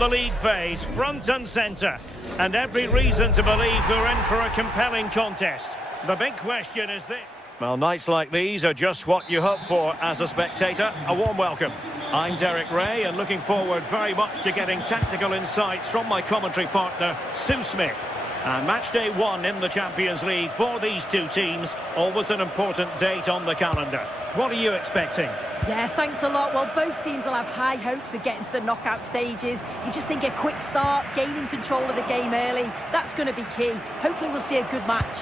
the league phase, front and centre. And every reason to believe we're in for a compelling contest. The big question is this. Well, nights like these are just what you hope for as a spectator. A warm welcome. I'm Derek Ray, and looking forward very much to getting tactical insights from my commentary partner, Sue Smith. And match day 1 in the Champions League for these two teams. Always an important date on the calendar. What are you expecting? Yeah, thanks a lot. Well, both teams will have high hopes of getting to the knockout stages. You just think a quick start, gaining control of the game early, that's going to be key. Hopefully we'll see a good match.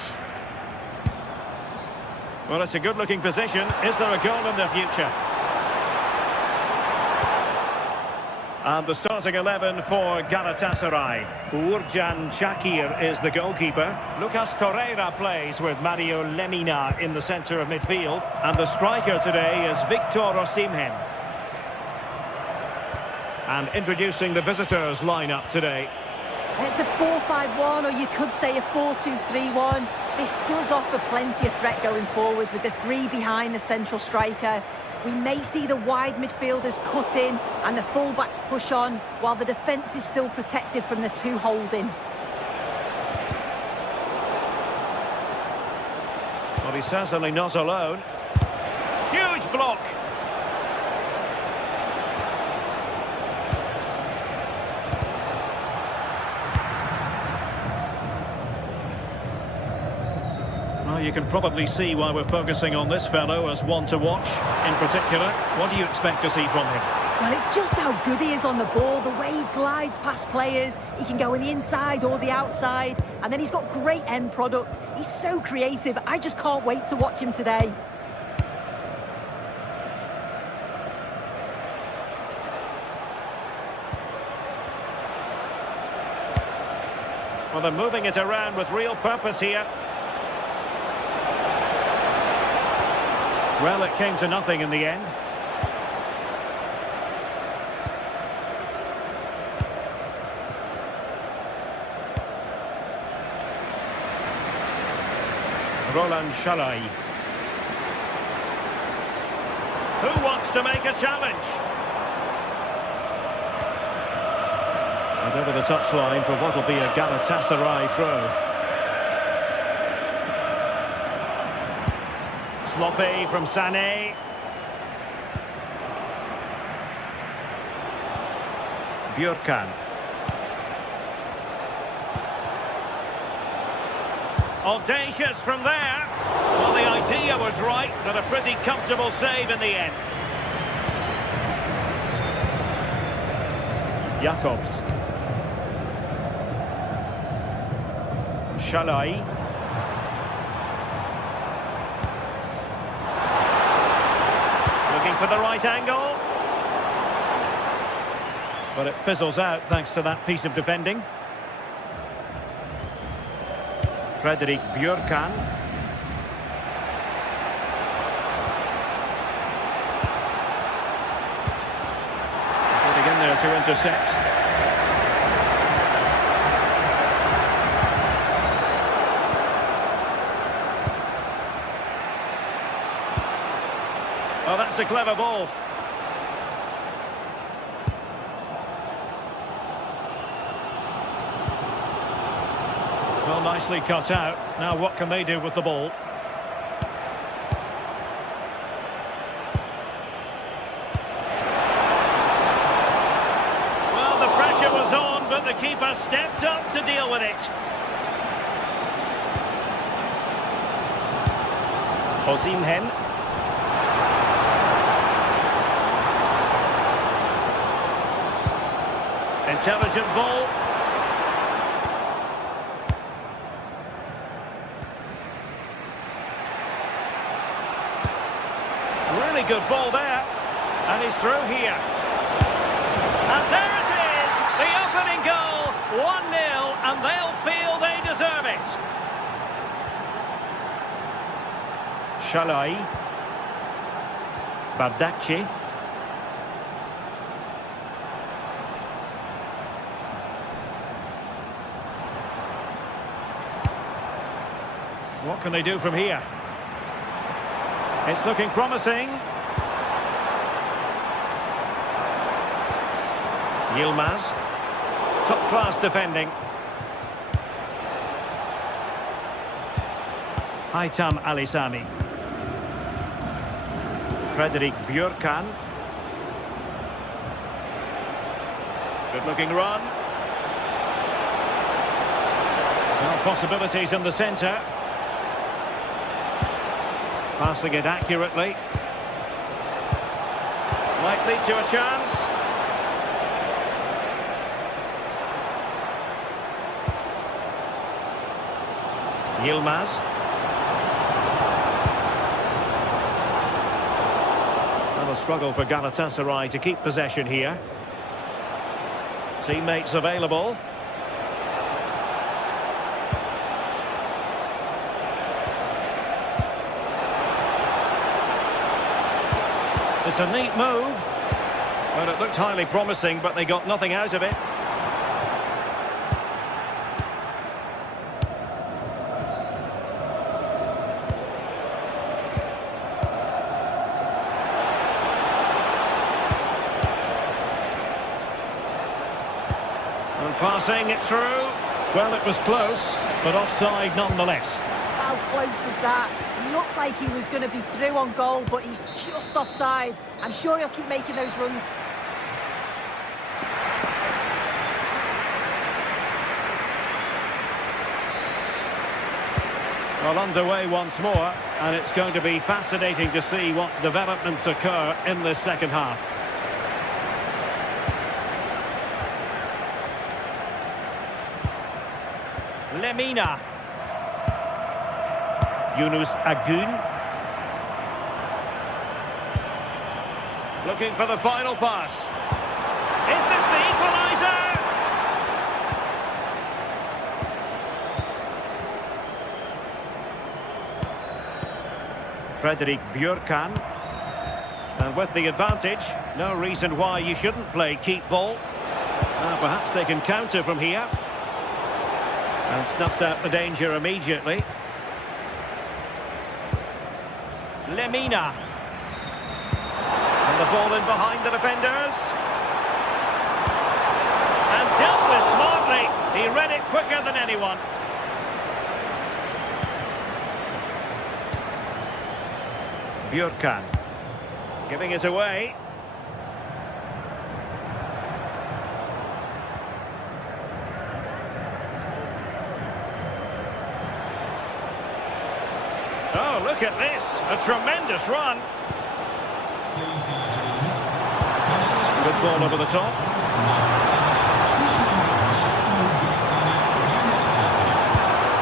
Well, it's a good-looking position. Is there a goal in the future? And the starting 11 for Galatasaray. Uğurcan Çakır is the goalkeeper. Lucas Torreira plays with Mario Lemina in the centre of midfield. And the striker today is Victor Osimhen. And introducing the visitors lineup today. It's a 4-5-1, or you could say a 4-2-3-1. This does offer plenty of threat going forward with the three behind the central striker. We may see the wide midfielders cut in and the full-backs push on, while the defence is still protected from the two holding. Well, he's certainly not alone. Huge block. Well, you can probably see why we're focusing on this fellow as one to watch. In particular, what do you expect to see from him? Well, it's just how good he is on the ball, the way he glides past players. He can go in the inside or the outside, and then he's got great end product. He's so creative. I just can't wait to watch him today. Well, they're moving it around with real purpose here. Well, it came to nothing in the end. Roland Shalai. Who wants to make a challenge? And over the touchline for what will be a Galatasaray throw. Sloppy from Sané. Björkan. Audacious from there. Well, the idea was right, but a pretty comfortable save in the end. Jacobs. Shalai. For the right angle. But it fizzles out thanks to that piece of defending. Fredrik Björkan. Getting in there to intercept. Oh, that's a clever ball. Well, nicely cut out. Now what can they do with the ball? Well, the pressure was on, but the keeper stepped up to deal with it. Osimhen. Intelligent ball. Really good ball there. And he's through here. And there it is! The opening goal. 1-0, and they'll feel they deserve it. Shalai. Bardakci. What can they do from here? It's looking promising. Yilmaz. Top-class defending. Haitam Alisami. Frederick Björkan. Good-looking run. Well, possibilities in the centre. Passing it accurately. Might lead to a chance. Yilmaz. Well, a struggle for Galatasaray to keep possession here. Teammates available. It's a neat move. Well, it looked highly promising, but they got nothing out of it. And passing it through. Well, it was close, but offside nonetheless. How close was that? Looked like he was going to be through on goal, but he's just offside. I'm sure he'll keep making those runs. Well, underway once more, and it's going to be fascinating to see what developments occur in this second half. Lemina. Yunus Agun. Looking for the final pass. Is this the equaliser? Frederick Björkan. And with the advantage, no reason why you shouldn't play keep ball. Perhaps they can counter from here. And snuffed out the danger immediately. Lemina. And the ball in behind the defenders. And dealt with smartly. He read it quicker than anyone. Björkan. Giving it away. Oh, look at this. A tremendous run. Good ball over the top.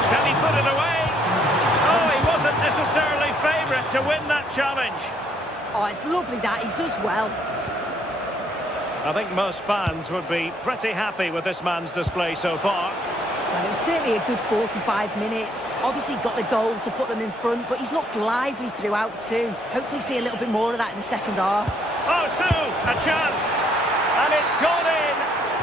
Can he put it away? Oh, he wasn't necessarily favourite to win that challenge. Oh, it's lovely that. He does well. I think most fans would be pretty happy with this man's display so far. Well, it was certainly a good 45 minutes. Obviously got the goal to put them in front, but he's looked lively throughout too. Hopefully see a little bit more of that in the second half. Oh, Sue, a chance. And it's gone in.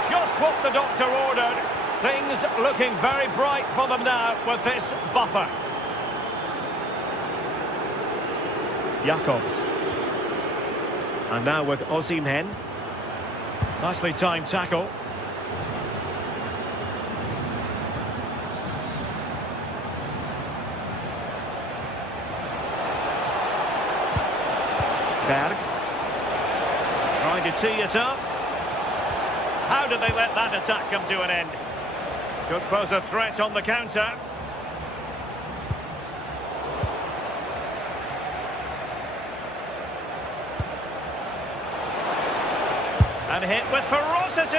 Just what the doctor ordered. Things looking very bright for them now with this buffer. Jakobs. And now with Osimhen. Nicely timed tackle. Berg. Trying to tee it up. How did they let that attack come to an end? Could pose a threat on the counter. And hit with ferocity!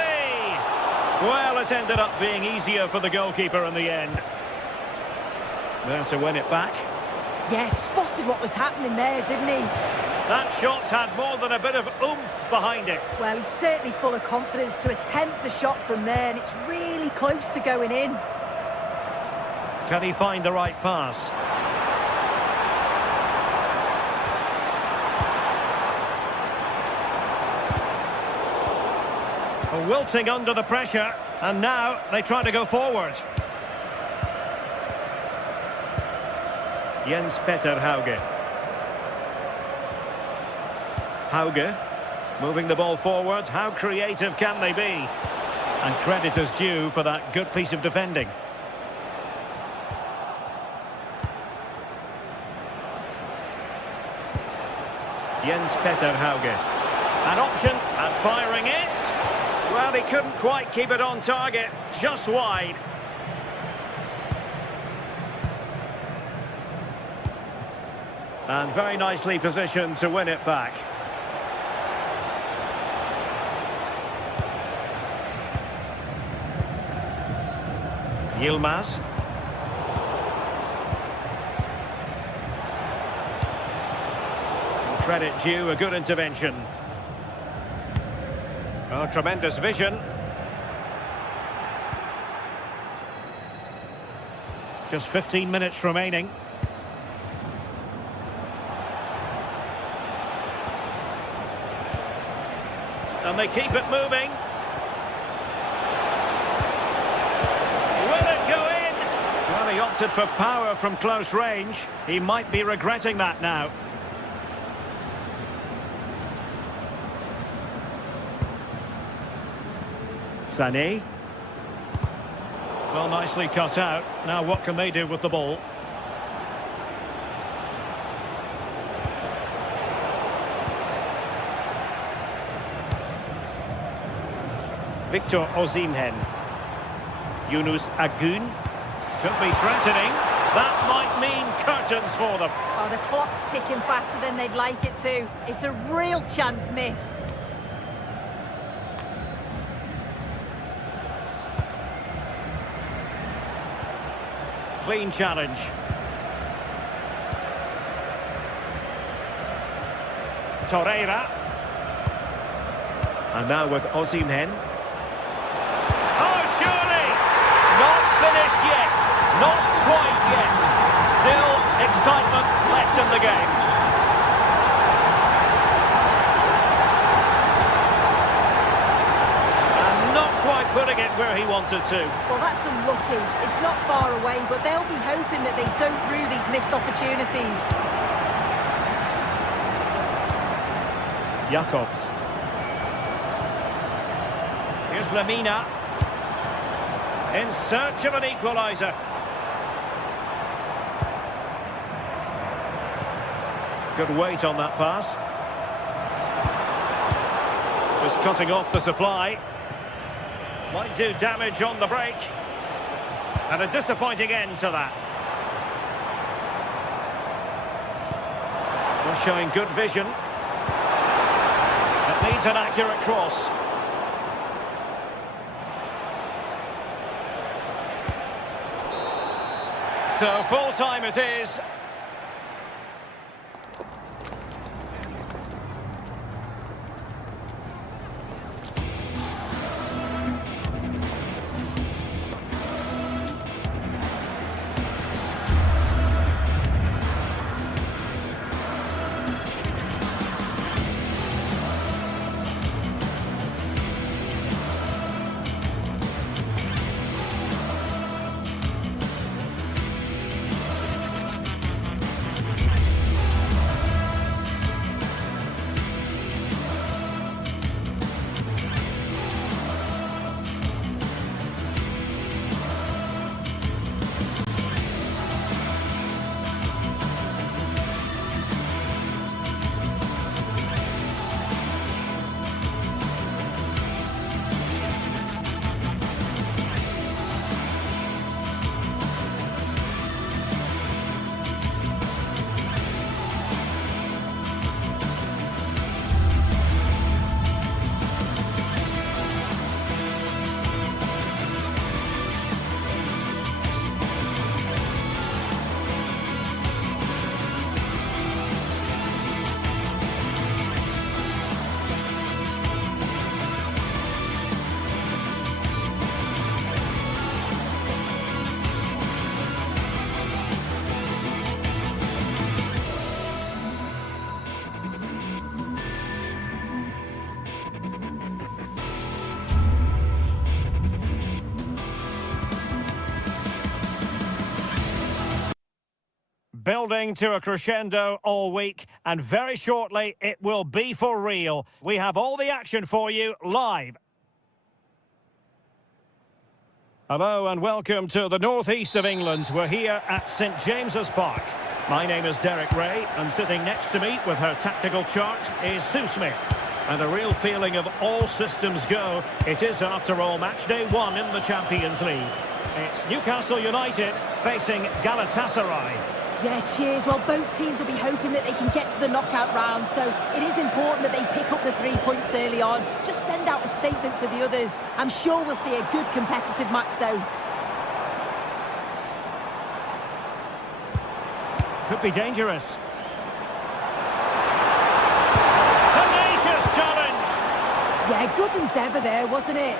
Well, it ended up being easier for the goalkeeper in the end. There to win it back. Yes, spotted what was happening there, didn't he? That shot had more than a bit of oomph behind it. Well, he's certainly full of confidence to attempt a shot from there, and it's really close to going in. Can he find the right pass? Wilting under the pressure, and now they try to go forward. Jens Petter Hauge. Hauge moving the ball forward. How creative can they be? And credit is due for that good piece of defending. Jens Peter Hauge. An option and firing it. Well, he couldn't quite keep it on target, just wide. And very nicely positioned to win it back. Yilmaz. Credit due, a good intervention. Oh, tremendous vision. Just 15 minutes remaining. And they keep it moving. Will it go in? Well, he opted for power from close range. He might be regretting that now. Sané. Well, nicely cut out. Now what can they do with the ball? Victor Osimhen. Yunus Agun. Could be threatening. That might mean curtains for them. Oh, the clock's ticking faster than they'd like it to. It's a real chance missed. Clean challenge. Torreira. And now with Osimhen. Oh, surely! Not finished yet. Not quite yet. Still excitement left in the game. And not quite putting it where he wanted to. Well, that's unlucky. It's not far away, but they'll be hoping that they don't rue these missed opportunities. Jacobs. Here's Lamina. In search of an equaliser. Good weight on that pass. Just cutting off the supply. Might do damage on the break. And a disappointing end to that. Well, showing good vision. It needs an accurate cross. So full time it is. Building to a crescendo all week, and very shortly it will be for real. We have all the action for you live. Hello and welcome to the northeast of England. We're here at St James's Park. My name is Derek Ray, and sitting next to me with her tactical chart is Sue Smith. And a real feeling of all systems go. It is, after all, match day 1 in the Champions League. It's Newcastle United facing Galatasaray. Yeah, cheers. Well, both teams will be hoping that they can get to the knockout round, so it is important that they pick up the 3 points early on. Just send out a statement to the others. I'm sure we'll see a good competitive match, though. Could be dangerous. Tenacious challenge! Yeah, good endeavour there, wasn't it?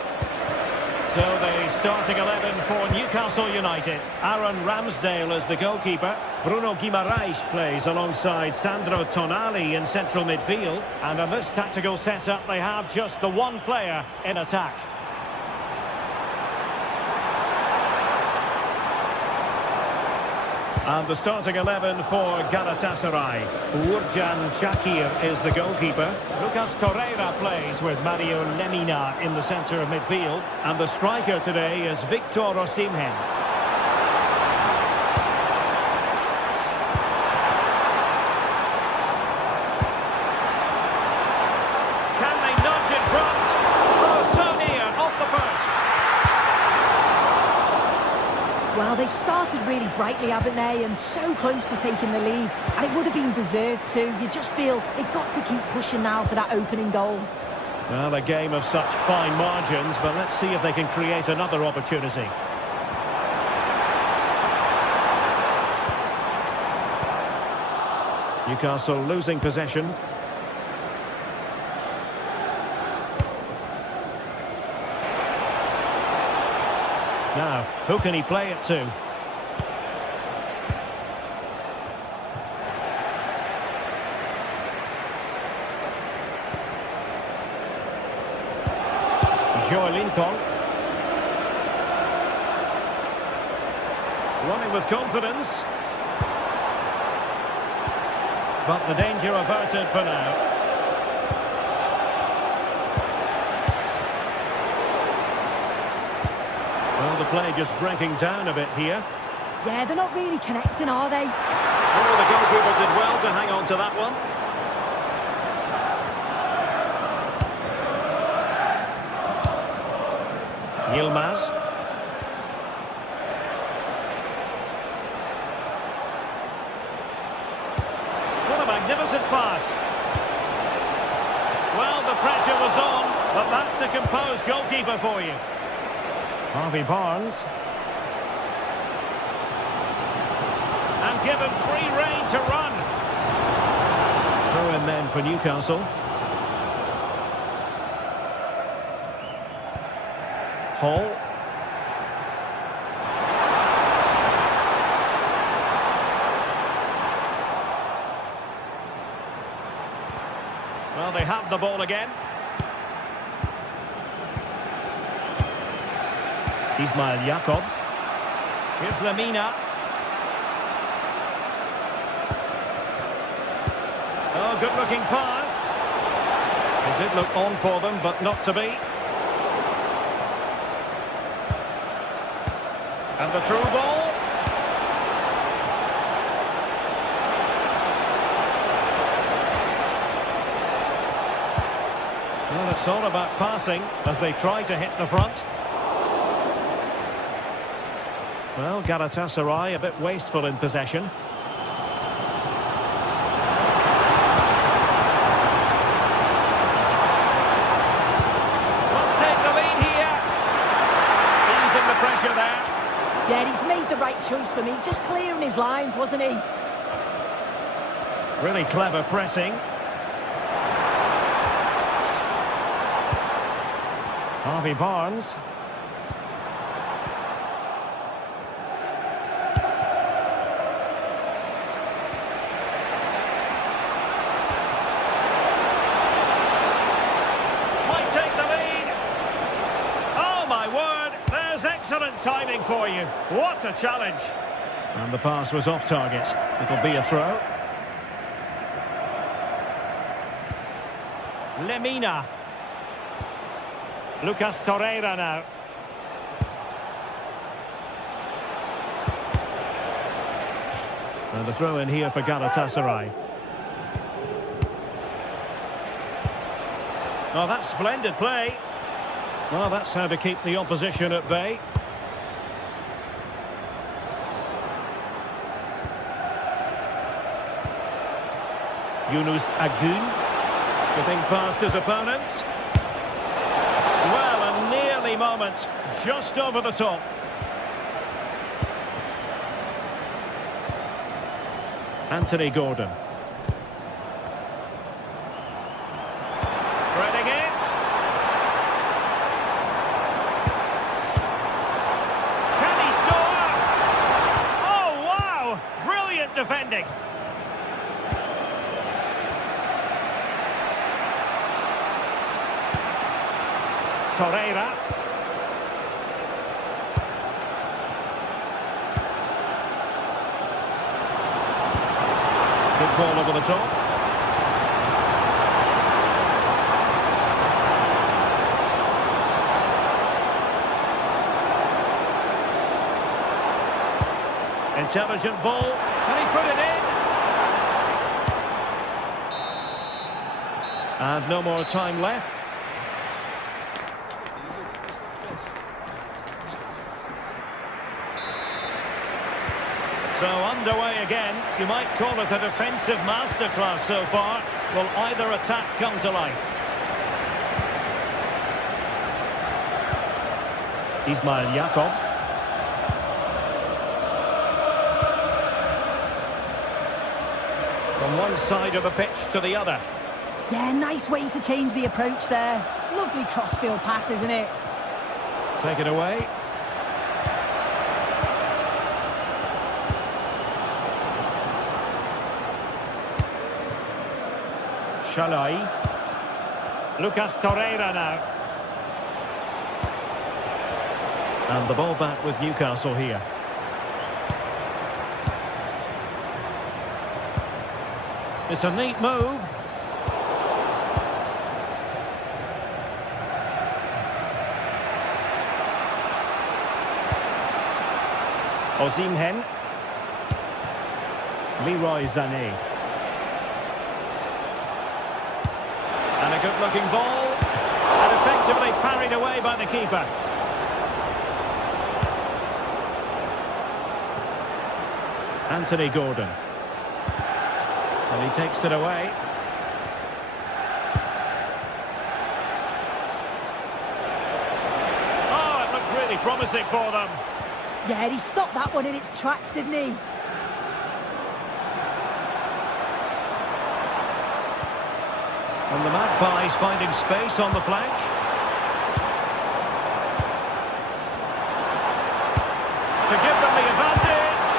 So the starting 11 for Newcastle United. Aaron Ramsdale is the goalkeeper. Bruno Guimaraes plays alongside Sandro Tonali in central midfield. And in this tactical setup, they have just the one player in attack. And the starting 11 for Galatasaray. Uğurcan Çakır is the goalkeeper. Lucas Torreira plays with Mario Lemina in the centre of midfield. And the striker today is Victor Osimhen. Can they nudge in front? Oh, so near, off the post. Well, they've started really brightly, haven't they? And so close to taking the lead. And it would have been deserved too. You just feel they've got to keep pushing now for that opening goal. Well, a game of such fine margins, but let's see if they can create another opportunity. Newcastle losing possession. Now, who can he play it to? Joelinton. Running with confidence. But the danger averted for now. Well, the play just breaking down a bit here. Yeah, they're not really connecting, are they? Oh, the goalkeeper did well to hang on to that one. Yilmaz. What a magnificent pass. Well, the pressure was on, but that's a composed goalkeeper for you. Harvey Barnes. And given free rein to run. Throw in then for Newcastle. Hall. Well, they have the ball again. Ismail Jakobs. Here's Lemina. Oh, good-looking pass. It did look on for them, but not to be. And the through ball. Well, it's all about passing as they try to hit the front. Well, Galatasaray a bit wasteful in possession. Must take the lead here. Easing the pressure there. Yeah, he's made the right choice for me. Just clearing his lines, wasn't he? Really clever pressing. Harvey Barnes. Might take the lead. Oh my word, there's excellent timing for you. What a challenge. And the pass was off target. It'll be a throw. Lemina. Lucas Torreira now. And the throw in here for Galatasaray. Oh, that's splendid play. Well, that's how to keep the opposition at bay. Yunus Agun, skipping past his opponent. Well, a nearly moment, just over the top. Anthony Gordon. Threading it. Can he score? Oh, wow! Brilliant defending. Torreira. Good ball over the top. Intelligent ball. Can he put it in? And no more time left. So underway again. You might call it a defensive masterclass so far. Will either attack come to life? Ismail Jakobs. From one side of the pitch to the other. Yeah, nice way to change the approach there. Lovely crossfield pass, isn't it? Take it away. Shalai. Lucas Torreira now. And the ball back with Newcastle here. It's a neat move. Osimhen. Leroy Sané. And a good-looking ball. And effectively parried away by the keeper. Anthony Gordon. And he takes it away. Oh, it looked really promising for them. Yeah, he stopped that one in its tracks, didn't he? And the Magpies finding space on the flank. To give them the advantage.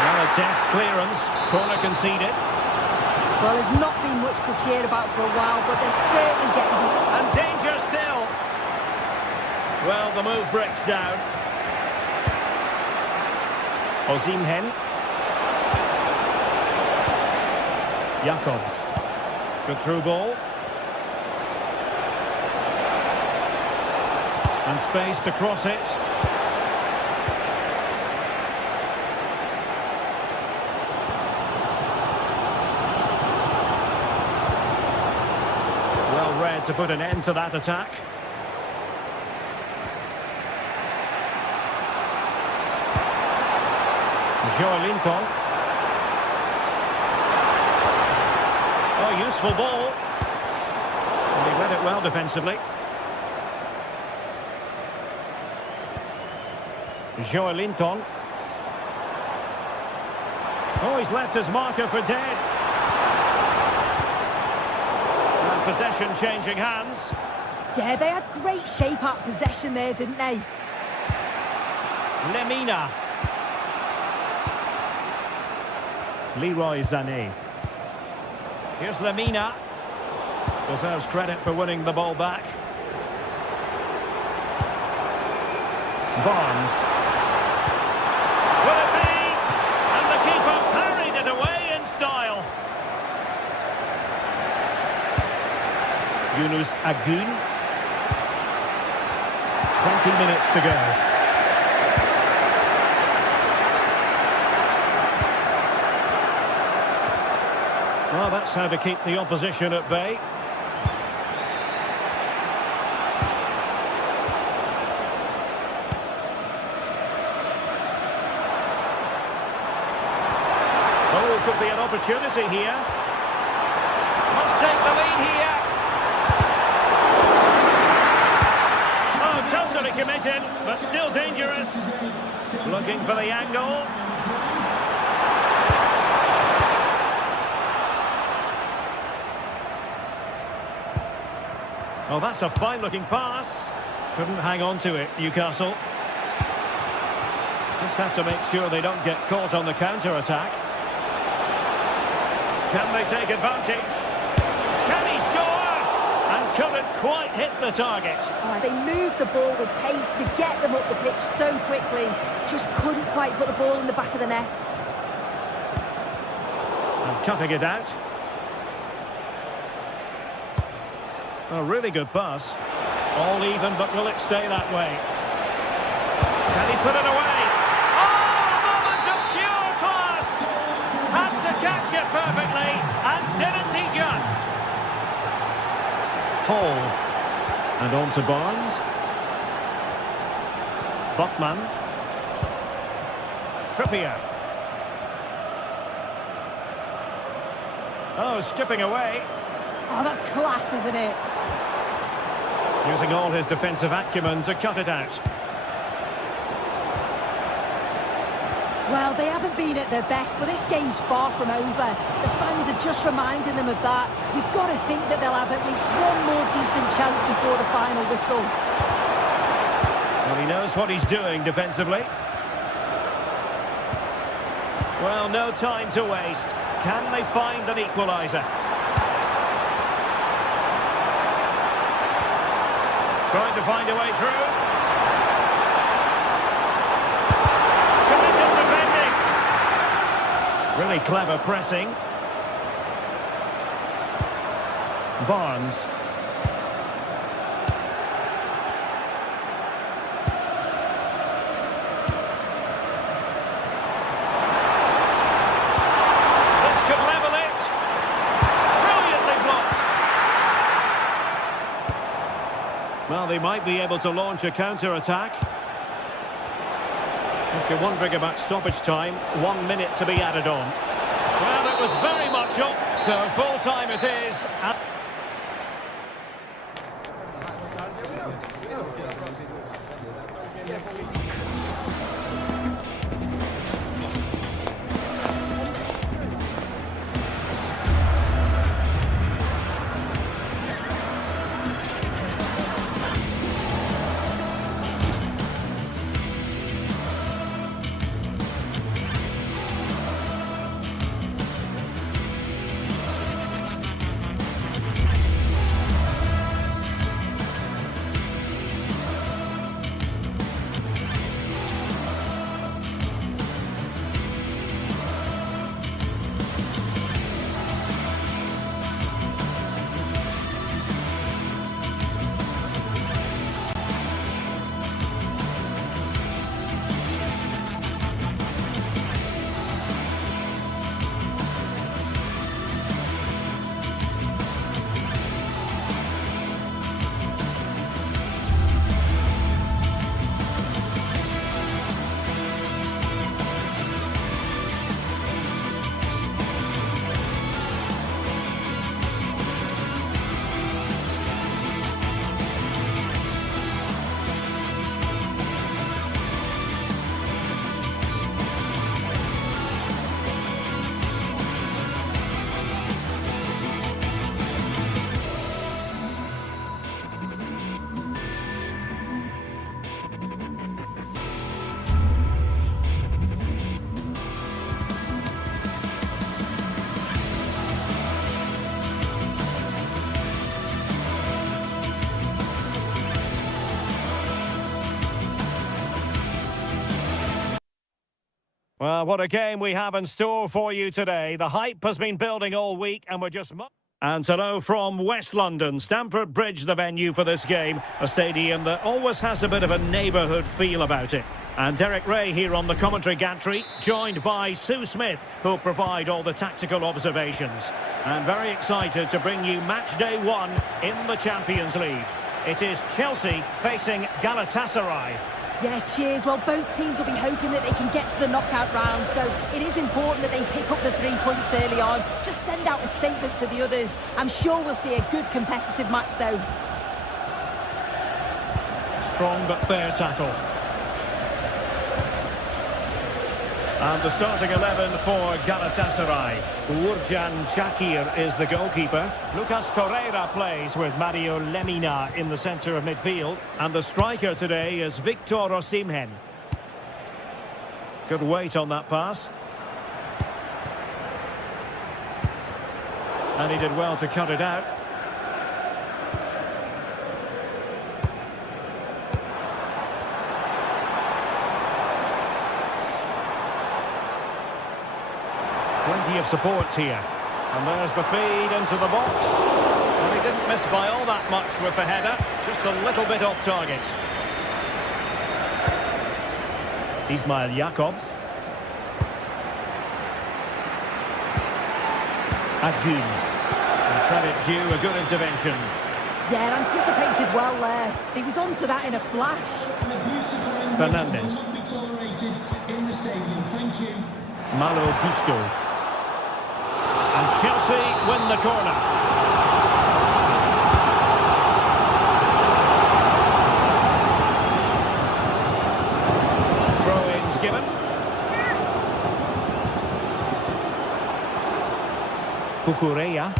Well, a deft clearance. Corner conceded. Well, there's not been much to cheer about for a while, but they're certainly getting it. And danger still. Well, the move breaks down. Osimhen. Jakobs. Good through ball. And space to cross it. Well read to put an end to that attack. Joelinton. Oh, useful ball. And he read it well defensively. Joelinton. Oh, he's left his marker for dead. And possession changing hands. Yeah, they had great shape out possession there, didn't they? Lemina. Leroy Sané. Here's Lemina. Deserves credit for winning the ball back. Barnes. Will it be? And the keeper parried it away in style. Yunus Agun. 20 minutes to go. that's how to keep the opposition at bay. Oh, could be an opportunity here. Must take the lead here. Oh, totally committed, but still dangerous. Looking for the angle. Oh, that's a fine-looking pass. Couldn't hang on to it, Newcastle. Just have to make sure they don't get caught on the counter-attack. Can they take advantage? Can he score? And couldn't quite hit the target. Oh, they moved the ball with pace to get them up the pitch so quickly. Just couldn't quite put the ball in the back of the net. And cutting it out. A really good pass. All even, but will it stay that way? Can he put it away? Oh, a moment of pure class! Had to catch it perfectly, and didn't he just? Hall. And on to Barnes. Botman. Trippier. Oh, skipping away. Oh, that's class, isn't it? Using all his defensive acumen to cut it out. Well, they haven't been at their best, but this game's far from over. The fans are just reminding them of that. You've got to think that they'll have at least one more decent chance before the final whistle. Well, he knows what he's doing defensively. Well, no time to waste. Can they find an equaliser? Trying to find a way through. Committed defending. Really clever pressing. Barnes. This could level it. Brilliantly blocked. Well, they might be able to launch a counter-attack. If you're wondering about stoppage time, 1 minute to be added on. Well, it was very much up, so full-time it is. Well, what a game we have in store for you today. The hype has been building all week and we're just... And hello from West London, Stamford Bridge, the venue for this game. A stadium that always has a bit of a neighbourhood feel about it. And Derek Ray here on the commentary gantry, joined by Sue Smith, who'll provide all the tactical observations. And very excited to bring you match day 1 in the Champions League. It is Chelsea facing Galatasaray. Yeah, cheers. Well, both teams will be hoping that they can get to the knockout round, so it is important that they pick up the 3 points early on. Just send out a statement to the others. I'm sure we'll see a good competitive match, though. Strong but fair tackle. And the starting 11 for Galatasaray. Uğurcan Çakır is the goalkeeper. Lucas Torreira plays with Mario Lemina in the centre of midfield. And the striker today is Victor Osimhen. Good weight on that pass. And he did well to cut it out. Plenty of support here. And there's the feed into the box. And he didn't miss by all that much with the header. Just a little bit off target. Ismail Jakobs. Agin. And credit due, a good intervention. Yeah, anticipated well there. He was onto that in a flash. Fernandes. Malo Gusto. And Chelsea win the corner. Throw-ins given. Cucurella.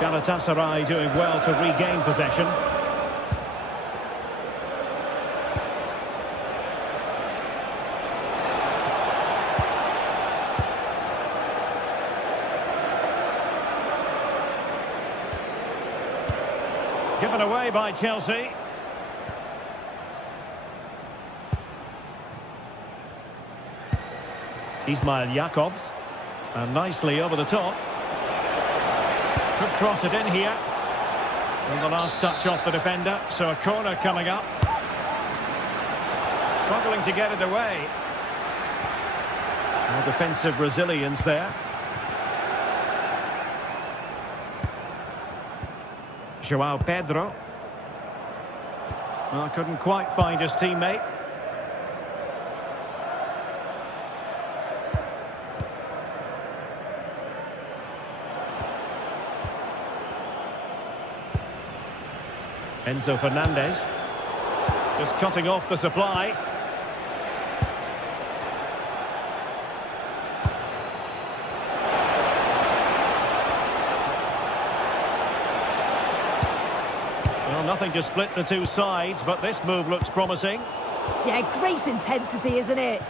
Galatasaray doing well to regain possession. Given away by Chelsea. Ismail Jakobs. And nicely over the top. Could cross it in here. And the last touch off the defender. So a corner coming up. Struggling to get it away. More defensive resilience there. João Pedro. Well, couldn't quite find his teammate. Enzo Fernandez. Just cutting off the supply. Well, nothing to split the two sides, but this move looks promising. Yeah, great intensity, isn't it?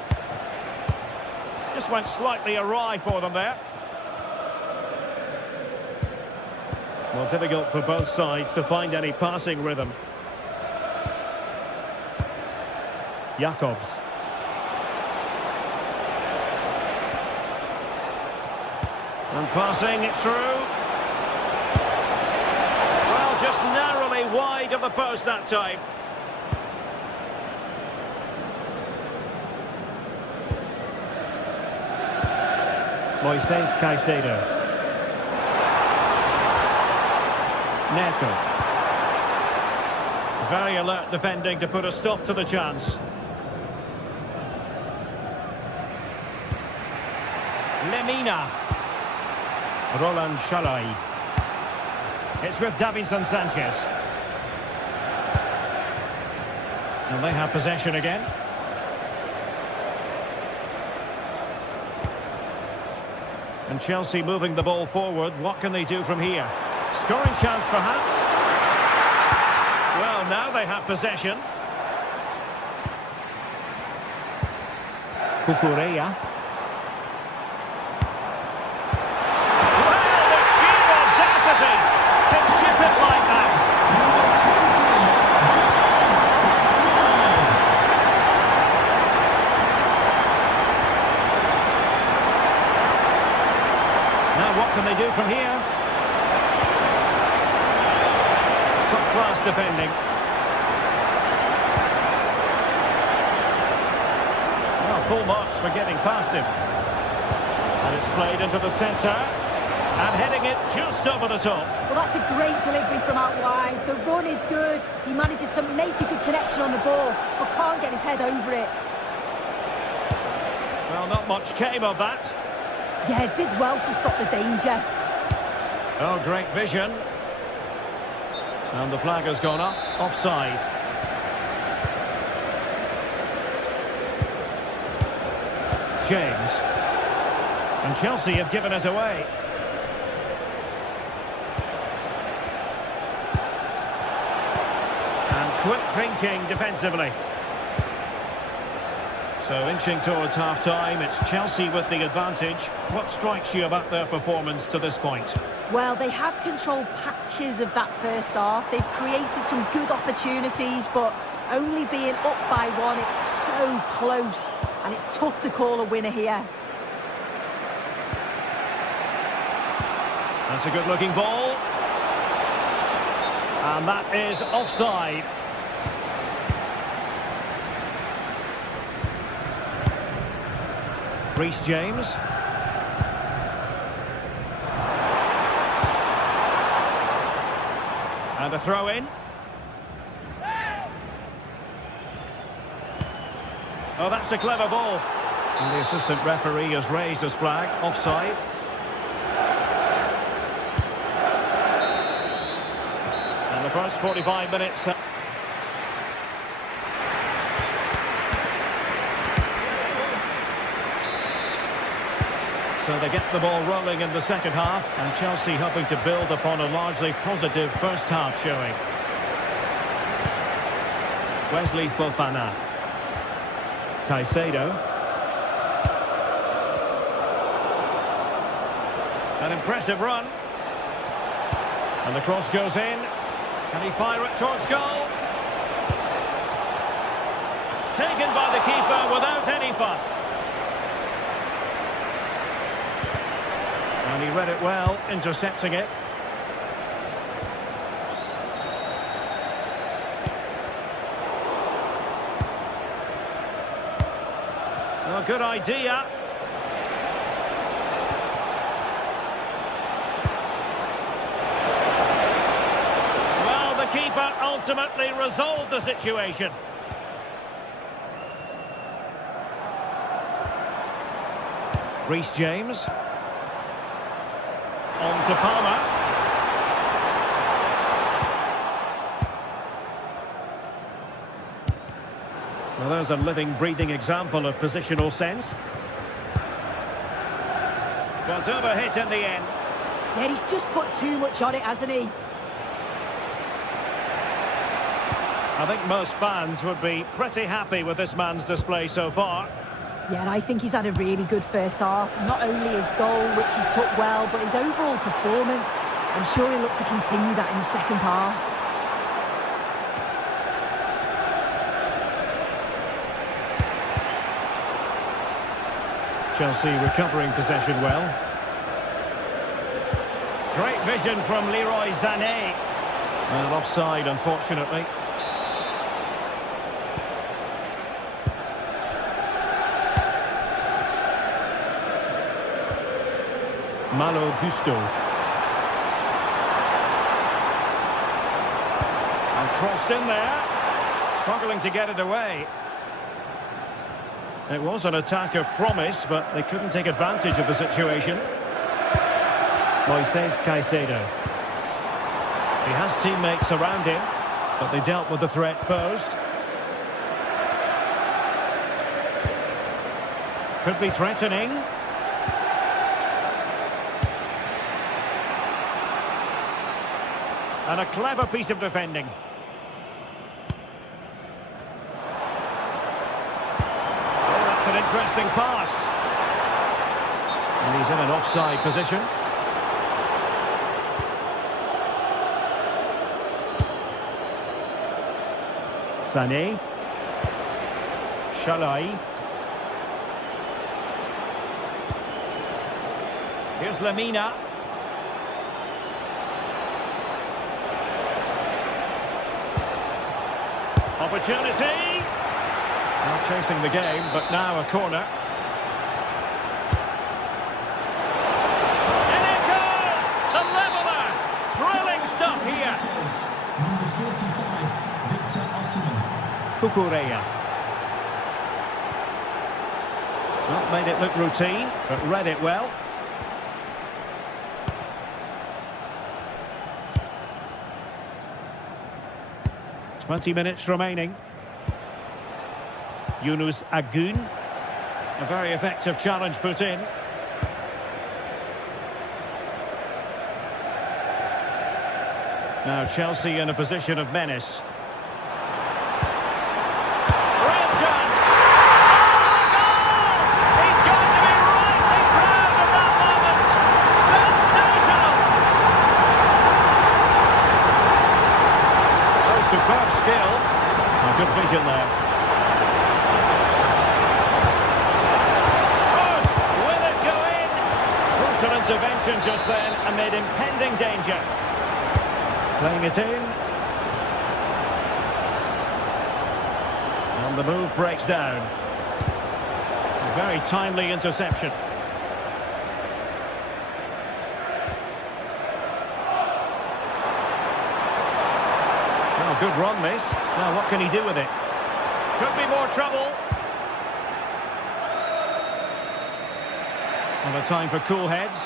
Just went slightly awry for them there. Well, difficult for both sides to find any passing rhythm. Jakobs. And passing it through. Well, just narrowly wide of the post that time. Moises Caicedo. Neto. Very alert defending to put a stop to the chance. Lemina. Roland Shalai. It's with Davinson Sanchez. And they have possession again. And Chelsea moving the ball forward. What can they do from here? Scoring chance, perhaps. Well, now they have possession. Cucurella. Well, the sheer audacity to chip it like that. Now what can they do from here? class defending. Well, full marks for getting past him. And it's played into the centre. And heading it just over the top. Well, that's a great delivery from out wide. The run is good. He manages to make a good connection on the ball, but can't get his head over it. Well, not much came of that. Yeah, did well to stop the danger. Oh, great vision. And the flag has gone up. Offside. James. And Chelsea have given us away. And quick thinking defensively. So inching towards half-time, it's Chelsea with the advantage. What strikes you about their performance to this point? Well, they have controlled patches of that first half. They've created some good opportunities, but only being up by one, it's so close. And it's tough to call a winner here. That's a good-looking ball. And that is offside. Reece James. And a throw-in. Oh, that's a clever ball. And the assistant referee has raised his flag. Offside. And the first 45 minutes... So they get the ball rolling in the second half, and Chelsea hoping to build upon a largely positive first half showing. Wesley Fofana. Caicedo. An impressive run. And the cross goes in. Can he fire it towards goal? Taken by the keeper without any fuss. And he read it well, intercepting it. Well, good idea. Well, the keeper ultimately resolved the situation. Reece James. On to Palmer. Well, there's a living, breathing example of positional sense. But overhit in the end. Yeah, he's just put too much on it, hasn't he? I think most fans would be pretty happy with this man's display so far. Yeah, and I think he's had a really good first half. Not only his goal, which he took well, but his overall performance. I'm sure he'll look to continue that in the second half. Chelsea recovering possession well. Great vision from Leroy Sané. And offside, unfortunately. Malo Gusto. And crossed in there. Struggling to get it away. It was an attack of promise, but they couldn't take advantage of the situation. Moises Caicedo. He has teammates around him, but they dealt with the threat posed. Could be threatening. And a clever piece of defending. Oh, that's an interesting pass. And he's in an offside position. Sané. Shalai. Here's Lamina. Opportunity. Not chasing the game, but now a corner. And it goes! The leveller! Thrilling stuff here. Number 45, Victor Osimhen. Kukureya. Not made it look routine, but read it well. "20 minutes remaining. Yunus Agun. A very effective challenge put in. Now Chelsea in a position of menace. Great chance! Oh, the goal! He's going to be rightly proud of that moment. Sensational! Oh, superb skill. Oh, good vision there. Post! Will it go in? Crucial intervention just then amid impending danger. Playing it in. And the move breaks down. A very timely interception. Oh, good run this. Now what can he do with it? Could be more trouble. And a time for cool heads.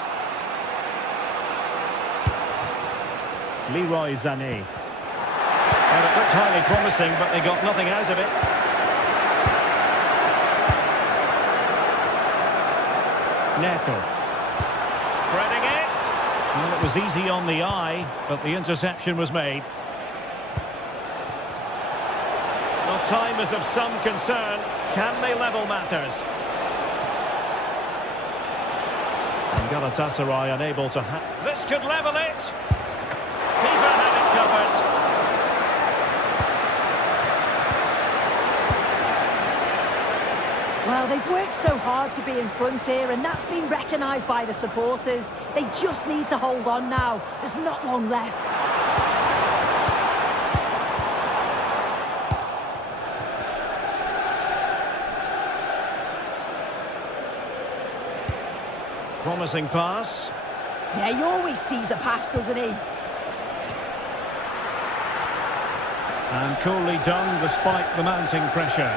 Leroy Sané. Well, it looked highly promising, but they got nothing out of it. Neto. Threading it. Well, it was easy on the eye, but the interception was made. Well, time is of some concern. Can they level matters? And Galatasaray unable to... This could level it. Keeper had it covered. Well, they've worked so hard to be in front here, and that's been recognised by the supporters. They just need to hold on now. There's not long left. Promising pass. Yeah, he always sees a pass, doesn't he? And coolly done despite the mounting pressure.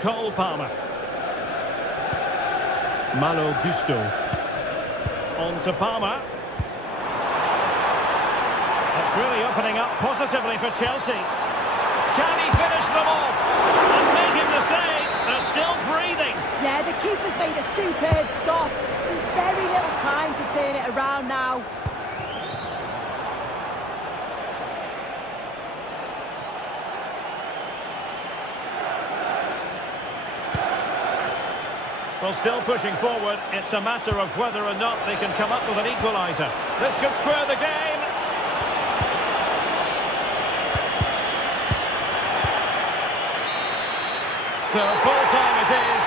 Cole Palmer. Malo Gusto. On to Palmer. It's really opening up positively for Chelsea. Can he finish them off? And making the save. They're still breathing. Yeah, the keeper's made a superb stop. There's very little time to turn it around now. Well, still pushing forward. It's a matter of whether or not they can come up with an equaliser. This could square the game. So full time it is.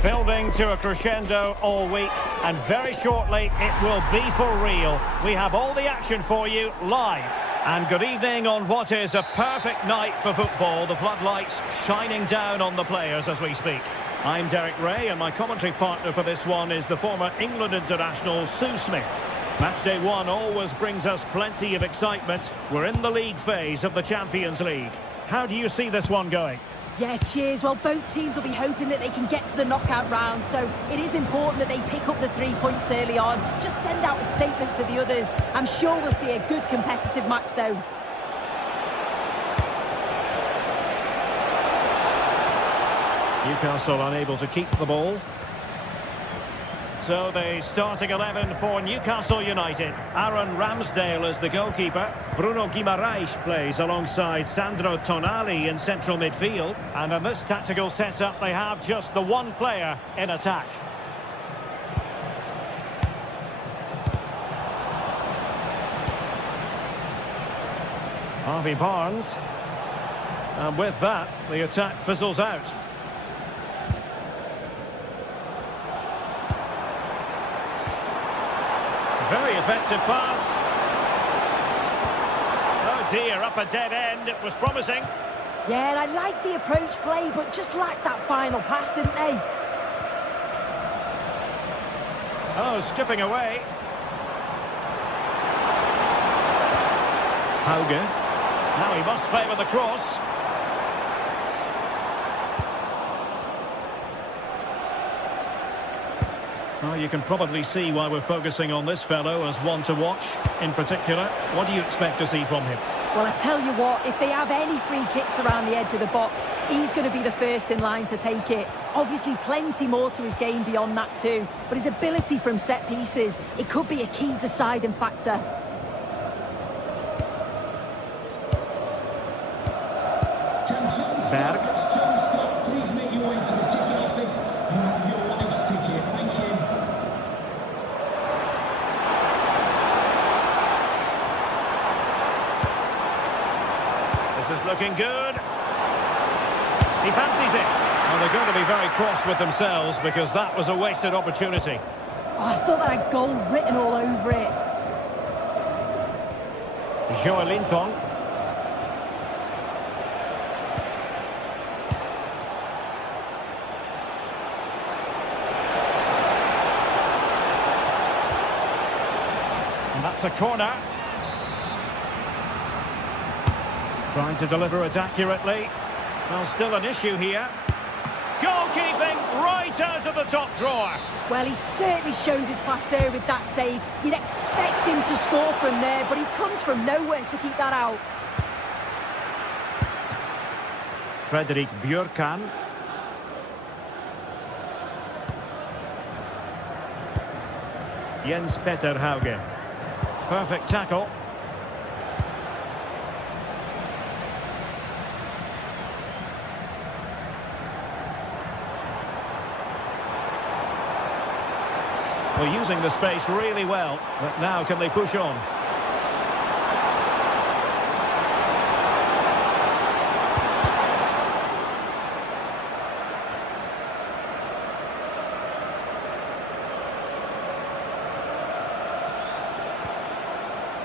Building to a crescendo all week, and very shortly it will be for real. We have all the action for you live And good evening on what is a perfect night for football. The floodlights shining down on the players as we speak. I'm Derek Ray, and my commentary partner for this one is the former England international Sue Smith. Match day one always brings us plenty of excitement. We're in the league phase of the Champions League. How do you see this one going? Yeah, cheers. Well, both teams will be hoping that they can get to the knockout round, so it is important that they pick up the 3 points early on. Just send out a statement to the others. I'm sure we'll see a good competitive match, though. Newcastle unable to keep the ball. So the starting 11 for Newcastle United. Aaron Ramsdale is the goalkeeper. Bruno Guimaraes plays alongside Sandro Tonali in central midfield. And in this tactical setup, they have just the one player in attack. Harvey Barnes. And with that, the attack fizzles out. Very effective pass. Oh dear, up a dead end. It was promising. Yeah, and I like the approach play, but just lacked that final pass, didn't they? Oh, skipping away. Hauge. Now he must favour the cross. Well, you can probably see why we're focusing on this fellow as one to watch. In particular, what do you expect to see from him? Well, I tell you what, if they have any free kicks around the edge of the box, he's going to be the first in line to take it. Obviously, plenty more to his game beyond that too. But his ability from set pieces, it could be a key deciding factor. Berg. Please make your way to the ticket office. You have your wife's ticket. Thank you. This is looking good. He fancies it. Well, they're going to be very cross with themselves because that was a wasted opportunity. Oh, I thought that had goal written all over it. Joelinton. And that's a corner. Trying to deliver it accurately. Well, still an issue here. Goalkeeping right out of the top drawer. Well, he certainly showed his class there with that save. You'd expect him to score from there, but he comes from nowhere to keep that out. Frederik Björkan. Jens Petter Hauge. Perfect tackle. Well, using the space really well, but now can they push on?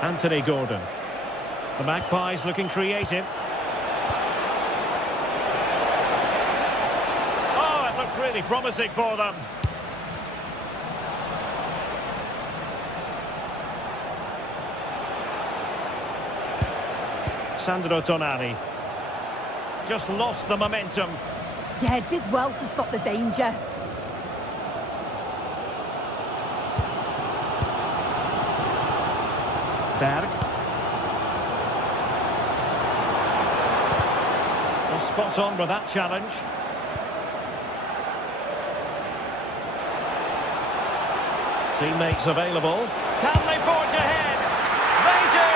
Anthony Gordon. The Magpies looking creative. Oh, it looked really promising for them. Sandro Tonali. Just lost the momentum. Yeah, did well to stop the danger. Berg. Well, spot on with that challenge. Teammates available. Can they forge ahead? They do!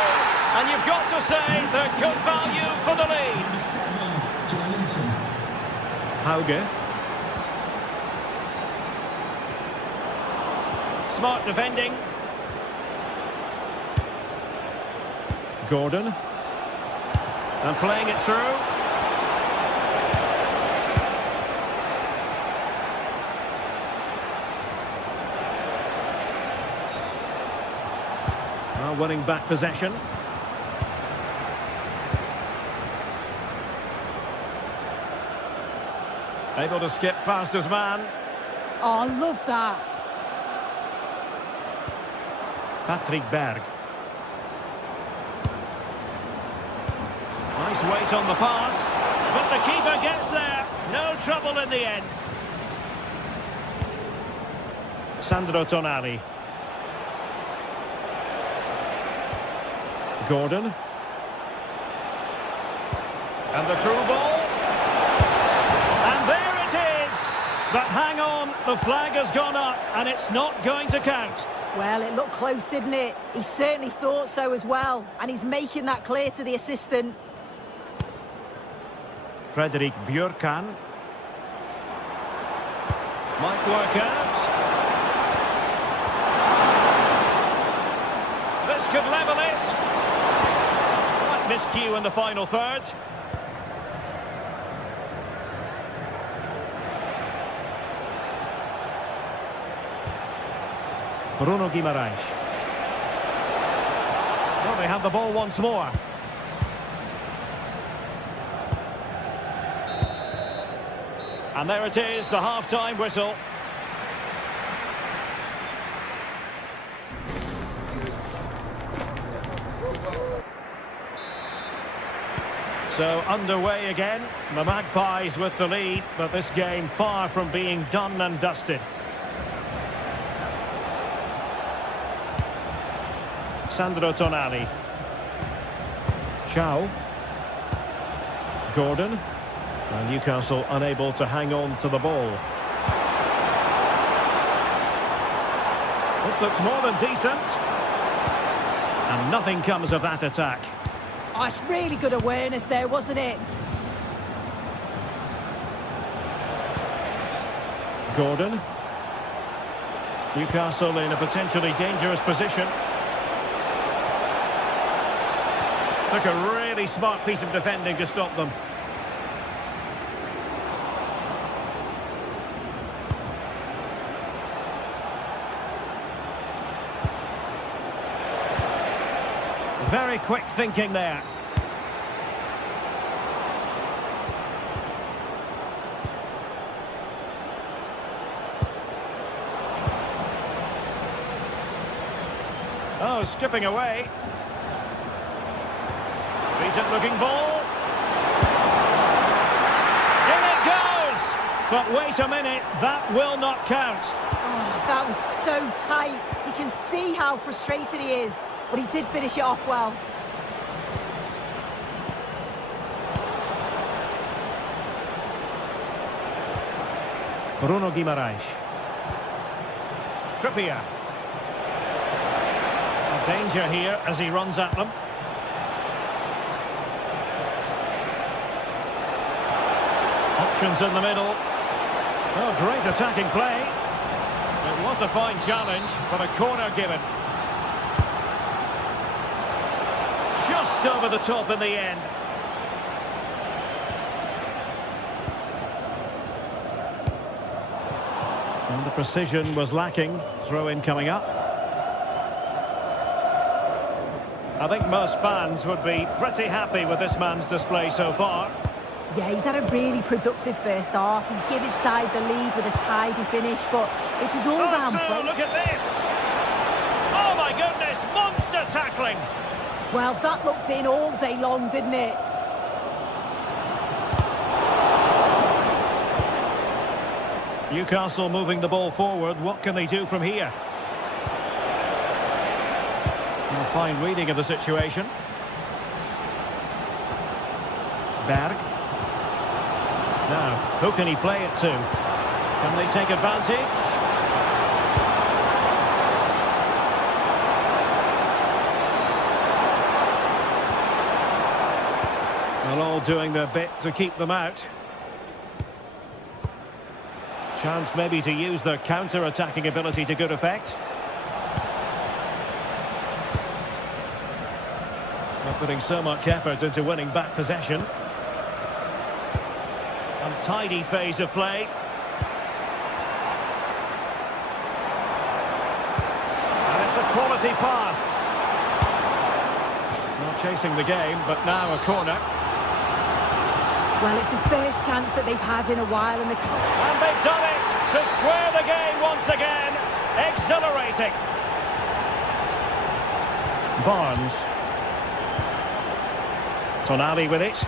And you've got to say they're good value for the lead. Hauge. Smart defending. Gordon. And playing it through. Now winning back possession. Able to skip past his man. Oh, I love that. Patrick Berg. Nice weight on the pass. But the keeper gets there. No trouble in the end. Sandro Tonali. Gordon. And the through ball. And there it is. But hang on, the flag has gone up and it's not going to count. Well, it looked close, didn't it? He certainly thought so as well. And he's making that clear to the assistant. Frederick Björkan. Might work out. This could level it. Slight miscue in the final third. Bruno Guimaraes. Well, they have the ball once more. And there it is, the half-time whistle. So underway again, the Magpies with the lead, but this game far from being done and dusted. Sandro Tonali. Chow. Gordon. And Newcastle unable to hang on to the ball. This looks more than decent. And nothing comes of that attack. Oh, it's really good awareness there, wasn't it? Gordon. Newcastle in a potentially dangerous position. Took a really smart piece of defending to stop them. Very quick thinking there. Oh, skipping away. Decent looking ball. In it goes! But wait a minute, that will not count. Oh, that was so tight. You can see how frustrated he is, but he did finish it off well. Bruno Guimaraes. Trippier. Danger here as he runs at them. Options in the middle. Oh, great attacking play. It was a fine challenge, but a corner given. Just over the top in the end. And the precision was lacking. Throw-in coming up. I think most fans would be pretty happy with this man's display so far. Yeah, he's had a really productive first half. He gave his side the lead with a tidy finish, but it is all round play. Look at this! Oh my goodness, monster tackling! Well, that looked in all day long, didn't it? Newcastle moving the ball forward. What can they do from here? A fine reading of the situation. Berg. Now, who can he play it to? Can they take advantage? Well, all doing their bit to keep them out. Chance maybe to use their counter-attacking ability to good effect. Not putting so much effort into winning back possession. Untidy phase of play. And it's a quality pass. Not chasing the game, but now a corner. Well, it's the first chance that they've had in a while, and they've done it to square the game once again. Exhilarating. Barnes. Tonali with it.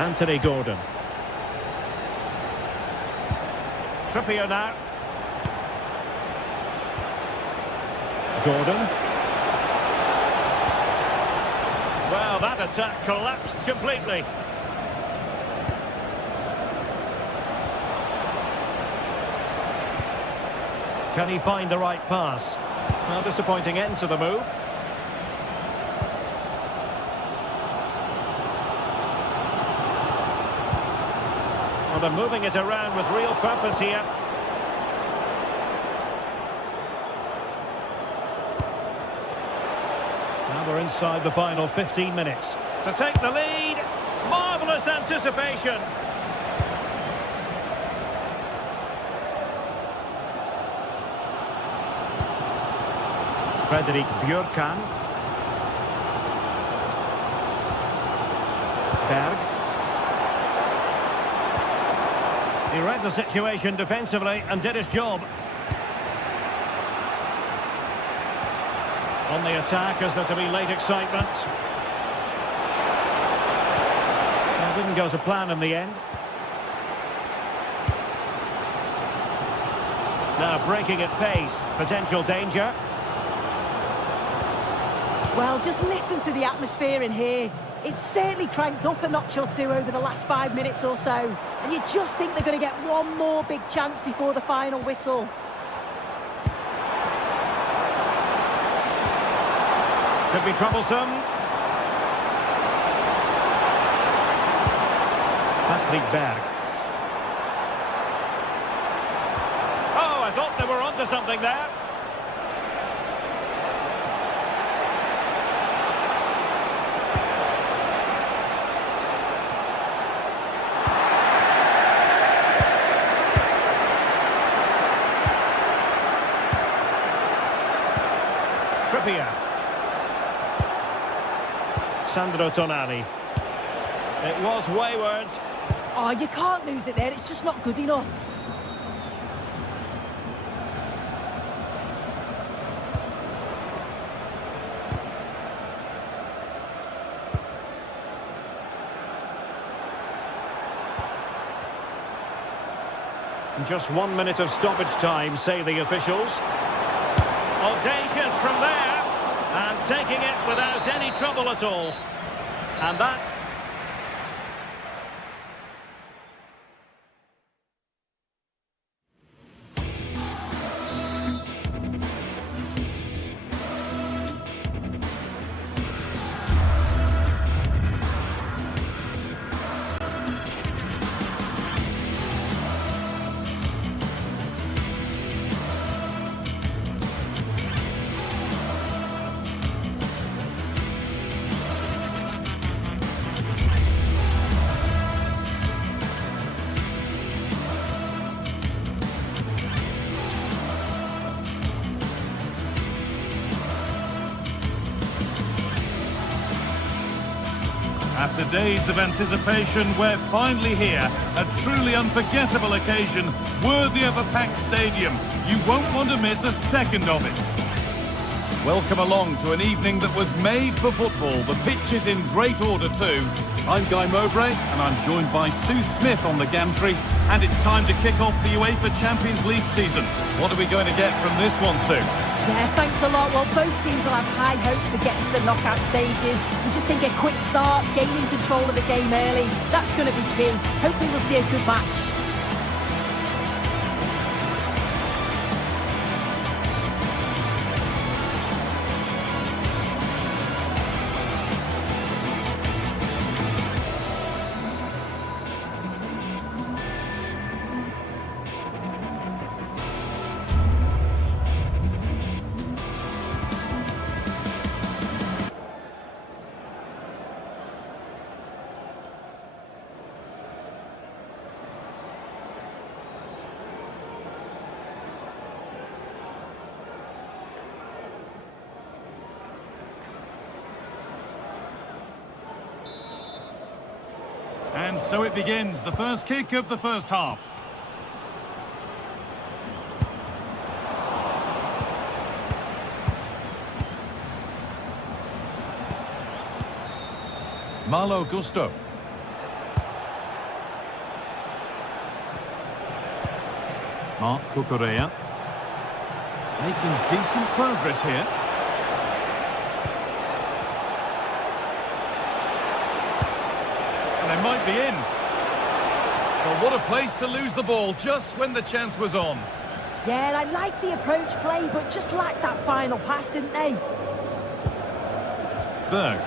Anthony Gordon. Trippier now. Gordon. Well, that attack collapsed completely. Can he find the right pass? Well, disappointing end to the move. Well, they're moving it around with real purpose here. Now we're inside the final 15 minutes. To take the lead, marvellous anticipation. Fredrik Björkan. Berg. He read the situation defensively and did his job. On the attack, is there to be late excitement? That didn't go to plan in the end. Now breaking at pace, potential danger. well, just listen to the atmosphere in here. It's certainly cranked up a notch or two over the last 5 minutes or so. And you just think they're going to get one more big chance before the final whistle. Could be troublesome. Patrick Berg. Oh, I thought they were onto something there. Trippier. Sandro Tonali. It was wayward. Oh, you can't lose it there. It's just not good enough. Just 1 minute of stoppage time, say the officials. Audacious from there, and taking it without any trouble at all. And that... After days of anticipation, we're finally here. A truly unforgettable occasion, worthy of a packed stadium. You won't want to miss a second of it. Welcome along to an evening that was made for football. The pitch is in great order too. I'm Guy Mowbray, and I'm joined by Sue Smith on the gantry. And it's time to kick off the UEFA Champions League season. What are we going to get from this one, Sue? Yeah, thanks a lot. Well, both teams will have high hopes of getting to the knockout stages. We just think a quick start, gaining control of the game early, that's going to be key. Hopefully we'll see a good match. And so it begins, the first kick of the first half. Malo Gusto. Mark Cucurella. Making decent progress here. And they might be in. Well, what a place to lose the ball just when the chance was on. Yeah, I like the approach play, but just lacked that final pass, didn't they? Berg.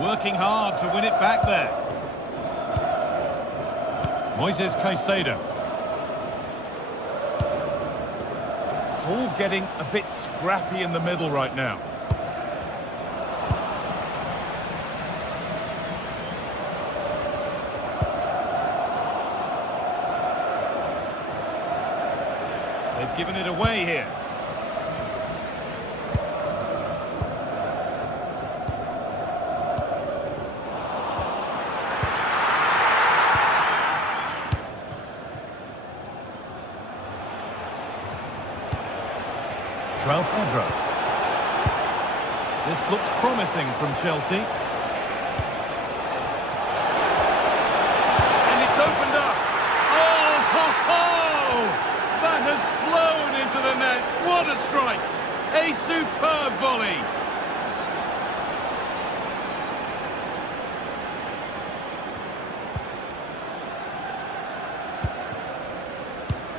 Working hard to win it back there. Moises Caicedo. It's all getting a bit scrappy in the middle right now. They've given it away here. Pedro. This looks promising from Chelsea. And it's opened up. Oh, ho, ho! That has flown into the net. What a strike! A superb volley.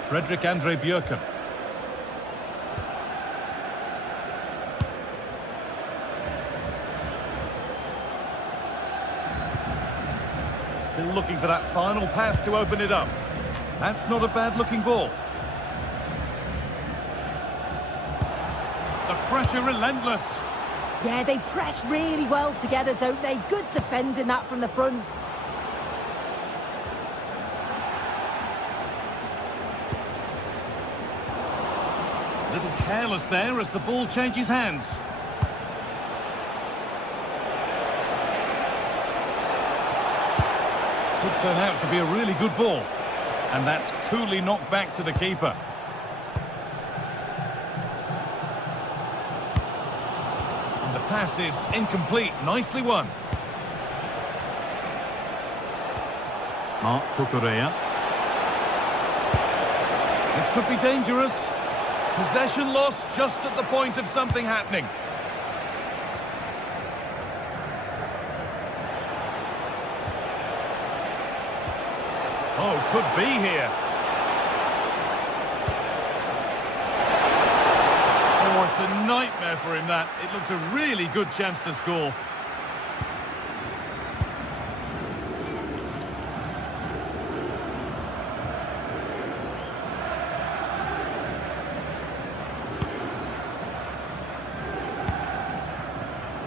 Fredrik Andre Bjørken. Still looking for that final pass to open it up. That's not a bad-looking ball. The pressure relentless. Yeah, they press really well together, don't they? Good defending that from the front. A little careless there as the ball changes hands. Could turn out to be a really good ball. And that's coolly knocked back to the keeper. And the pass is incomplete. Nicely won. Mark Cucurella. This could be dangerous. Possession lost just at the point of something happening. Oh, could be here. Oh, it's a nightmare for him, that. It looked a really good chance to score.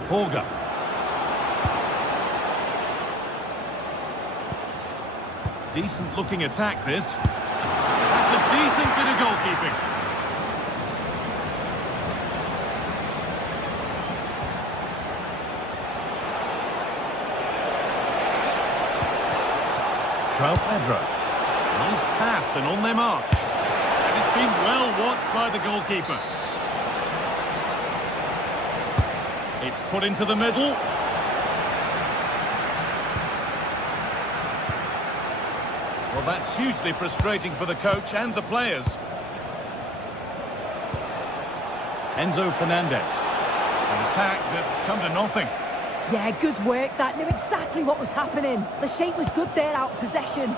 Holger. Decent looking attack, this. That's a decent bit of goalkeeping. Pedro. Nice pass and on their march. And it's been well watched by the goalkeeper. It's put into the middle. Well, that's hugely frustrating for the coach and the players. Enzo Fernandez. An attack that's come to nothing. Yeah, good work. That knew exactly what was happening. The shape was good there, out of possession.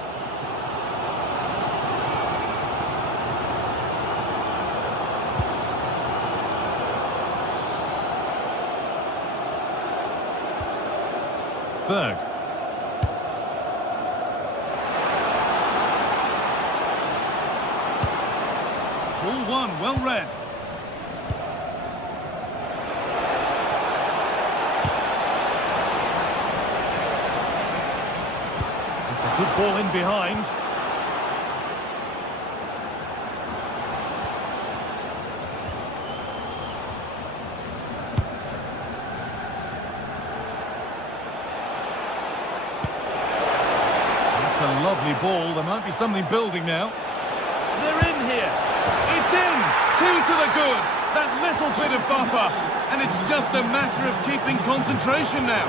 Berg. Ball one, well read. It's a good ball in behind. Lovely ball. There might be something building now. They're in here. It's in. 2 to the good. That little bit of buffer. And it's just a matter of keeping concentration now.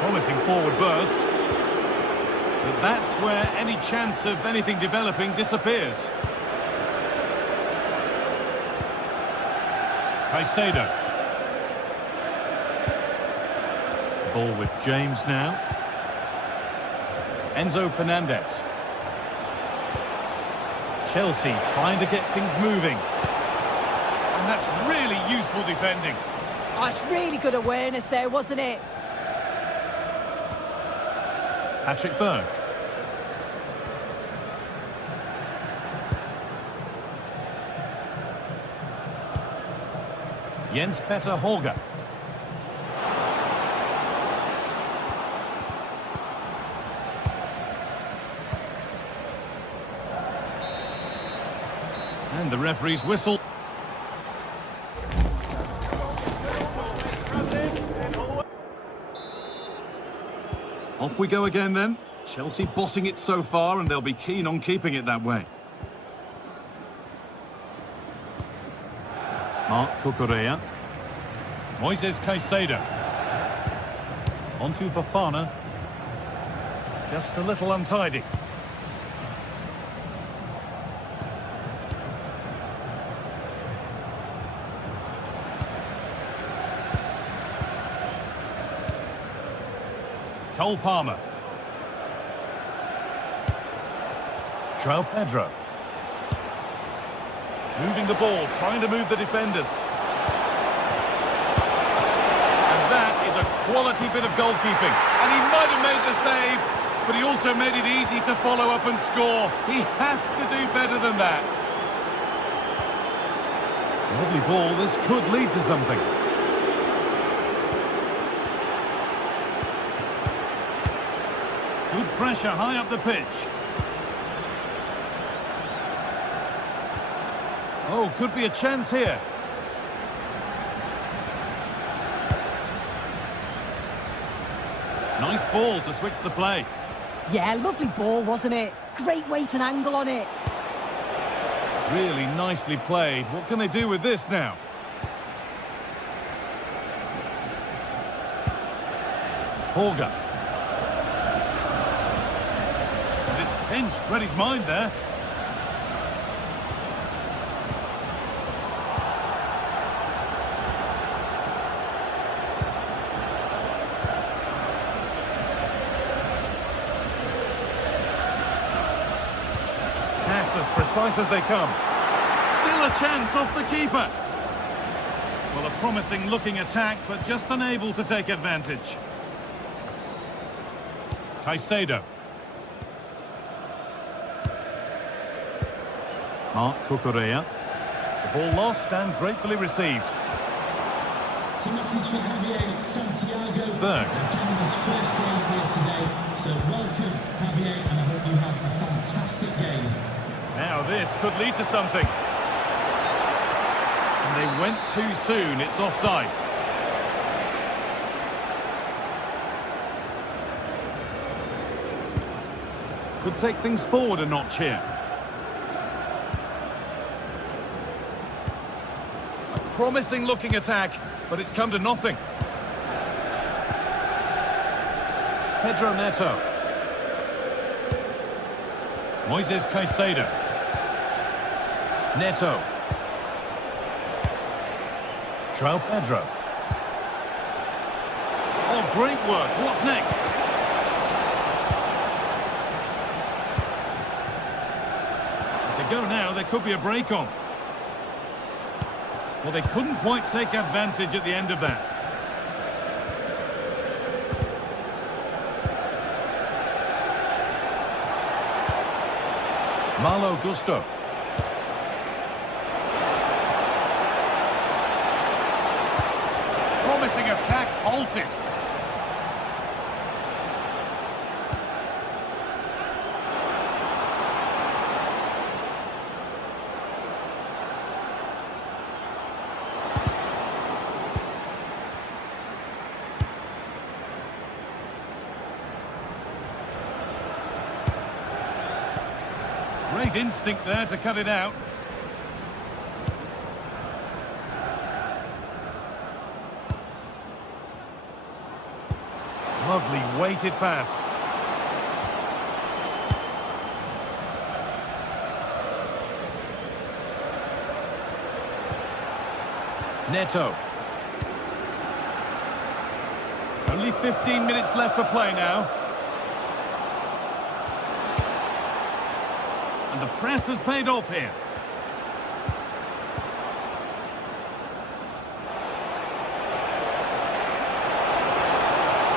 Promising forward burst. But that's where any chance of anything developing disappears. Caicedo. Ball with James now. Enzo Fernandez. Chelsea trying to get things moving. And that's really useful defending. Oh, it's really good awareness there, wasn't it? Patrick Berg. Jens Petter Holger. And the referee's whistle. Off we go again then. Chelsea bossing it so far, and they'll be keen on keeping it that way. Marc Cucurella. Moises Caicedo. Onto Fofana. Just a little untidy. Cole Palmer. João Pedro. Moving the ball, trying to move the defenders. And that is a quality bit of goalkeeping. And he might have made the save, but he also made it easy to follow up and score. He has to do better than that. Lovely ball, this could lead to something. Good pressure high up the pitch. Oh, could be a chance here. Nice ball to switch the play. Yeah, lovely ball, wasn't it? Great weight and angle on it. Really nicely played. What can they do with this now? Holger. Pinched, read his mind there. Pass as precise as they come. Still a chance off the keeper. Well, a promising looking attack, but just unable to take advantage. Caicedo. Marc Cucurella. The ball lost and gratefully received. It's a message for Javier Santiago. Berg. Attending his first game here today. So welcome, Javier, and I hope you have a fantastic game. Now this could lead to something. And they went too soon. It's offside. Could take things forward a notch here. Promising looking attack, but it's come to nothing. Pedro Neto. Moises Caicedo. Neto. João Pedro. Oh, great work. What's next? If they go now, there could be a break on. Well, they couldn't quite take advantage at the end of that. Malo Gusto. Promising attack halted. Great instinct there to cut it out. Lovely weighted pass. Neto. Only 15 minutes left for play now. And the press has paid off here.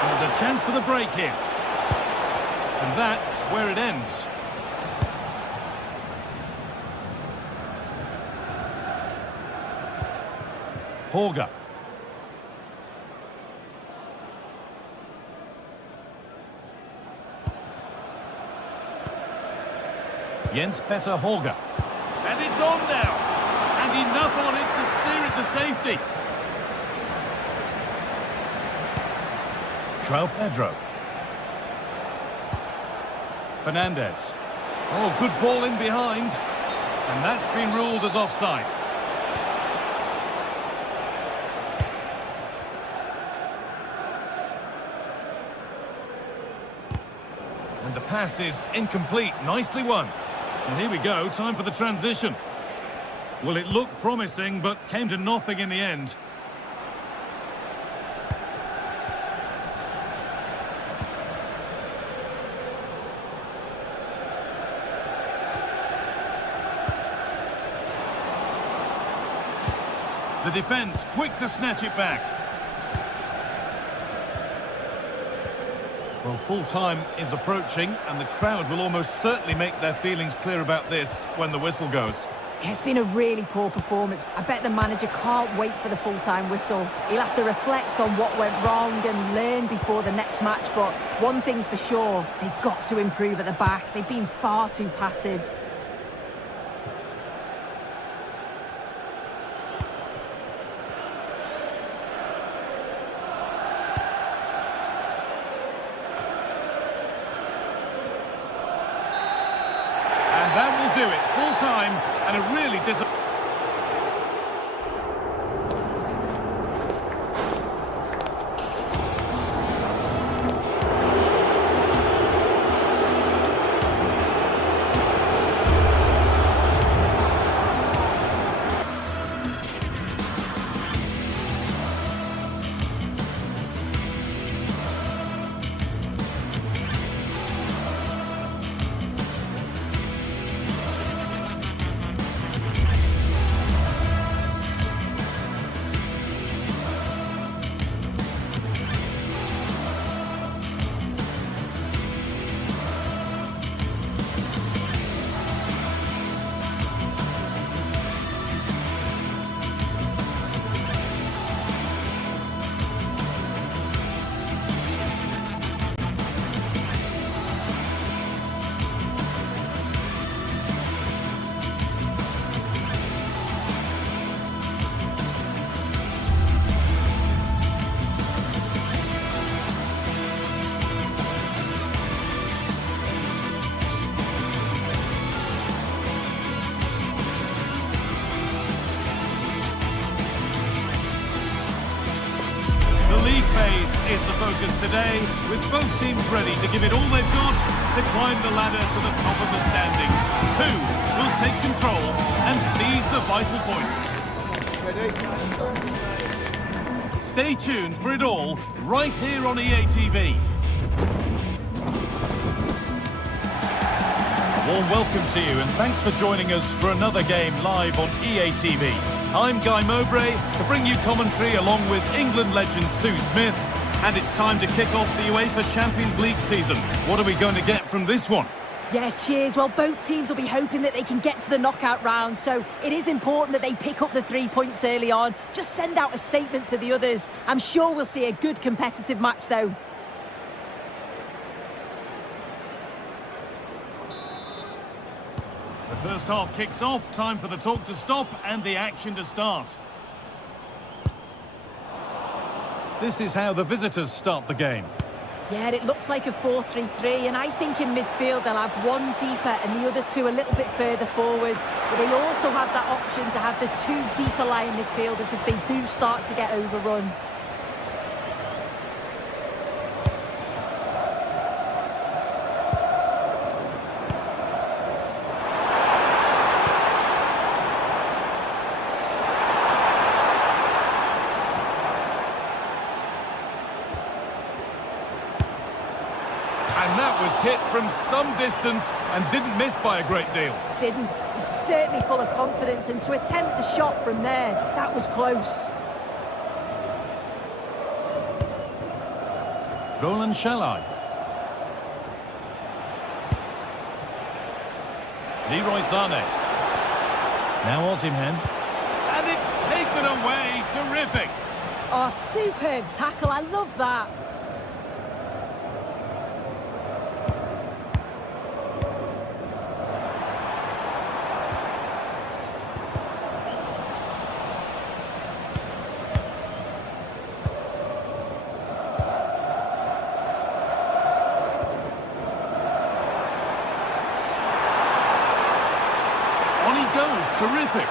And there's a chance for the break here. And that's where it ends. Holger. Jens-Peter Holger. And it's on now. And enough on it to steer it to safety. João Pedro. Fernandez. Oh, good ball in behind. And that's been ruled as offside. And the pass is incomplete. Nicely won. And here we go, time for the transition. Well, it looked promising, but came to nothing in the end. The defence quick to snatch it back. Well, full-time is approaching, and the crowd will almost certainly make their feelings clear about this when the whistle goes. Yeah, it's been a really poor performance. I bet the manager can't wait for the full-time whistle. He'll have to reflect on what went wrong and learn before the next match, but one thing's for sure, they've got to improve at the back. They've been far too passive. That will do it, full time, and a really disappointing. Is the focus today, with both teams ready to give it all they've got to climb the ladder to the top of the standings. Who will take control and seize the vital points? Stay tuned for it all, right here on EA TV. A warm welcome to you, and thanks for joining us for another game live on EA TV. I'm Guy Mowbray to bring you commentary along with England legend Sue Smith. And it's time to kick off the UEFA Champions League season. What are we going to get from this one? Yeah, cheers. Well, both teams will be hoping that they can get to the knockout round, so it is important that they pick up the 3 points early on. Just send out a statement to the others. I'm sure we'll see a good competitive match, though. The first half kicks off. Time for the talk to stop and the action to start. This is how the visitors start the game. Yeah, it looks like a 4-3-3, and I think in midfield they'll have one deeper and the other two a little bit further forward. But they also have that option to have the two deeper lying midfielders if they do start to get overrun. And that was hit from some distance and didn't miss by a great deal. Didn't. He's certainly full of confidence, and to attempt the shot from there, that was close. Roland Shalai. Leroy Sané. Now Osimhen. And it's taken away. Terrific. Oh, superb tackle. I love that. Terrific.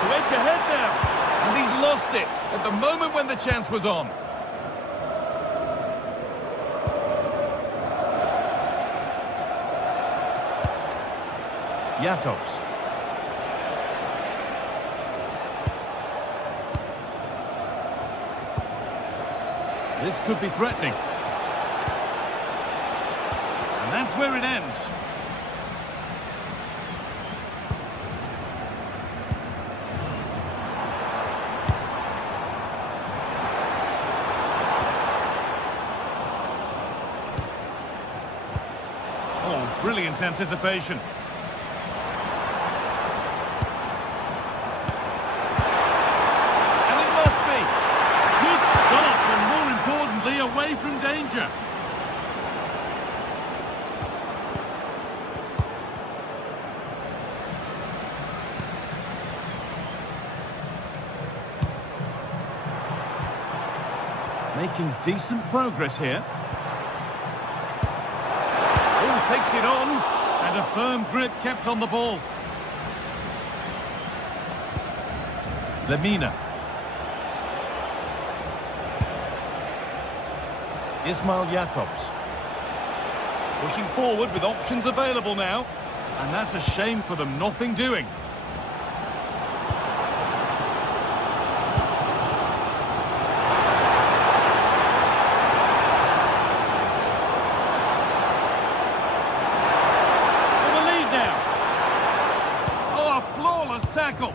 To edge ahead now. And he's lost it at the moment when the chance was on. Jacobs. This could be threatening. And that's where it ends. Brilliant anticipation. And it must be. Good stop, and more importantly, away from danger. Making decent progress here. Takes it on, and a firm grip kept on the ball. Lemina. Ismail Jacobs. Pushing forward with options available now. And that's a shame for them, nothing doing. Tackle.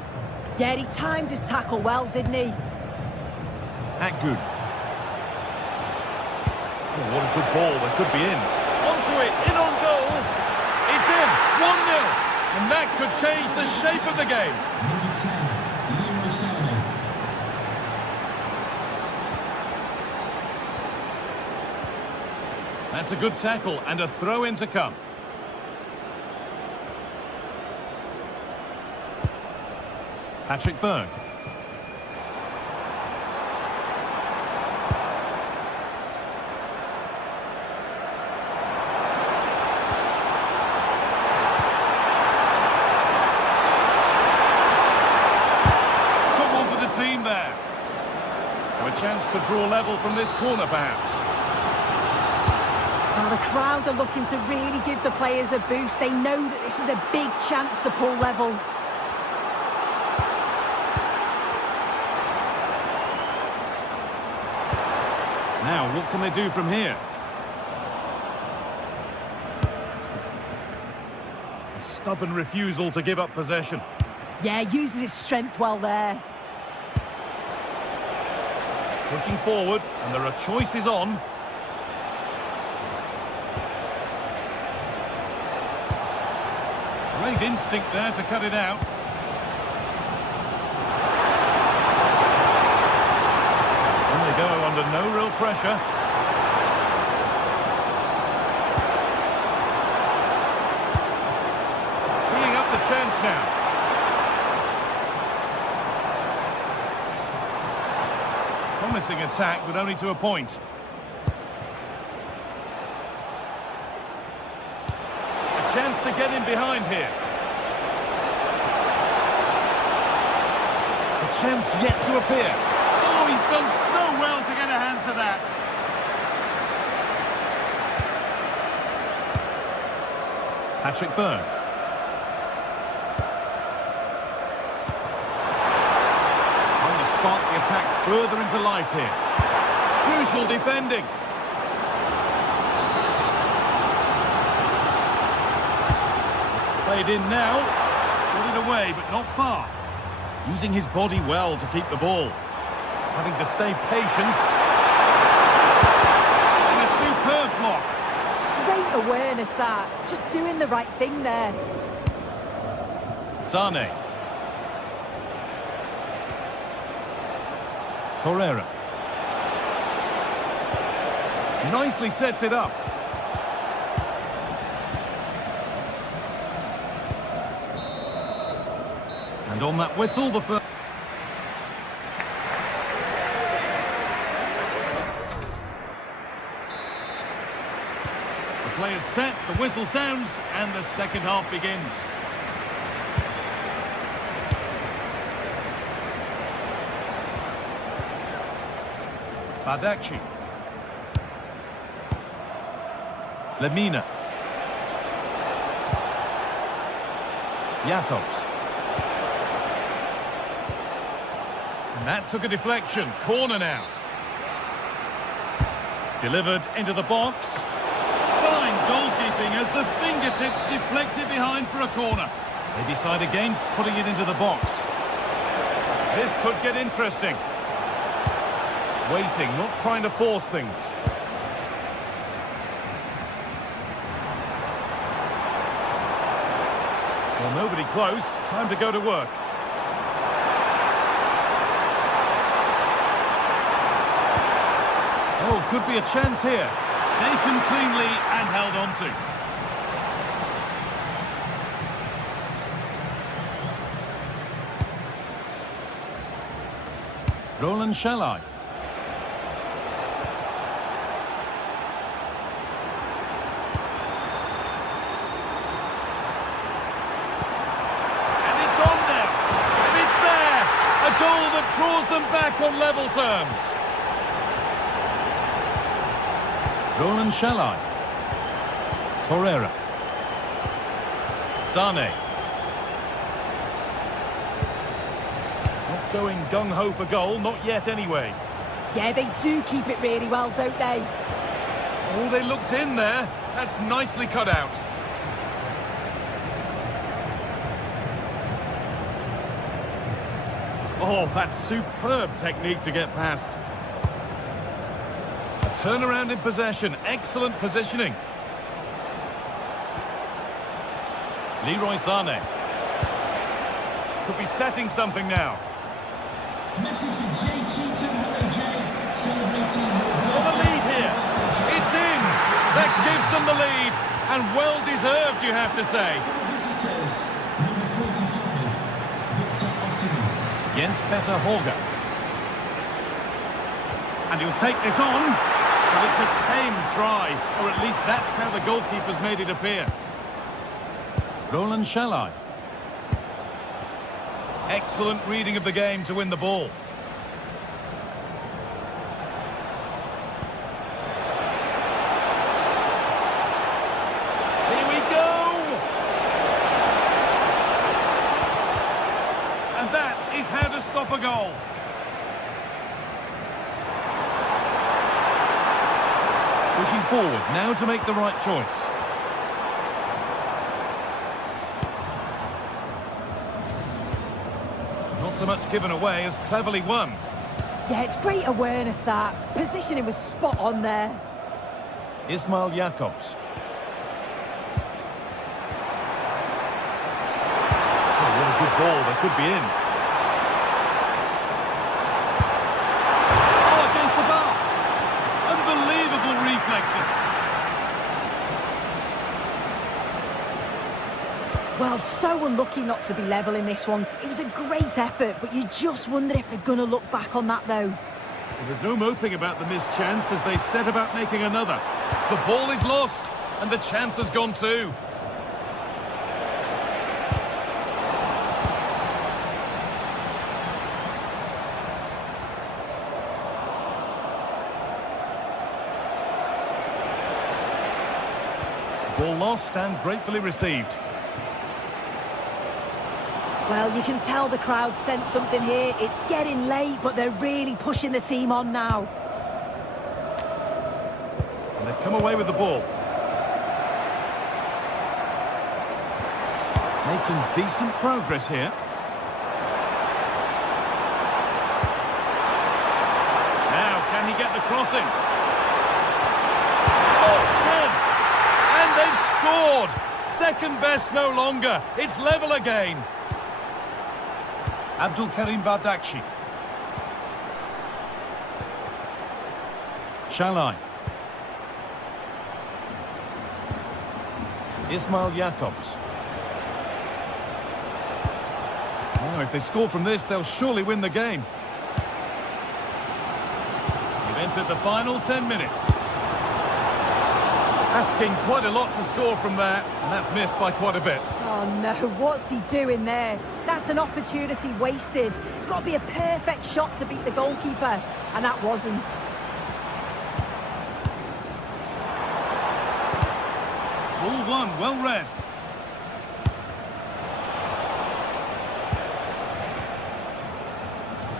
Yeah, he timed his tackle well, didn't he? Good. Oh, what a good ball. They could be in. Onto it, in on goal. It's in. 1-0. And that could change the shape of the game. Number 10, Leroy Sané. That's a good tackle and a throw-in to come. Patrick Berg. Someone for the team there. So a chance to draw level from this corner, perhaps. Well, the crowd are looking to really give the players a boost. They know that this is a big chance to pull level. Now, what can they do from here? A stubborn refusal to give up possession. Yeah, uses his strength well there. Pushing forward, and there are choices on. Great instinct there to cut it out. Go under no real pressure. Teeing up the chance now. Promising attack, but only to a point. to get in behind here. A chance yet to appear. Oh, he's done so well to get a hand to that. Patrick Berg. Trying to spark the attack further into life here. Crucial defending. It's played in now. Put it away, but not far. Using his body well to keep the ball. Having to stay patient. And a superb block. Great awareness that. Just doing the right thing there. Sane. Torreira. Nicely sets it up. And on that whistle, the first... The play is set, the whistle sounds, and the second half begins. Badaci. Lemina. Jacobs. And that took a deflection. Corner now. Delivered into the box. Fine goalkeeping as the fingertips deflected behind for a corner. They decide against putting it into the box. This could get interesting. Waiting, not trying to force things. Well, nobody close. Time to go to work. Oh, could be a chance here. Taken cleanly and held on to. Roland Shalai. Goal that draws them back on level terms. Roland Shalai. Torreira. Sane. Not going gung-ho for goal, not yet anyway. Yeah, they do keep it really well, don't they? Oh, they looked in there. That's nicely cut out. Oh, that's superb technique to get past. A turnaround in possession. Excellent positioning. Leroy Sane. Could be setting something now. Message for Jay Cheatham. Hello, Jay. Celebrating For the lead here. It's in. That gives them the lead. And well deserved, you have to say. For the visitors, number 45, Victor Osimhen. Jens Petter Horger. And he'll take this on. But it's a tame try. Or at least that's how the goalkeeper's made it appear. Roland Shalai. Excellent reading of the game to win the ball. Here we go! And that is how to stop a goal. Pushing forward now to make the right choice. Not so much given away as cleverly won. Yeah, it's great awareness that. Positioning was spot on there. Ismail Jacobs. Oh, what a good ball. They could be in. Oh, against the bar. Unbelievable reflexes. Well, so unlucky not to be level in this one. It was a great effort, but you just wonder if they're going to look back on that, though. There's no moping about the missed chance as they set about making another. The ball is lost, and the chance has gone too. Ball lost and gratefully received. Well, you can tell the crowd sensed something here. It's getting late, but they're really pushing the team on now. And they've come away with the ball. Making decent progress here. Now, can he get the crossing? Oh, chance! And they've scored! Second best no longer. It's level again. Abdul Karim Bardakshi. Shalai. Ismail Jakobs. Now, if they score from this, they'll surely win the game. We've entered the final 10 minutes. Asking quite a lot to score from there, and that's missed by quite a bit. Oh no, what's he doing there? That's an opportunity wasted. It's got to be a perfect shot to beat the goalkeeper, and that wasn't. Ball one, well read.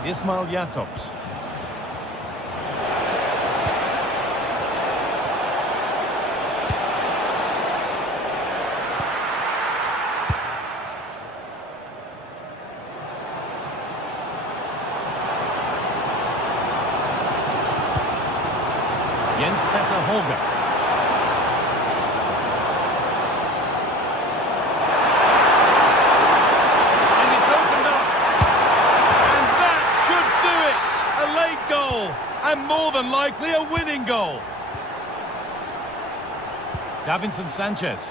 Ismail Jakobs. Jens Petter Holger. And it's opened up. And that should do it. A late goal. And more than likely a winning goal. Davinson Sanchez.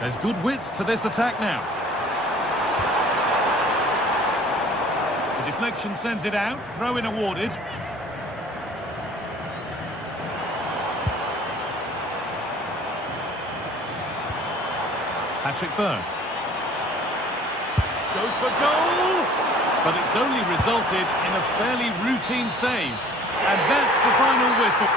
There's good width to this attack now. The deflection sends it out. Throw-in awarded. Patrick Byrne. Goes for goal! But it's only resulted in a fairly routine save. And that's the final whistle.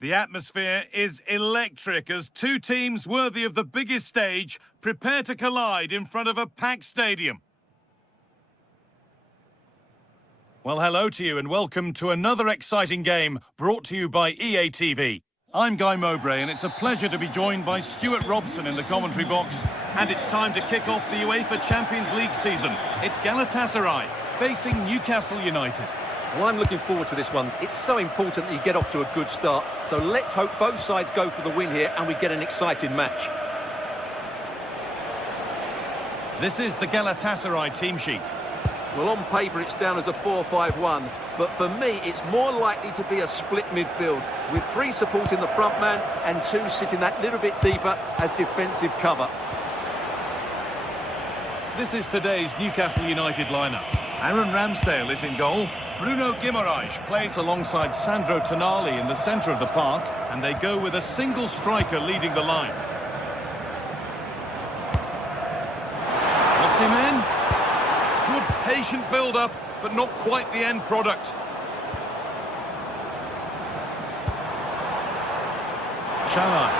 The atmosphere is electric as two teams worthy of the biggest stage prepare to collide in front of a packed stadium. Well, hello to you and welcome to another exciting game brought to you by EA TV. I'm Guy Mowbray and it's a pleasure to be joined by Stuart Robson in the commentary box. And it's time to kick off the UEFA Champions League season. It's Galatasaray facing Newcastle United. Well, I'm looking forward to this one. It's so important that you get off to a good start. So let's hope both sides go for the win here and we get an exciting match. This is the Galatasaray team sheet. Well, on paper it's down as a 4-5-1. but for me, it's more likely to be a split midfield, with 3 supporting the front man and 2 sitting that little bit deeper as defensive cover. This is today's Newcastle United lineup. Aaron Ramsdale is in goal. Bruno Guimaraes plays alongside Sandro Tonali in the centre of the park, and they go with a single striker leading the line. Osimhen. Good patient build-up, but not quite the end product. Shalai.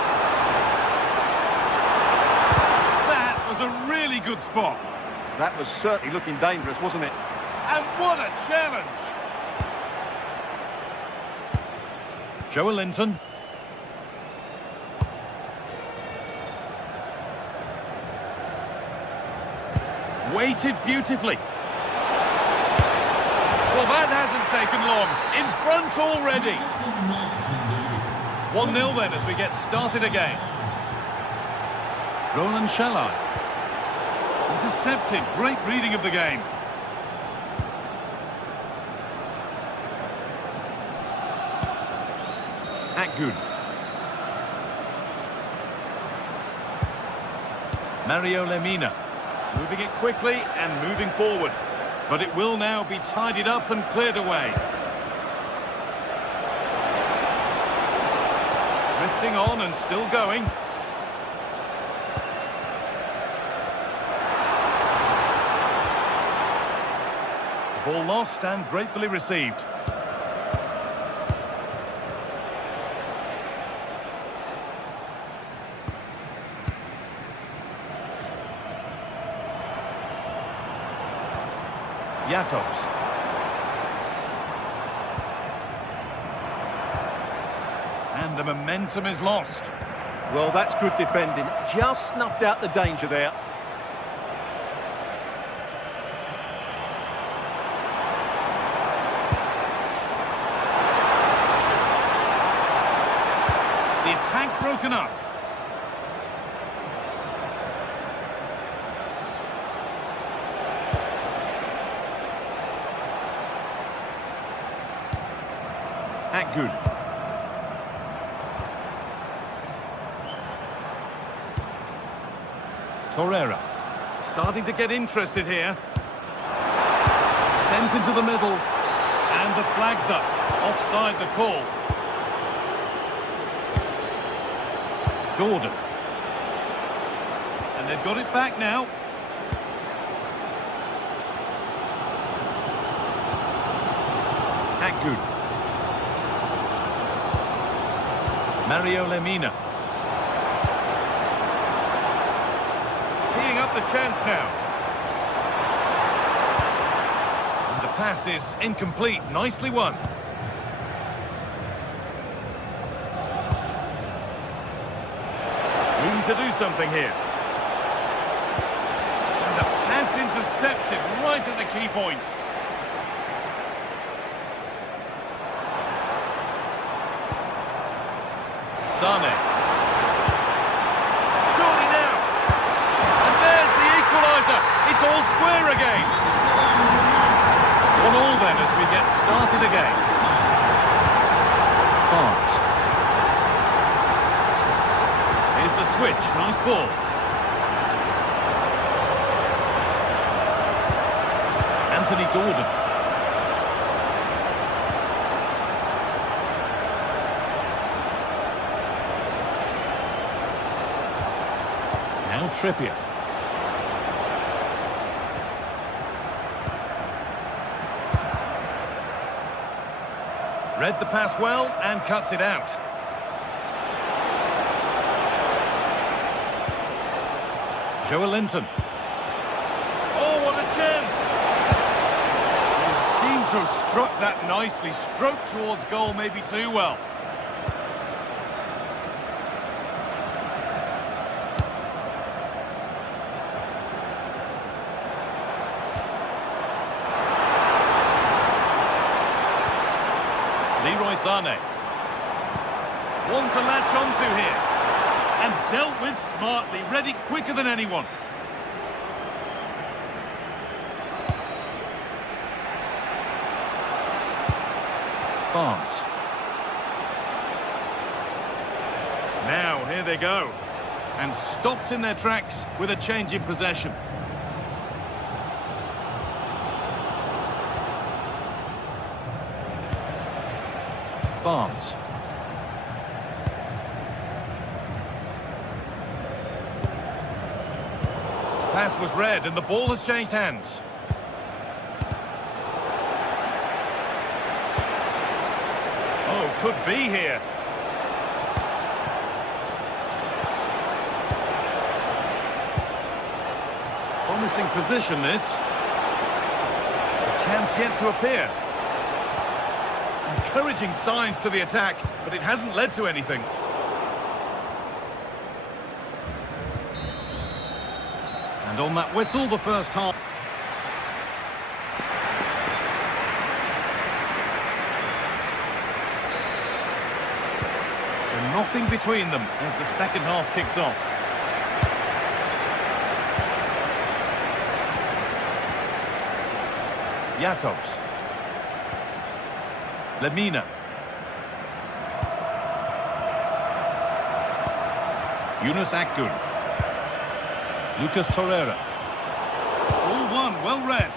That was a really good spot. That was certainly looking dangerous, wasn't it? And what a challenge! Joe Linton. Waited beautifully. Well, that hasn't taken long. In front already. 1-0 then as we get started again. Roland Shalai. Intercepted. Great reading of the game. Good. Mario Lemina. Moving it quickly and moving forward. But it will now be tidied up and cleared away. Drifting on and still going. The ball lost and gratefully received. Jacobs. And the momentum is lost. Well, that's good defending. Just snuffed out the danger there. The attack broken up. Good. Torreira starting to get interested here. Sent into the middle, and the flag's up. Offside the call. Gordon, and they've got it back now. Good. Mario Lemina. Teeing up the chance now. And the pass is incomplete. Nicely won. Room to do something here. And the pass intercepted right at the key point. Sane. Surely now. And there's the equaliser. It's all square again. 1-1 then as we get started again. Barnes. Here's the switch. Nice ball. Anthony Gordon. Now Trippier. Read the pass well and cuts it out. Joe Linton. Oh, what a chance! He seemed to have struck that nicely. Stroked towards goal maybe too well. Sane. One to latch onto here. And dealt with smartly, read it quicker than anyone. Barnes. Now, here they go. And stopped in their tracks with a change in possession. Barnes. Pass was read and the ball has changed hands. Oh, could be here. Promising position, this. A chance yet to appear. Encouraging signs to the attack, but it hasn't led to anything. And on that whistle, the first half. So nothing between them as the second half kicks off. Jacobs. Lemina. Yunus Akgün. Lucas Torreira. All one, well read.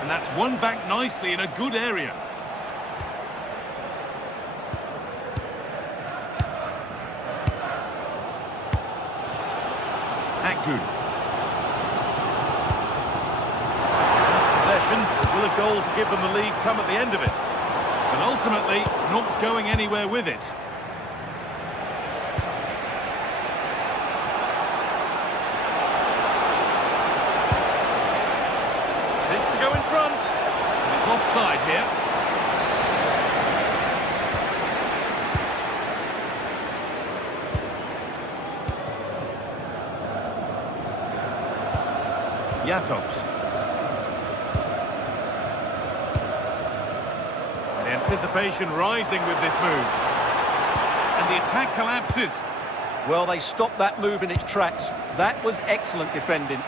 And that's won back nicely in a good area. Akgün. Possession, will a goal to give them the lead come at the end of it? But ultimately, not going anywhere with it. This to go in front. And it's offside here. Jacobs. The anticipation rising with this move. And the attack collapses. Well, they stopped that move in its tracks. That was excellent defending.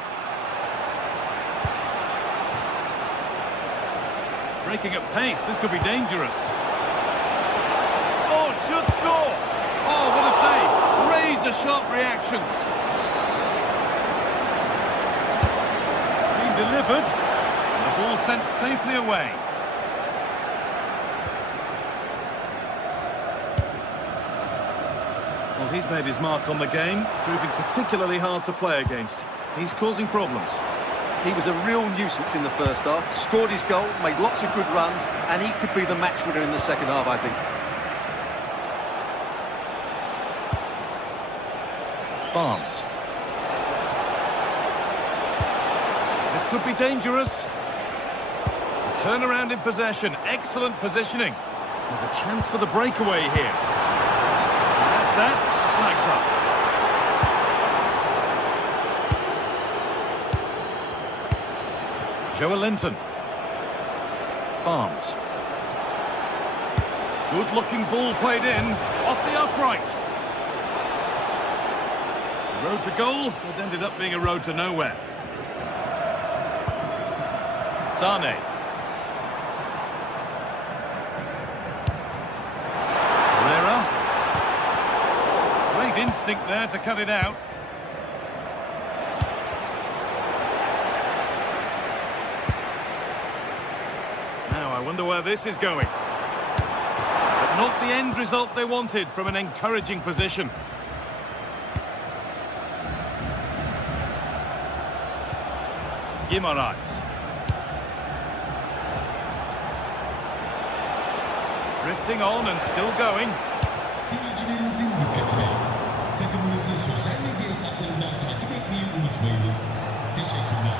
Breaking at pace, this could be dangerous. Oh, should score! Oh, what a save! Razor-sharp reactions. Delivered, and the ball sent safely away. Well, he's made his mark on the game, proving particularly hard to play against. He's causing problems. He was a real nuisance in the first half, scored his goal, made lots of good runs, and he could be the match winner in the second half, I think. Barnes. This could be dangerous. Turnaround in possession. Excellent positioning. There's a chance for the breakaway here. And that's that. Flags up. Joe Linton. Barnes. Good-looking ball played in. Off the upright. The road to goal has ended up being a road to nowhere. Sane. Herrera. Great instinct there to cut it out. Now I wonder where this is going. But not the end result they wanted from an encouraging position. Guimaraes. Drifting on and still going. Seyircilerimizin dikkatine. Takımınızı sosyal medya hesaplarından takip etmeyi unutmayınız. Teşekkürler.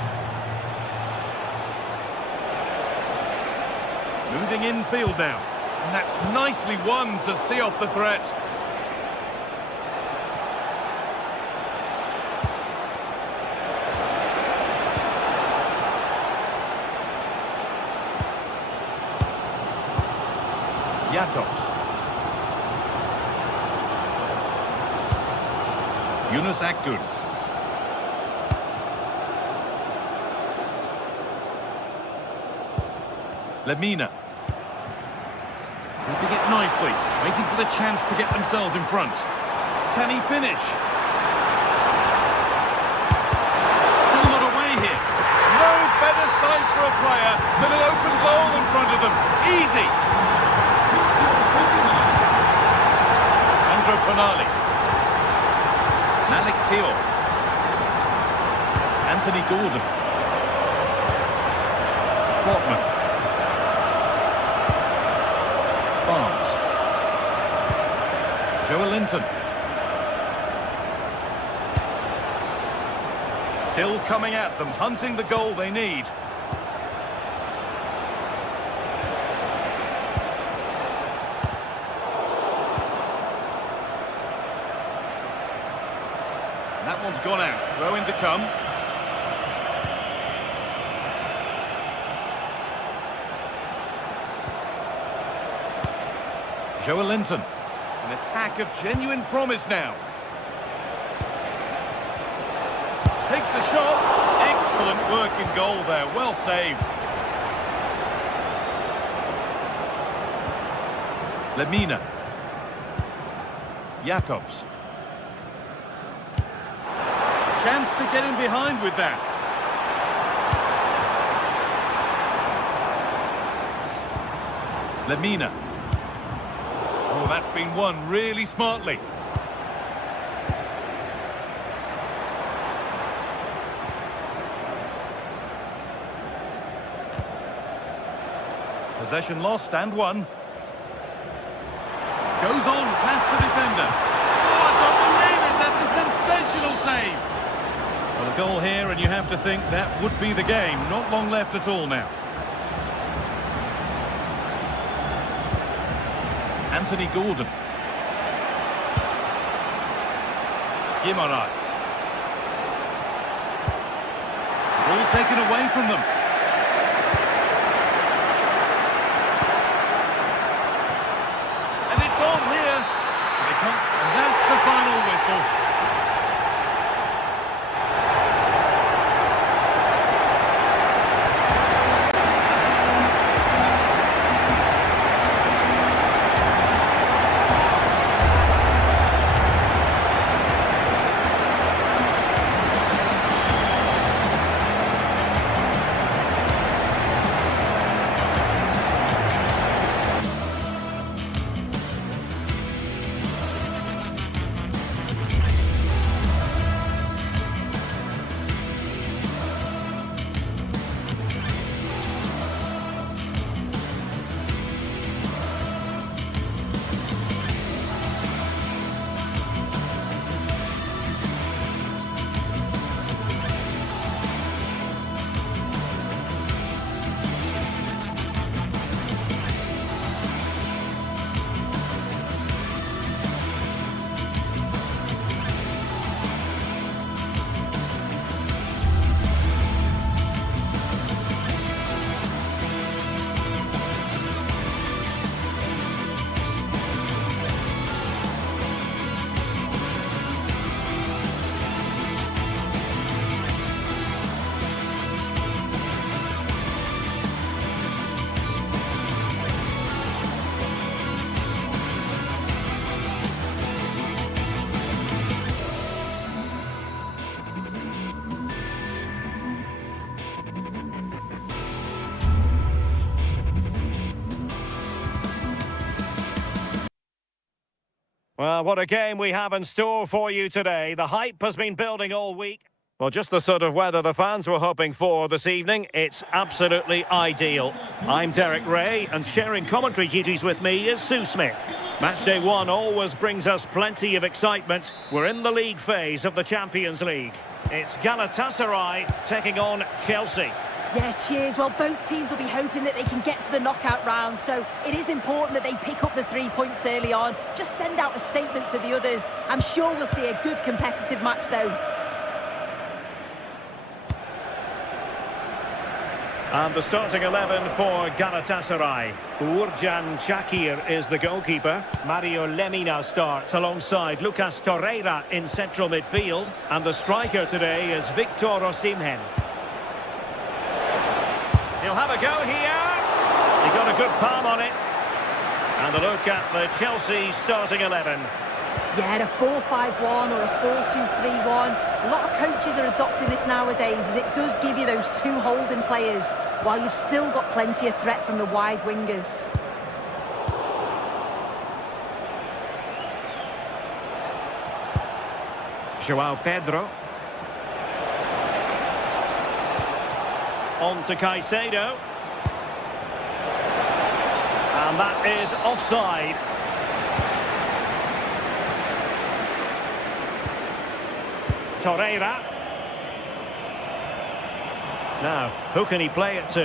Moving infield now. And that's nicely won to see off the threat. Jakobs. Yunus Akgün. Lemina. Keeping it nicely, waiting for the chance to get themselves in front. Can he finish? Still not away here. No better sight for a player than an open goal in front of them. Easy. Sandro Tonali. Malik Thiaw. Anthony Gordon. Botman. Barnes. Joelinton. Still coming at them, hunting the goal they need. That one's gone out. Throw in to come. Joelinton. An attack of genuine promise now. Takes the shot. Excellent work in goal there. Well saved. Lemina. Jakobs. Chance to get in behind with that. Lemina. Oh, that's been won really smartly. Possession lost and won. Goes on past the defender. Oh, I don't believe it. That's a sensational save. Well, a goal here, and you have to think that would be the game. Not long left at all now. Anthony Gordon. Guimaraes. Ball taken away from them. And it's on here. And that's the final whistle. Well, what a game we have in store for you today. The hype has been building all week. Well, just the sort of weather the fans were hoping for this evening. It's absolutely ideal. I'm Derek Ray, and sharing commentary duties with me is Sue Smith. Matchday 1 always brings us plenty of excitement. We're in the league phase of the Champions League. It's Galatasaray taking on Chelsea. Yeah, cheers. Well, both teams will be hoping that they can get to the knockout round, so it is important that they pick up the 3 points early on. Just send out a statement to the others. I'm sure we'll see a good competitive match, though. And the starting 11 for Galatasaray. Uğurcan Çakır is the goalkeeper. Mario Lemina starts alongside Lucas Torreira in central midfield. And the striker today is Victor Osimhen. He'll have a go here. He got a good palm on it. And a look at the Chelsea starting 11. Yeah, a 4-5-1 or a 4-2-3-1. A lot of coaches are adopting this nowadays, as it does give you those two holding players, while you've still got plenty of threat from the wide wingers. João Pedro. On to Caicedo. And that is offside. Torreira. Now, who can he play it to?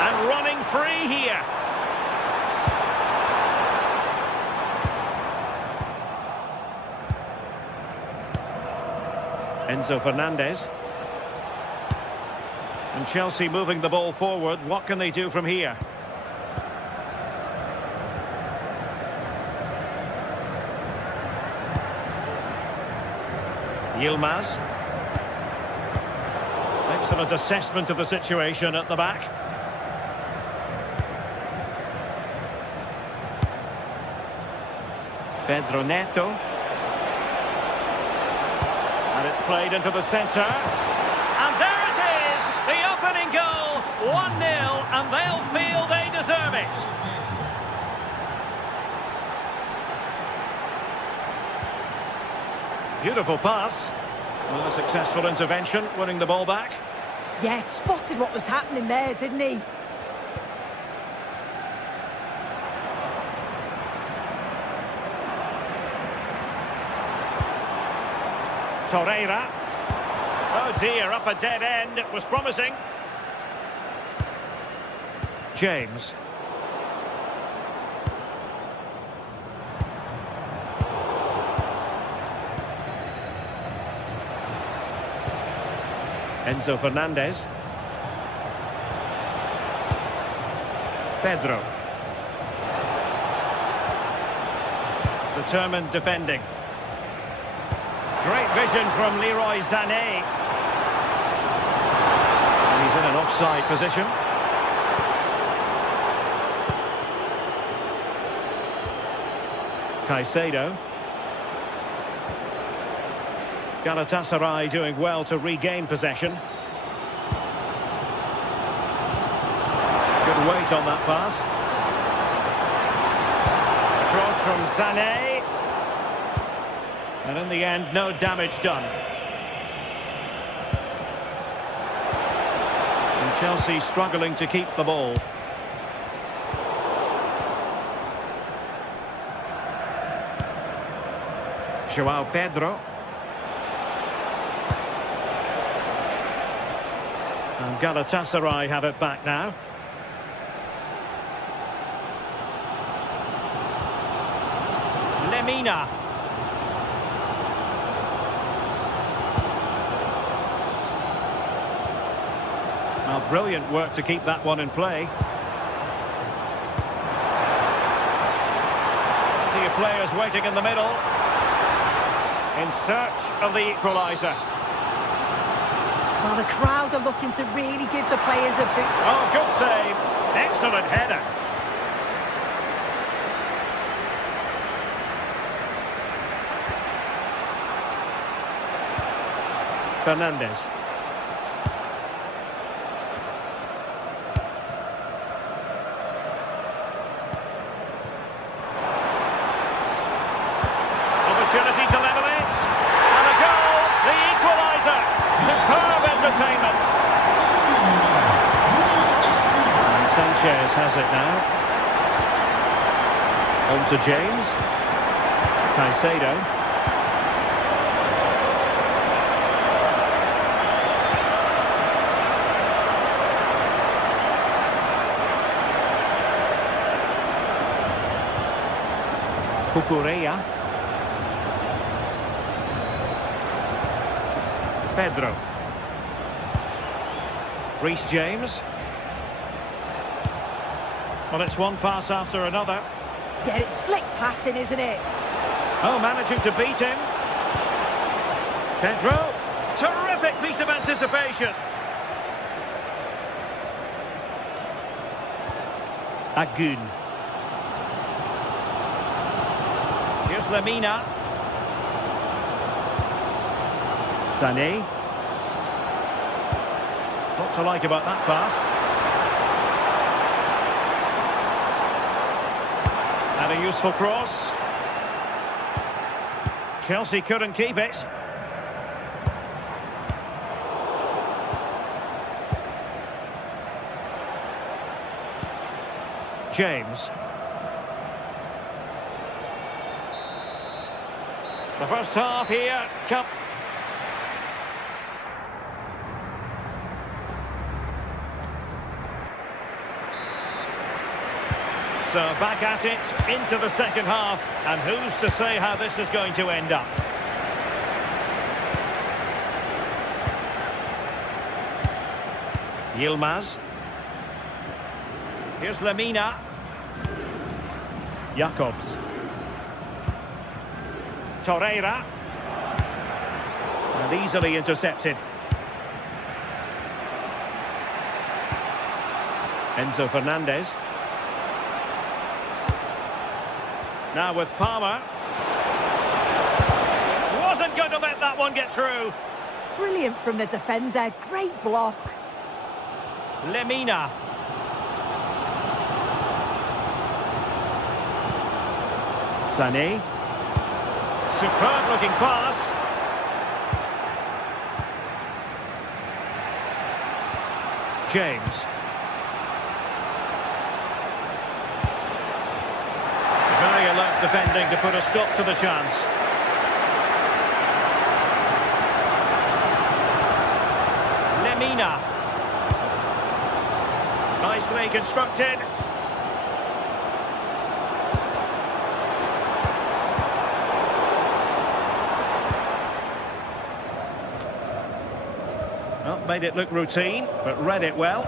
And running free here. Enzo Fernandez. And Chelsea moving the ball forward. What can they do from here? Yilmaz. Excellent assessment of the situation at the back. Pedro Neto. And it's played into the centre. And there it is! The opening goal! 1-0, and they'll feel they deserve it. Beautiful pass. Well, a successful intervention, winning the ball back. Yeah, spotted what was happening there, didn't he? Torreira. Oh dear, up a dead end. It was promising. James. Enzo Fernandez. Pedro. Determined defending. Great vision from Leroy Sané. And he's in an offside position. Caicedo. Galatasaray doing well to regain possession. Good weight on that pass. Cross from Sané. And in the end, no damage done. And Chelsea struggling to keep the ball. João Pedro. And Galatasaray have it back now. Lemina. Well, brilliant work to keep that one in play. Plenty of players waiting in the middle. In search of the equaliser. Well, the crowd are looking to really give the players a boost. Oh, good save. Excellent header. Fernandez. Opportunity to level it. And a goal. The equaliser. Superb entertainment. And Sanchez has it now. On to James. Caicedo. Cucurella. Pedro. Reece James. Well, it's one pass after another. Yeah, it's slick passing, isn't it? Oh, managing to beat him. Pedro. Terrific piece of anticipation. Agun. Here's Lemina. Sané. What to like about that pass? And a useful cross. Chelsea couldn't keep it. James. The first half here. So back at it, into the second half, and who's to say how this is going to end up? Yilmaz. Here's Lemina. Jacobs. Torreira. And easily intercepted. Enzo Fernandez. Now with Palmer. Wasn't going to let that one get through. Brilliant from the defender. Great block. Lemina. Sané. Superb looking pass. James. Very alert defending to put a stop to the chance. Lemina. Nicely constructed. Well, made it look routine, but read it well.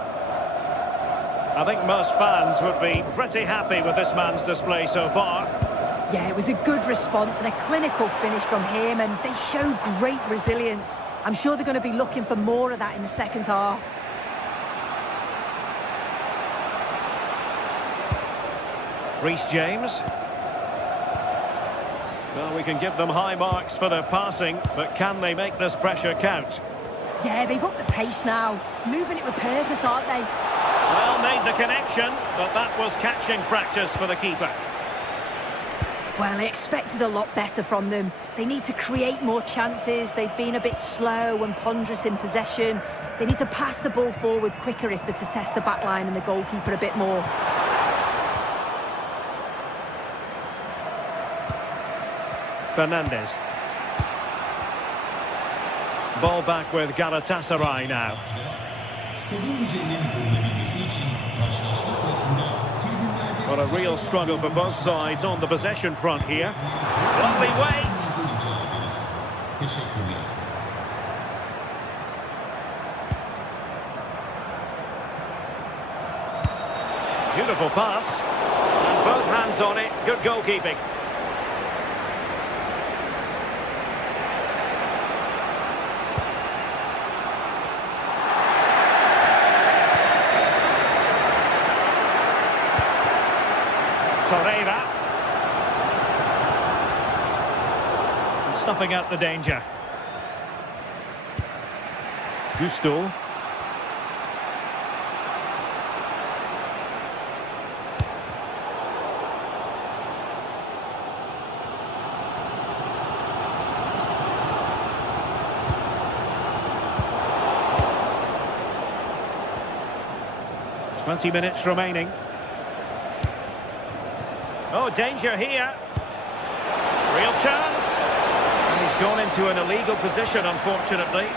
I think most fans would be pretty happy with this man's display so far. Yeah, it was a good response and a clinical finish from him, and they show great resilience. I'm sure they're going to be looking for more of that in the second half. Reece James. Well, we can give them high marks for their passing, but can they make this pressure count? Yeah, they've upped the pace now. Moving it with purpose, aren't they? Well, made the connection, but that was catching practice for the keeper. Well, I expected a lot better from them. They need to create more chances. They've been a bit slow and ponderous in possession. They need to pass the ball forward quicker if they're to test the back line and the goalkeeper a bit more. Fernandez. Ball back with Galatasaray now. What a real struggle for both sides on the possession front here. Lovely wait. Beautiful pass. And both hands on it. Good goalkeeping. Torreira. And snuffing out the danger. Gusto. Twenty minutes remaining. Oh, danger here. Real chance. And he's gone into an illegal position, unfortunately.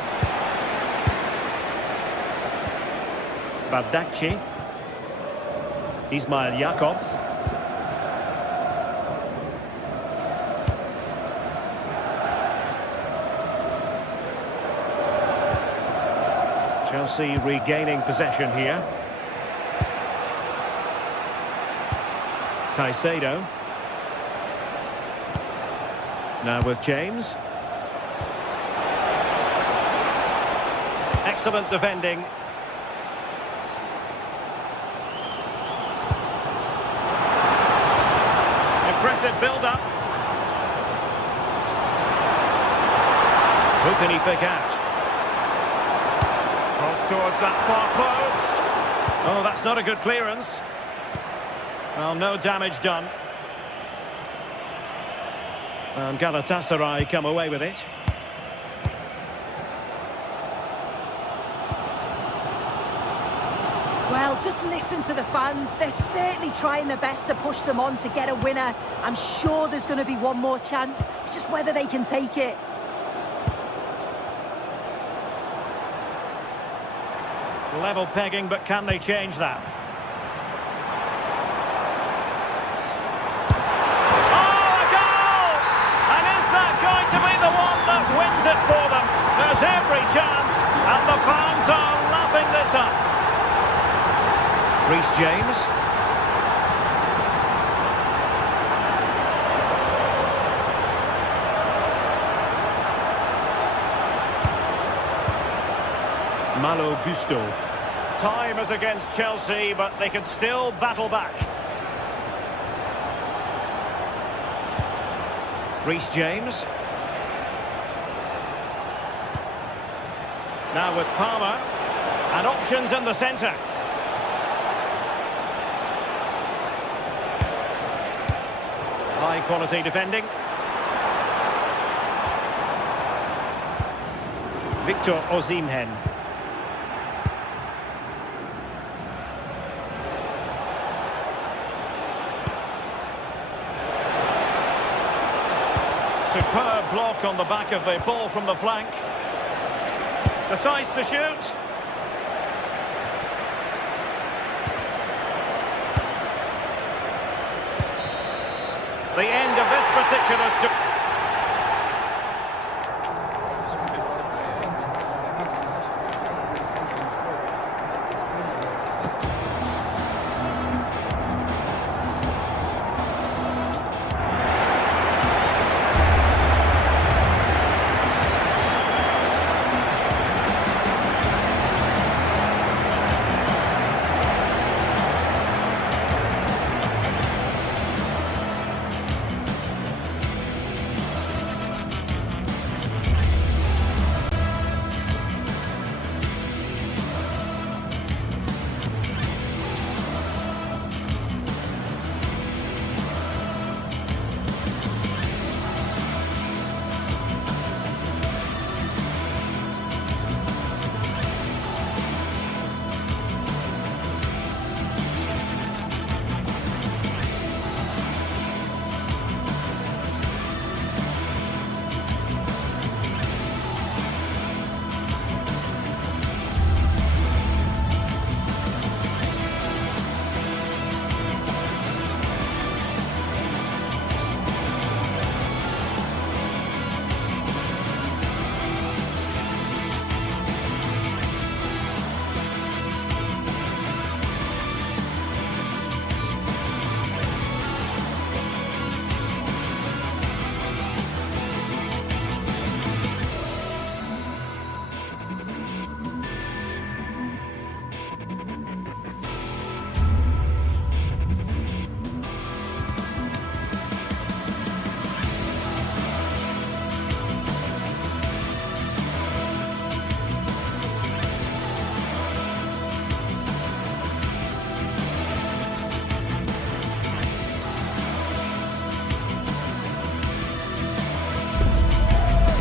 Bardacci. Ismail Jacobs. Chelsea regaining possession here. Caicedo. Now with James. Excellent defending. Impressive build-up. Who can he pick out? Cross towards that far post. Oh, that's not a good clearance. Well, no damage done. And Galatasaray come away with it. Well, just listen to the fans. They're certainly trying their best to push them on to get a winner. I'm sure there's going to be one more chance. It's just whether they can take it. Level pegging, but can they change that? Oh, a goal! And is that going to be the one that wins it for them? There's every chance, and the fans are lapping this up. Reece James. Malo Gusto. Time is against Chelsea, but they can still battle back. Reece James. Now with Palmer. And options in the centre. High quality defending. Victor Osimhen. Superb block on the back of the ball from the flank. Decides to shoot. The end of this particular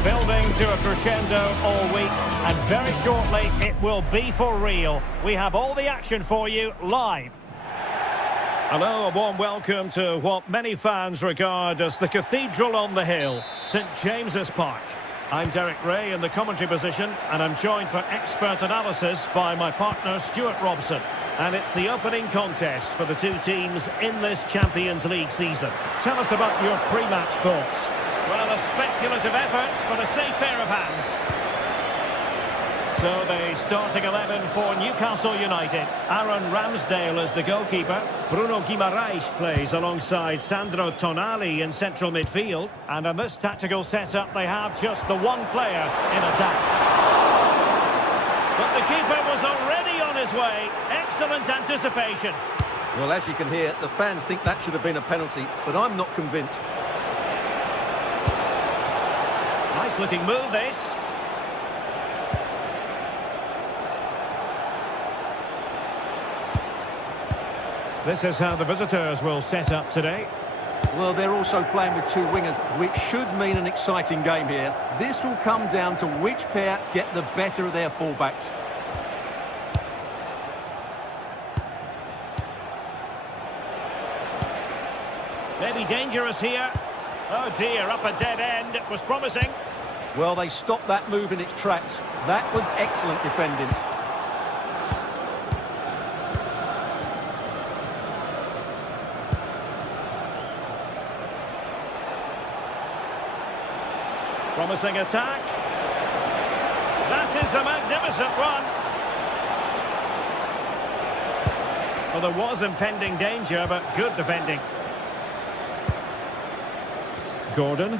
building to a crescendo all week, and very shortly it will be for real. We have all the action for you live. Hello, a warm welcome to what many fans regard as the cathedral on the hill, St James's Park. I'm Derek Ray in the commentary position, and I'm joined for expert analysis by my partner Stuart Robson. And it's the opening contest for the two teams in this Champions League season. Tell us about your pre-match thoughts. Well, a speculative effort, but a safe pair of hands. So the starting 11 for Newcastle United. Aaron Ramsdale is the goalkeeper. Bruno Guimaraes plays alongside Sandro Tonali in central midfield. And in this tactical setup, they have just the one player in attack. But the keeper was already on his way. Excellent anticipation. Well, as you can hear, the fans think that should have been a penalty, but I'm not convinced. Nice looking move, this. This is how the visitors will set up today. Well, they're also playing with two wingers, which should mean an exciting game here. This will come down to which pair get the better of their fullbacks. Maybe dangerous here. Oh dear, up a dead end. It was promising. Well, they stopped that move in its tracks. That was excellent defending. Promising attack. That is a magnificent run. Well, there was impending danger, but good defending. Gordon.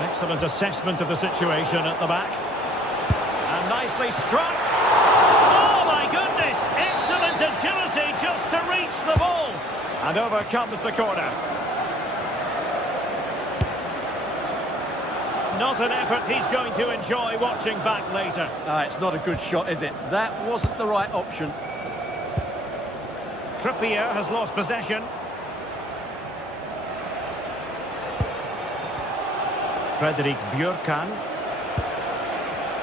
Excellent assessment of the situation at the back. And nicely struck. Oh, my goodness! Excellent agility just to reach the ball. And over comes the corner. Not an effort he's going to enjoy watching back later. It's not a good shot, is it? That wasn't the right option. Trippier has lost possession. Frederick Björkan.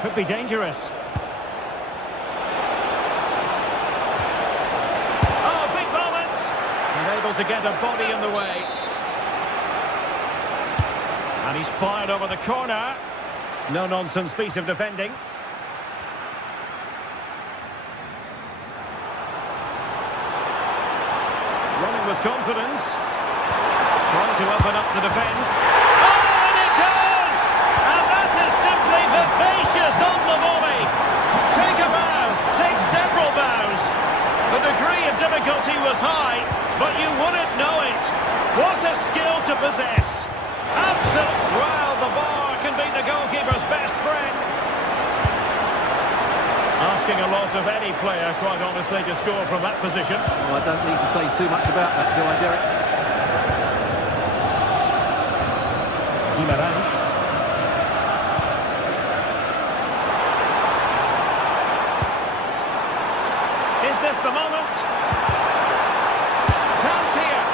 Could be dangerous. Oh, big moment! Unable to get a body in the way. And he's fired over the corner. No-nonsense piece of defending. Running with confidence. Trying to open up the defence. Oh, and it does! And that is simply vivacious on the volley. Take a bow, take several bows. The degree of difficulty was high, but you wouldn't know it. What a skill to possess. Absolute. Well, the bar can be the goalkeeper's best friend. Asking a lot of any player, quite honestly, to score from that position. Well, I don't need to say too much about that, do I, Derek? Guimaraes. Is this the moment? Chance here,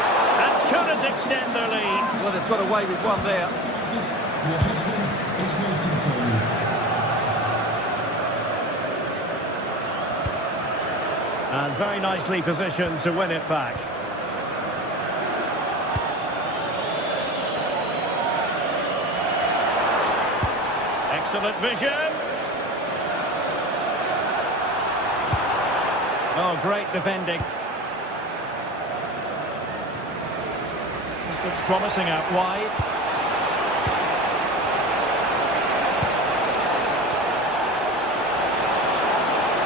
and couldn't extend their lead. Well, they've got away with one there. Your husband is waiting for you. And very nicely positioned to win it back. Excellent vision. Oh, great defending. This looks promising out wide.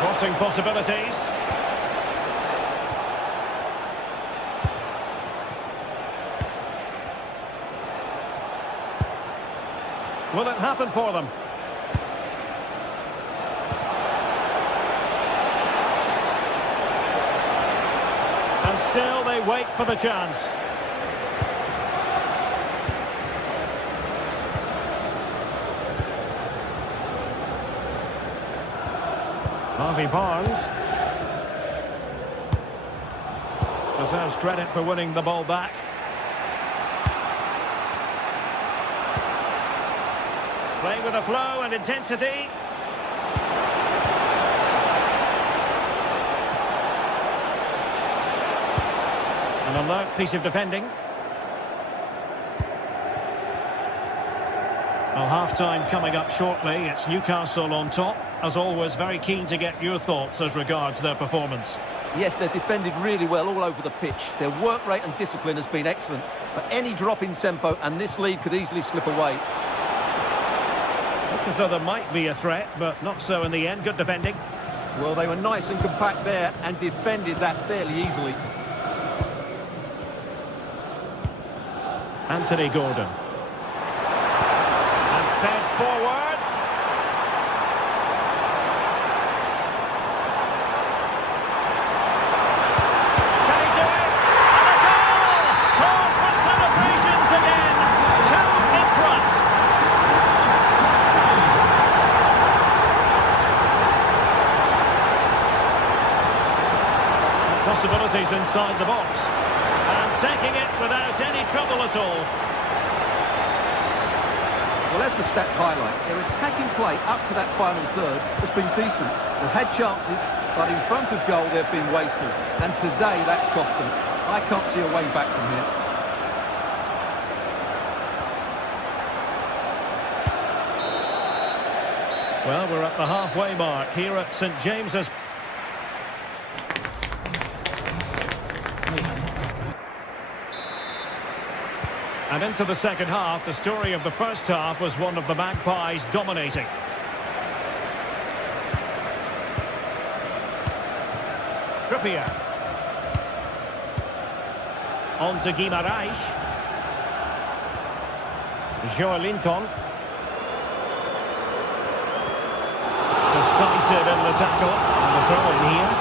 Crossing possibilities. Will it happen for them? And still they wait for the chance. Harvey Barnes deserves credit for winning the ball back. Playing with a flow and intensity. An alert piece of defending. Well, half-time coming up shortly. It's Newcastle on top. As always, very keen to get your thoughts as regards their performance. Yes, they're defended really well all over the pitch. Their work rate and discipline has been excellent. But any drop in tempo and this lead could easily slip away. Look as though there might be a threat, but not so in the end. Good defending. Well, they were nice and compact there and defended that fairly easily. Anthony Gordon. And fed forwards. Can he do it? And a goal! Calls for celebrations again. 2 in front. Possibilities inside the box. And taking it without any trouble at all. Well, as the stats highlight, their attacking play up to that final third has been decent. They've had chances, but in front of goal they've been wasteful. And today that's cost them. I can't see a way back from here. Well, we're at the halfway mark here at St James's. And into the second half, the story of the first half was one of the Magpies dominating. Trippier. On to Guimaraes. Joelinton. Decisive in the tackle. And the throw in here.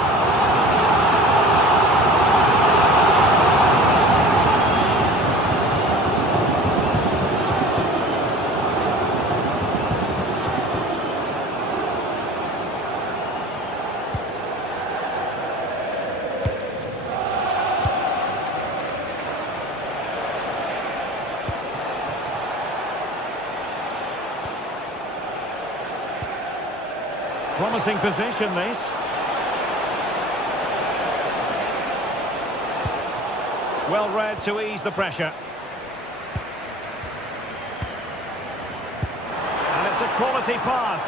Promising position, this. Well read to ease the pressure. And it's a quality pass.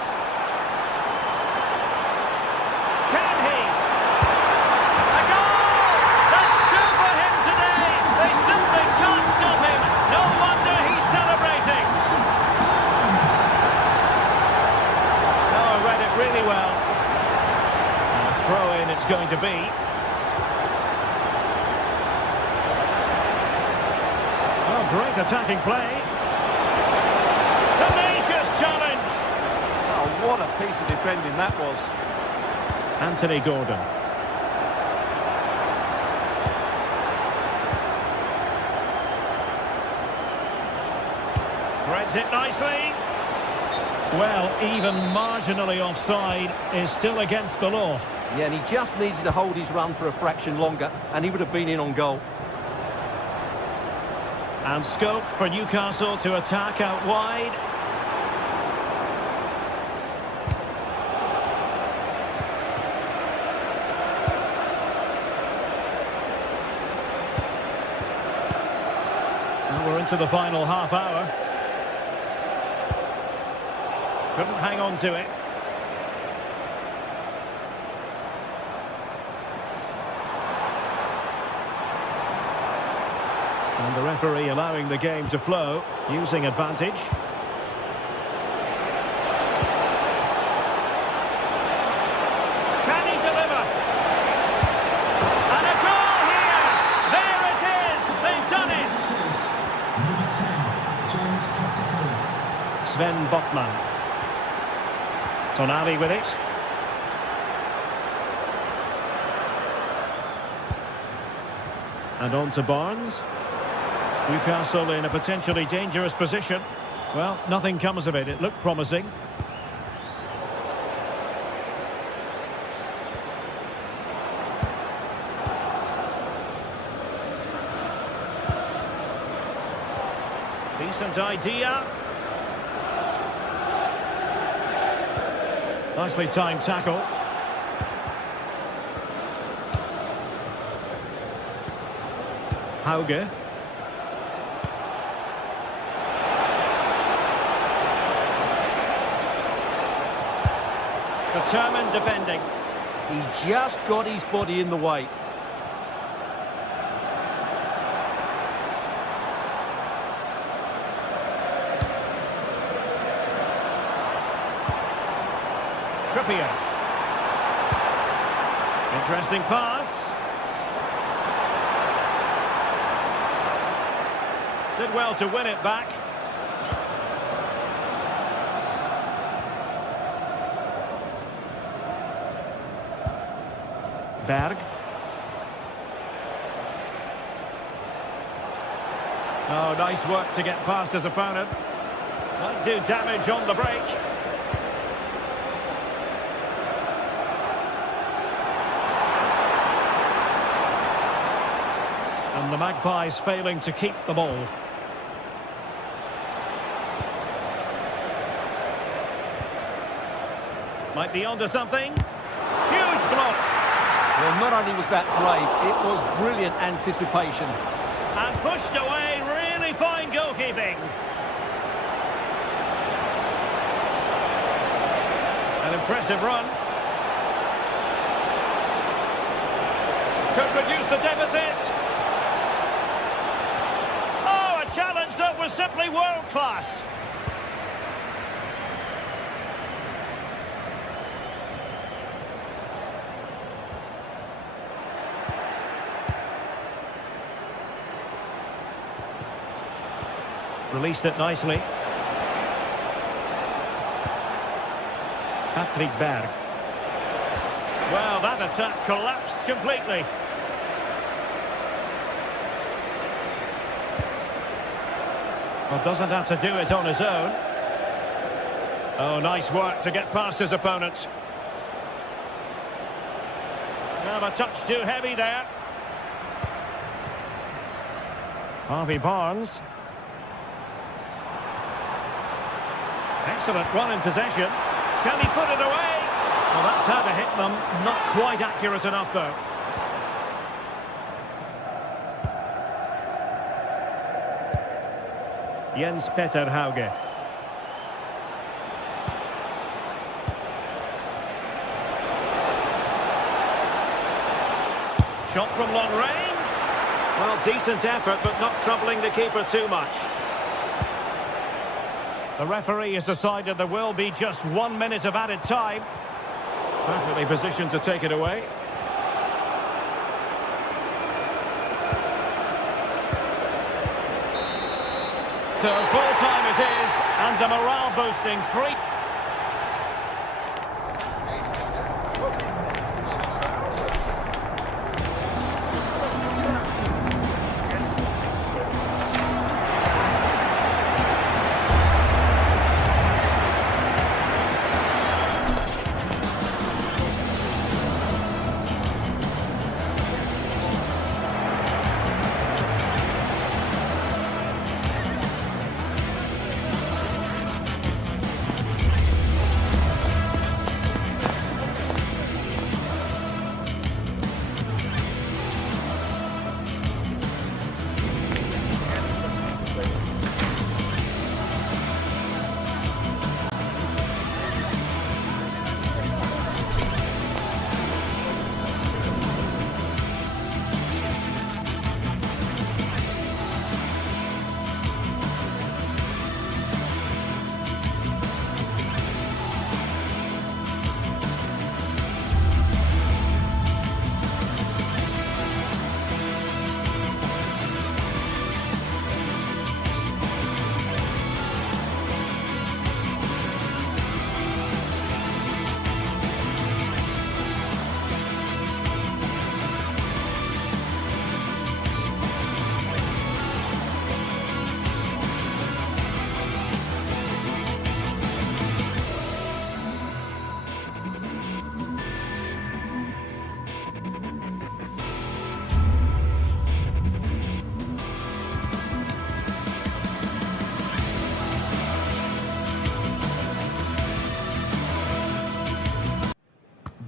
Can he? A goal! That's 2 for him today! They simply can't stop him! No wonder he's celebrating! Read it really well. And a throw-in it's going to be. Oh, great attacking play. Tenacious challenge. Oh, what a piece of defending that was. Anthony Gordon. Threads it nicely. Well, even marginally offside is still against the law. Yeah, and he just needed to hold his run for a fraction longer, and he would have been in on goal. And scope for Newcastle to attack out wide. And we're into the final half hour. Couldn't hang on to it. And the referee allowing the game to flow, using advantage. Can he deliver? And a goal here! There it is! They've done it! Number 10, James Pettigrew. Sven Botman. Tonali with it. And on to Barnes. Newcastle in a potentially dangerous position. Well, nothing comes of it. It looked promising. Decent idea. Nicely timed tackle. Hauge. Determined defending. He just got his body in the way. Trippier. Interesting pass. Did well to win it back. Berg. Oh, nice work to get past his opponent. Might do damage on the break. And the Magpies failing to keep the ball. Might be onto something. Huge block. Well, not only was that brave, it was brilliant anticipation. And pushed away, really fine goalkeeping. An impressive run. Could reduce the deficit. Oh, a challenge that was simply world-class. Released it nicely. Patrick Berg. Well, that attack collapsed completely. Well, doesn't have to do it on his own. Oh, nice work to get past his opponents. Well, a touch too heavy there. Harvey Barnes. Excellent run in possession. Can he put it away? Well, that's how to hit them. Not quite accurate enough, though. Jens Peter Hauge. Shot from long range. Well, decent effort, but not troubling the keeper too much. The referee has decided there will be just 1 minute of added time. Perfectly positioned to take it away. So full time it is, and a morale-boosting 3.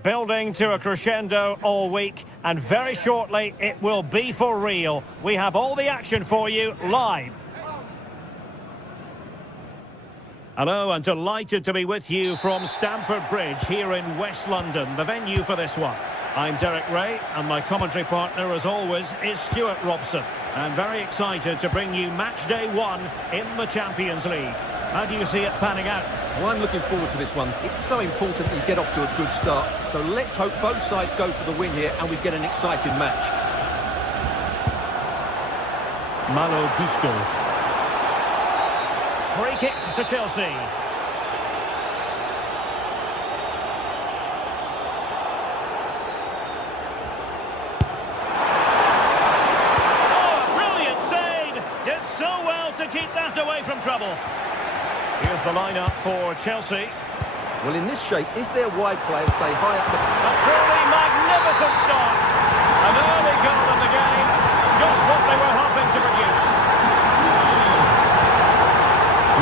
Building to a crescendo all week, and very shortly it will be for real. We have all the action for you live. Hello, and delighted to be with you from Stamford Bridge here in West London, the venue for this one. I'm Derek Ray, and my commentary partner, as always, is Stuart Robson. I'm very excited to bring you match day 1 in the Champions League. How do you see it panning out? Well, I'm looking forward to this one. It's so important that you get off to a good start. So let's hope both sides go for the win here and we get an exciting match. Malo Gusto. Free kick to Chelsea. To keep that away from trouble. Here's the lineup for Chelsea. Well, in this shape, if their wide players stay high up the... A truly magnificent start. An early goal in the game. Just what they were hoping to produce.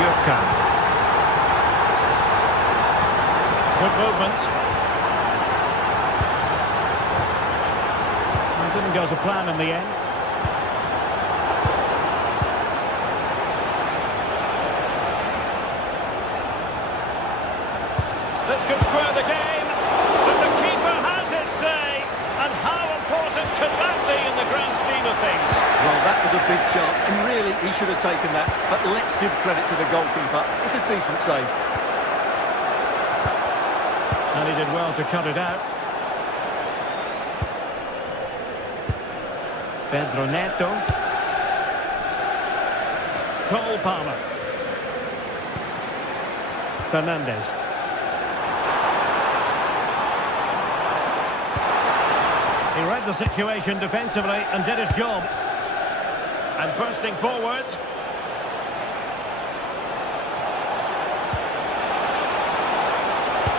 Yurka. Good movement. It didn't go to plan in the end. This could square the game, but the keeper has his say. And how important can that be in the grand scheme of things? Well, that was a big chance, and really he should have taken that. But let's give credit to the goalkeeper. It's a decent save. And he did well to cut it out. Pedro Neto. Cole Palmer. Fernandez. He read the situation defensively and did his job. And bursting forward.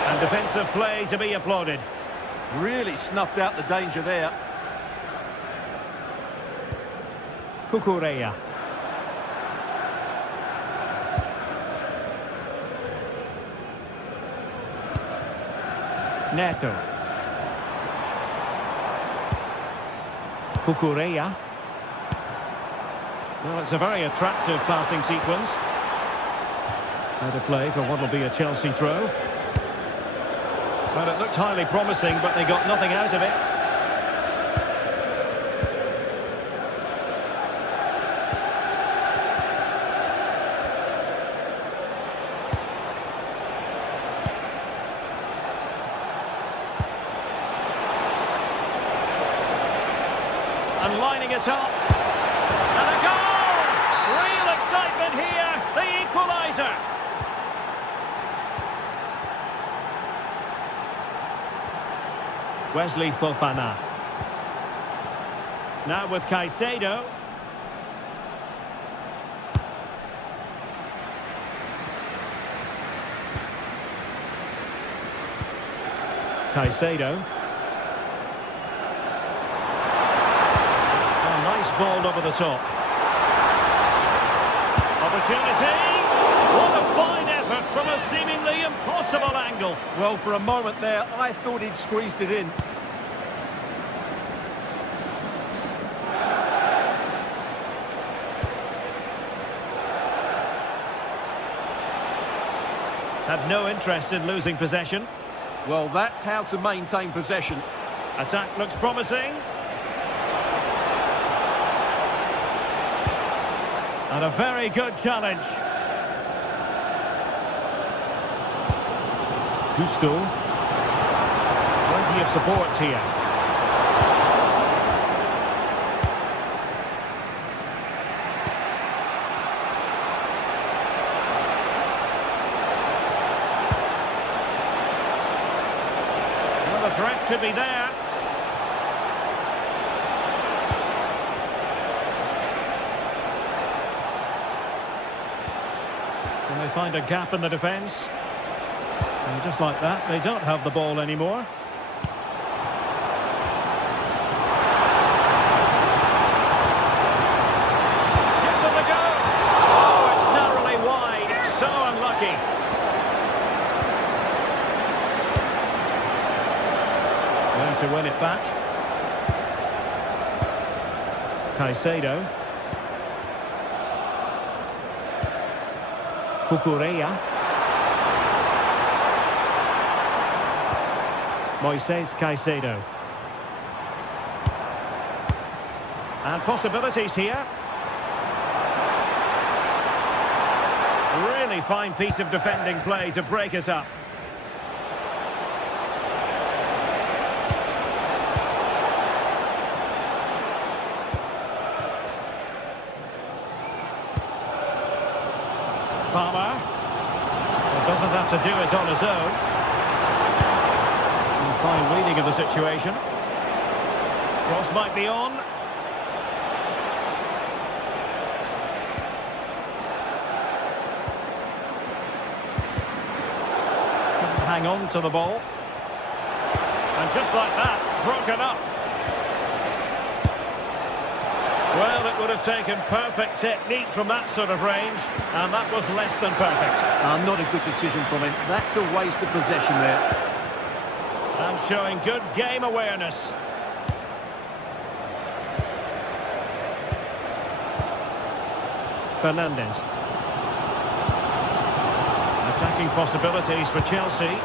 And defensive play to be applauded. Really snuffed out the danger there. Cucurella. Neto. Cucurella. Well, it's a very attractive passing sequence. Out of play for what will be a Chelsea throw. Well, it looked highly promising, but they got nothing out of it. And lining it up. And a goal! Real excitement here. The equaliser. Wesley Fofana. Now with Caicedo. Caicedo. Nice ball over the top. Opportunity. What a fine effort from a seemingly impossible angle. Well, for a moment there, I thought he'd squeezed it in. Had no interest in losing possession. Well, that's how to maintain possession. Attack looks promising. And a very good challenge. Gusto. Plenty of support here. Well, the threat could be there. And they find a gap in the defence. And just like that, they don't have the ball anymore. Gives them the go. Oh, it's narrowly wide. So unlucky. Going to win it back. Caicedo. Cucurella. Moises Caicedo. And possibilities here. Really fine piece of defending play to break it up. Palmer. Well, doesn't have to do it on his own. And fine reading of the situation. Cross might be on. Couldn't hang on to the ball. And just like that, broken up. Well, it would have taken perfect technique from that sort of range, and that was less than perfect. Not a good decision from him. That's a waste of possession there. And showing good game awareness. Fernandes. Attacking possibilities for Chelsea.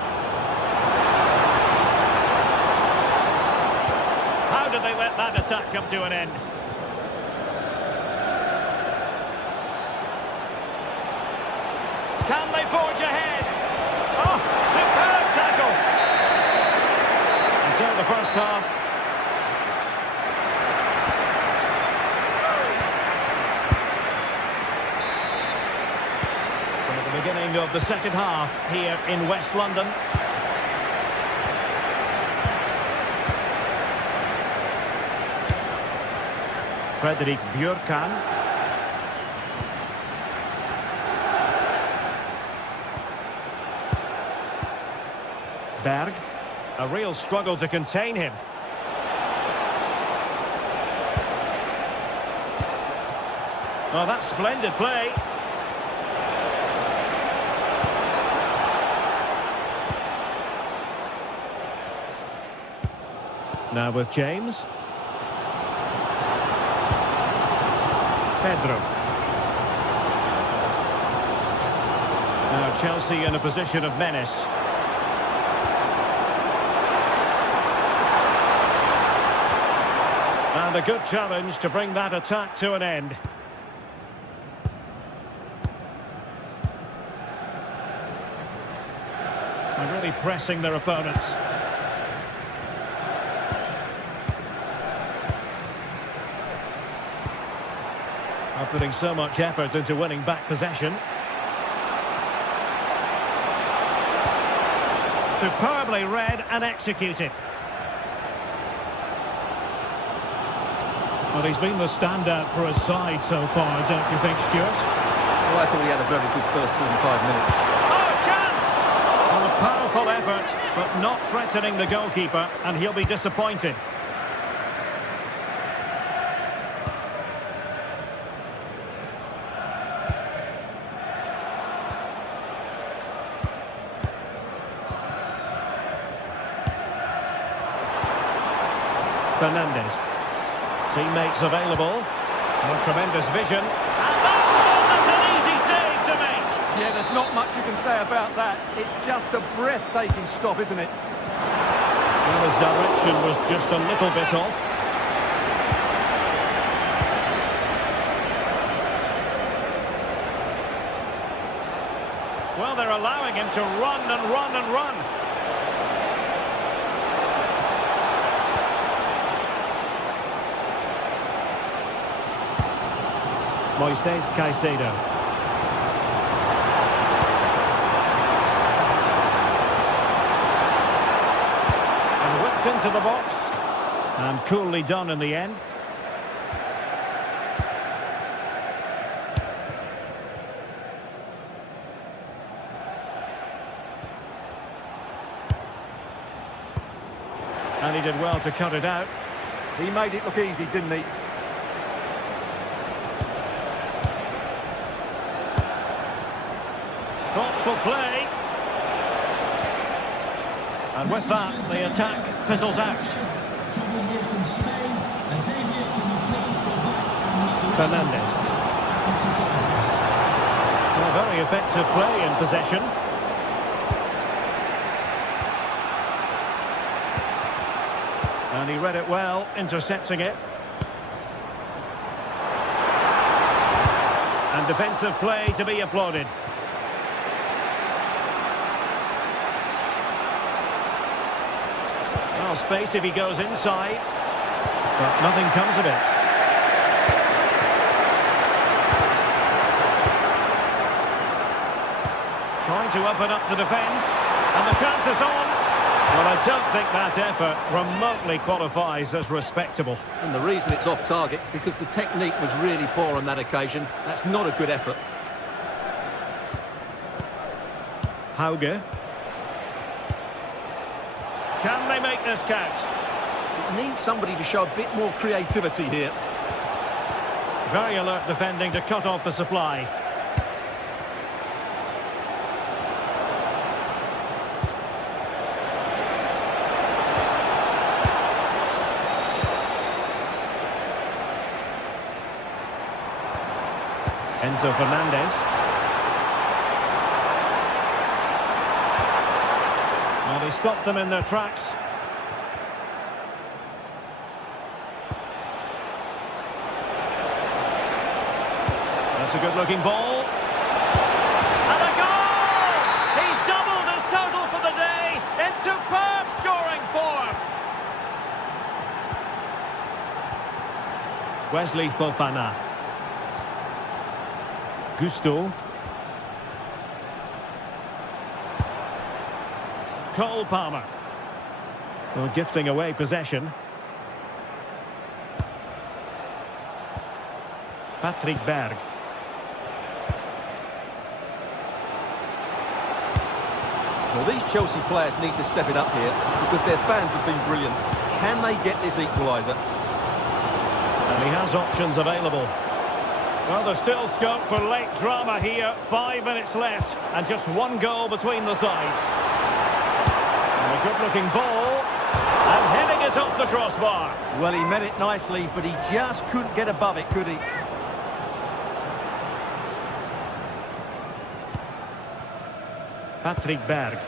How did they let that attack come to an end? Can they forge ahead? Oh, superb tackle! And so the first half. At the beginning of the second half here in West London. Frederik Björkan. Berg, a real struggle to contain him. Well, that's splendid play. Now with James. Pedro. Now Chelsea in a position of menace. And a good challenge to bring that attack to an end. And really pressing their opponents. Are putting so much effort into winning back possession. Superbly read and executed. Well, he's been the standout for his side so far, don't you think, Stuart? Well, I thought he had a very good first 45 minutes. Oh, chance! Well, a powerful effort, but not threatening the goalkeeper, and he'll be disappointed. Fernandes. Teammates available. A tremendous vision. And that wasn't an easy save to make. Yeah, there's not much you can say about that. It's just a breathtaking stop, isn't it? Well, his direction was just a little bit off. Well, they're allowing him to run and run and run. Moises Caicedo. And whipped into the box. And coolly done in the end. And he did well to cut it out. He made it look easy, didn't he? Thoughtful play. And with that, the attack fizzles out. Fernandes. Well, very effective play in possession. And he read it well, intercepting it. And defensive play to be applauded. Well, space if he goes inside. But nothing comes of it. Trying to open up the defence. And the chance is on. Well, I don't think that effort remotely qualifies as respectable. And the reason it's off target, because the technique was really poor on that occasion. That's not a good effort. Hauge. Can they make this count? It needs somebody to show a bit more creativity here. Very alert defending to cut off the supply. Enzo Fernandez. Well, he stopped them in their tracks. That's a good-looking ball. And a goal! He's doubled his total for the day in superb scoring form. Wesley Fofana. Gusto. Cole Palmer. Well, gifting away possession. Patrick Berg. Well, these Chelsea players need to step it up here because their fans have been brilliant. Can they get this equaliser? And he has options available. Well, there's still scope for late drama here. 5 minutes left and just one goal between the sides. And a good-looking ball. And heading it off the crossbar. Well, he met it nicely, but he just couldn't get above it, could he? Patrick Berg.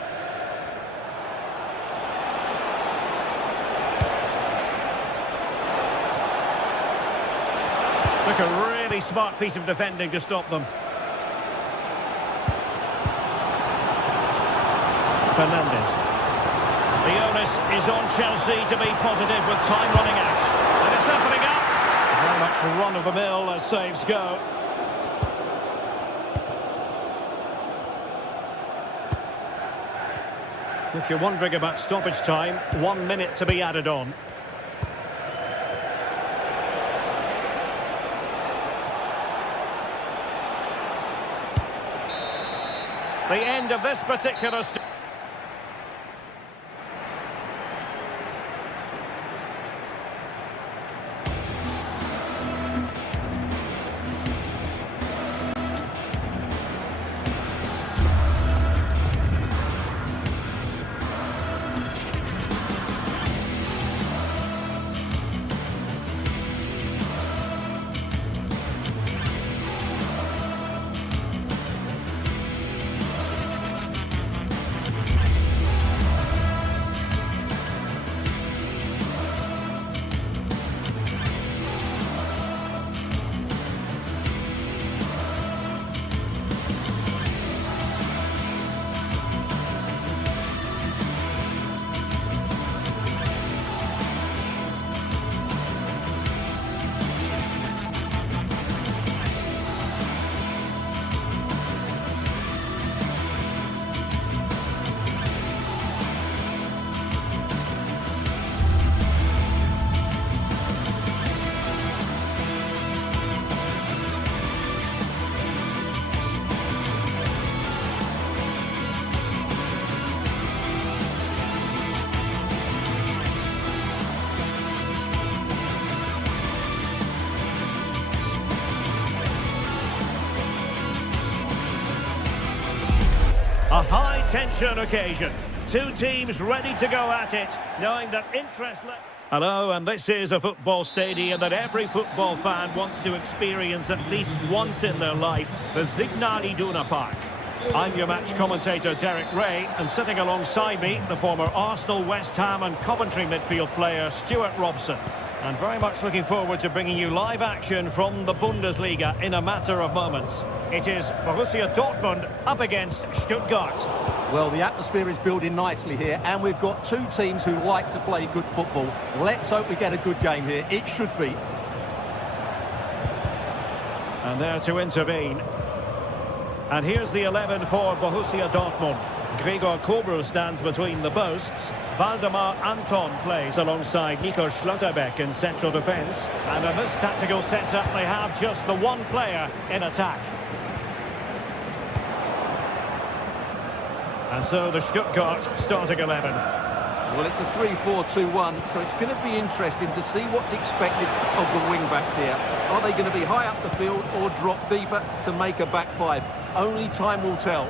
Took a really smart piece of defending to stop them. Fernandez. The onus is on Chelsea to be positive with time running out. And it's opening up. Very much run-of-the-mill as saves go. If you're wondering about stoppage time, 1 minute to be added on. The end of this particular... A high-tension occasion. Two teams ready to go at it, knowing that interest... Hello, and this is a football stadium that every football fan wants to experience at least once in their life, the Signal Iduna Park. I'm your match commentator, Derek Ray, and sitting alongside me, the former Arsenal, West Ham and Coventry midfield player, Stuart Robson. And very much looking forward to bringing you live action from the Bundesliga in a matter of moments. It is Borussia Dortmund up against Stuttgart. Well, the atmosphere is building nicely here, and we've got two teams who like to play good football. Let's hope we get a good game here. It should be. And there to intervene. And here's the 11 for Borussia Dortmund. Gregor Kobel stands between the posts. Waldemar Anton plays alongside Nico Schlotterbeck in central defence. And in this tactical setup, they have just the one player in attack. And so the Stuttgart starting 11. Well, it's a 3-4-2-1, so it's going to be interesting to see what's expected of the wing-backs here. Are they going to be high up the field or drop deeper to make a back five? Only time will tell.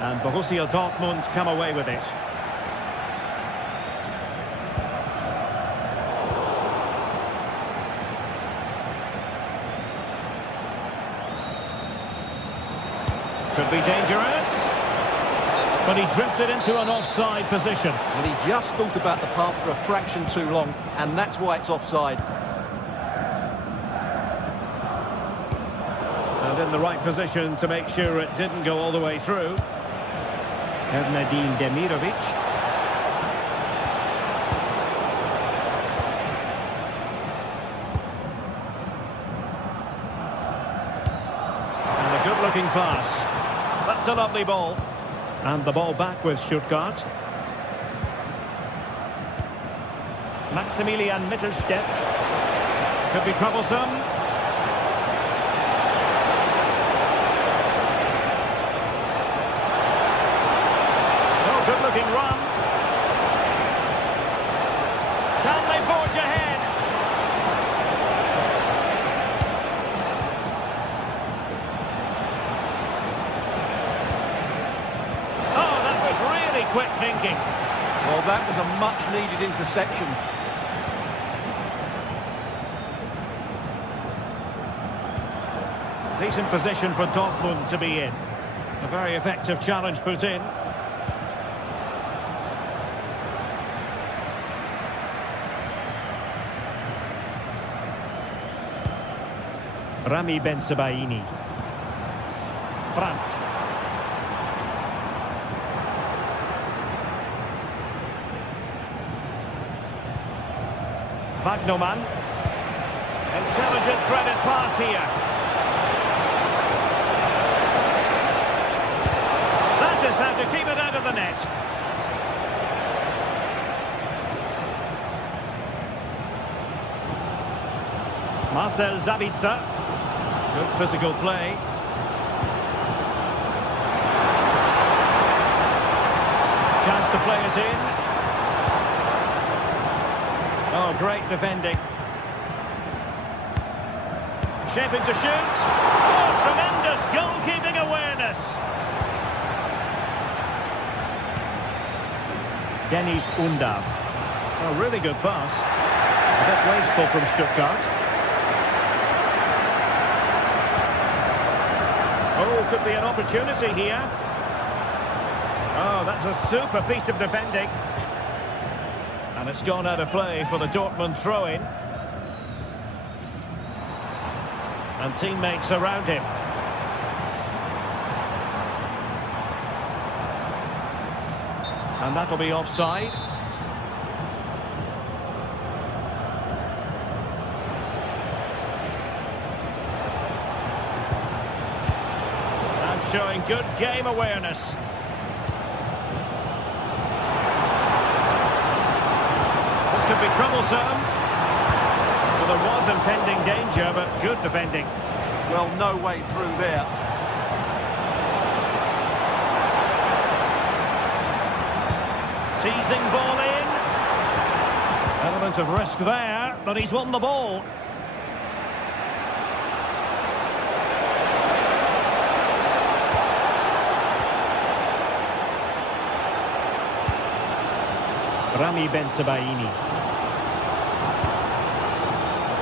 And Borussia Dortmund come away with it. Could be dangerous. But he drifted into an offside position. And he just thought about the pass for a fraction too long, and that's why it's offside. And in the right position to make sure it didn't go all the way through. Ernadine Demirovic. And a good-looking pass. That's a lovely ball. And the ball back with Stuttgart. Maximilian Mittelstädt. Could be troublesome. Oh, good-looking run. Can they forge ahead? Quick thinking. Well, that was a much-needed interception. Decent position for Dortmund to be in. A very effective challenge put in. Rami Bensebaini. Brandt. Wagnerman. Intelligent threaded pass here. That is how to keep it out of the net. Marcel Sabitzer. Good physical play. Chance to play it in. Oh, great defending. Shaping to shoot. Oh, tremendous goalkeeping awareness. Dennis Undav. Oh, really good pass. A bit wasteful from Stuttgart. Oh, could be an opportunity here. Oh, that's a super piece of defending. And it's gone out of play for the Dortmund throw-in. And teammates around him. And that'll be offside. And showing good game awareness. Could be troublesome. Well, there was impending danger, but good defending. Well, no way through there. Teasing ball in. Element of risk there, but he's won the ball. Rami Bensebaini.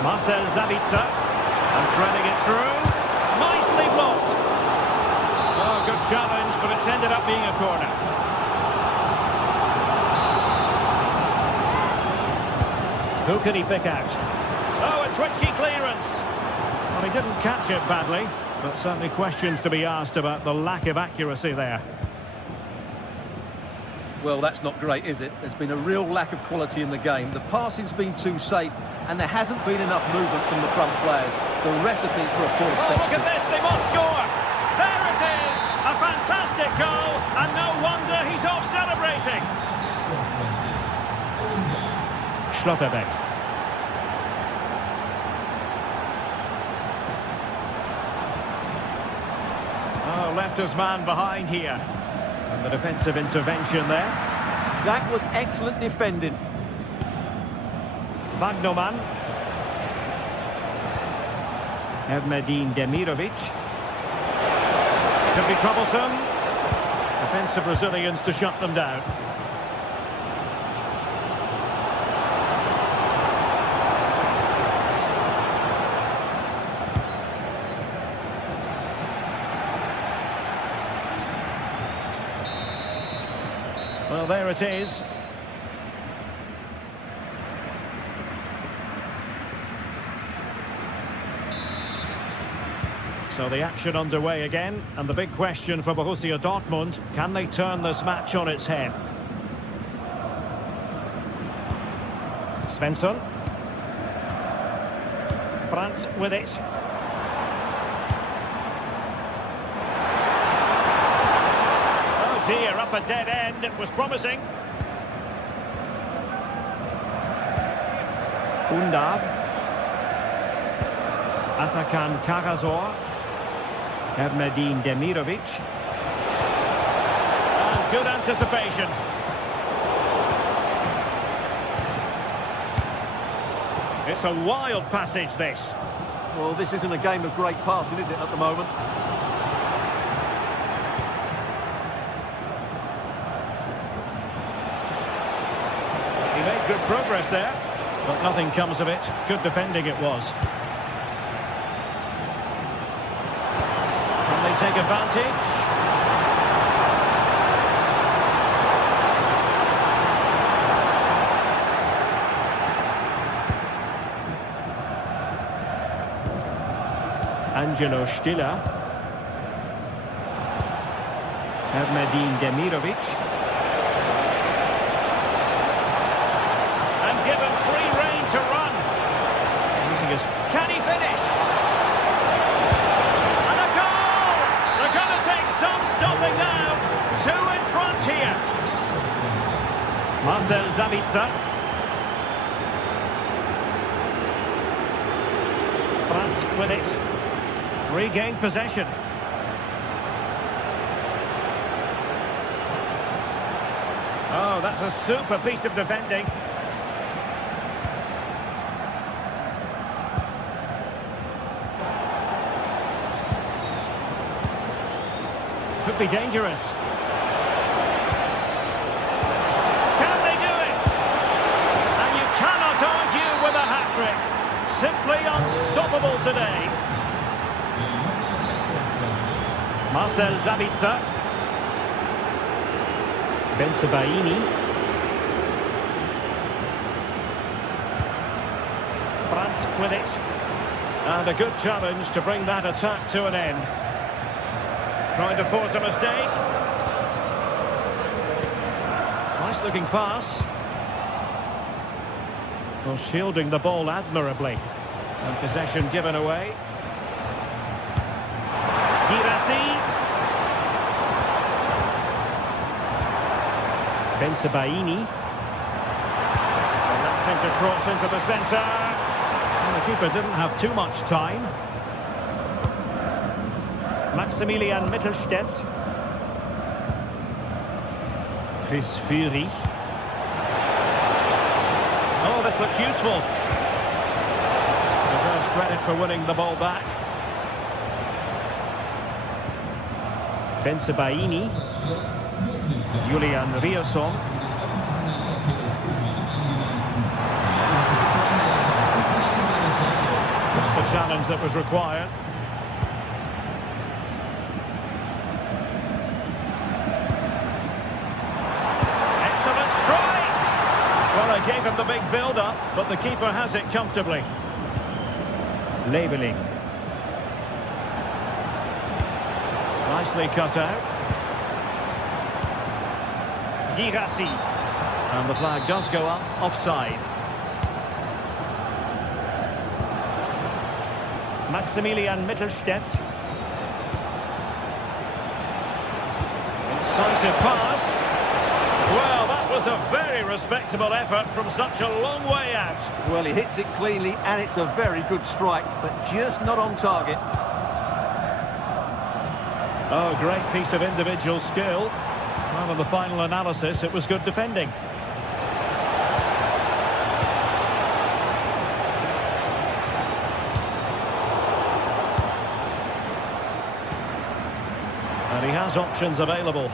Marcel Sabitzer. And threading it through. Nicely blocked. Oh, good challenge, but it's ended up being a corner. Who can he pick out? Oh, a twitchy clearance. Well, he didn't catch it badly, but certainly questions to be asked about the lack of accuracy there. Well, that's not great, is it? There's been a real lack of quality in the game. The passing's been too safe, and there hasn't been enough movement from the front players. The recipe for a poor Oh, spectacle. look at this, they must score! There it is! A fantastic goal, and no wonder he's off celebrating! Schlotterbeck. Oh, left his man behind here. And the defensive intervention there. That was excellent defending. Magnoman. Evmedin Demirovic. Could be troublesome. Defensive Brazilians to shut them down. Well, there it is. So the action underway again, and the big question for Borussia Dortmund, can they turn this match on its head? Svensson. Brandt with it. Oh dear, up a dead end, it was promising. Undav. Atakan Karasor. Evmedin Demirovic. And good anticipation. It's a wild passage, this. Well, this isn't a game of great passing, is it, at the moment? He made good progress there, but nothing comes of it. Good defending it was. Can they take advantage? Angelo Stiller. Evmedin Demirovic. And given free rein to run. Using his... Can he finish? And a goal! They're going to take some stopping now. Two in front here. Marcel Sabitzer. Brandt with it. Regained possession. Oh, that's a super piece of defending. Could be dangerous. Can they do it? And you cannot argue with a hat-trick. Simply unstoppable today. Marcel Sabitzer. Bensebaini. Brandt with it. And a good challenge to bring that attack to an end. Trying to force a mistake. Nice looking pass. Well, shielding the ball admirably. And possession given away. Girassi. Bensebaini. And that sent a cross into the centre. And the keeper didn't have too much time. Maximilian Mittelstädt. Chris Fury. Oh, this looks useful. Deserves credit for winning the ball back. Bensebaini. Julian Rierson. challenge that was required. Excellent strike! Well, I gave him the big build-up, but the keeper has it comfortably. Leveling. Nicely cut out. Girassi. And the flag does go up, offside. Maximilian Mittelstädt. Incisive pass. Well, that was a very respectable effort from such a long way out. Well, he hits it cleanly, and it's a very good strike, but just not on target. Oh, great piece of individual skill. Well, in the final analysis, it was good defending. And he has options available.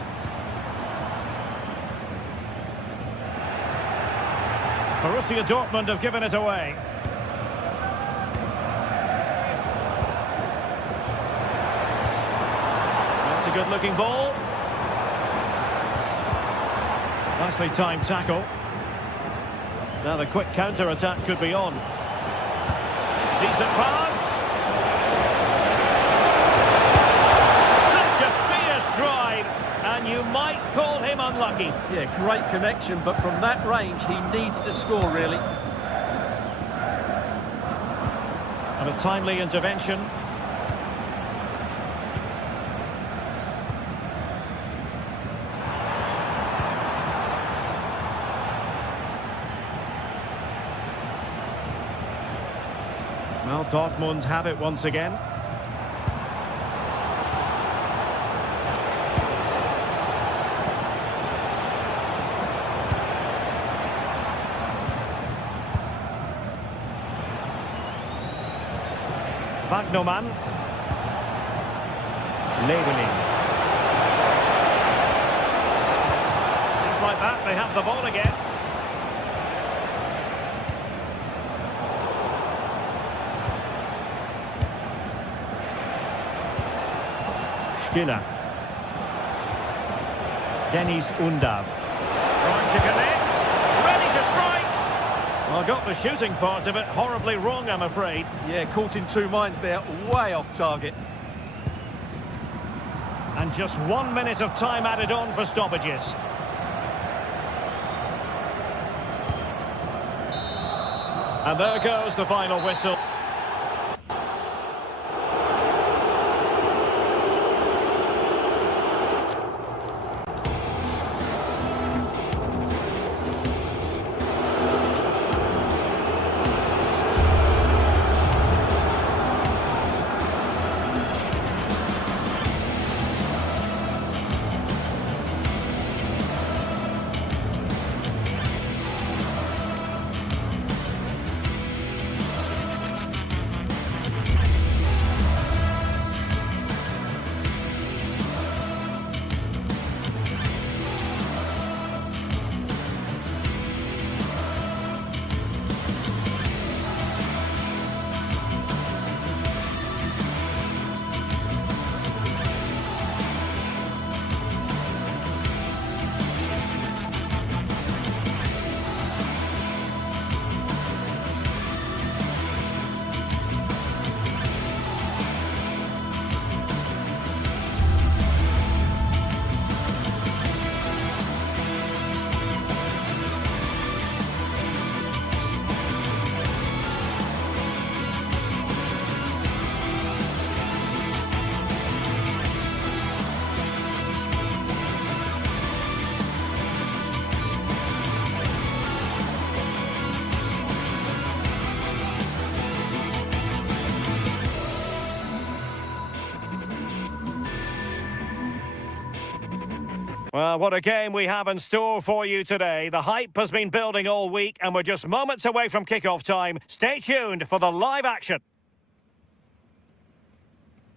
Borussia Dortmund have given it away. That's a good-looking ball. Nicely timed tackle. Now the quick counter-attack could be on. Decent pass. Such a fierce drive, and you might call him unlucky. Yeah, great connection, but from that range, he needed to score, really. And a timely intervention. Well, Dortmund have it once again. Wagnermann. Leveling. Just like that, they have the ball again. Stiller. Dennis Undav. Trying to connect. Ready to strike. Well, got the shooting part of it horribly wrong, I'm afraid. Yeah, caught in two minds there, way off target. And just 1 minute of time added on for stoppages. And there goes the final whistle. Well, what a game we have in store for you today. The hype has been building all week, and we're just moments away from kickoff time. Stay tuned for the live action.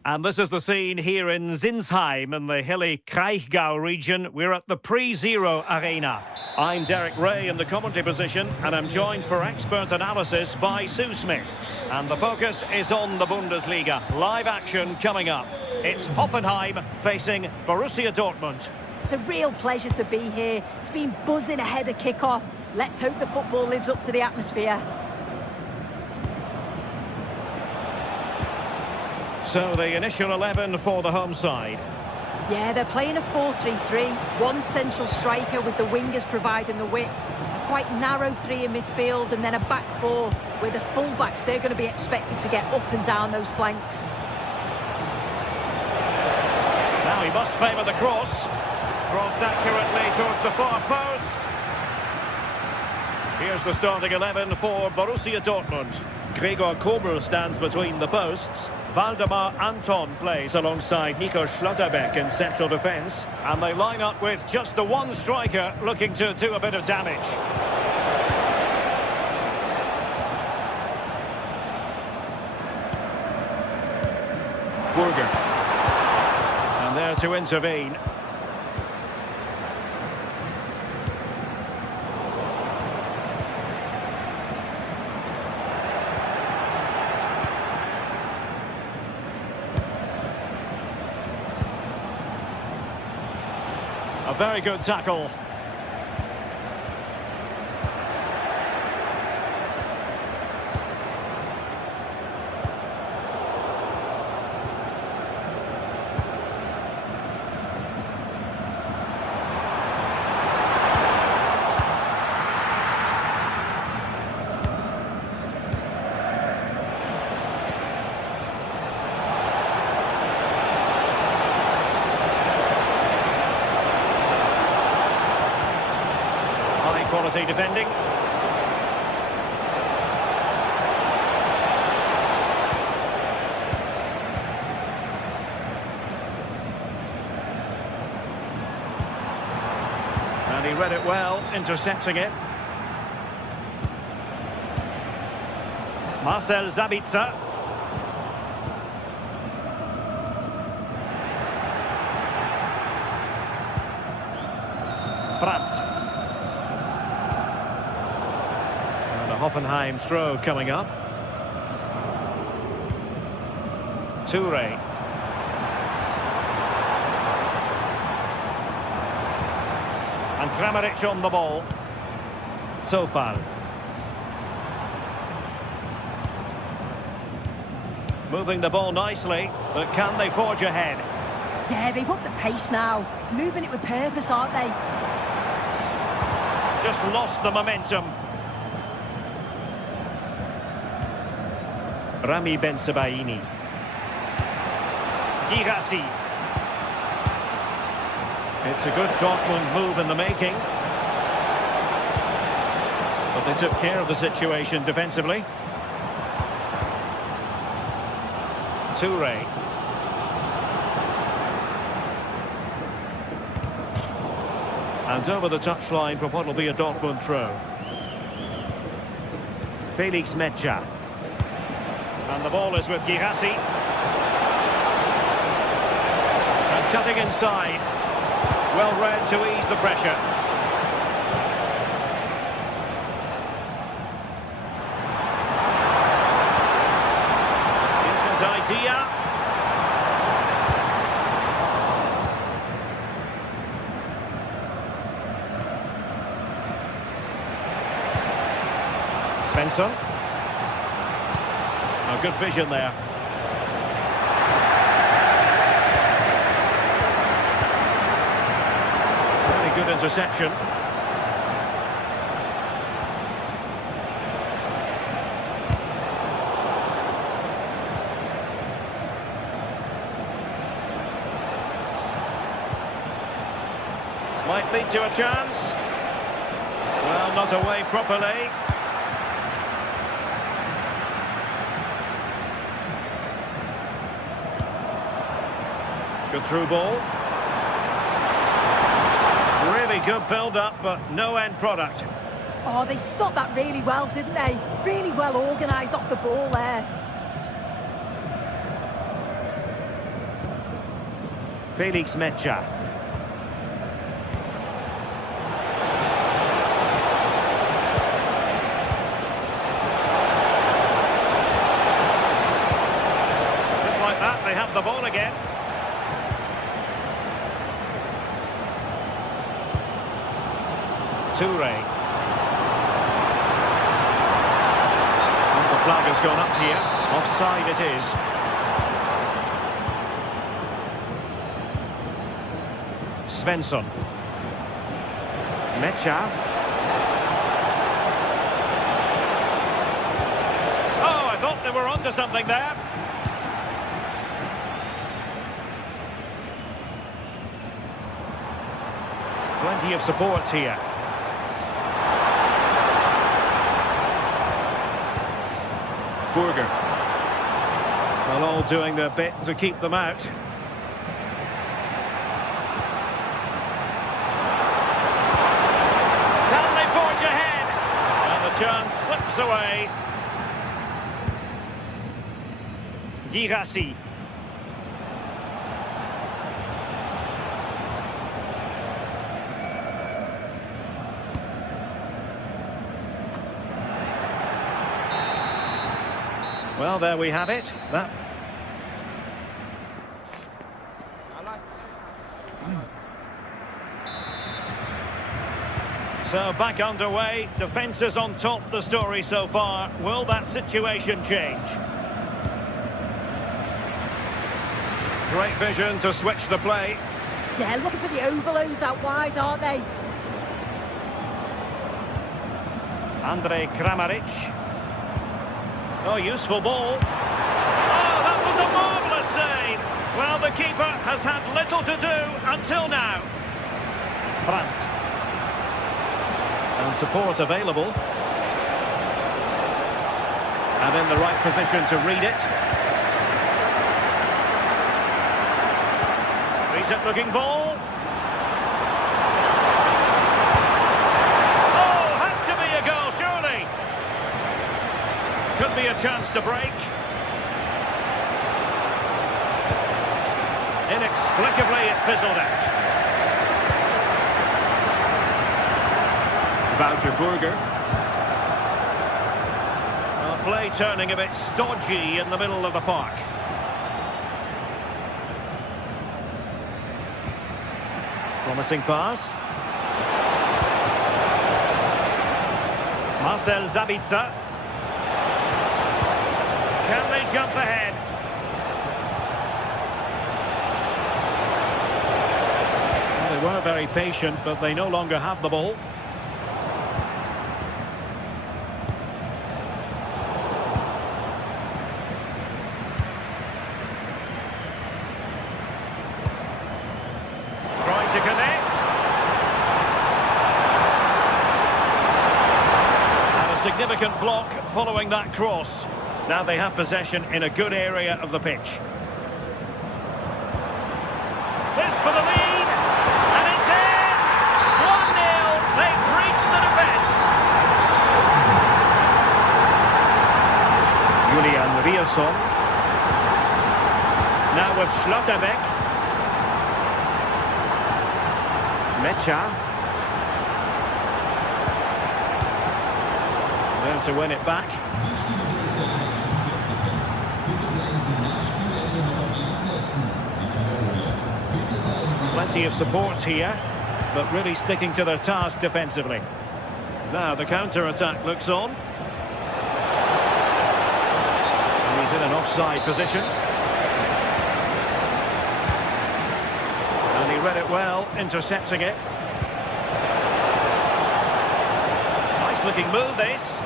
And this is the scene here in Sinsheim in the hilly Kraichgau region. We're at the Pre-Zero Arena. I'm Derek Ray in the commentary position, and I'm joined for expert analysis by Sue Smith. And the focus is on the Bundesliga. Live action coming up. It's Hoffenheim facing Borussia Dortmund. It's a real pleasure to be here. It's been buzzing ahead of kick-off. Let's hope the football lives up to the atmosphere. So the initial 11 for the home side. Yeah, they're playing a 4-3-3. One central striker with the wingers providing the width. A quite narrow three in midfield and then a back four where the full-backs, they're going to be expected to get up and down those flanks. Now he must favour the cross. Crossed accurately towards the far post. Here's the starting 11 for Borussia Dortmund. Gregor Kobel stands between the posts. Waldemar Anton plays alongside Nico Schlotterbeck in central defence. And they line up with just the one striker looking to do a bit of damage. Burger. And there to intervene. A very good tackle. Quality defending. And he read it well, intercepting it. Marcel Sabitzer. Brandt. Hoffenheim throw coming up. Toure. And Kramaric on the ball. Sofal. Moving the ball nicely, but can they forge ahead? Yeah, they've upped the pace now. Moving it with purpose, aren't they? Just lost the momentum. Rami Bensebaini. Girassi. It's a good Dortmund move in the making. But they took care of the situation defensively. Toure. And over the touchline for what will be a Dortmund throw. Felix Metscher. And the ball is with Girassi. And cutting inside. Well read to ease the pressure. Decent idea. Svensson. Good vision there. Really good interception. Might lead to a chance. Well, not away properly. Good through ball. Really good build-up, but no end product. Oh, they stopped that really well, didn't they? Really well organised off the ball there. Felix Metscher. they have the ball again. Toure. And the flag has gone up here. Offside it is. Svensson. Mecha. Oh, I thought they were onto something there. Plenty of support here. Burger. Well, all doing their bit to keep them out. Can they forge ahead? And the chance slips away. Girassi. Well, there we have it. So back underway. Defence is on top the story so far. Will that situation change? Great vision to switch the play. Yeah, looking for the overloads out wide, aren't they? Andrej Kramaric. Oh, useful ball. Oh, that was a marvellous save. Well, the keeper has had little to do until now. Brandt. And support available. And in the right position to read it. Decent looking ball. Oh, had to be a goal, surely. Could be a chance to break. Inexplicably, it fizzled out. Wouter Burger. Well, play turning a bit stodgy in the middle of the park. Promising pass. Marcel Sabitzer. Can they jump ahead? Well, they were very patient, but they no longer have the ball. Trying to connect. And a significant block following that cross. Now they have possession in a good area of the pitch. This for the lead, and it's in! 1-0, they've breached the defence. Julian Riosson. Now with Schlotterbeck. Mecha. There to win it back. Plenty of support here, but really sticking to their task defensively. Now the counter-attack looks on. And he's in an offside position. And he read it well, intercepting it. Nice looking move, this.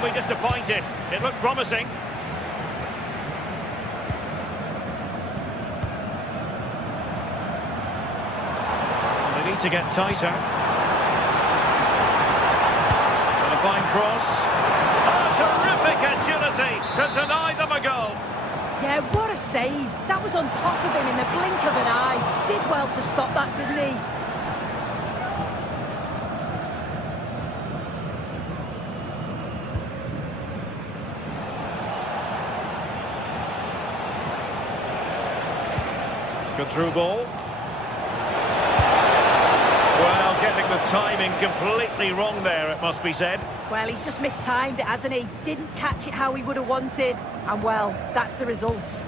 Be disappointed. It looked promising. They need to get tighter. And a fine cross. Oh, terrific agility to deny them a goal. Yeah, what a save. That was on top of him in the blink of an eye. Did well to stop that, didn't he? Good through ball. Well, getting the timing completely wrong there, it must be said. Well, he's just mistimed it, hasn't he? Didn't catch it how he would have wanted. And, well, that's the result.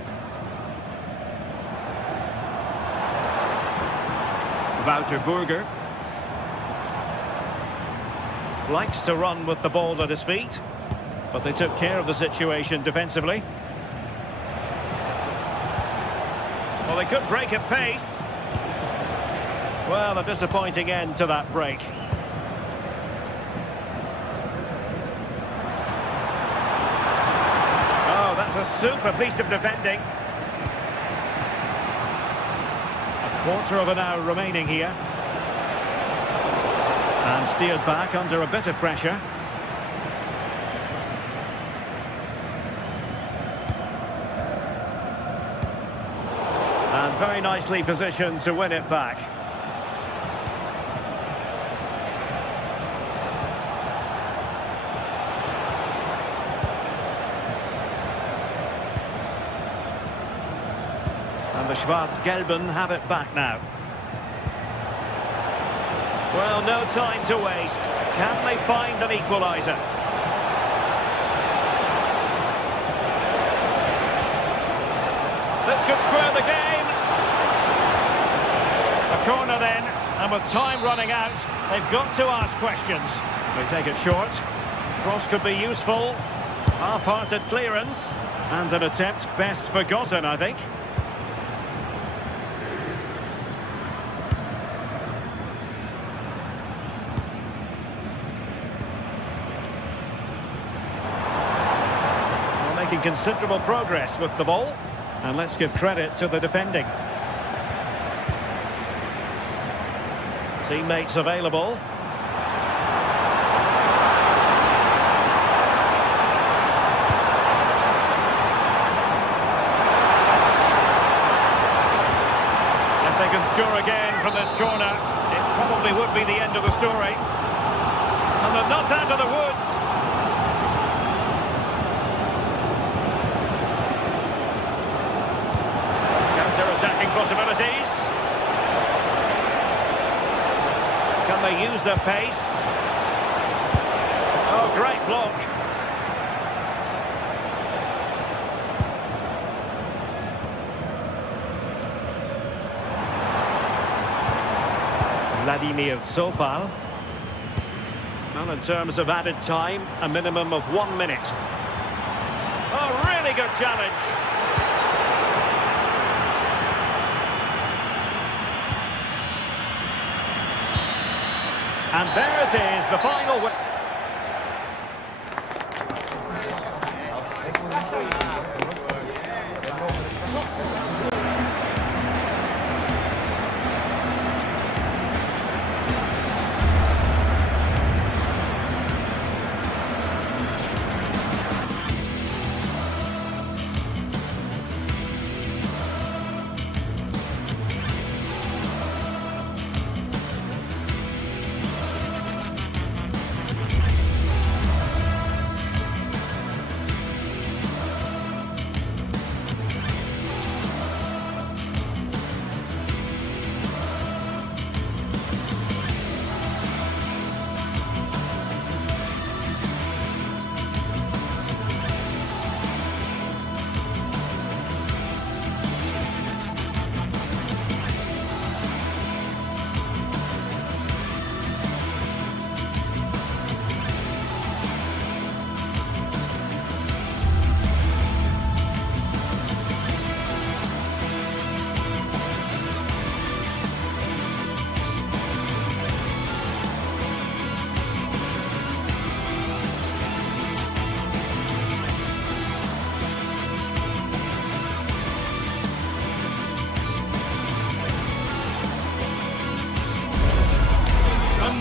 Wouter Burger likes to run with the ball at his feet, but they took care of the situation defensively. Well, they could break at pace. Well, a disappointing end to that break. Oh, that's a super piece of defending. A quarter of an hour remaining here. And steered back under a bit of pressure. And very nicely positioned to win it back. And the Schwarz-Gelben have it back now. Well, no time to waste. Can they find an equaliser? This could square the game. A corner then, and with time running out, they've got to ask questions. They take it short. Cross could be useful. Half-hearted clearance. And an attempt best forgotten, I think. Making considerable progress with the ball, and let's give credit to the defending. Teammates available. If they can score again from this corner, it probably would be the end of the story. And they're not out of the woods. Attacking possibilities. Can they use their pace? Oh, great block. Vladimir Zofal. Well, in terms of added time, a minimum of 1 minute. Oh, really good challenge. And there it is, the final win.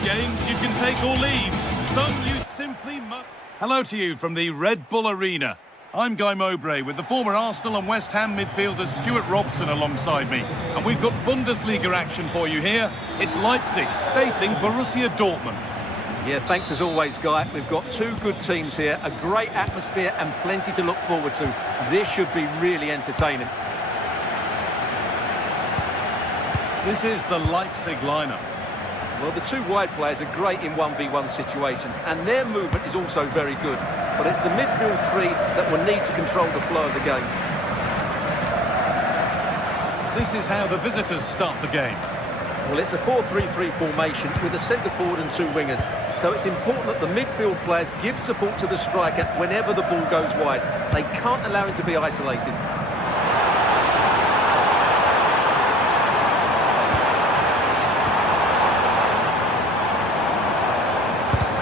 Games you can take or leave. Some you simply must. Hello to you from the Red Bull Arena. I'm Guy Mowbray with the former Arsenal and West Ham midfielder Stuart Robson alongside me. And we've got Bundesliga action for you here. It's Leipzig facing Borussia Dortmund. Yeah, thanks as always, Guy. We've got two good teams here, a great atmosphere and plenty to look forward to. This should be really entertaining. This is the Leipzig lineup. Well, the two wide players are great in 1v1 situations, and their movement is also very good. But it's the midfield three that will need to control the flow of the game. This is how the visitors start the game. Well, it's a 4-3-3 formation with a centre forward and two wingers. So it's important that the midfield players give support to the striker whenever the ball goes wide. They can't allow him to be isolated.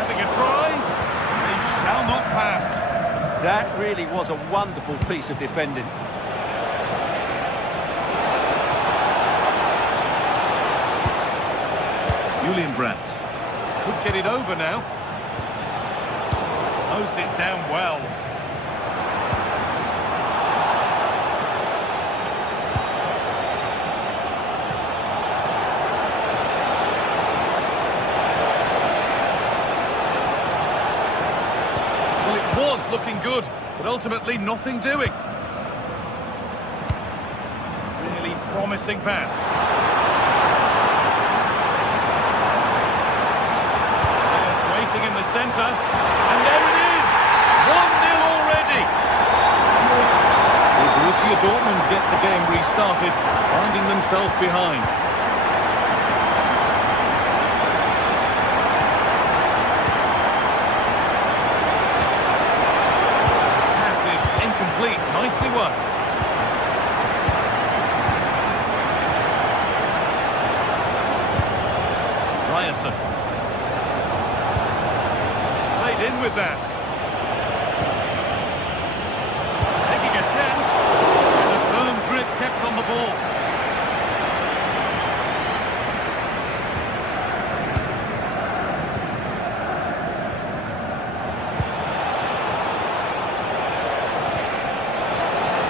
Having a try. They shall not pass. That really was a wonderful piece of defending. Julian Brandt could get it over now. Closed it down well. Well, it was looking good, but ultimately nothing doing. Really promising pass. In the centre, and there it is! 1-0 already! Will Borussia Dortmund get the game restarted, finding themselves behind? Pass is incomplete, nicely won. Ryerson. In with that. Taking a chance. And a firm grip kept on the ball.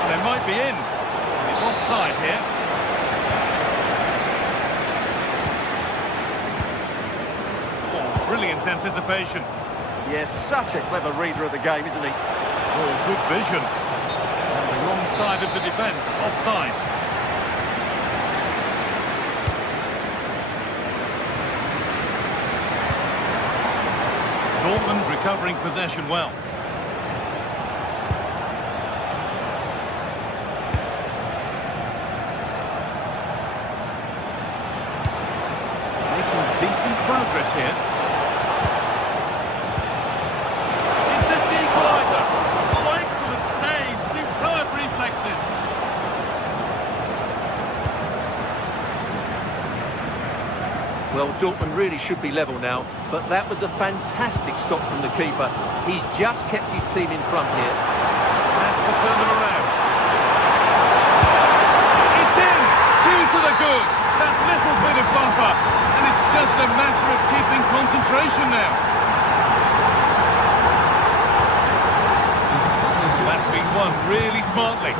They might be in. It's offside here. Oh, brilliant anticipation. Yes, such a clever reader of the game, isn't he? Oh, good vision. On the wrong side of the defence, offside. Dortmund recovering possession well. Making decent progress here. Well, Dortmund really should be level now, but that was a fantastic stop from the keeper. He's just kept his team in front here. Has to turn them around. It's in! 2 to the good. That little bit of buffer. And it's just a matter of keeping concentration now. That's been won really smartly.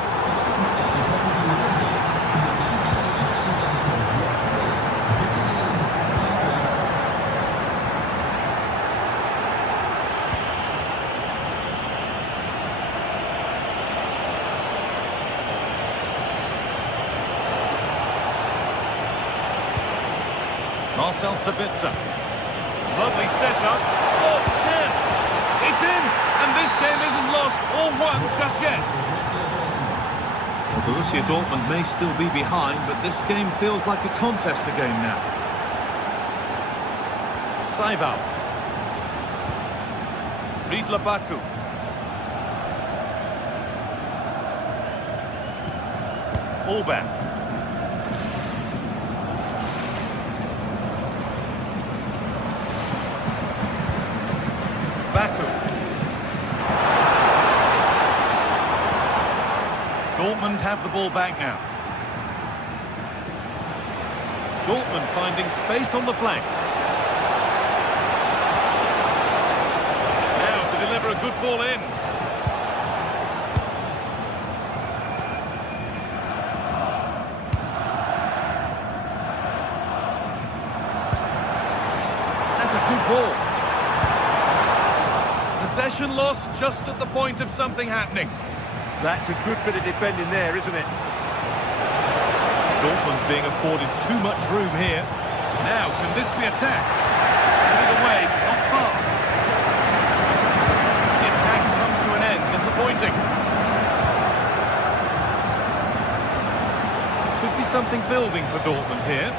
Marcel Sabitzer. Lovely setup. Oh, chance! It's in! And this game isn't lost or won just yet. Well, Borussia Dortmund may still be behind, but this game feels like a contest again now. Saival. Riedler Baku. Orban. Dortmund have the ball back now. Dortmund finding space on the flank. Now to deliver a good ball in. That's a good ball. Possession lost just at the point of something happening. That's a good bit of defending there, isn't it? Dortmund being afforded too much room here. Now, can this be attacked? Either way, not far. The attack comes to an end. Disappointing. Could be something building for Dortmund here.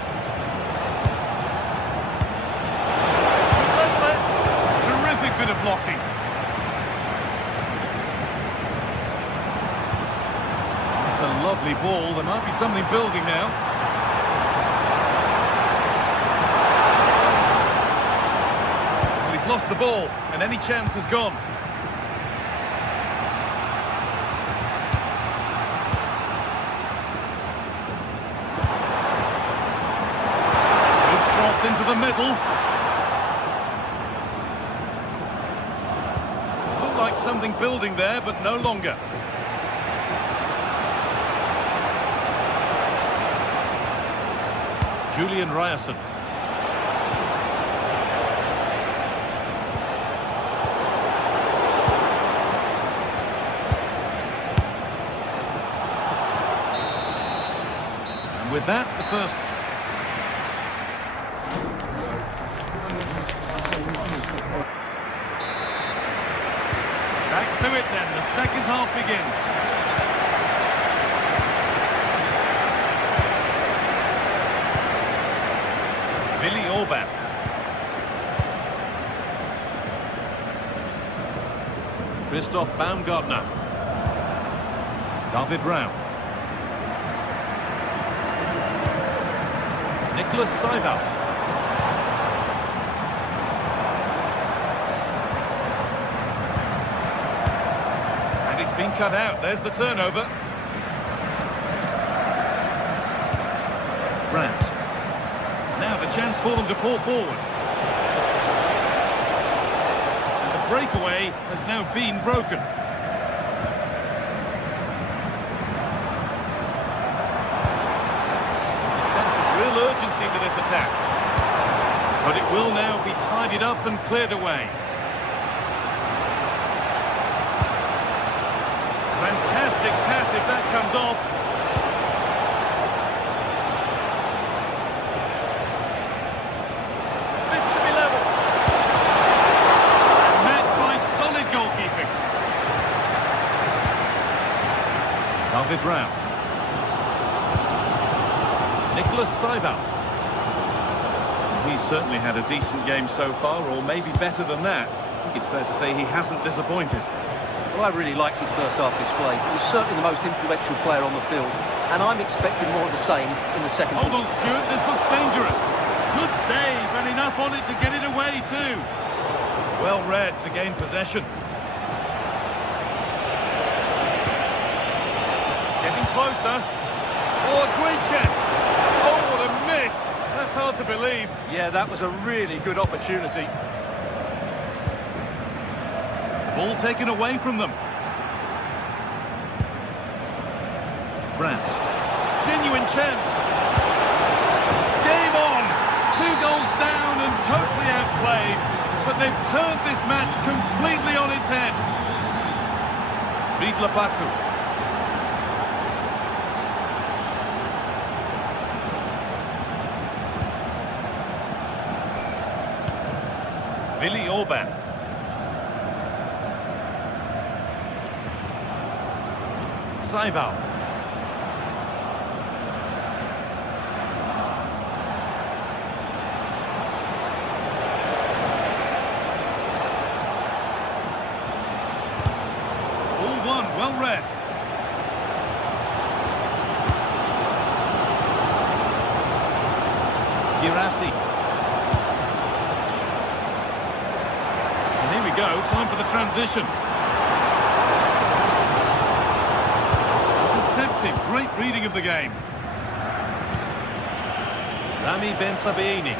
Terrific bit of blocking. It's a lovely ball. There might be something building now. Well, he's lost the ball, and any chance has gone. Into the middle. Looked like something building there, but no longer. Julian Ryerson. And with that, the first... Back to it then, the second half begins. Willi Orban. Christoph Baumgartner. David Raum. Nicholas Seibel. Been cut out. There's the turnover. Brandt. Now the chance for them to pull forward. And the breakaway has now been broken. There's a sense of real urgency to this attack. But it will now be tidied up and cleared away. Fantastic pass if that comes off. This to be level. Met by solid goalkeeping. David Raum. Nicholas Seibel. He's certainly had a decent game so far, or maybe better than that. I think it's fair to say he hasn't disappointed. Well, I really liked his first half display. He was certainly the most influential player on the field, and I'm expecting more of the same in the second. Hold on, Stuart, this looks dangerous. Good save, and enough on it to get it away too. Well read to gain possession. Getting closer. Oh, a great chance. Oh, what a miss. That's hard to believe. Yeah, that was a really good opportunity. Ball taken away from them. Brandt. Genuine chance. Game on. 2 goals down and totally outplayed. But they've turned this match completely on its head. Ridla Baku. Willi Orban. Seibel. All one, well read. Girassi. And here we go, time for the transition. Great reading of the game. Rami Ben Sabaini.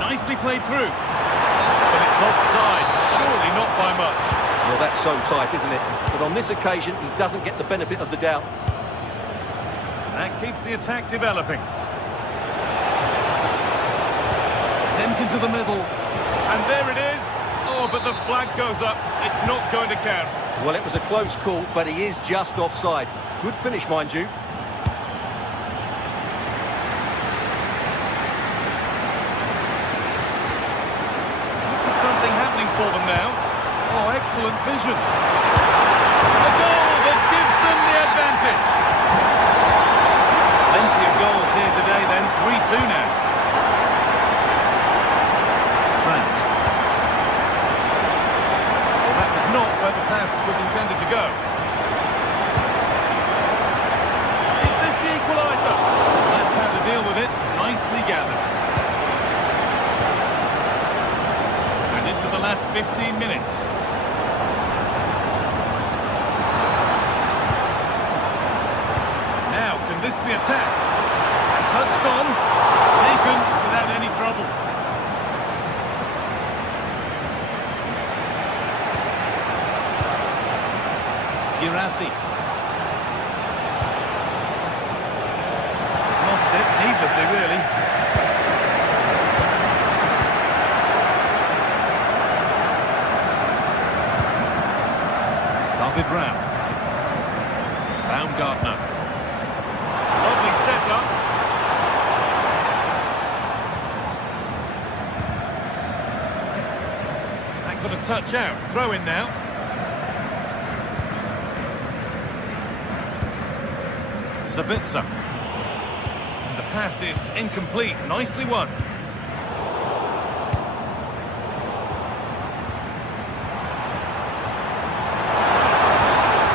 Nicely played through. But it's offside, surely not by much. Well, that's so tight, isn't it? But on this occasion, he doesn't get the benefit of the doubt. That keeps the attack developing. Sent into the middle. And there it is. Oh, but the flag goes up. It's not going to count. Well, it was a close call, but he is just offside. Good finish, mind you. Something happening for them now. Oh, excellent vision. A goal that gives them the advantage. Plenty of goals here today then. 3-2 now. France. Well, that was not where the pass was intended to go. Is this the equaliser? That's how to deal with it. Nicely gathered. And into the last 15 minutes. Now, can this be attacked? Touched on, taken without any trouble. Girassi. Lost it, needlessly really. David Rao. Baumgartner. Lovely setup. That got a touch out. Throw in now. Sabitzer. And the pass is incomplete. Nicely won.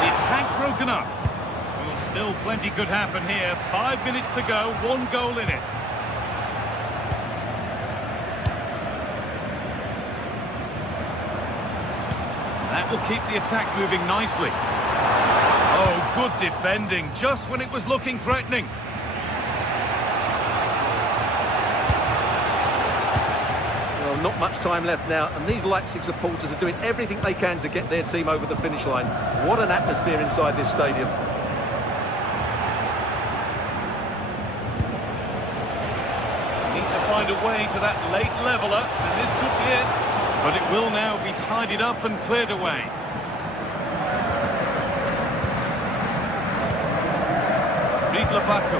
The attack broken up. Well, still plenty could happen here. 5 minutes to go. 1 goal in it. That will keep the attack moving nicely. Oh, good defending, just when it was looking threatening. Well, not much time left now, and these Leipzig supporters are doing everything they can to get their team over the finish line. What an atmosphere inside this stadium. Need to find a way to that late leveller, and this could be it. But it will now be tidied up and cleared away. Lapaku.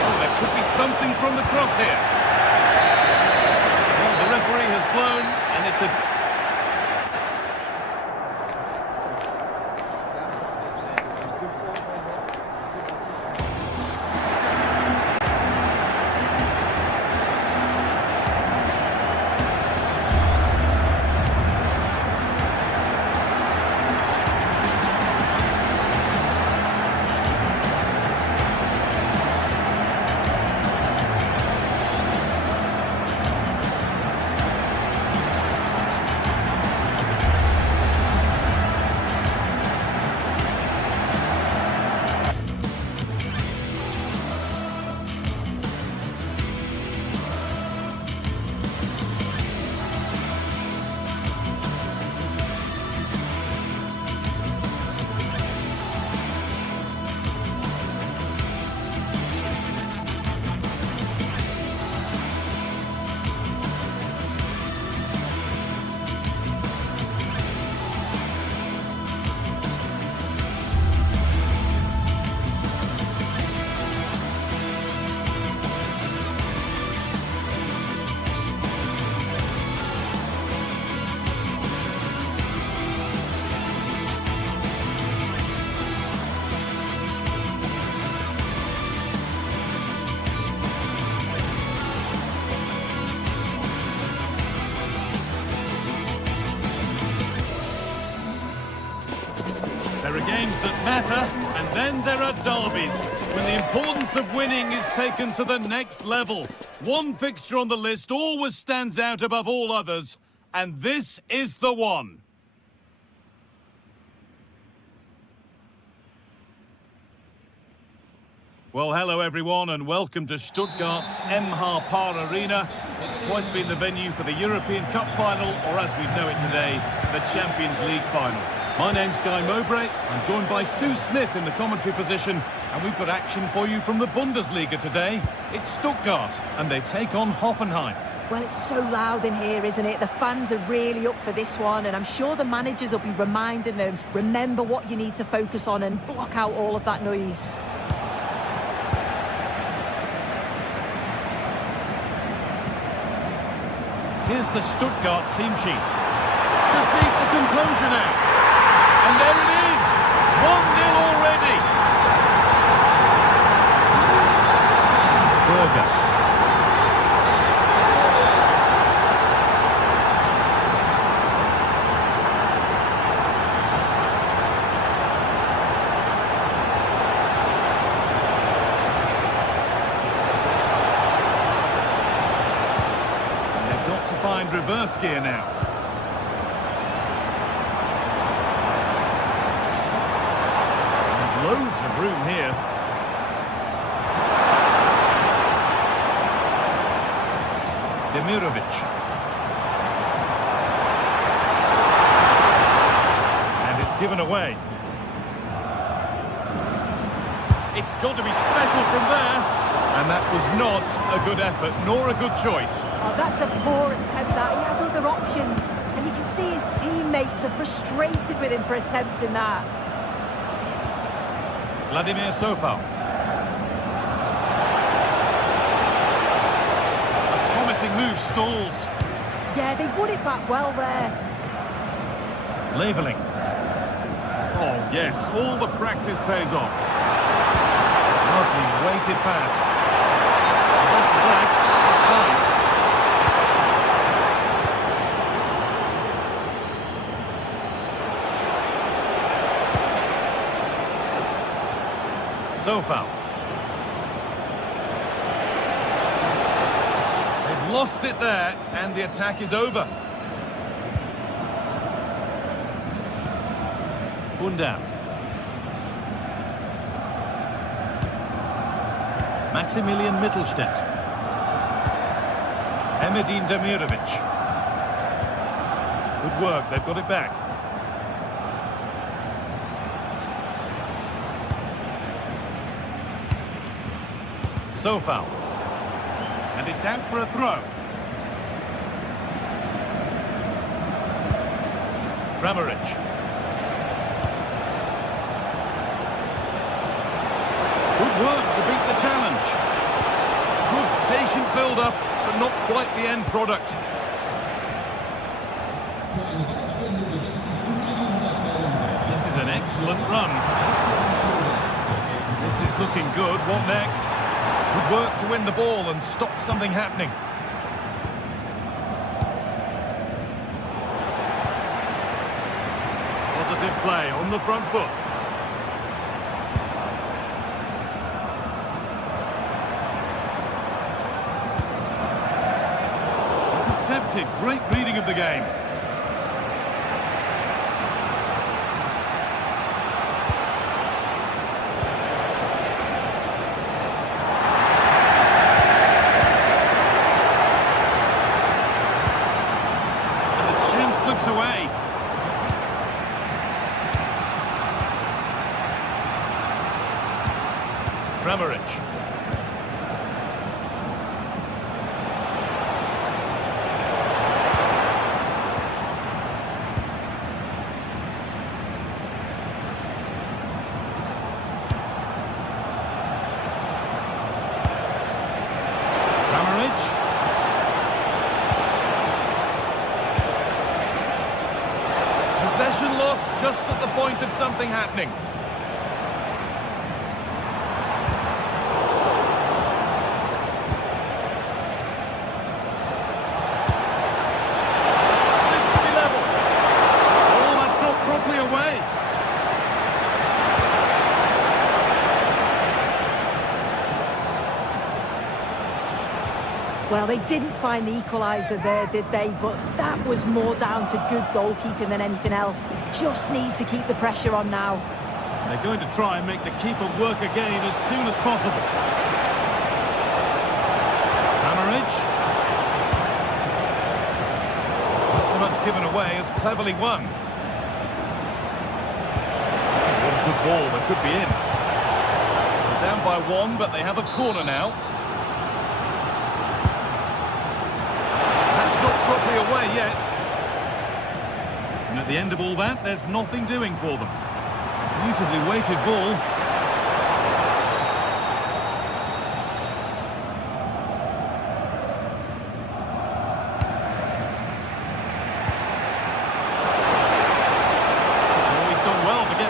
Oh, there could be something from the cross here. Well, the referee has blown, and it's a... There are games that matter, and then there are derbies, when the importance of winning is taken to the next level. One fixture on the list always stands out above all others, and this is the one. Well, hello everyone, and welcome to Stuttgart's MH Par Arena. It's twice been the venue for the European Cup final, or as we know it today, the Champions League final. My name's Guy Mowbray. I'm joined by Sue Smith in the commentary position, and we've got action for you from the Bundesliga today. It's Stuttgart, and they take on Hoffenheim. Well, it's so loud in here, isn't it? The fans are really up for this one, and I'm sure the managers will be reminding them, remember what you need to focus on and block out all of that noise. Here's the Stuttgart team sheet. Just needs the composure now. And there it is! 1-0 already! Berger. Find reverse gear now. And loads of room here. Demirovic. And it's given away. It's got to be special from there. And that was not a good effort, nor a good choice. Oh, that's a poor attempt, that. He had other options. And you can see his teammates are frustrated with him for attempting that. Vladimir Sofal. A promising move stalls. Yeah, they won it back well there. Leveling. Oh, yes, all the practice pays off. Lovely weighted pass. Sofal. They've lost it there, and the attack is over. Undav. Maximilian Mittelstädt. Emedin Demirovic. Good work, they've got it back. Sofal. And it's out for a throw. Kramaric. Good work to beat the challenge. Good patient build-up, but not quite the end product. This is an excellent run. This is looking good. What next? Good work to win the ball and stop something happening. Positive play on the front foot. Intercepted. Great reading of the game. Slips away. Kramaric. Possession lost just at the point of something happening. This to be level. Oh, that's not properly away. Well, they didn't find the equaliser there, did they? But that was more down to good goalkeeping than anything else. Just need to keep the pressure on now. They're going to try and make the keeper work again as soon as possible. Kramaric. Not so much given away as cleverly won. ball that could be in. They're down by one, but they have a corner now. That's not properly away yet. And at the end of all that, there's nothing doing for them. Beautifully weighted ball.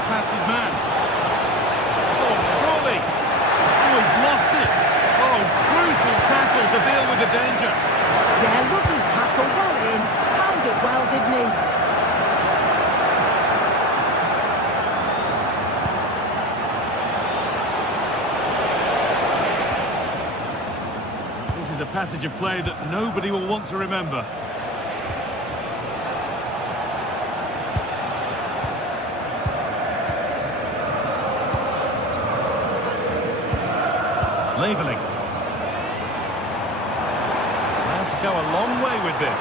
Past his man. Oh, surely. Oh, he's lost it. Oh, crucial tackle to deal with the danger. Yeah, lovely tackle, well in. Timed it well, didn't he? This is a passage of play that nobody will want to remember. Leveling. Now to go a long way with this.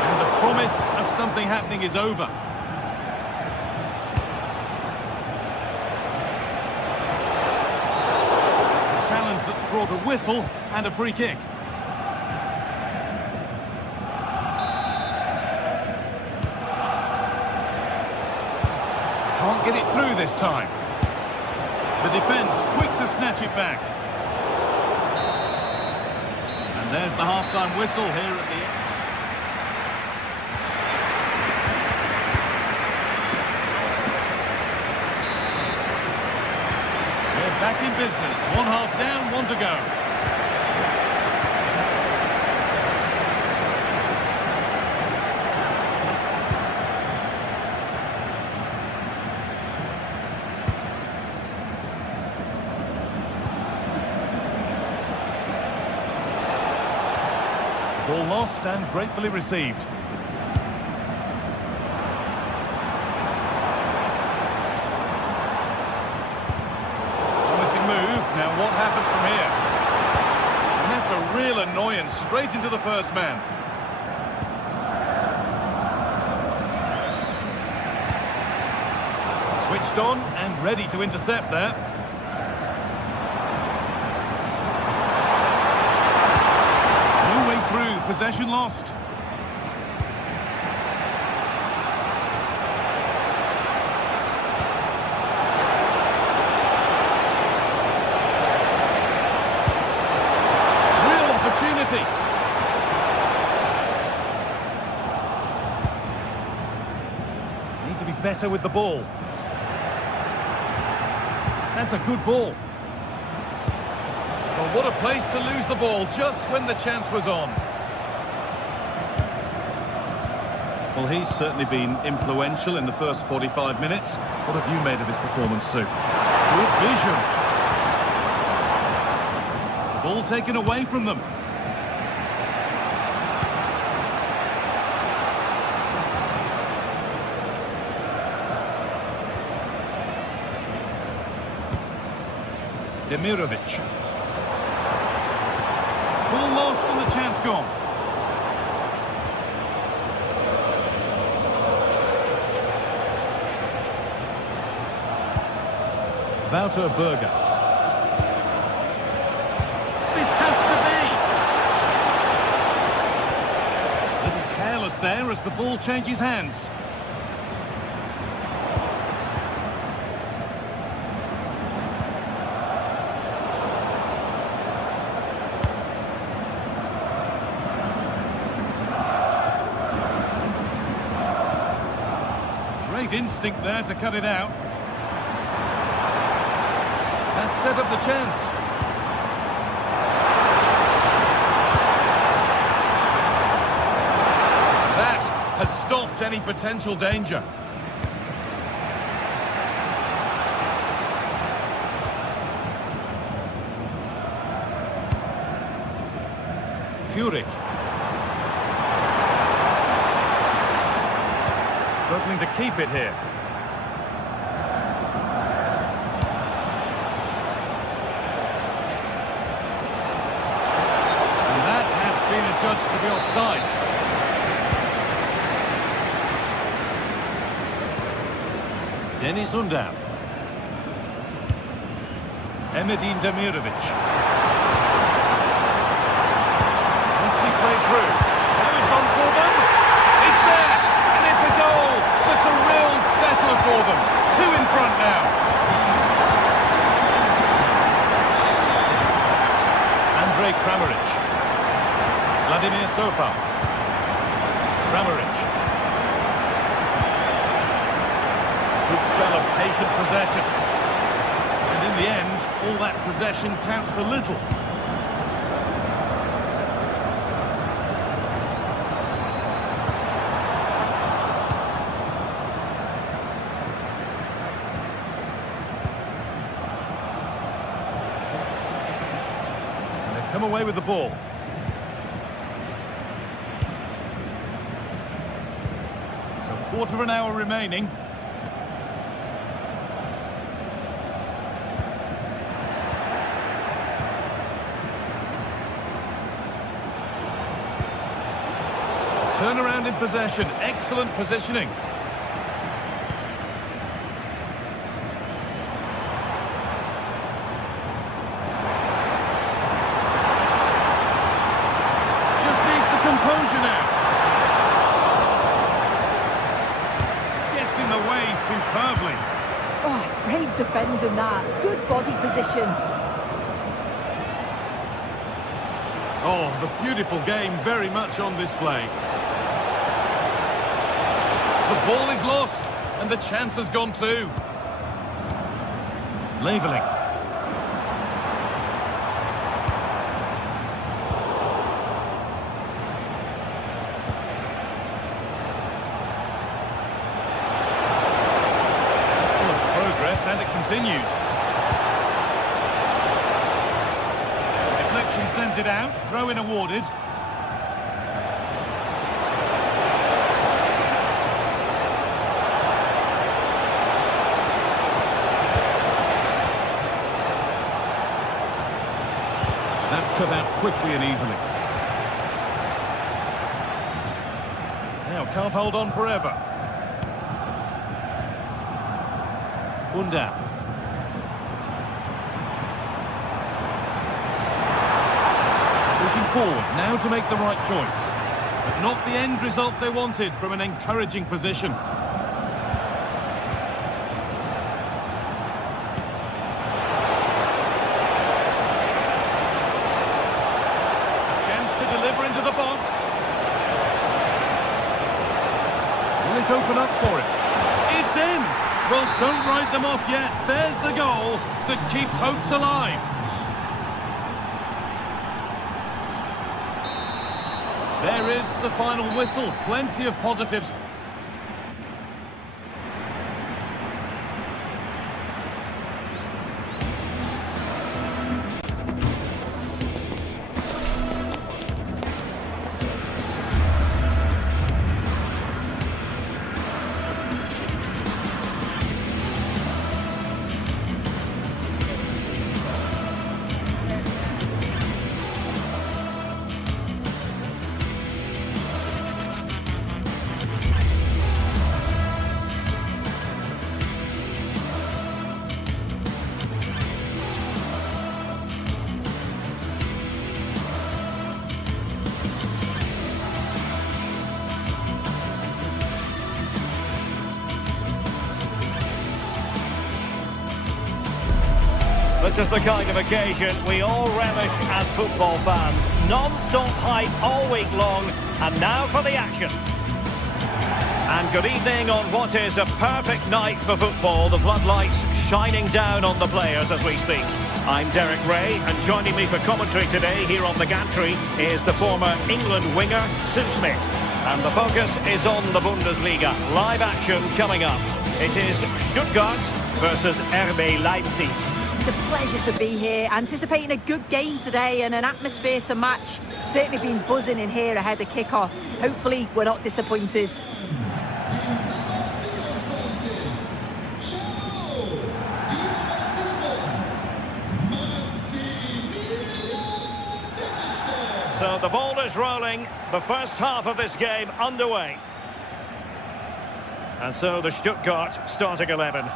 And the promise of something happening is over. It's a challenge that's brought a whistle and a free kick. Can't get it through this time. The defence quick to snatch it back. And there's the half-time whistle here at the end. They're back in business. One half down, one to go. Ball lost and gratefully received. Promising move. Now what happens from here? And that's a real annoyance straight into the first man. Switched on and ready to intercept there. Through, possession lost. Real opportunity. Need to be better with the ball. That's a good ball. Well, what a place to lose the ball just when the chance was on. Well, he's certainly been influential in the first 45 minutes. What have you made of his performance, Sue? Good vision. The ball taken away from them. Demirovic. Ball lost and the chance gone. Wouter Berger. This has to be! A little careless there as the ball changes hands. Great instinct there to cut it out. That set up the chance. That has stopped any potential danger. Furyk. Struggling to keep it here. Judged to be offside. Dennis Undav. Emedin Demirovic. Nicely played through. Now it's on for them. It's there, and it's a goal. That's a real settler for them. 2 in front now. Andrej Kramaric. Vladimir Sofal. Kramaric. Good spell of patient possession. And in the end, all that possession counts for little. And they've come away with the ball. Quarter of an hour remaining. Turn around in possession. Excellent positioning. Just needs the composure now. Superbly. Oh, it's brave defending that. Good body position. Oh, the beautiful game very much on display. The ball is lost, and the chance has gone too. Leveling. And it continues. Deflection sends it out. Throw-in awarded. That's cut out quickly and easily. Now can't hold on forever. Undav. Pushing forward, now to make the right choice. But not the end result they wanted from an encouraging position. A chance to deliver into the box. Will it open up for it? It's in! Well, don't write them off yet. There's the goal that keeps hopes alive. There is the final whistle. Plenty of positives. This is the kind of occasion we all relish as football fans. Non-stop hype all week long, and now for the action. And good evening on what is a perfect night for football. The floodlights shining down on the players as we speak. I'm Derek Ray, and joining me for commentary today here on the gantry is the former England winger, Sue Smith. And the focus is on the Bundesliga. Live action coming up. It is Stuttgart versus RB Leipzig. It's a pleasure to be here, anticipating a good game today and an atmosphere to match. Certainly been buzzing in here ahead of kick-off. Hopefully we're not disappointed. So the ball is rolling, the first half of this game underway. And so the Stuttgart starting 11.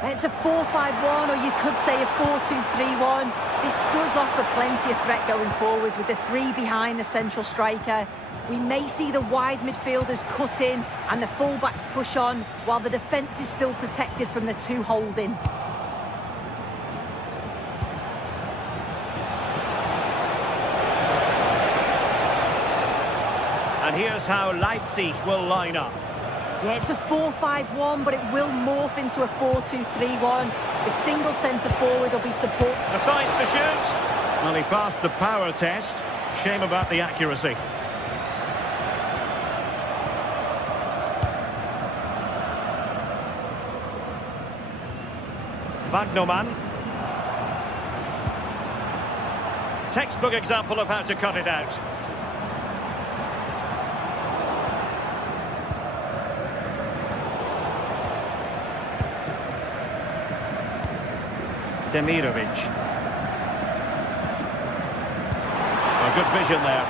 It's a 4-5-1, or you could say a 4-2-3-1. This does offer plenty of threat going forward with the three behind the central striker. We may see the wide midfielders cut in and the fullbacks push on, while the defence is still protected from the two holding. And here's how Leipzig will line up. Yeah, it's a 4-5-1, but it will morph into a 4-2-3-1. The single centre forward will be support. A size to shoot. Well, he passed the power test. Shame about the accuracy. Wagnerman. Textbook example of how to cut it out. Demirovic. A good vision there.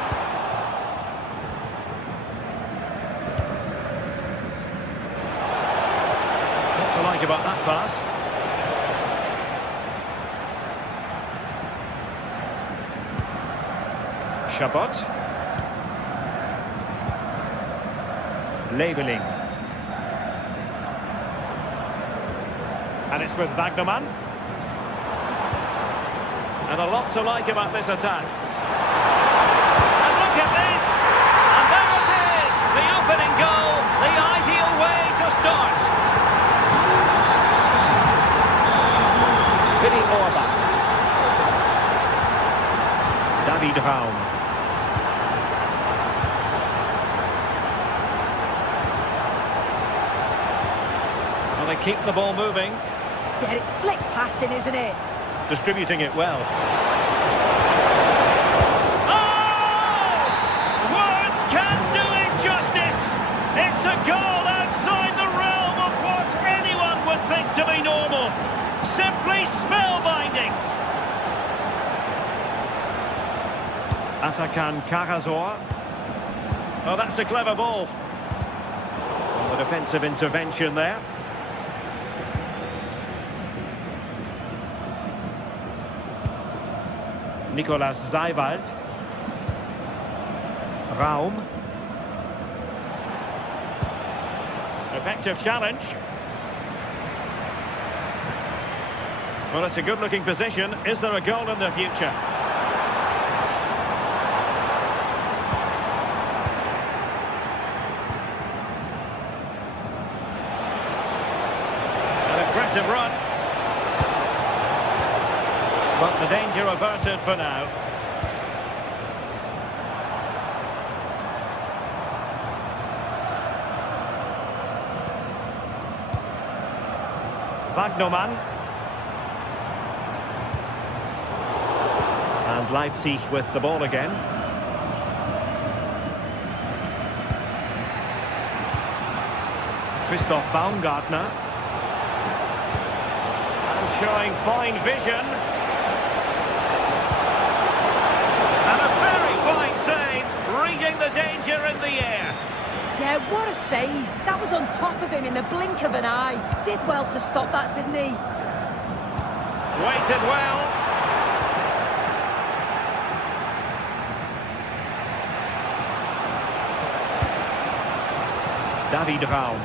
What to like about that pass? Chabot. Leveling. And it's with Wagnerman. And a lot to like about this attack. And look at this! And there it is! The opening goal, the ideal way to start. Vinny Orbach. David Raum. Well, they keep the ball moving. Yeah, it's slick passing, isn't it? Distributing it well. Oh! Words can't do it justice! It's a goal outside the realm of what anyone would think to be normal. Simply spellbinding. Atakan Karazor. Oh, that's a clever ball. Well, the defensive intervention there. Nicolas Seiwald. Raum. Effective challenge. Well, it's a good-looking position. Is there a goal in the future? An impressive run. But the danger averted for now. Wagnerman. And Leipzig with the ball again. Christoph Baumgartner. And showing fine vision. Reading the danger in the air. Yeah, what a save. That was on top of him in the blink of an eye. Did well to stop that, didn't he? Waited well. David Raum.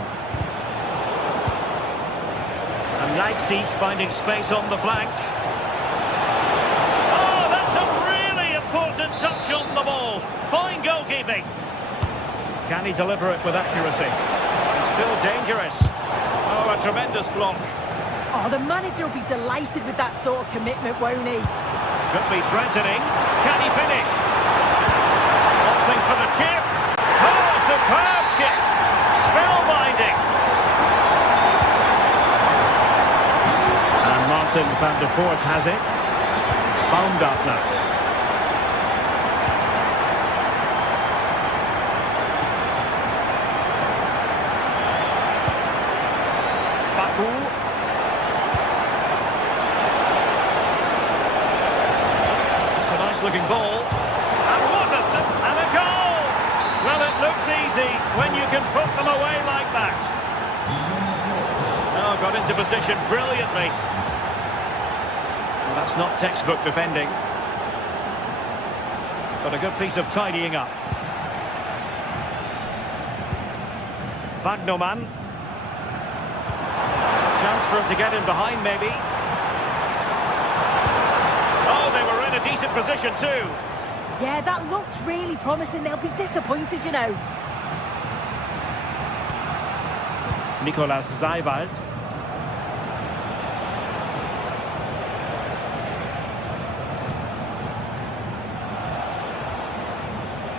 And Leipzig finding space on the flank. Oh, that's a really important touch on the ball. Fine goalkeeping. Can he deliver it with accuracy? Still dangerous. Oh, a tremendous block. Oh, the manager will be delighted with that sort of commitment, won't he? Could be threatening. Can he finish? Opting for the chip. Oh, superb chip. Spellbinding. And Martin van der Voort has it. Baumgartner. Looking ball, and what a goal! Well, it looks easy when you can put them away like that. Oh, Got into position brilliantly. Well, that's not textbook defending. But a good piece of tidying up. Wagnerman. Chance for him to get in behind, maybe. Oh, they were in a decent position too. Yeah, that looks really promising. They'll be disappointed, you know. Nicolas Seiwald.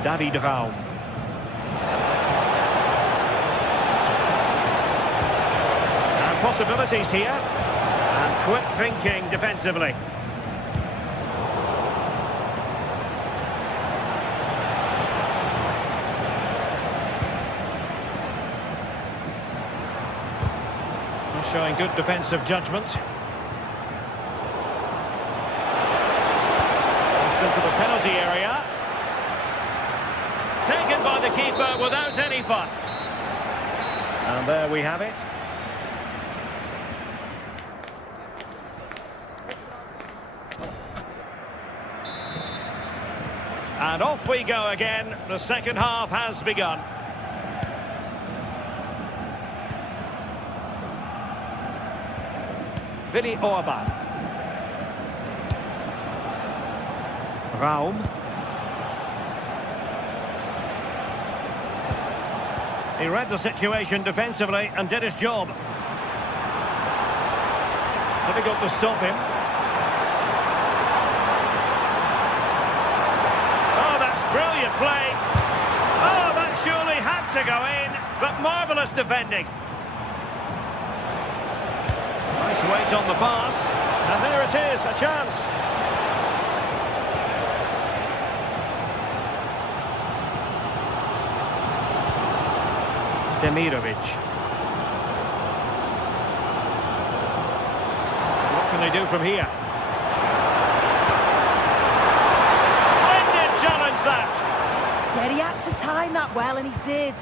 David Raum. And possibilities here. And quick thinking defensively. Showing good defensive judgment. Crossed into the penalty area. Taken by the keeper without any fuss. And there we have it. And off we go again. The second half has begun. Willi Orban. Raum. He read the situation defensively and did his job. Difficult to stop him. Oh, that's brilliant play. Oh, that surely had to go in, but marvellous defending. Nice weight on the pass, and there it is, a chance. Demirovic. What can they do from here? Splendid challenge, that! Yeah, he had to time that well, and he did.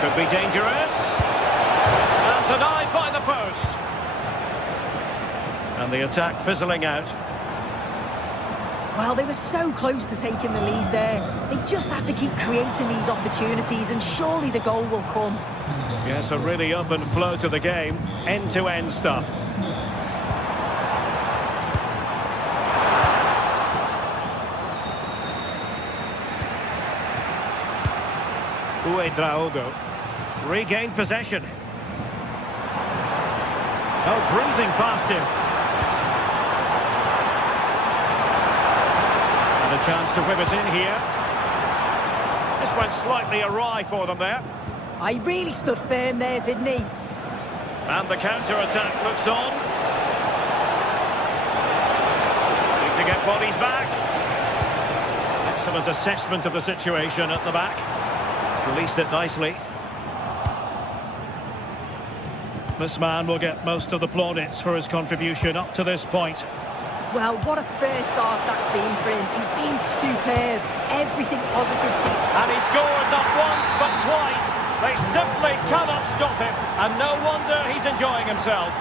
Could be dangerous. And denied by the post. And the attack fizzling out. Well, they were so close to taking the lead there. They just have to keep creating these opportunities, and surely the goal will come. Yes, a really open flow to the game. End-to-end stuff. Uedraogo. Regained possession. Oh, breezing past him. And a chance to whip it in here. This went slightly awry for them there. I really stood firm there, didn't he? And the counter-attack looks on. Need to get bodies back. Excellent assessment of the situation at the back. Released it nicely. This man will get most of the plaudits for his contribution up to this point. Well, what a first half that's been for him. He's been superb. Everything positive. And he scored not once, but twice. They simply cannot stop him. And no wonder he's enjoying himself.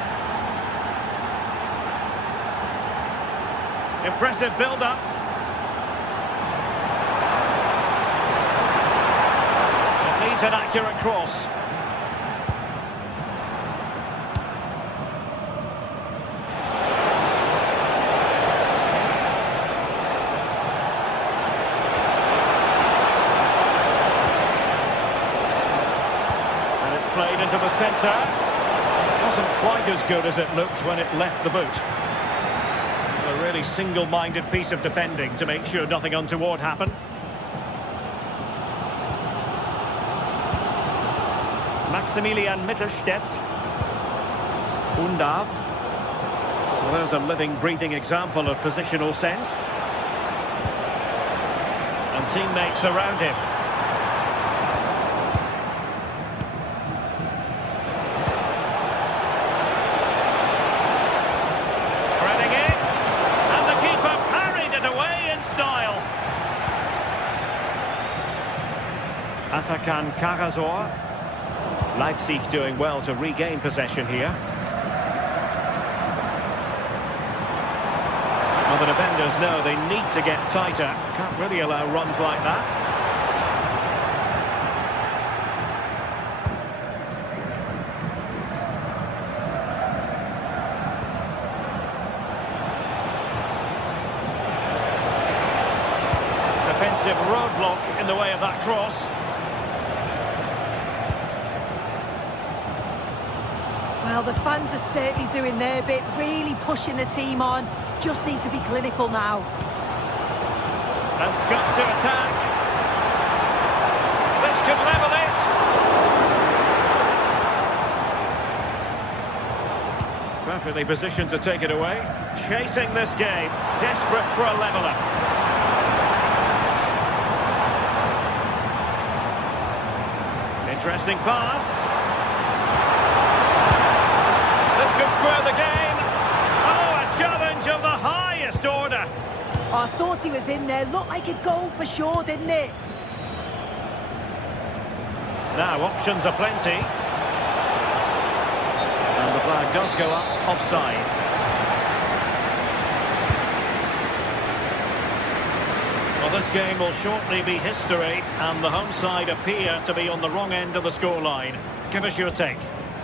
Impressive build-up. It needs an accurate cross. Played into the centre. Wasn't quite as good as it looked when it left the boot. A really single-minded piece of defending to make sure nothing untoward happened. Maximilian Mittelstädt. Undav. Well, there's a living, breathing example of positional sense. And teammates around him. in style. Atakan Karasor. Leipzig doing well to regain possession here. Well, the defenders know they need to get tighter. Can't really allow runs like that. Defensive roadblock in the way of that cross. Well, the fans are certainly doing their bit, really pushing the team on. Just need to be clinical now. And Scott to attack. This could level it. Perfectly positioned to take it away. Chasing this game, desperate for a leveller. Interesting pass. This could square the game. Oh, a challenge of the highest order. I thought he was in there. Looked like a goal for sure, didn't it? Now, options are plenty. And the flag does go up offside. Well, this game will shortly be history, and the home side appear to be on the wrong end of the scoreline. Give us your take.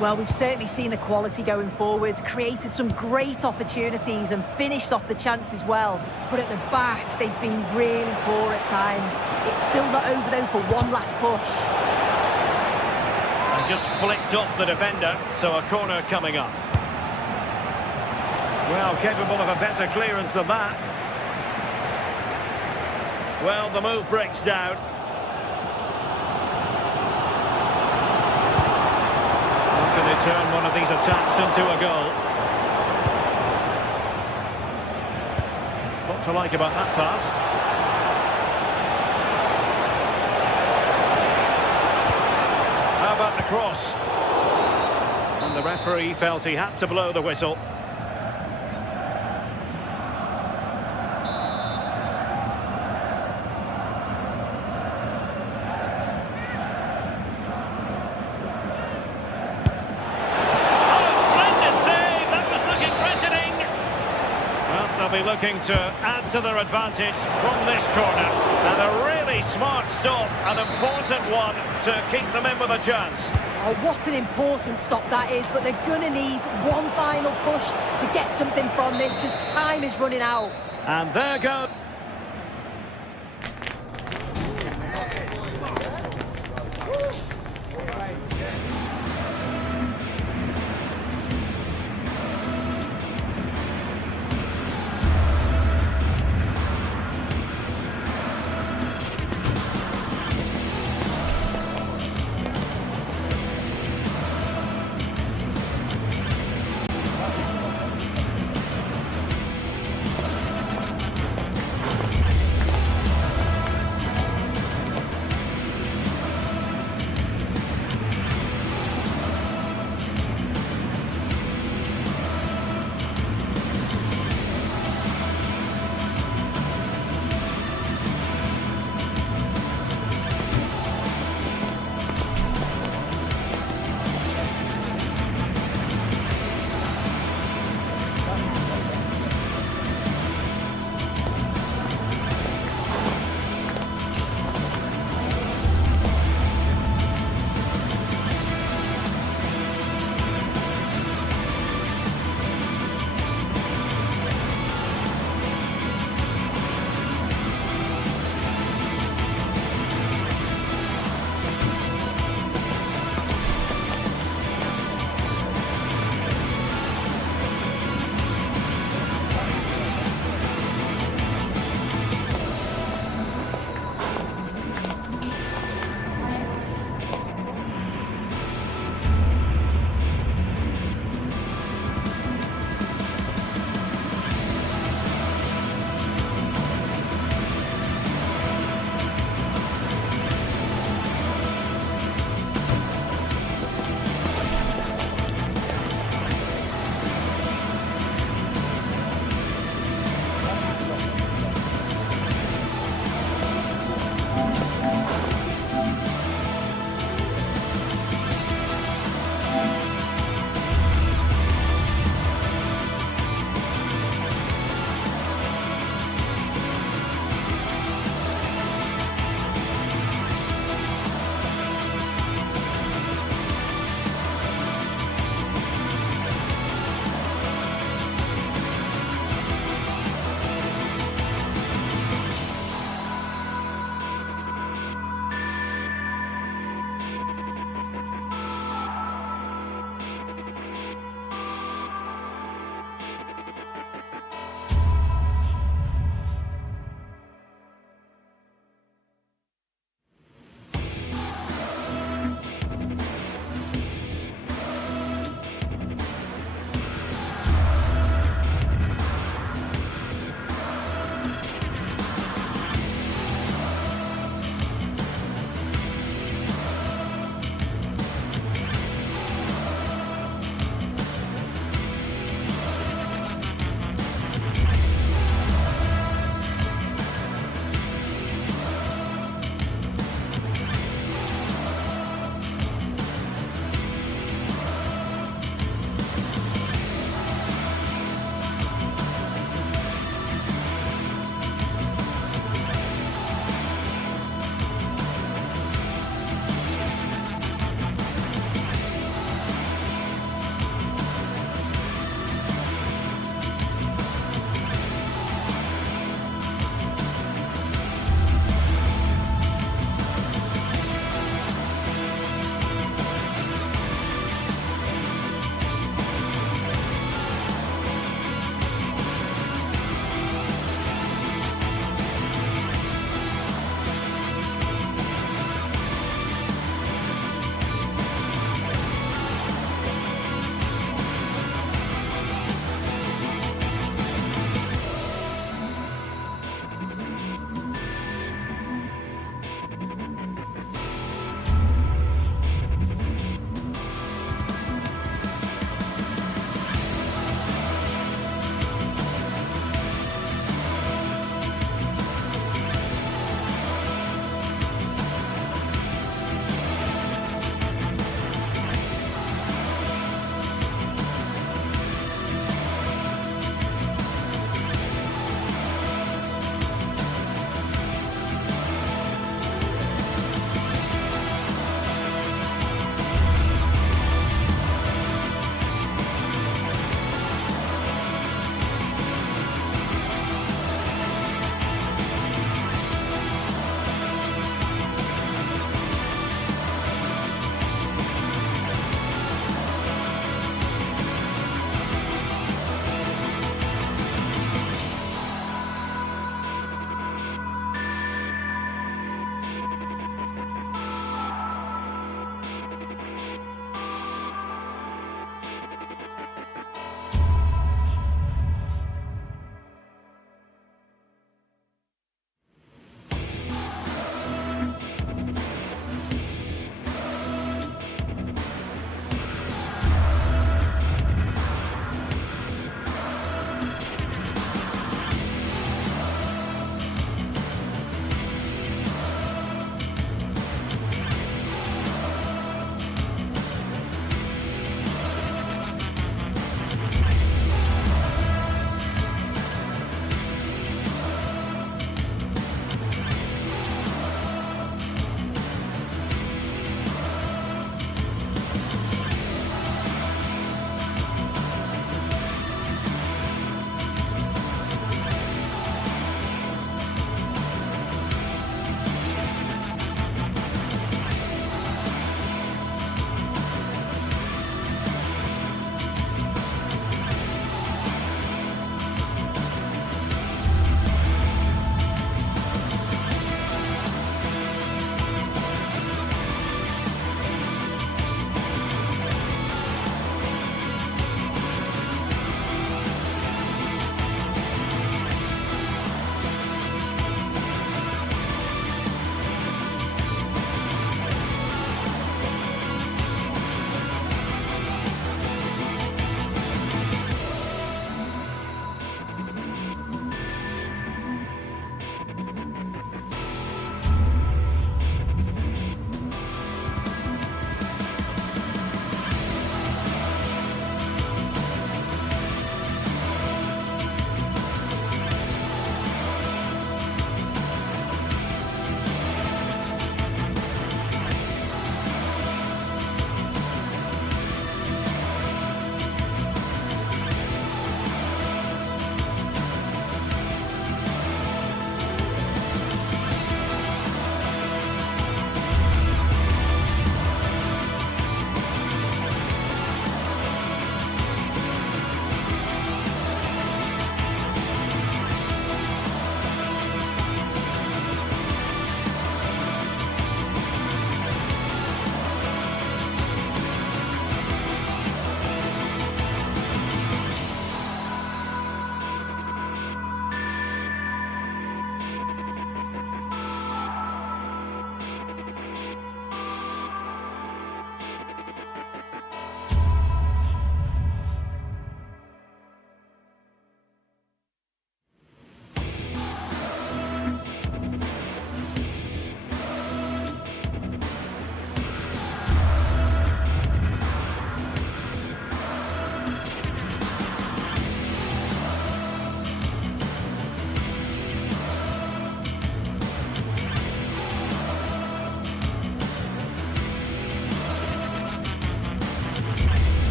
Well, we've certainly seen the quality going forward, created some great opportunities and finished off the chances well. But at the back, they've been really poor at times. It's still not over though for one last push. And just flicked off the defender, so a corner coming up. Well, capable of a better clearance than that. Well, the move breaks down. Can they turn one of these attacks into a goal? What to like about that pass? How about the cross? And the referee felt he had to blow the whistle. Be looking to add to their advantage from this corner, and a really smart stop, an important one to keep them in with a chance. Oh, what an important stop that is, but they're going to need one final push to get something from this because time is running out. And there goes.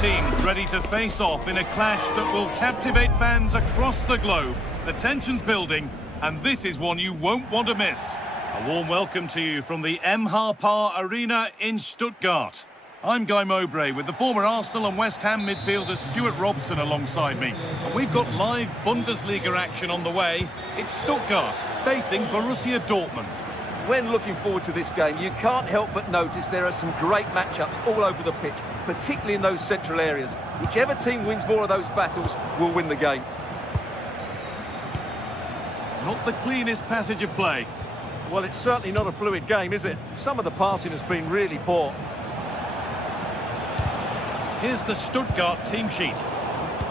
teams ready to face off in a clash that will captivate fans across the globe. The tension's building, and this is one you won't want to miss. A warm welcome to you from the MHP Arena in Stuttgart. I'm Guy Mowbray with the former Arsenal and West Ham midfielder Stuart Robson alongside me. And we've got live Bundesliga action on the way. It's Stuttgart facing Borussia Dortmund. When looking forward to this game, you can't help but notice there are some great matchups all over the pitch, particularly in those central areas. Whichever team wins more of those battles will win the game. Not the cleanest passage of play. Well, it's certainly not a fluid game, is it? Some of the passing has been really poor. Here's the Stuttgart team sheet.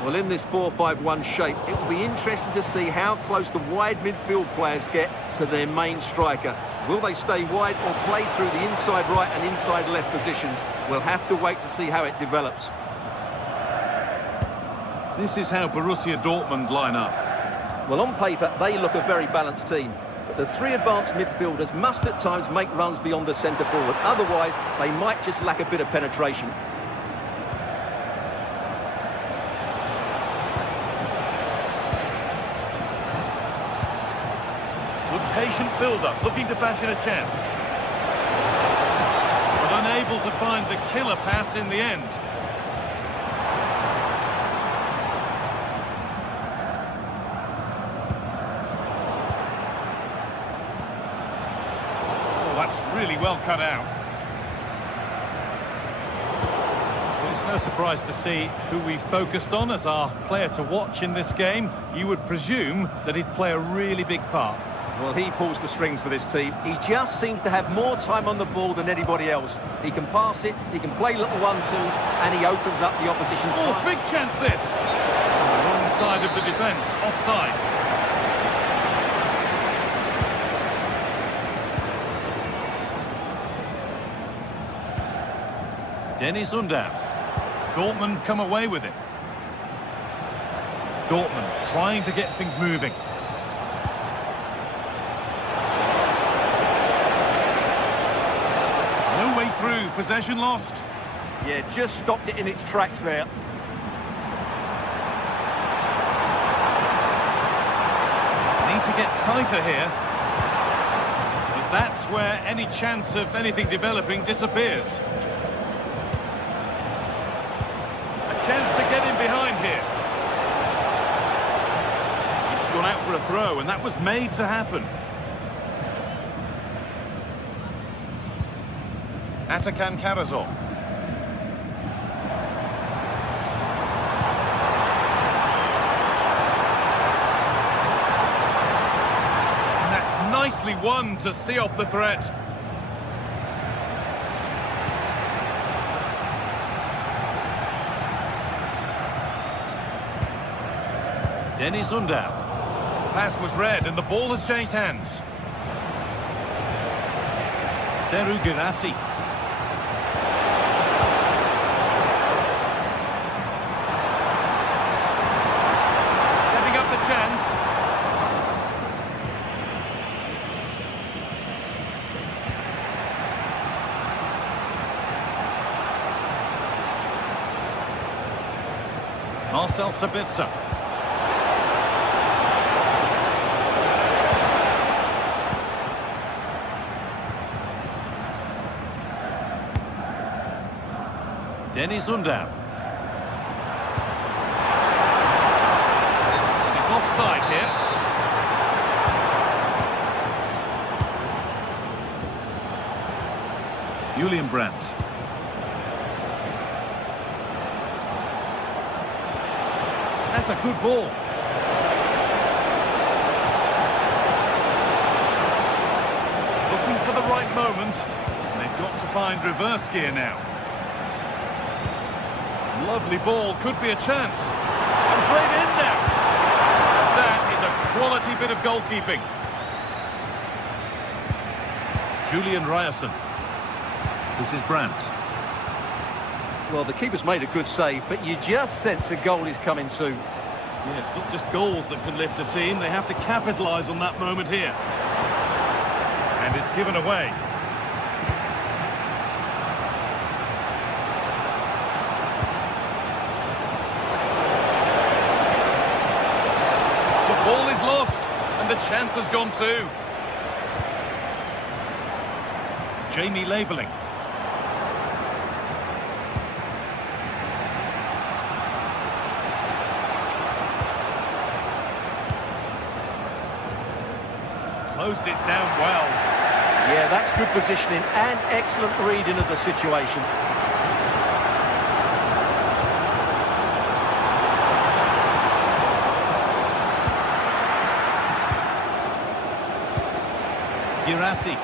Well, in this 4-5-1 shape, it will be interesting to see how close the wide midfield players get to their main striker. Will they stay wide or play through the inside right and inside left positions? We'll have to wait to see how it develops. This is how Borussia Dortmund line up. Well, on paper, they look a very balanced team. But the three advanced midfielders must at times make runs beyond the centre forward. Otherwise, they might just lack a bit of penetration. Patient build-up, looking to fashion a chance. But unable to find the killer pass in the end. Oh, that's really well cut out. Well, it's no surprise to see who we focused on as our player to watch in this game. You would presume that he'd play a really big part. Well, he pulls the strings for this team. He just seems to have more time on the ball than anybody else. He can pass it, he can play little one-twos, and he opens up the opposition. Oh, big chance this! Wrong side of the defence, offside. Dennis Undav. Dortmund come away with it. Dortmund trying to get things moving. Through, possession lost. Yeah, just stopped it in its tracks there. Need to get tighter here. But that's where any chance of anything developing disappears. A chance to get in behind here. It's gone out for a throw, and that was made to happen. Atakan Karazor. And that's nicely won to see off the threat. Dennis Undav. Pass was read and the ball has changed hands. Seru Girassi. Marcel Sabitzer. Dennis Undav. It's offside here. Julian Brandt. That's a good ball. Looking for the right moment. They've got to find reverse gear now. Lovely ball, could be a chance. And played in now. That is a quality bit of goalkeeping. Julian Ryerson. This is Brandt. Well, the keeper's made a good save, but you just sense a goal is coming soon. Yes, not just goals that can lift a team, they have to capitalise on that moment here. And it's given away. And the chance has gone too. Jamie Laveling. Closed it down well. Yeah, that's good positioning and excellent reading of the situation. Girassi.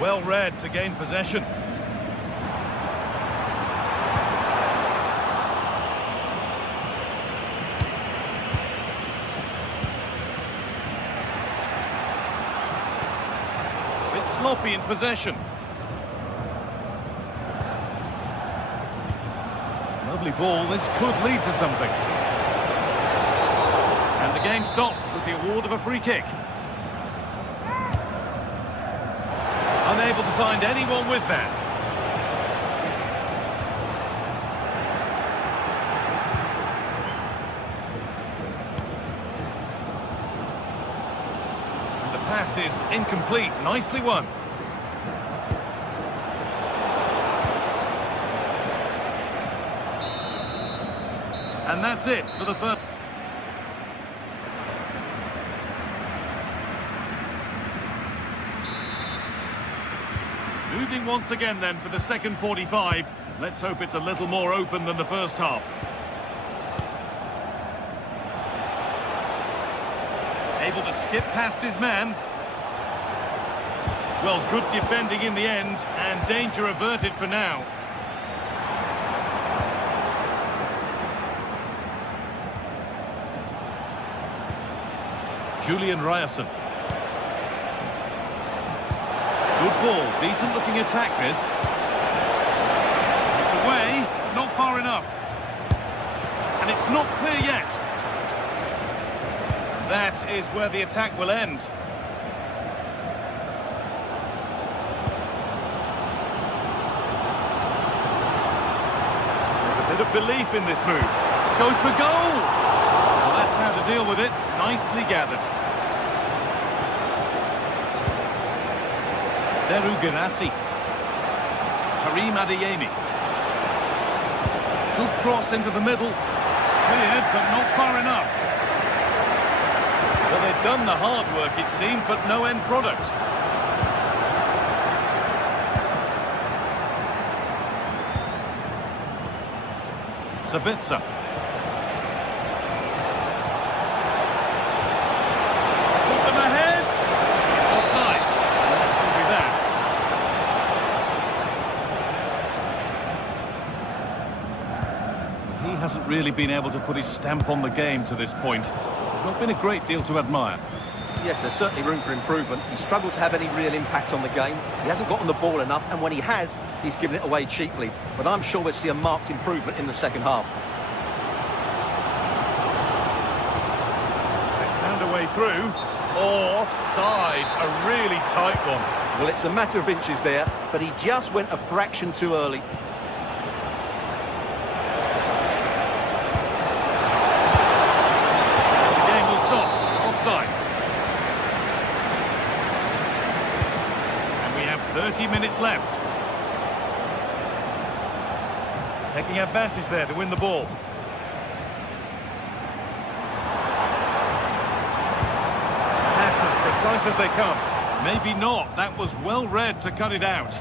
Well read to gain possession. Bit sloppy in possession. Lovely ball. This could lead to something. And the game stops with the award of a free kick. Unable to find anyone with that. And the pass is incomplete. Nicely won. And that's it for the first. Moving once again then for the second 45. Let's hope it's a little more open than the first half. Able to skip past his man. Well, good defending in the end, and danger averted for now. Julian Ryerson. Good ball, decent looking attack this. It's away, not far enough. And it's not clear yet. That is where the attack will end. There's a bit of belief in this move. Goes for goal! Well, that's how to deal with it. Nicely gathered. Seru Girassi. Karim Adeyemi. Good cross into the middle. Cleared, but not far enough. Well, they've done the hard work, it seemed, but no end product. Sabitzer. Put them ahead. It's offside. That could be that. He hasn't really been able to put his stamp on the game to this point. There's not been a great deal to admire. Yes, there's certainly room for improvement. He struggled to have any real impact on the game. He hasn't gotten the ball enough, and when he has, he's given it away cheaply. But I'm sure we'll see a marked improvement in the second half. They found a way through. Oh, offside. A really tight one. Well, it's a matter of inches there, but he just went a fraction too early. The game will stop. Offside. 30 minutes left. Taking advantage there to win the ball. Pass as precise as they come. Maybe not. That was well read to cut it out.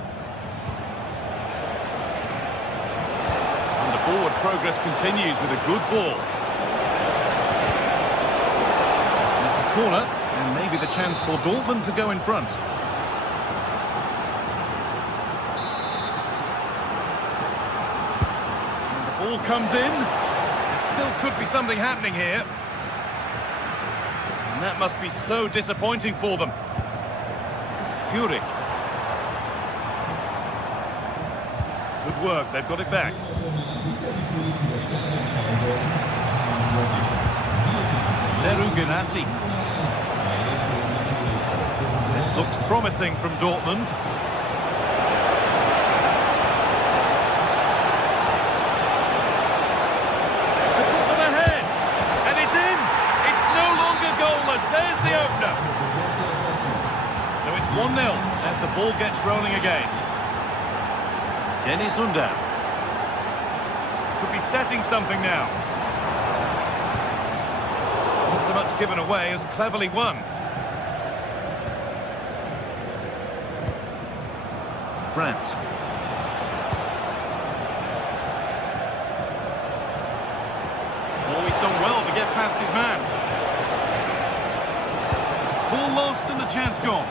And the forward progress continues with a good ball. It's a corner, and maybe the chance for Dortmund to go in front. Ball comes in. There still could be something happening here. And that must be so disappointing for them. Furyk. Good work, they've got it back. Seru Girassi. This looks promising from Dortmund. ball gets rolling again. Dennis Undav. Could be setting something now. Not so much given away as cleverly won. Brandt. Oh, he's done well to get past his man. Ball lost and the chance gone.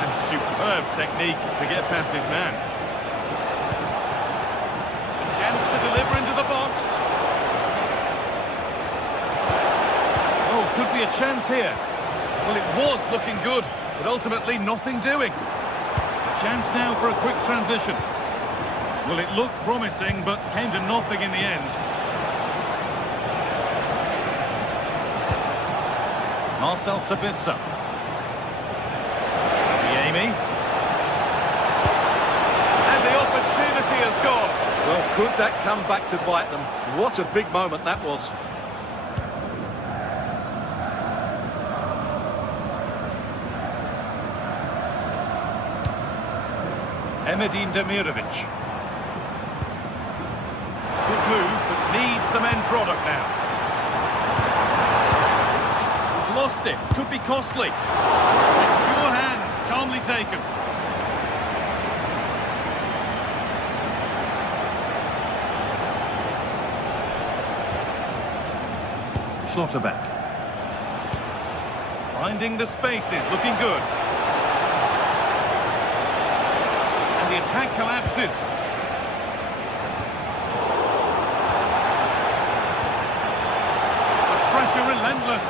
And superb technique to get past his man. A chance to deliver into the box. Oh, could be a chance here. Well, it was looking good, but ultimately nothing doing. A chance now for a quick transition. Well, it looked promising, but came to nothing in the end. Marcel Sabitzer. Amy. And the opportunity has gone. Well, could that come back to bite them? What a big moment that was. Emedin Demirovic. Good move, but needs some end product now. He's lost it. Could be costly. Secure hands, calmly taken. Schlotterbeck. Finding the spaces, looking good. The attack collapses. The pressure relentless.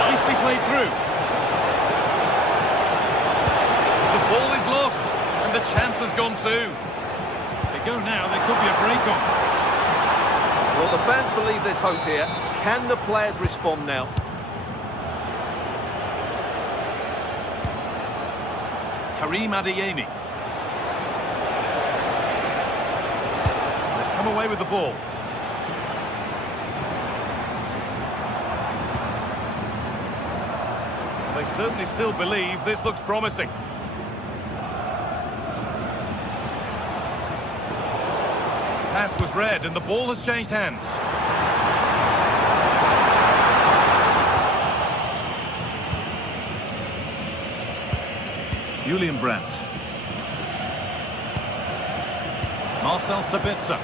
Nicely played through. The ball is lost, and the chance has gone too. They go now, there could be a break on. Well, the fans believe there's hope here. Can the players respond now? Karim Adeyemi. They've come away with the ball. They certainly still believe this looks promising. Pass was read and the ball has changed hands. Julian Brandt. Marcel Sabitzer.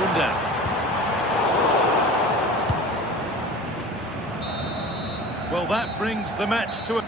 Undav. Well, that brings the match to a...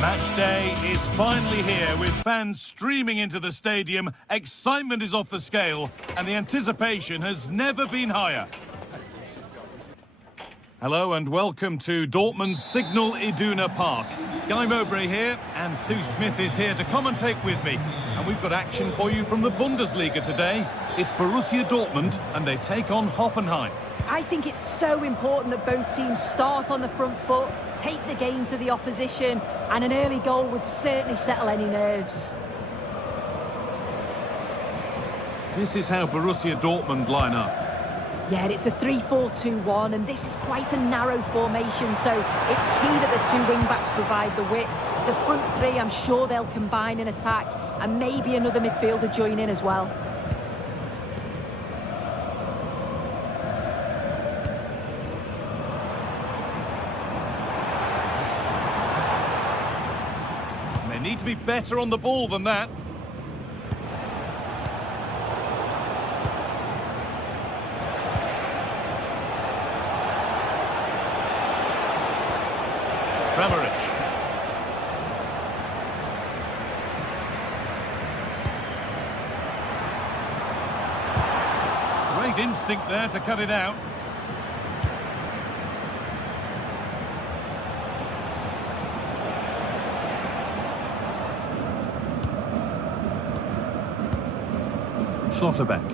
Match day is finally here with fans streaming into the stadium, excitement is off the scale and the anticipation has never been higher. Hello and welcome to Dortmund's Signal Iduna Park. Guy Mowbray here and Sue Smith is here to commentate with me. And we've got action for you from the Bundesliga today. It's Borussia Dortmund and they take on Hoffenheim. I think it's so important that both teams start on the front foot, take the game to the opposition, and an early goal would certainly settle any nerves. This is how Borussia Dortmund line up. Yeah, it's a 3-4-2-1, and this is quite a narrow formation, so it's key that the two wing-backs provide the width. The front three, I'm sure they'll combine in attack, and maybe another midfielder join in as well. They need to be better on the ball than that. Kramaric. Great instinct there to cut it out. Schlotterbeck.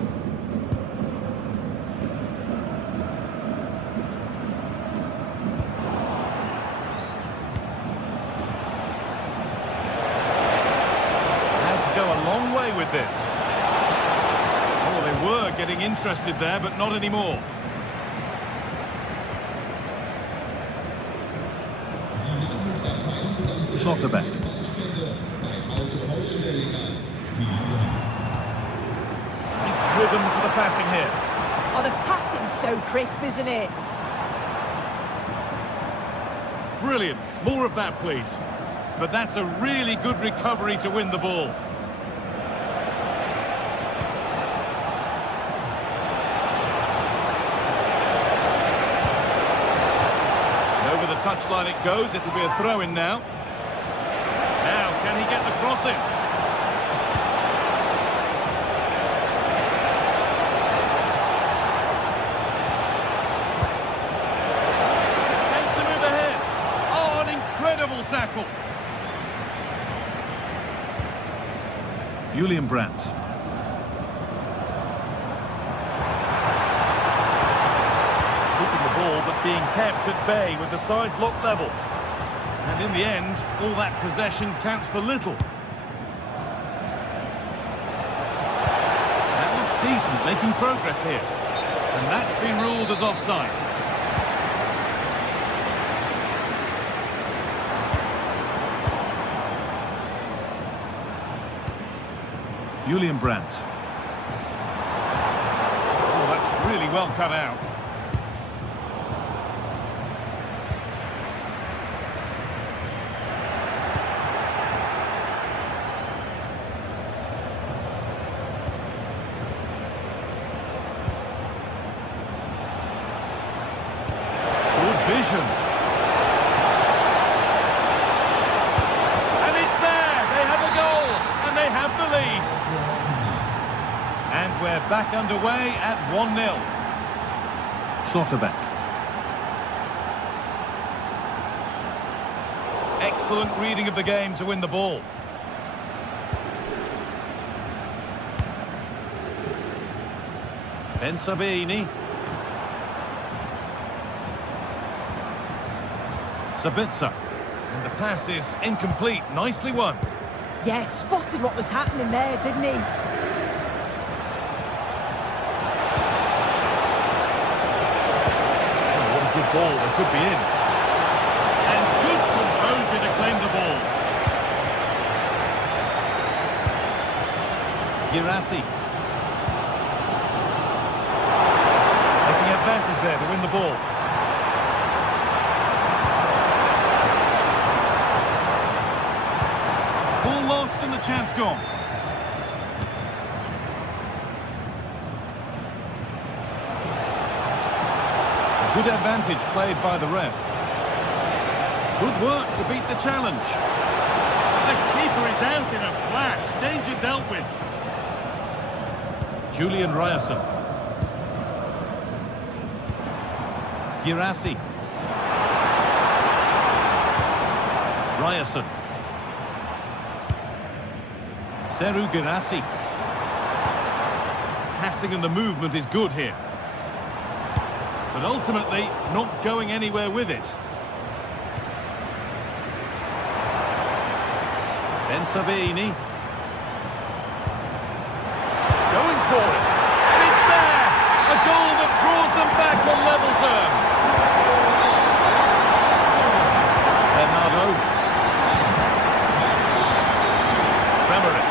With this. Oh, they were getting interested there, but not anymore. Schlotterbeck. Nice rhythm to the passing here. Oh, the passing's so crisp, isn't it? Brilliant. More of that, please. But that's a really good recovery to win the ball. Touchline it goes, it'll be a throw-in now. Now, can he get the cross in? Chance to move ahead. Oh, an incredible tackle. Julian Brandt. But being kept at bay with the sides locked level. And in the end, all that possession counts for little. That looks decent, making progress here. And that's been ruled as offside. Julian Brandt. Oh, that's really well cut out. Vision. And it's there. They have a goal and they have the lead. And we're back underway at 1-0. Schlotterbeck. Excellent reading of the game to win the ball. Ben Sabini. Sabitzer. And the pass is incomplete. Nicely won. Yeah, spotted what was happening there, didn't he? Oh, what a good ball. They could be in. And good composure to claim the ball. Girassi. Taking advantage there to win the ball. Ball lost and the chance gone. A good advantage played by the ref. Good work to beat the challenge. The keeper is out in a flash. Danger dealt with. Julian Ryerson. Girassi. Ryerson. Seru Girassi. Passing and the movement is good here. But ultimately, not going anywhere with it. Ben Sabini. Going for it. And it's there! A goal that draws them back on level terms. Bernardo. Kramaric.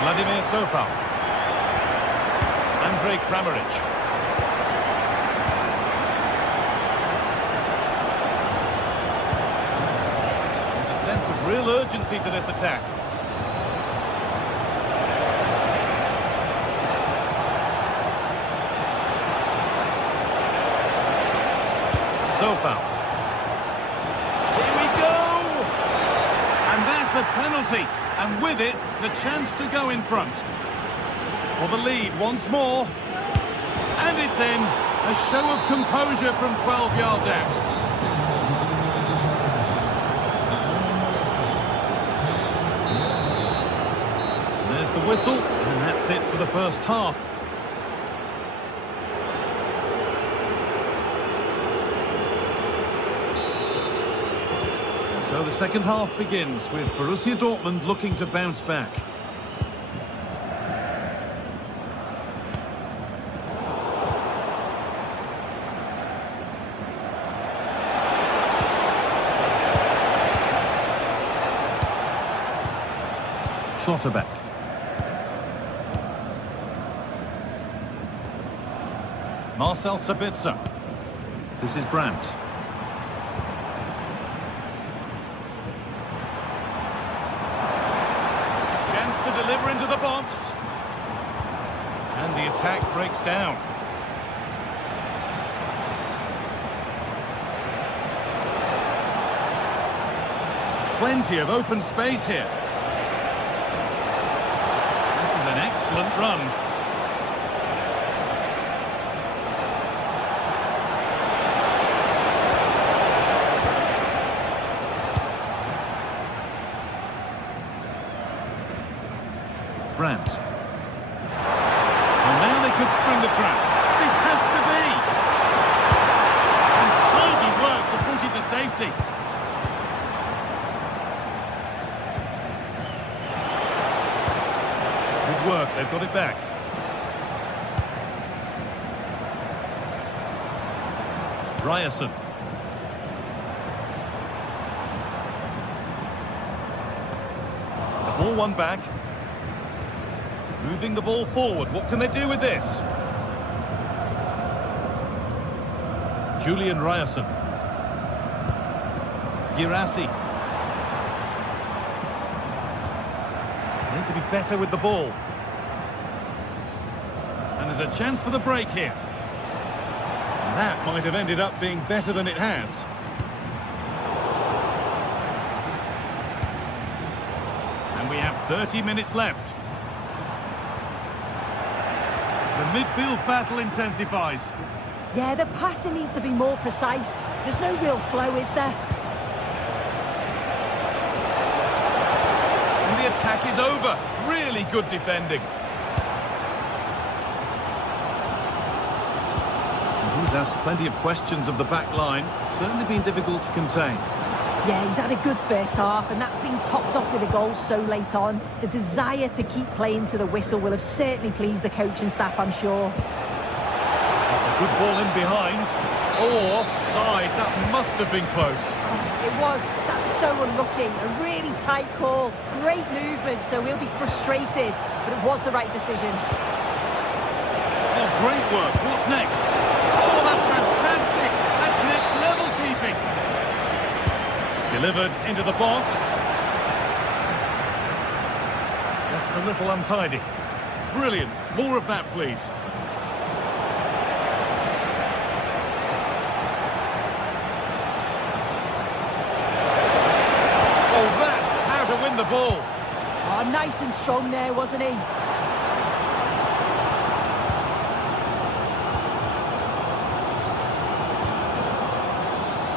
Vladimir Sofal. Andrej Kramaric. There's a sense of real urgency to this attack. Sofal. Here we go! And that's a penalty. And with it, the chance to go in front. For the lead once more. And it's in. A show of composure from 12 yards out. And there's the whistle. And that's it for the first half. So the second half begins with Borussia Dortmund looking to bounce back. Schlotterbeck. Marcel Sabitzer. This is Brandt. Deliver into the box. And the attack breaks down. Plenty of open space here. This is an excellent run. Brandt. And now they could spring the trap. This has to be! And tidy work to push it to safety. Good work, they've got it back. Ryerson. The ball won back. Moving the ball forward. What can they do with this? Julian Ryerson. Girassi. Need to be better with the ball. And there's a chance for the break here. And that might have ended up being better than it has. And we have 30 minutes left. The midfield battle intensifies. Yeah, the passing needs to be more precise. There's no real flow, is there? And the attack is over. Really good defending. And he's asked plenty of questions of the back line. Certainly been difficult to contain. Yeah, he's had a good first half, and that's been topped off with a goal so late on. The desire to keep playing to the whistle will have certainly pleased the coaching staff, I'm sure. That's a good ball in behind. Oh, offside. That must have been close. It was. That's so unlucky. A really tight call. Great movement, so he'll be frustrated, but it was the right decision. Oh, great work. What's next? Oh, that's fantastic. That's next level keeping. Delivered into the box. Just a little untidy. Brilliant. More of that, please. ball. Oh, nice and strong there, wasn't he?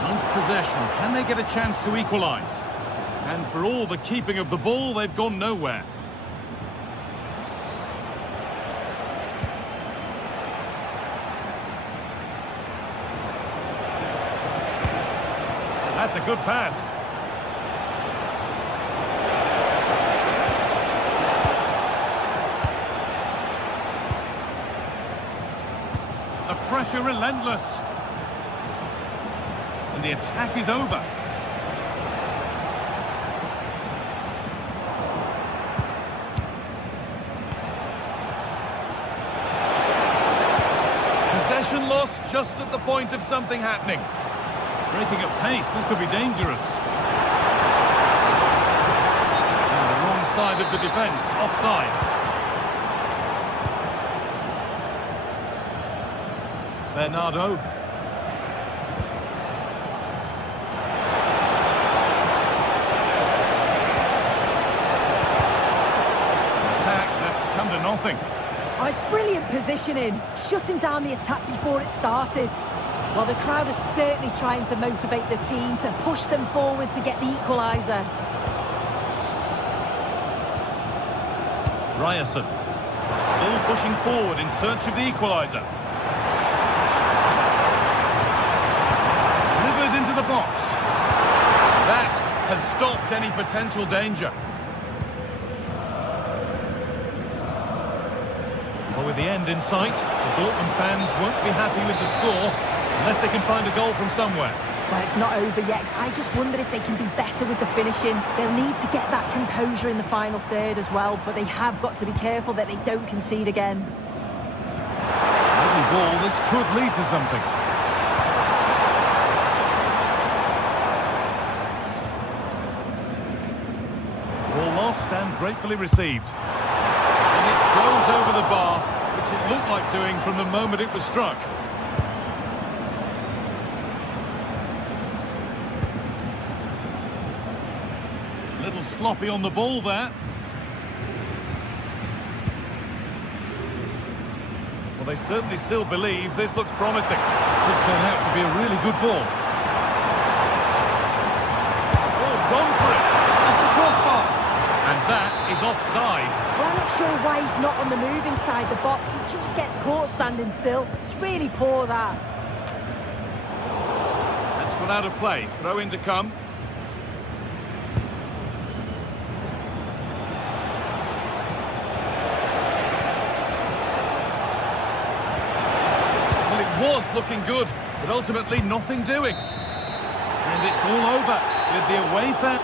Once possession, can they get a chance to equalise? And for all the keeping of the ball, they've gone nowhere. That's a good pass. The pressure relentless. And the attack is over. Possession lost just at the point of something happening. Breaking at pace, this could be dangerous. And the wrong side of the defence, offside. Bernardo. Attack that's come to nothing. Oh, it's brilliant positioning, shutting down the attack before it started. Well, the crowd is certainly trying to motivate the team to push them forward to get the equaliser. Ryerson still pushing forward in search of the equaliser. Delivered into the box. That has stopped any potential danger. Well, with the end in sight, the Dortmund fans won't be happy with the score unless they can find a goal from somewhere. Well, it's not over yet. I just wonder if they can be better with the finishing. They'll need to get that composure in the final third as well, but they have got to be careful that they don't concede again. Every ball, this could lead to something. Ball lost and gratefully received. And it goes over the bar, which it looked like doing from the moment it was struck. A little sloppy on the ball there. Well, they certainly still believe this looks promising. Could turn out to be a really good ball. Oh, gone for it! Off the crossbar! And that is offside. Well, I'm not sure why he's not on the move inside the box. He just gets caught standing still. It's really poor, that. That's gone out of play. Throw in to come. Was looking good, but ultimately nothing doing. And it's all over with the away fan.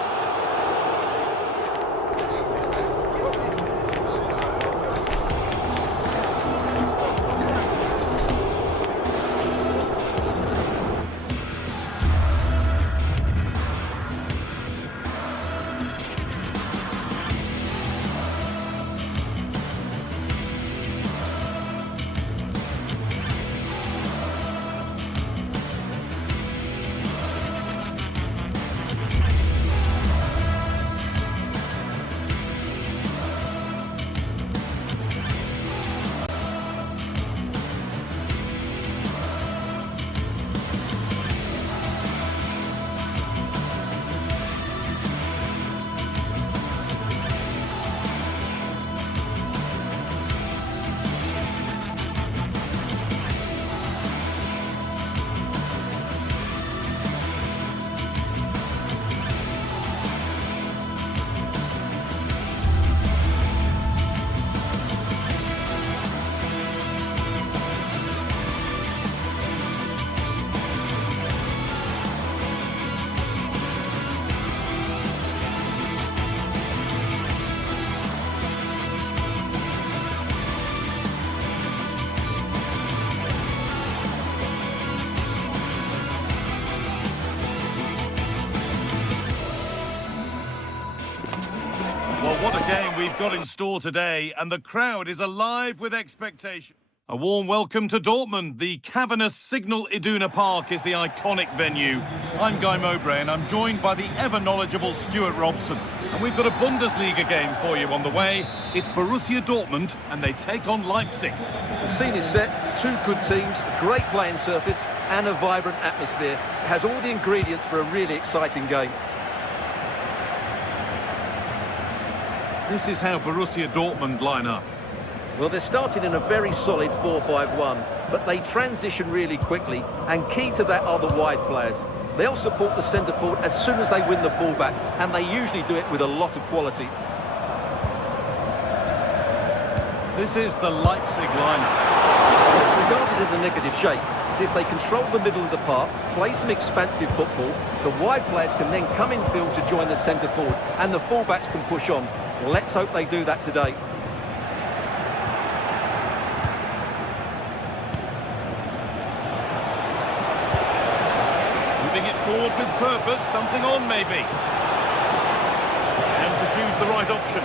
Well, what a game we've got in store today, and the crowd is alive with expectation. A warm welcome to Dortmund. The cavernous Signal Iduna Park is the iconic venue. I'm Guy Mowbray and I'm joined by the ever-knowledgeable Stuart Robson. And we've got a Bundesliga game for you on the way. It's Borussia Dortmund and they take on Leipzig. The scene is set, two good teams, a great playing surface and a vibrant atmosphere. It has all the ingredients for a really exciting game. This is how Borussia Dortmund line up. Well, they're starting in a very solid 4-5-1, but they transition really quickly, and key to that are the wide players. They'll support the centre forward as soon as they win the ball back, and they usually do it with a lot of quality. This is the Leipzig lineup. It's regarded as a negative shape. If they control the middle of the park, play some expansive football, the wide players can then come in field to join the centre forward, and the fullbacks can push on. Let's hope they do that today. Forward with purpose, something on maybe. And to choose the right option.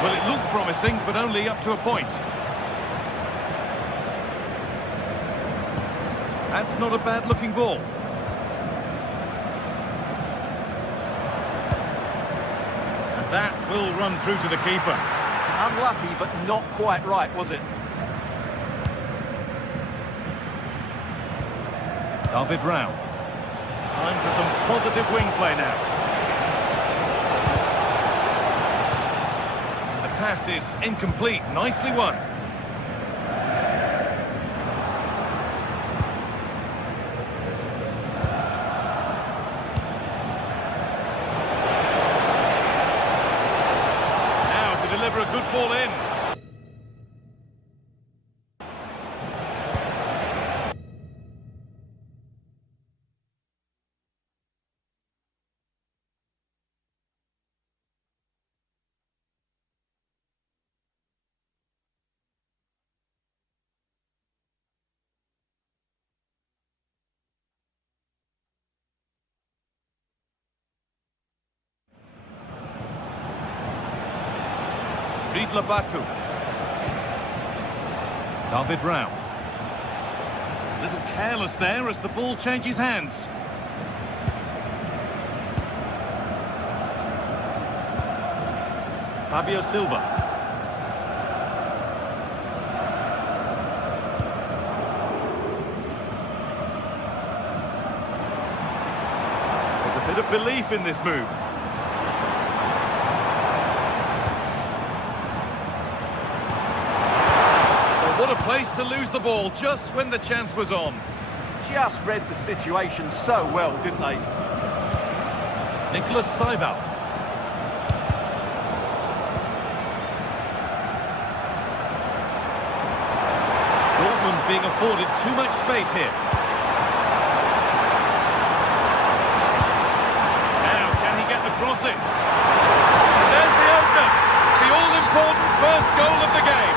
Well, it looked promising, but only up to a point. That's not a bad-looking ball. And that will run through to the keeper. Unlucky, but not quite right, was it? David Rao. Time for some positive wing play now. And the pass is incomplete. Nicely won. Now to deliver a good ball in. Riedler Baku. David Rao. A little careless there as the ball changes hands. Fabio Silva. There's a bit of belief in this move. What a place to lose the ball just when the chance was on. Just read the situation so well, didn't they? Nicholas Seiwald. Dortmund being afforded too much space here. Now, can he get the cross in? And there's the opener. The all-important first goal of the game.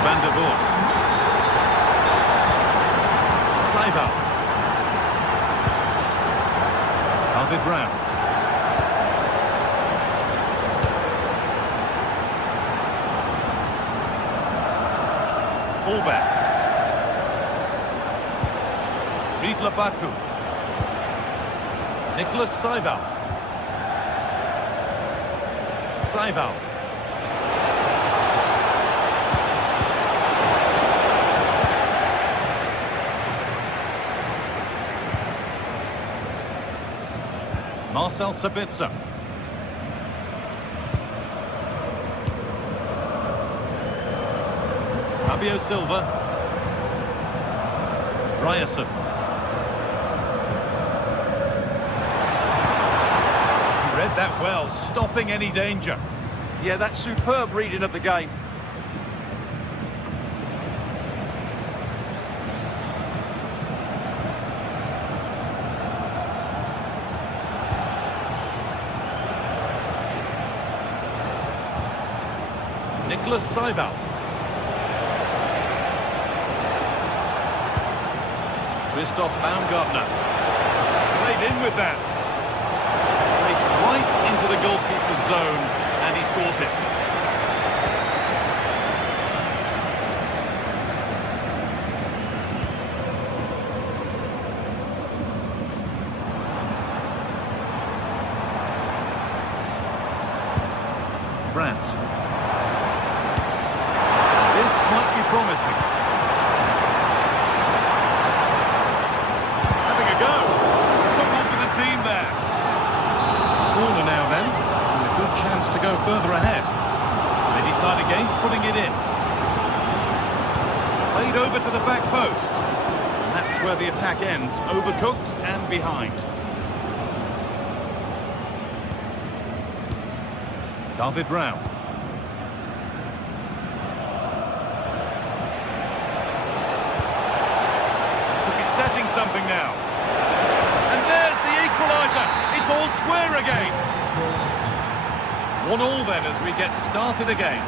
Van der Voort. Seiwald. David Rao. Fullback. Riedler Baku. Nicholas Seiwald. Seiwald. Marcel Sabitzer. Fabio Silva. Ryerson. He read that well, stopping any danger. Yeah, that's superb reading of the game. Nicholas Seiwald. Christoph Baumgartner. Played in with that. Raced right into the goalkeeper's zone scores it. Brandt. This might be promising. Having a go. Someone for the team there. Corner now then, and a good chance to go further ahead. They decide against putting it in. Played over to the back post. And that's where the attack ends, overcooked and behind. David Rao. Could be setting something now. And there's the equaliser. It's all square again. 1-1 then as we get started again.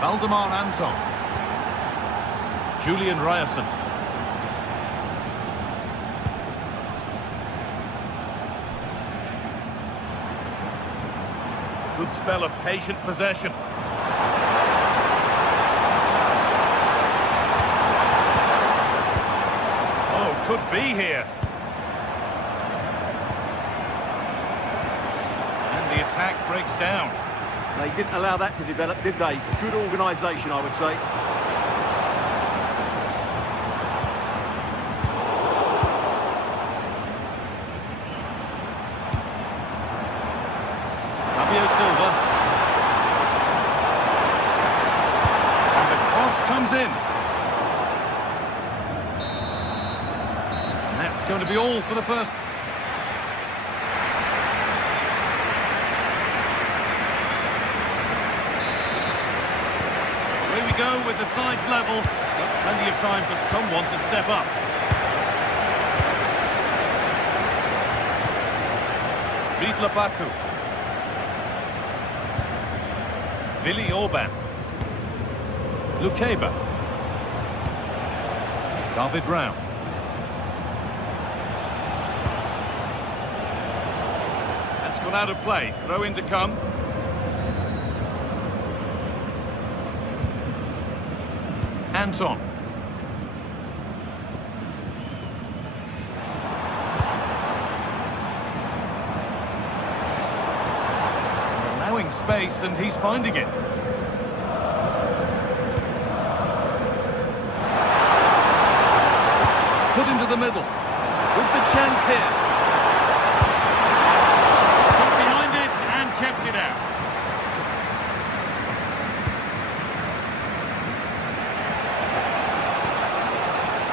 Valdemar Anton. Julian Ryerson. Good spell of patient possession. Oh, could be here. And the attack breaks down. They didn't allow that to develop, did they? Good organisation, I would say. Silva. And the cross comes in. And that's going to be all for the first. Here we go with the sides level, but plenty of time for someone to step up. Ridla Baku. Willi Orban. Lukeba. David Rao. That's gone out of play. Throw in to come. Anton. Allowing space, and he's finding it. Put into the middle. With the chance here. Got behind it and kept it out.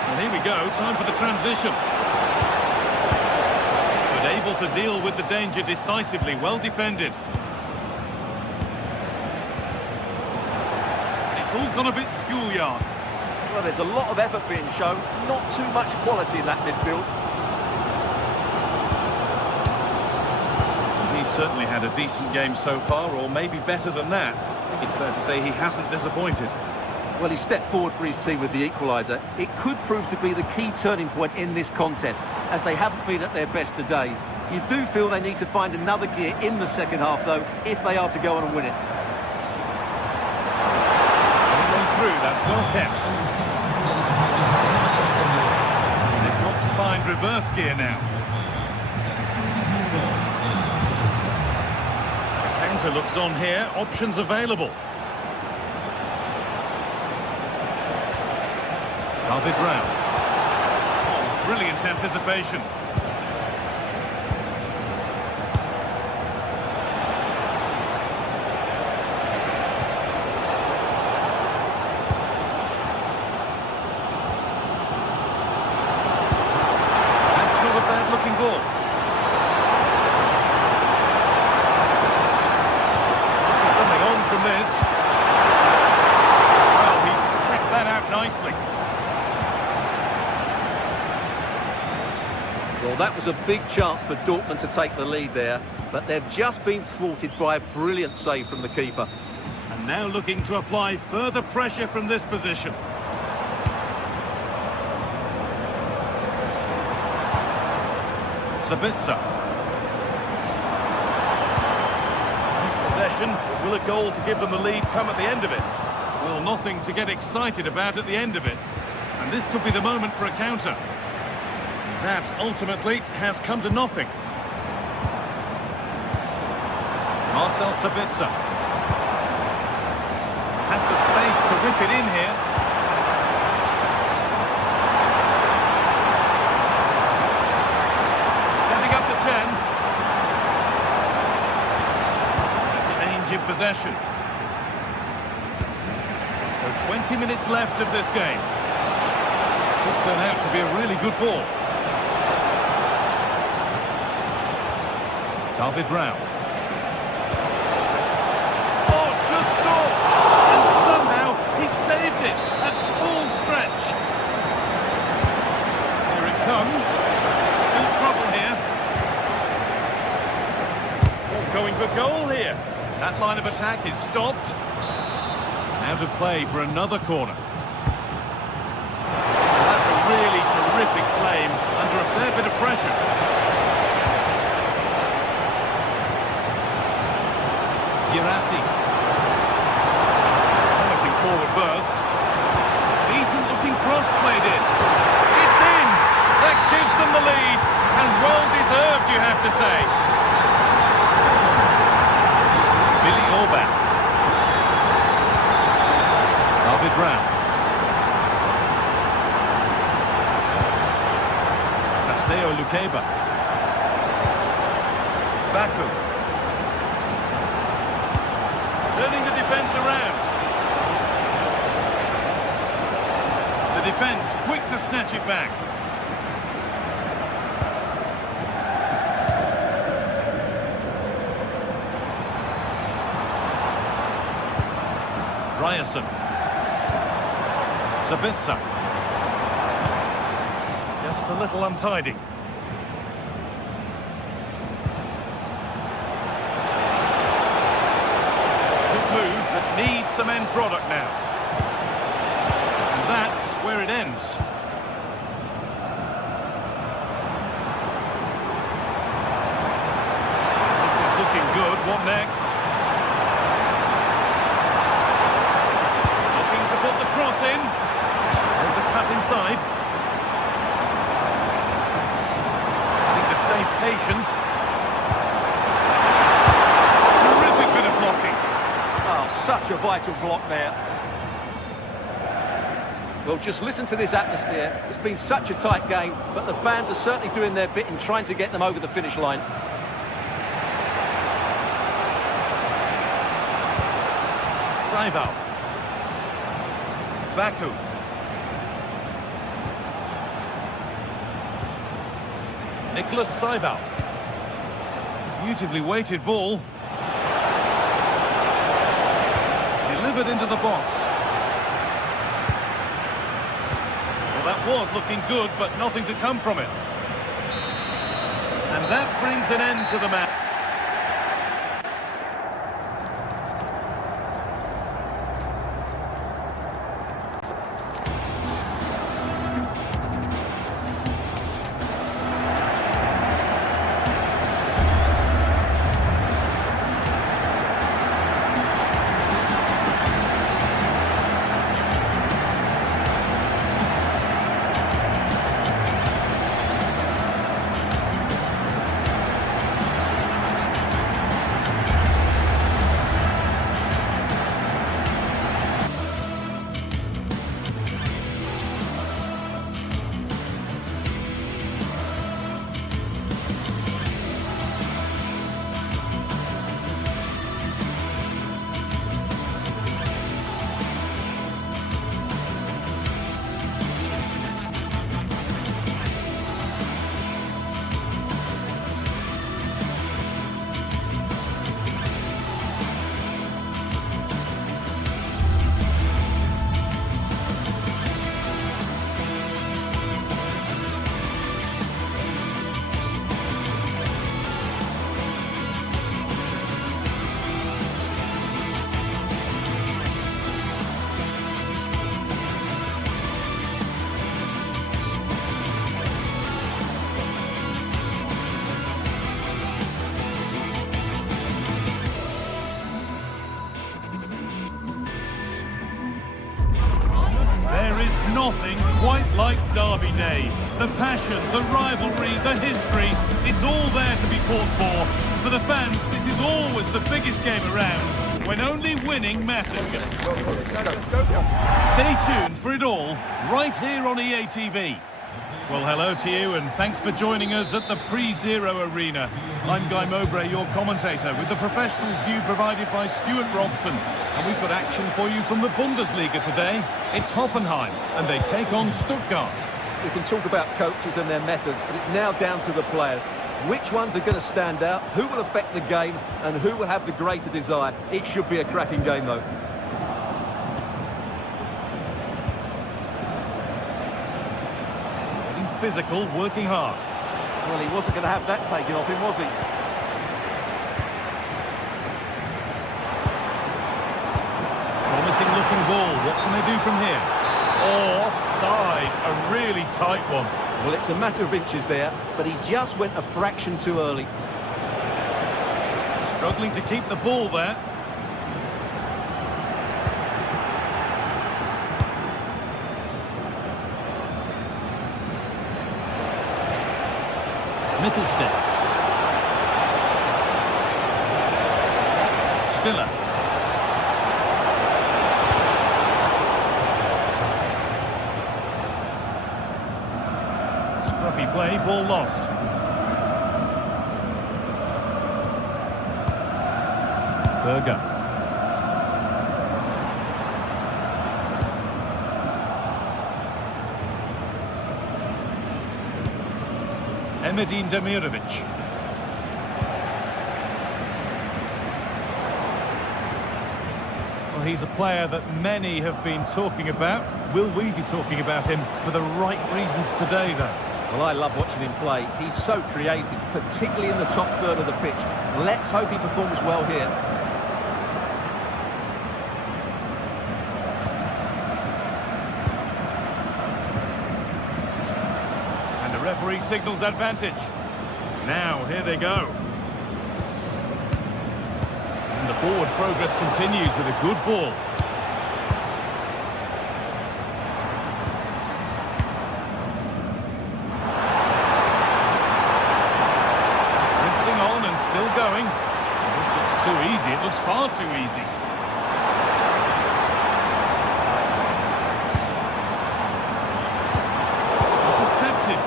Well, here we go. Time for the transition. But able to deal with the danger decisively. Well defended. It's all gone a bit schoolyard. Well, there's a lot of effort being shown, not too much quality in that midfield. He's certainly had a decent game so far, or maybe better than that. It's fair to say he hasn't disappointed. Well, he stepped forward for his team with the equaliser. It could prove to be the key turning point in this contest, as they haven't been at their best today. You do feel they need to find another gear in the second half, though, if they are to go on and win it. Through, that's well kept. They've got to find reverse gear now. Counter looks on here, options available. David Rao. Oh, brilliant anticipation. Well, that was a big chance for Dortmund to take the lead there, but they've just been thwarted by a brilliant save from the keeper. And now looking to apply further pressure from this position. Sabitzer. Nice possession. Will a goal to give them the lead come at the end of it? Well, nothing to get excited about at the end of it. And this could be the moment for a counter. That ultimately has come to nothing. Marcel Sabitzer has the space to whip it in here. Setting up the chance. A change in possession. So 20 minutes left of this game. Could turn out to be a really good ball. David Rao. Oh, should score! And somehow he saved it at full stretch. Here it comes. Still trouble here. Oh, going for goal here. That line of attack is stopped. Out of play for another corner. That's a really terrific claim under a fair bit of pressure. Girassi. Promising forward burst. Decent looking cross played in. It's in! That gives them the lead. And well deserved, you have to say. Billy Orban. David Rao. Castello Luqueba. Baku. Turning the defence around. The defence quick to snatch it back. Ryerson. Sabitzer. Just a little untidy. Move that needs some end product now. And that's where it ends. This is looking good. What next? Looking to put the cross in. There's the cut inside. Need to stay patient. Terrific bit of blocking. Such a vital block there. Well, just listen to this atmosphere. It's been such a tight game, but the fans are certainly doing their bit in trying to get them over the finish line. Saival. Baku. Nicholas Saival. Beautifully weighted ball. Delivered into the box. Well, that was looking good, but nothing to come from it. And that brings an end to the match. nothing quite like Derby Day. The passion, the rivalry, the history, it's all there to be fought for. For the fans, this is always the biggest game around, when only winning matters. Stay tuned for it all, right here on EA TV. Well, hello to you, and thanks for joining us at the Pre-Zero Arena. I'm Guy Mowbray, your commentator, with the professionals' view provided by Stuart Robson. And we've got action for you from the Bundesliga today. It's Hoffenheim, and they take on Stuttgart. We can talk about coaches and their methods, but it's now down to the players. Which ones are going to stand out, who will affect the game, and who will have the greater desire? It should be a cracking game, though. Physical, working hard. Well, he wasn't going to have that taken off him, was he? Promising looking ball. What can they do from here? Oh, offside. A really tight one. Well, it's a matter of inches there, but he just went a fraction too early. Struggling to keep the ball there. Mittelstädt. Stiller. Scruffy play, ball lost. Berger. Emedin Demirovic. Well, he's a player that many have been talking about. Will we be talking about him for the right reasons today, though? Well, I love watching him play. He's so creative, particularly in the top third of the pitch. Let's hope he performs well here. Referee signals advantage. Now, here they go. And the forward progress continues with a good ball. Drifting on and still going. This looks too easy. It looks far too easy.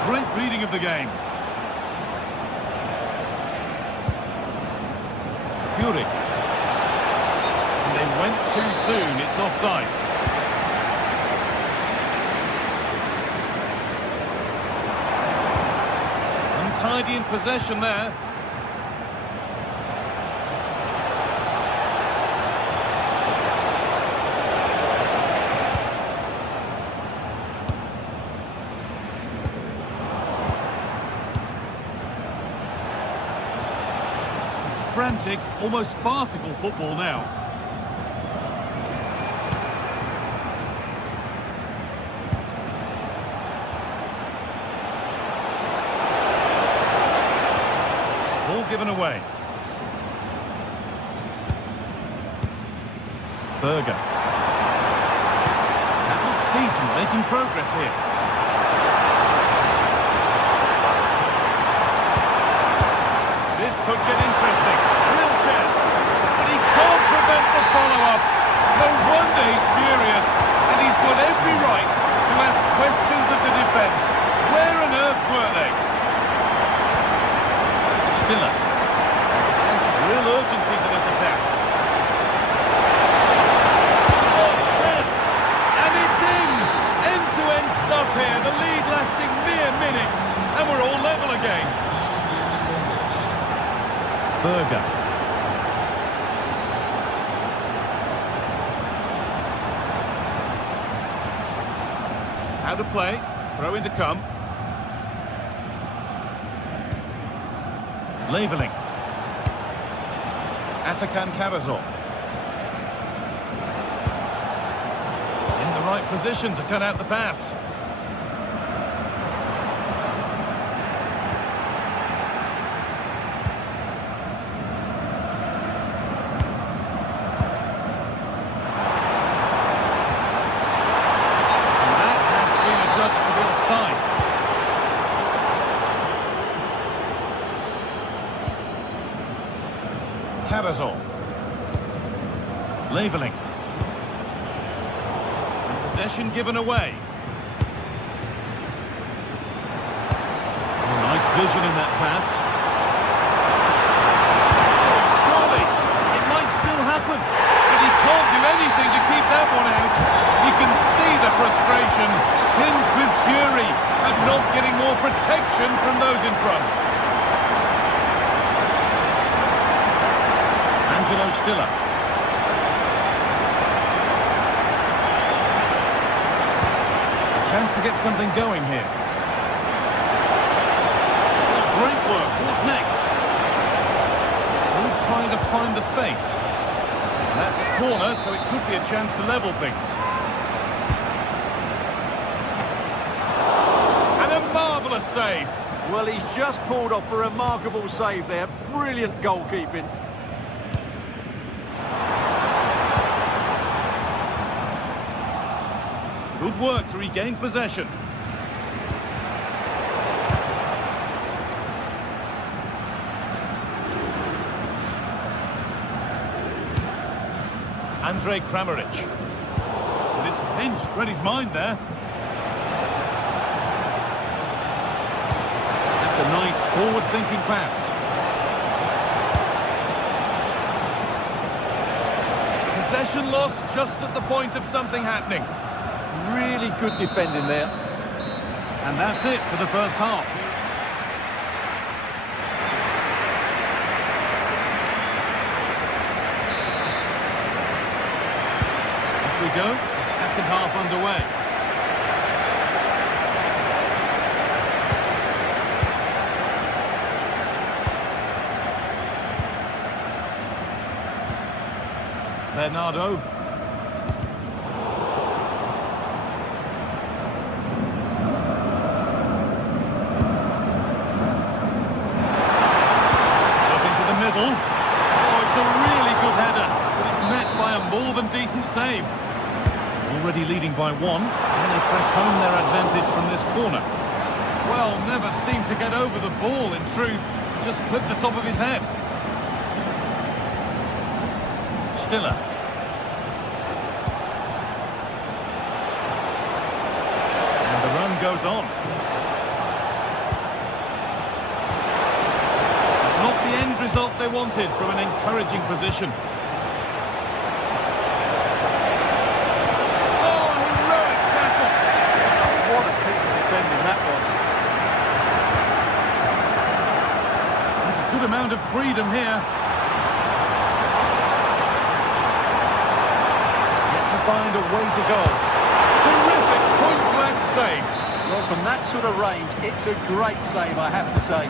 Great reading of the game. Fury. And they went too soon. It's offside. Untidy in possession there. Frantic, almost farcical football now. Ball given away. Berger. That looks decent, making progress here. This could get interesting. Real chance. But he can't prevent the follow-up. No wonder he's furious. And he's got every right to ask questions of the defence. Where on earth were they? Stiller. A sense of real urgency to this attack. Oh, chance! And it's in! End-to-end stuff here. The lead lasting mere minutes. And we're all level again. Berger. Out of play. Throw in to come. Leveling. Atakan Karazor. In the right position to cut out the pass. Leveling. And possession given away. Oh, nice vision in that pass. Surely, it might still happen. But he can't do anything to keep that one out. You can see the frustration, tinged with fury, at not getting more protection from those in front. Stiller. Chance to get something going here. Great work. What's next? Still trying to find the space. And that's a corner, so it could be a chance to level things. And a marvellous save. Well, he's just pulled off a remarkable save there. Brilliant goalkeeping. Good work to regain possession. Andrej Kramaric. And it's pinched. Read his mind there. That's a nice forward-thinking pass. Possession lost just at the point of something happening. Really good defending there. And that's it for the first half. Off we go. The second half underway. Bernardo. Decent save. Already leading by one, and they press home their advantage from this corner. Well, never seemed to get over the ball, in truth. Just clipped the top of his head. Stiller. And the run goes on. Not the end result they wanted from an encouraging position. Amount of freedom here. Yet to find a way to go. Terrific point-blank save. Well, from that sort of range, it's a great save, I have to say.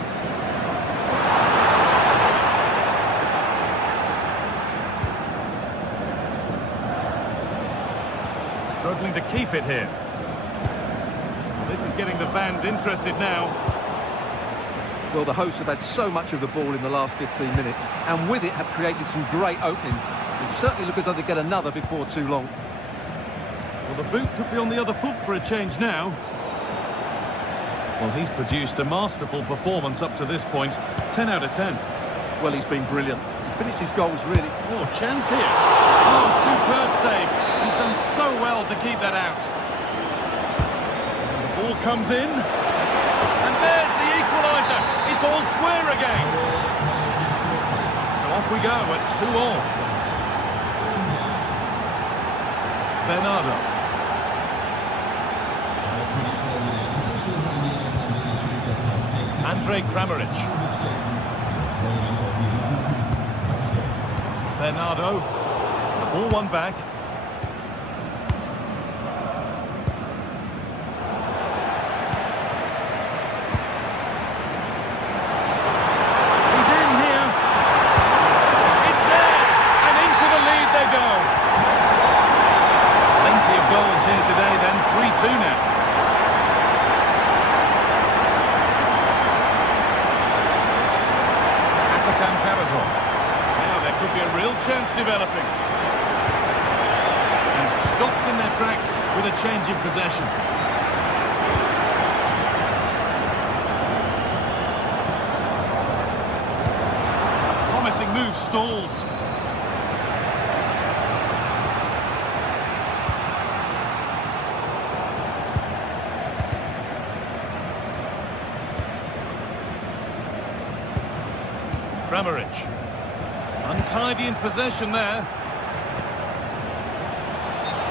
Struggling to keep it here. Well, this is getting the fans interested now. Well, the hosts have had so much of the ball in the last 15 minutes, and with it have created some great openings. It certainly looks as though they get another before too long. Well, the boot could be on the other foot for a change now. Well, he's produced a masterful performance up to this point. 10 out of 10. Well, he's been brilliant. He finished his goals really. Oh, chance here. Oh, superb save. He's done so well to keep that out. And the ball comes in. And there's the equaliser. It's all square again. So off we go at 2-all. Bernardo. Andrej Kramaric. Bernardo. The ball won back. Chance developing. And stopped in their tracks with a change in possession. A promising move of stalls. Kramaric. Untidy in possession there.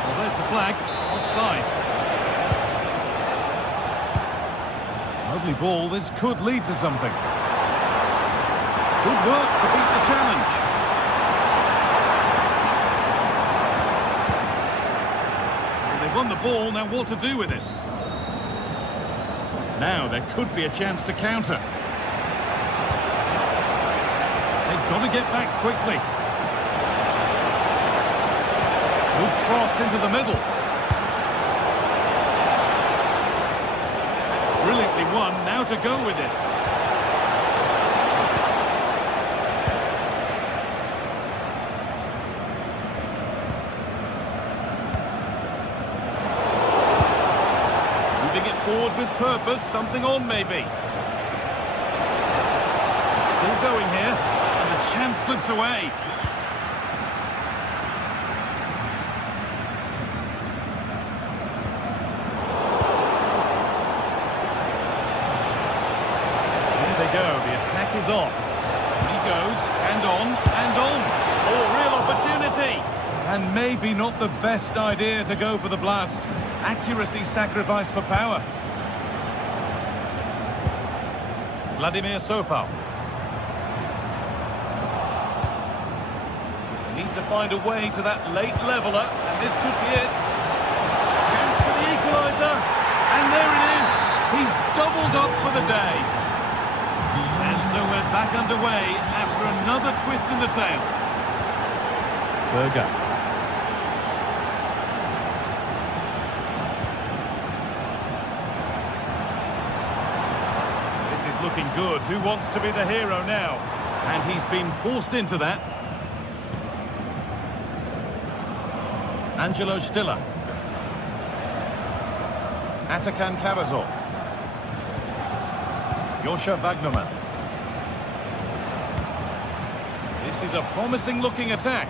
Well, there's the flag. Offside. Lovely ball. This could lead to something. Good work to beat the challenge. Well, they won the ball. Now what to do with it? Now there could be a chance to counter. They've got to get back quickly. Good cross into the middle. That's brilliantly won. Now to go with it. Moving it forward with purpose. Something on maybe. Still going here. The chance slips away. Here they go. The attack is on. He goes, and on, and on. Oh, real opportunity. And maybe not the best idea to go for the blast. Accuracy sacrificed for power. Vladimir Sofal. Need to find a way to that late leveller, and this could be it. Chance for the equaliser, and there it is. He's doubled up for the day. And so we're back underway after another twist in the tail. Berger. This is looking good. Who wants to be the hero now? And he's been forced into that. Angelo Stiller. Atakan Kavazov. Joscha Wagnerman. This is a promising-looking attack.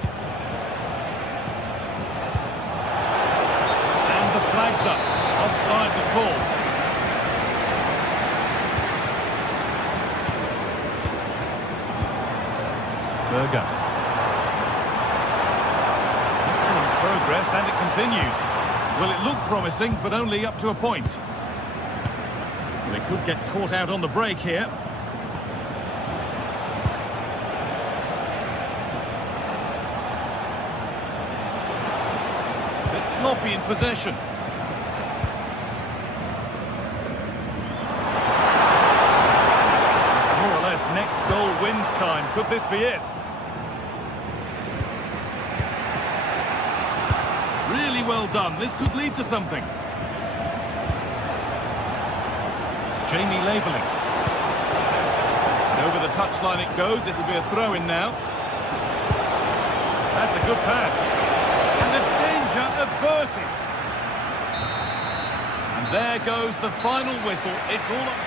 And the flag's up. Offside the call. Berger. Progress, and it continues. Well, it looked promising, but only up to a point. They could get caught out on the break here. A bit sloppy in possession. It's more or less next goal wins time. Could this be it? Really well done. This could lead to something. Jamie Laveling. Over the touchline it goes. It'll be a throw-in now. That's a good pass. And the danger averted. And there goes the final whistle. It's all up.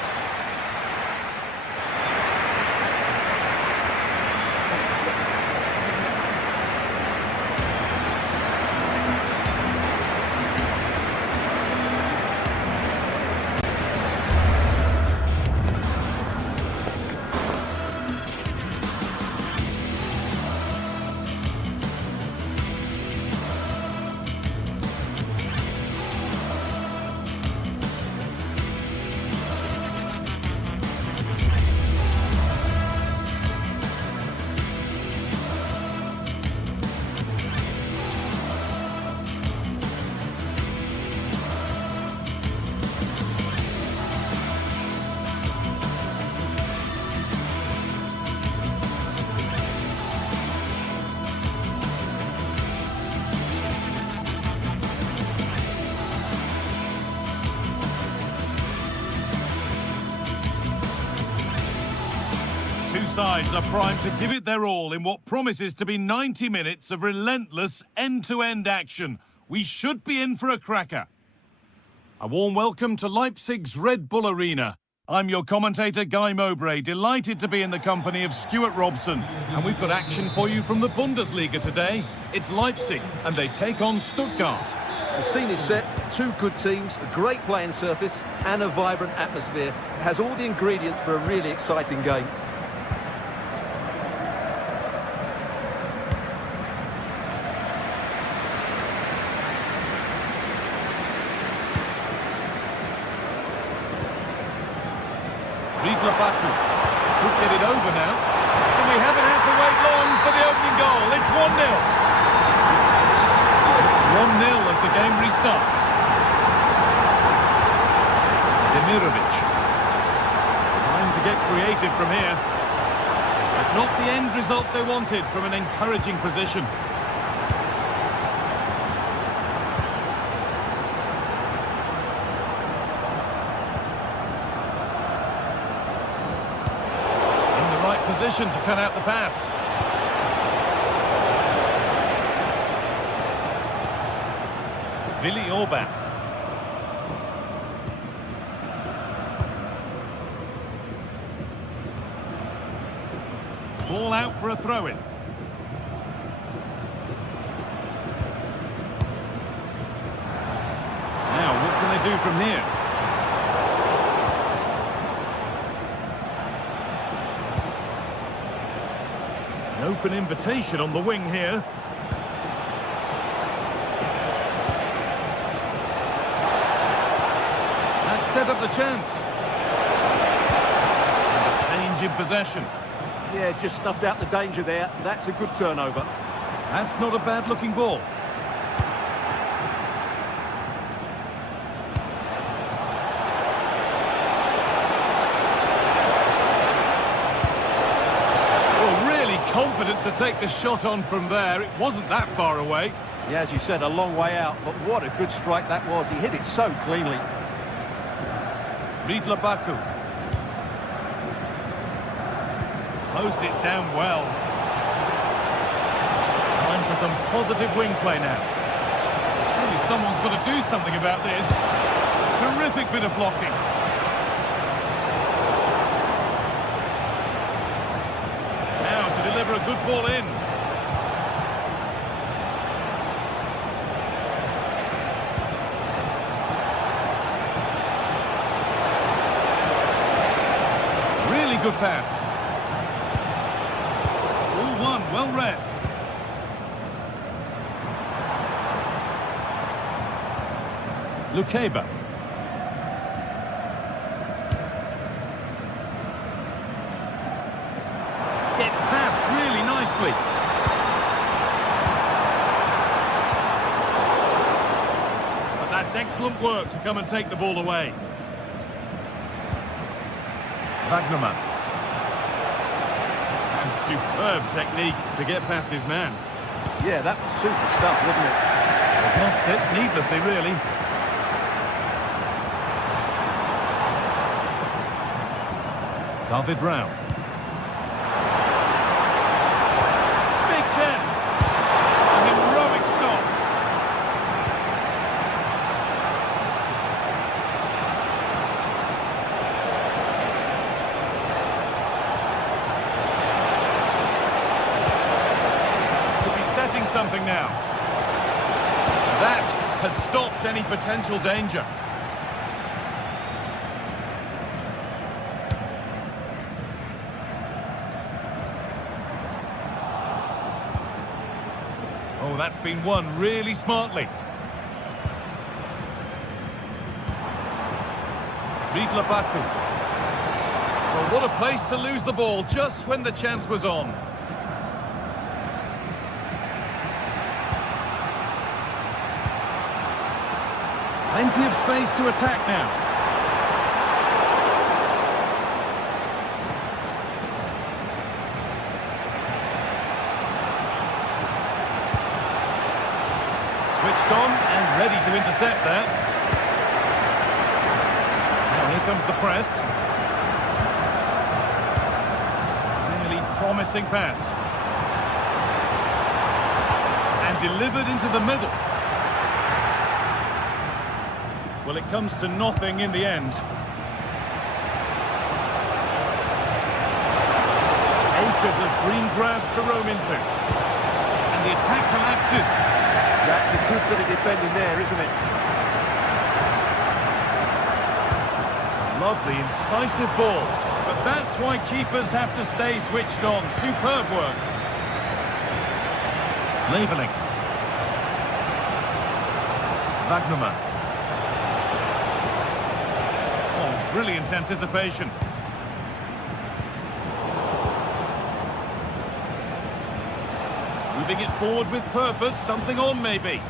Two sides are primed to give it their all in what promises to be 90 minutes of relentless end-to-end action. We should be in for a cracker. A warm welcome to Leipzig's Red Bull Arena. I'm your commentator, Guy Mowbray, delighted to be in the company of Stuart Robson. And we've got action for you from the Bundesliga today. It's Leipzig, and they take on Stuttgart. The scene is set, two good teams, a great playing surface, and a vibrant atmosphere. It has all the ingredients for a really exciting game. Baku could get it over now, and we haven't had to wait long for the opening goal. It's 1-0. It's 1-0 as the game restarts. Demirovic. Time to get creative from here, but not the end result they wanted from an encouraging position. Position to cut out the pass. Willi Orban. Ball out for a throw-in. Now, what can they do from here? An open invitation on the wing here. That set up the chance. And a change in possession. Yeah, just snuffed out the danger there. That's a good turnover. That's not a bad-looking ball. Confident to take the shot on from there. It wasn't that far away. Yeah, as you said, a long way out, but what a good strike that was. He hit it so cleanly. Riedler Baku. Closed it down well. Time for some positive wing play now. Surely someone's got to do something about this. Terrific bit of blocking. Deliver a good ball in. Really good pass. All one, well read. Lukeba. Gets past really nicely. But that's excellent work to come and take the ball away. Wagnerman. And superb technique to get past his man. Yeah, that was super stuff, wasn't it? They've lost it needlessly, really. David Rao. Something now. That has stopped any potential danger. Oh, that's been won really smartly. Riedler Baku. Well, what a place to lose the ball just when the chance was on. Plenty of space to attack now. Switched on and ready to intercept there. Now here comes the press. Really promising pass. And delivered into the middle. Well, it comes to nothing in the end. to roam into. And the attack collapses. That's a good bit of defending there, isn't it? Lovely, incisive ball. But that's why keepers have to stay switched on. Superb work. Leveling. Wagnerman. Oh, brilliant anticipation. Moving it forward with purpose, something on maybe.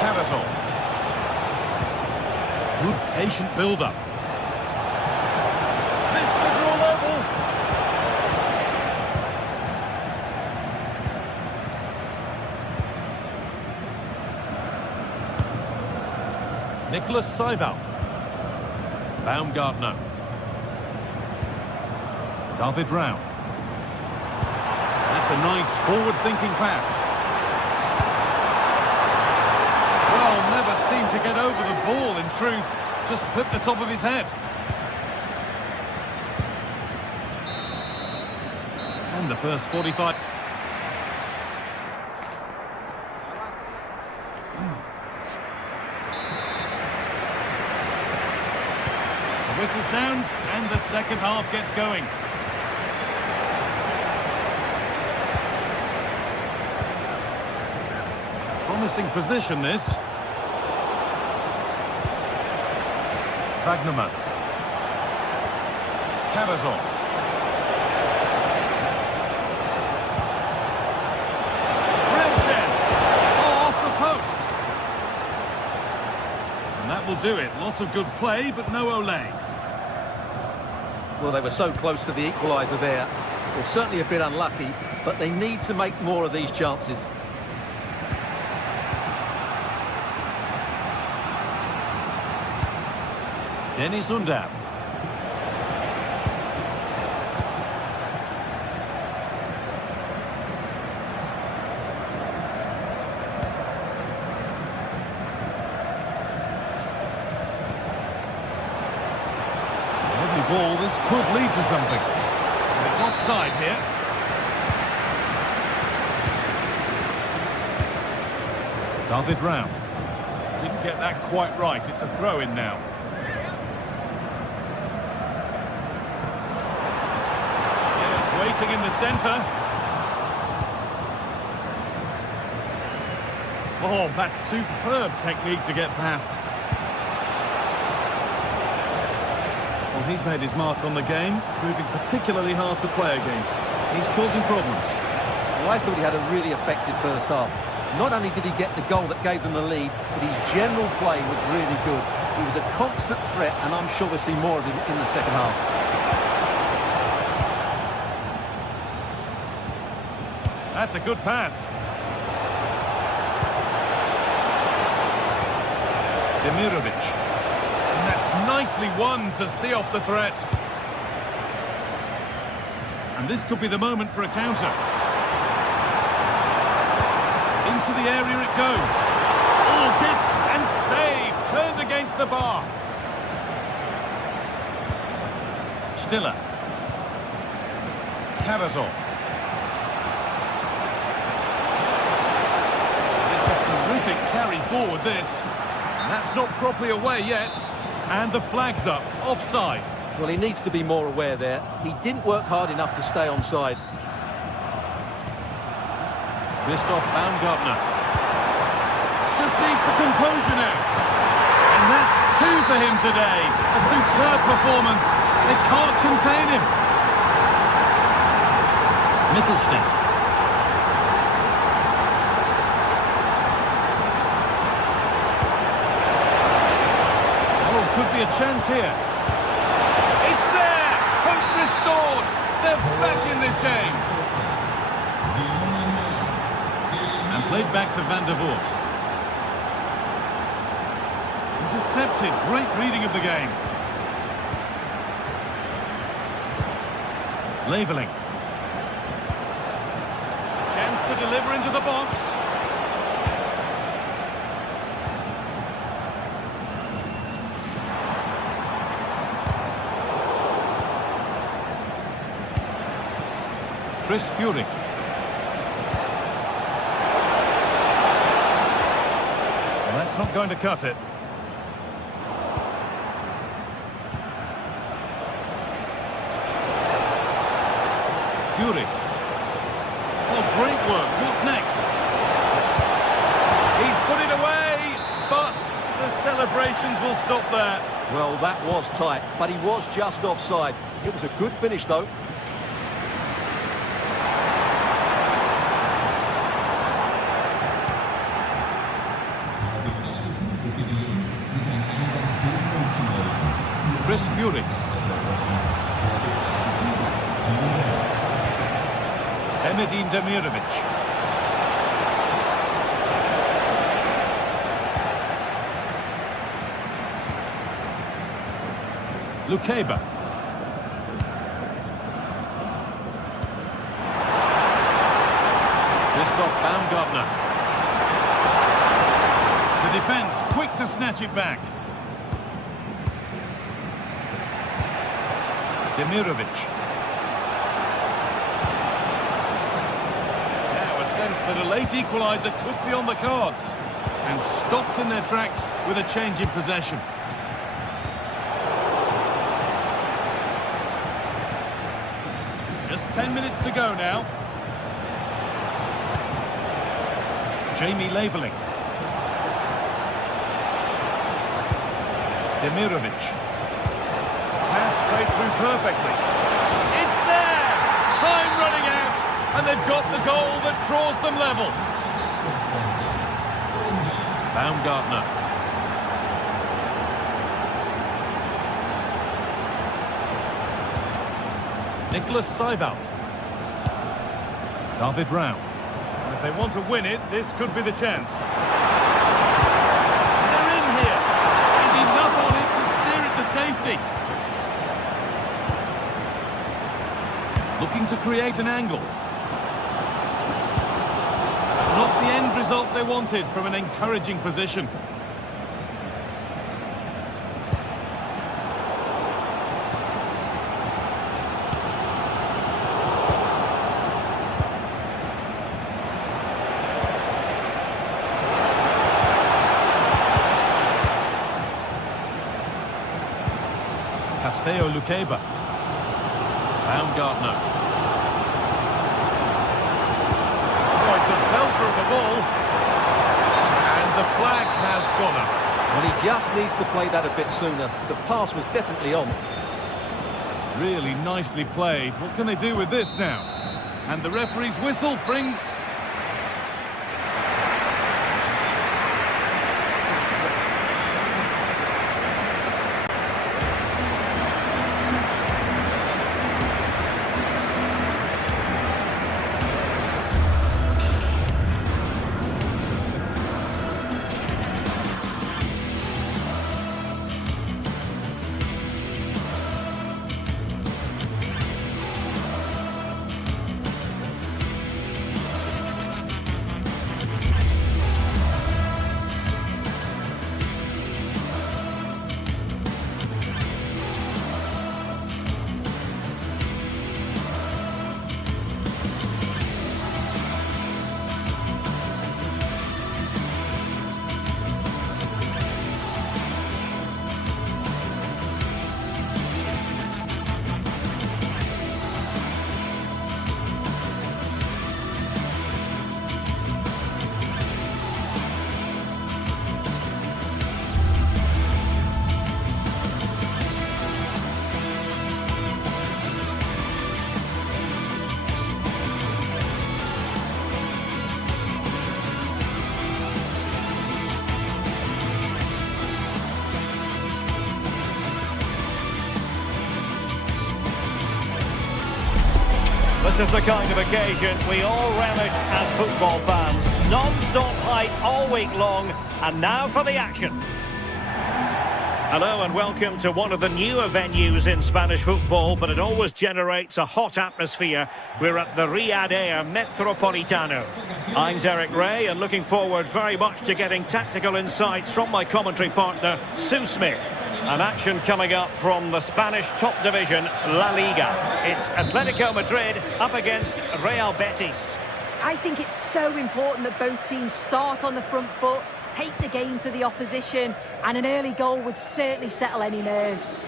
Carasol. Good patient build-up. This to draw level. Nicholas Seiwald. Baumgartner. David Rao. That's a nice forward-thinking pass. Well, never seemed to get over the ball, in truth. Just clipped the top of his head. And the first 45... The whistle sounds, and the second half gets going. Promising position, this. Wagnerman. Carasol. Real chance. Oh, off the post. And that will do it. Lots of good play, but no Olé. Well, they were so close to the equaliser there. They're certainly a bit unlucky, but they need to make more of these chances. Dennis Undav. Lovely ball, this could lead to something. And it's offside here. David Rao. Didn't get that quite right, it's a throw-in now. Waiting in the centre. Oh, that's superb technique to get past. Well, he's made his mark on the game, proving particularly hard to play against. He's causing problems. Well, I thought he had a really effective first half. Not only did he get the goal that gave them the lead, but his general play was really good. He was a constant threat, and I'm sure we'll see more of him in the second half. That's a good pass. Demirovic. And that's nicely won to see off the threat. And this could be the moment for a counter. Into the area it goes. Oh, this and saved. Turned against the bar. Stiller. Carasol. Terrific carry forward, this. And that's not properly away yet. And the flag's up. Offside. Well, he needs to be more aware there. He didn't work hard enough to stay onside. Christoph Baumgartner. Just needs the composure now. And that's 2 for him today. A superb performance. They can't contain him. Mittelstädt. Could be a chance here. It's there! Hope restored! They're back in this game! And played back to Van der Voort. Intercepted. Great reading of the game. Leveling. Chance to deliver into the box. Chris Furyk. Well, that's not going to cut it. Furyk. Oh, great work. What's next? He's put it away, but the celebrations will stop there. Well, that was tight, but he was just offside. It was a good finish, though. Chris Furyk. Emedin Demirovic. Lukeba. Christoph Baumgartner. The defence quick to snatch it back. Demirovic. Now a sense that a late equaliser could be on the cards. And stopped in their tracks with a change in possession. Just 10 minutes to go now. Jamie Laveling. Demirovic. Pass played through perfectly. It's there! Time running out, and they've got the goal that draws them level. Baumgartner. Nicholas Seiwald. David Rao. And if they want to win it, this could be the chance. They're in here, and enough on it to steer it to safety. Looking to create an angle. Not the end result they wanted from an encouraging position. Castello Lukeba. Baumgartner. Oh, it's a belter of a ball. And the flag has gone up. Well, he just needs to play that a bit sooner. The pass was definitely on. Really nicely played. What can they do with this now? And the referee's whistle brings... This is the kind of occasion we all relish as football fans. Non-stop hype all week long, and now for the action. Hello and welcome to one of the newer venues in Spanish football, but it always generates a hot atmosphere. We're at the Riyadh Air Metropolitano. I'm Derek Ray, and looking forward very much to getting tactical insights from my commentary partner, Sue Smith. An action coming up from the Spanish top division, La Liga. It's Atletico Madrid up against Real Betis. I think it's so important that both teams start on the front foot, take the game to the opposition, and an early goal would certainly settle any nerves.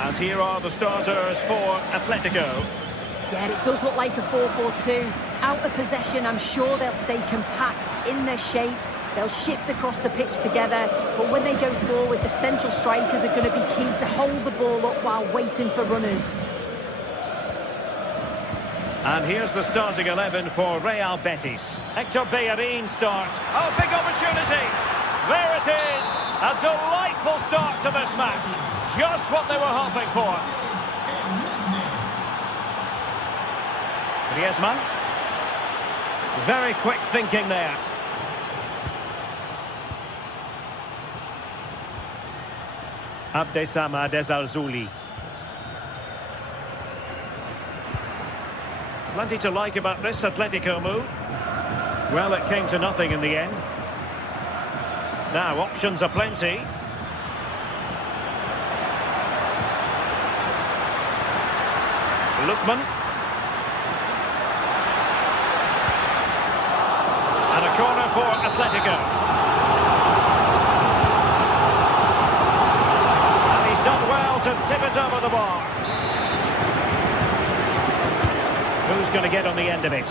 And here are the starters for Atletico. Yeah, it does look like a 4-4-2. Out of possession, I'm sure they'll stay compact in their shape. They'll shift across the pitch together, but when they go forward, the central strikers are going to be key to hold the ball up while waiting for runners. And here's the starting 11 for Real Betis. Hector Bellerin starts. Oh, big opportunity! There it is! A delightful start to this match. Just what they were hoping for. Griezmann. Very quick thinking there. Abdessamad Ezzalzouli. Plenty to like about this Atletico move. Well, it came to nothing in the end. Now, options are plenty. Lookman. And a corner for Atletico. Done well to tip it over the bar. Who's going to get on the end of it?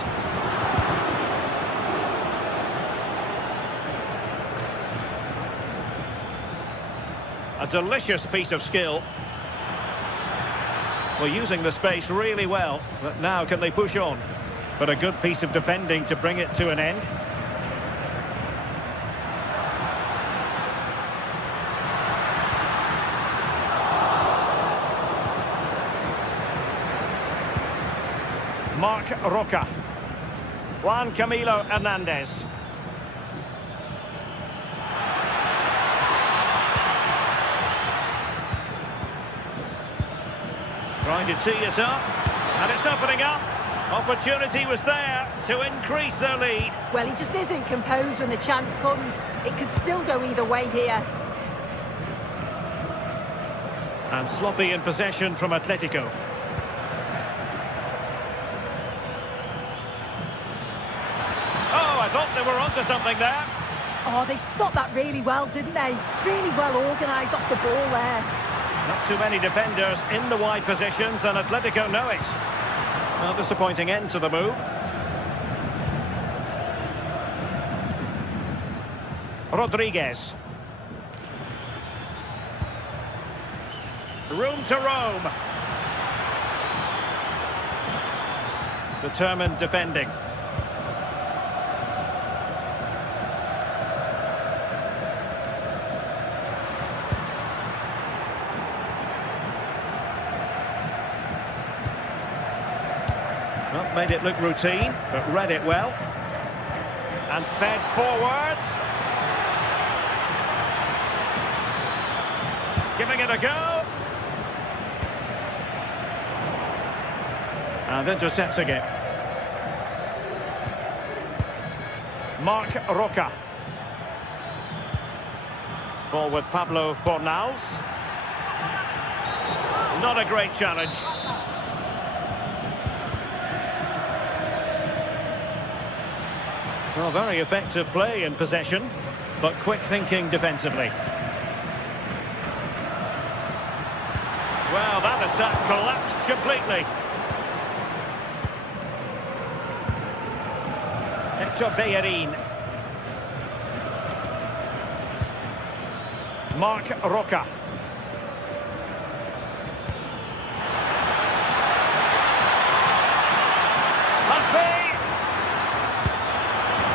A delicious piece of skill. Well, using the space really well, but now can they push on? But a good piece of defending to bring it to an end. Marc Roca. Juan Camilo Hernandez. Trying to tee it up, and it's opening up. Opportunity was there to increase their lead. Well, he just isn't composed when the chance comes. It could still go either way here. And sloppy in possession from Atletico. I thought they were onto something there. Oh, they stopped that really well, didn't they? Really well organised off the ball there. Not too many defenders in the wide positions, and Atletico know it. A disappointing end to the move. Rodriguez. Room to roam. Determined defending. Well, made it look routine, but read it well. And fed forwards. Giving it a go. And intercepting it. Marc Roca. Ball with Pablo Fornals. Not a great challenge. Well, very effective play in possession, but quick thinking defensively. Well, that attack collapsed completely. Hector Bellerin. Marc Roca. Must be.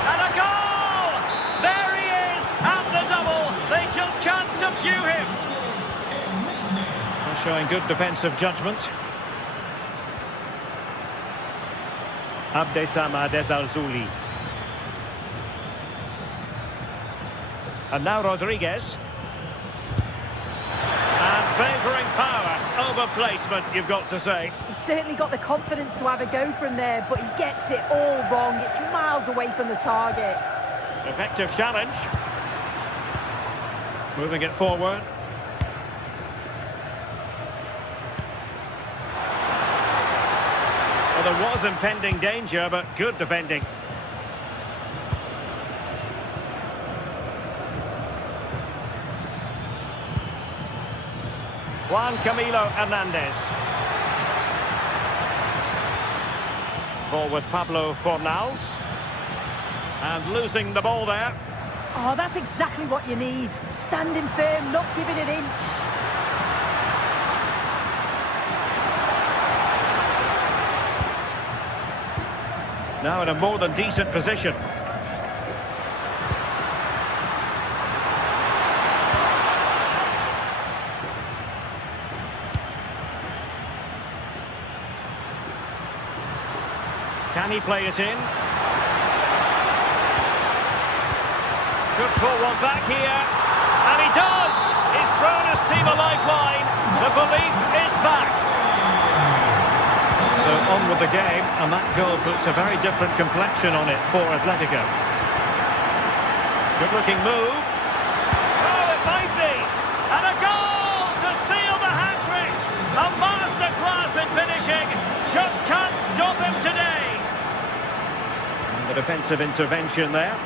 And a goal! There he is at the double. They just can't subdue him. They're showing good defensive judgment. Abdessamad Ezzalzouli. And now Rodriguez. And favouring power over placement, you've got to say. He's certainly got the confidence to have a go from there, but he gets it all wrong. It's miles away from the target. Effective challenge. Moving it forward. Well, there was impending danger, but good defending. Juan Camilo Hernandez. Ball with Pablo Fornals. And losing the ball there. Oh, that's exactly what you need. Standing firm, not giving an inch. Now in a more than decent position. Can he play it in? Could pull one back here. And he does! He's thrown his team a lifeline. The belief is back. So on with the game, and that goal puts a very different complexion on it for Atletico. Good looking move. Oh, it might be! And a goal to seal the hat-trick! A masterclass in finishing. Just can't stop him today. The defensive intervention there.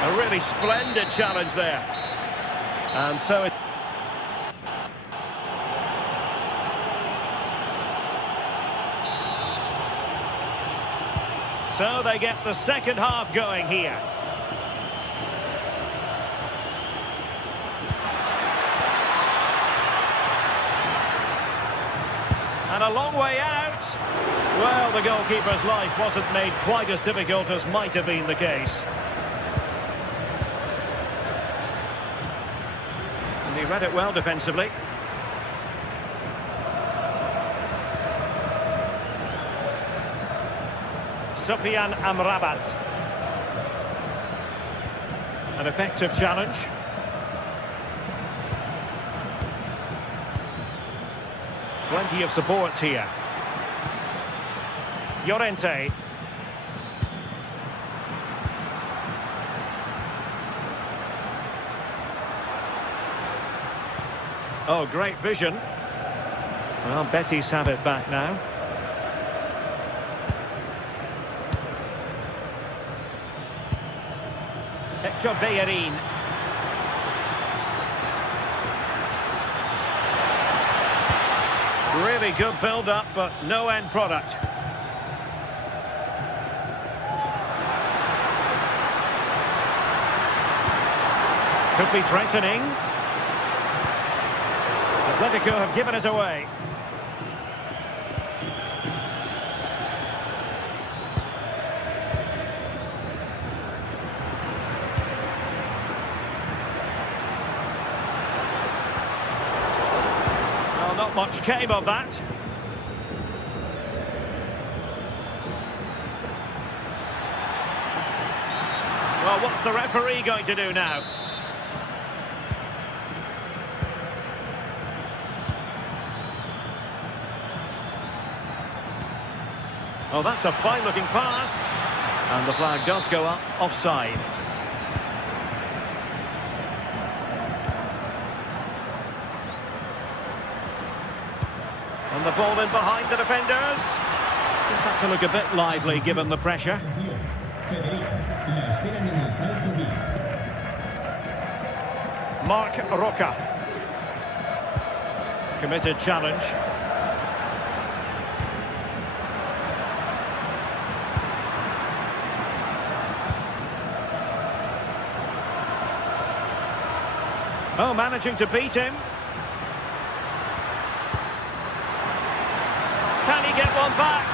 A really splendid challenge there. And so it... So they get the second half going here. And a long way out. Well, the goalkeeper's life wasn't made quite as difficult as might have been the case. And he read it well defensively. Sufyan Amrabat. An effective challenge. Plenty of support here. Llorente. Oh, great vision. Well, Betis have it back now. Hector Bellerin. Really good build-up, but no end product. Could be threatening. Atletico have given us away. Well, not much came of that. Well, what's the referee going to do now? Oh, that's a fine-looking pass. And the flag does go up, offside. And the ball in behind the defenders. Just had to look a bit lively given the pressure. Marc Roca. Committed challenge. Oh, managing to beat him. Can he get one back?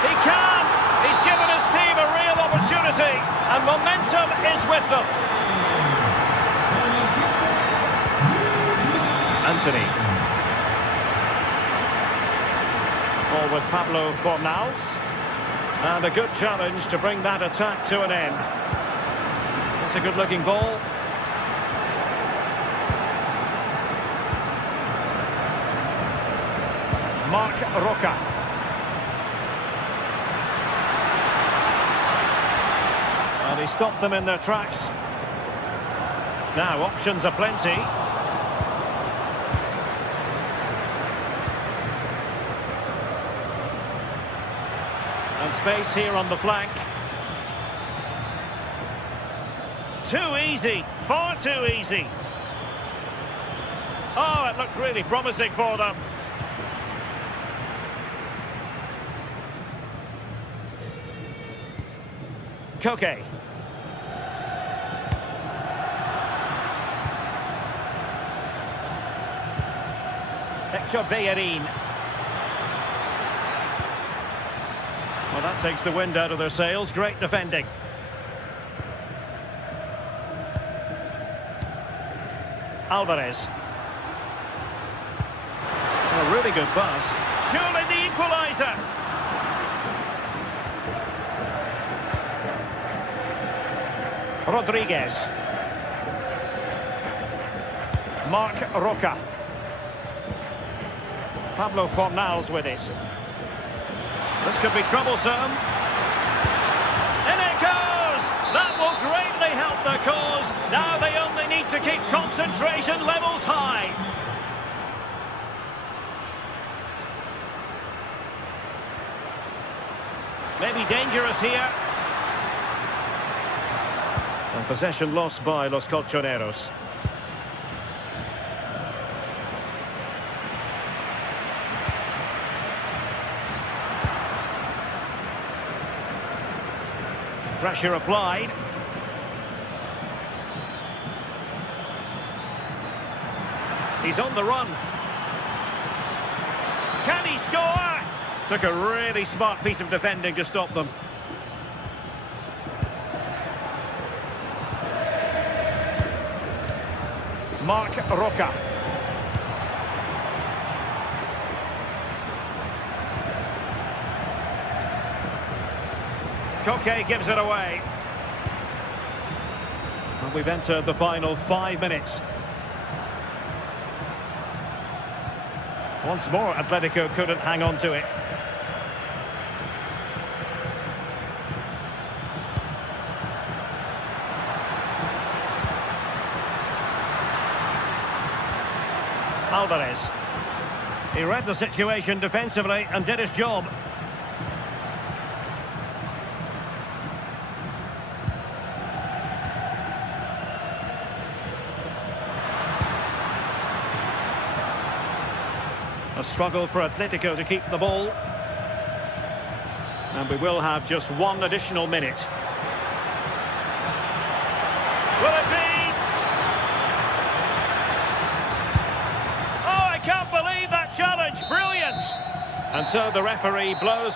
He can! He's given his team a real opportunity, and momentum is with them. Anthony. Ball with Pablo Fornals. And a good challenge to bring that attack to an end. That's a good-looking ball. Marc Roca. And he stopped them in their tracks. Now, options are plenty. And space here on the flank. Too easy, far too easy. Oh, it looked really promising for them. Koke. Hector Bellerin. Well, that takes the wind out of their sails. Great defending. Alvarez. A really good pass. Surely the equaliser. Rodriguez. Marc Roca. Pablo Fornals with it. This could be troublesome. In it goes! That will greatly help their cause. Now they only need to keep concentration levels high. Maybe dangerous here. And possession lost by Los Colchoneros. Pressure applied. He's on the run. Can he score? Took a really smart piece of defending to stop them. Marc Roca. Koke gives it away. And we've entered the final 5 minutes. Once more, Atletico couldn't hang on to it. Alvarez. He read the situation defensively and did his job. A struggle for Atletico to keep the ball. And we will have just one additional minute. Will it be? Oh, I can't believe that challenge. Brilliant. And so the referee blows.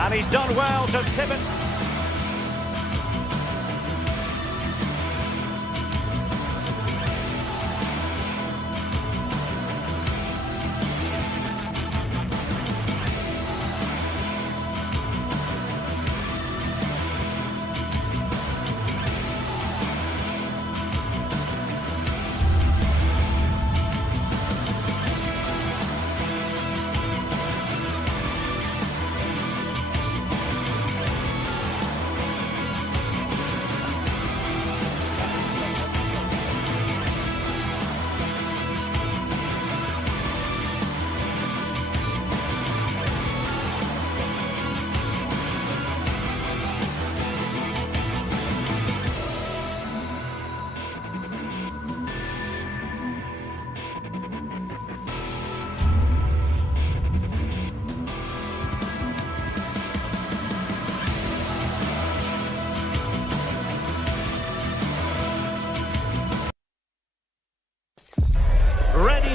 And he's done well to tip it.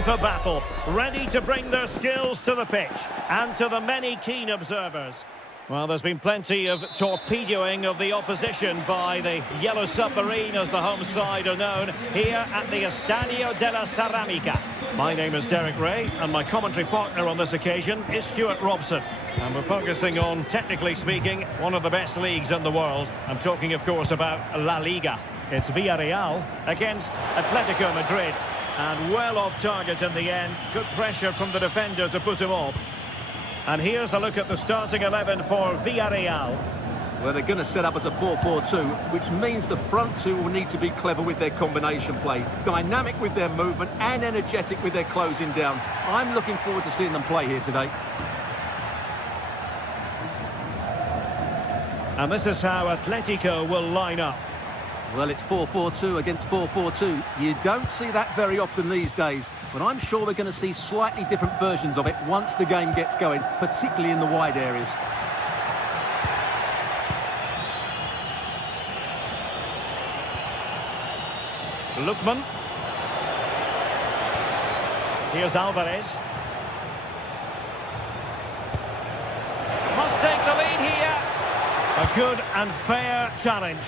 for battle, ready to bring their skills to the pitch and to the many keen observers. Well, there's been plenty of torpedoing of the opposition by the Yellow Submarine, as the home side are known, here at the Estadio de la Ceramica. My name is Derek Ray, and my commentary partner on this occasion is Stuart Robson. And we're focusing on, technically speaking, one of the best leagues in the world. I'm talking, of course, about La Liga. It's Villarreal against Atletico Madrid. And well off target in the end. Good pressure from the defender to put him off. And here's a look at the starting 11 for Villarreal. Well, they're going to set up as a 4-4-2, which means the front two will need to be clever with their combination play, dynamic with their movement and energetic with their closing down. I'm looking forward to seeing them play here today. And this is how Atletico will line up. Well, it's 4-4-2 against 4-4-2. You don't see that very often these days, but I'm sure we're going to see slightly different versions of it once the game gets going, particularly in the wide areas. Lookman. Here's Alvarez. Must take the lead here. A good and fair challenge.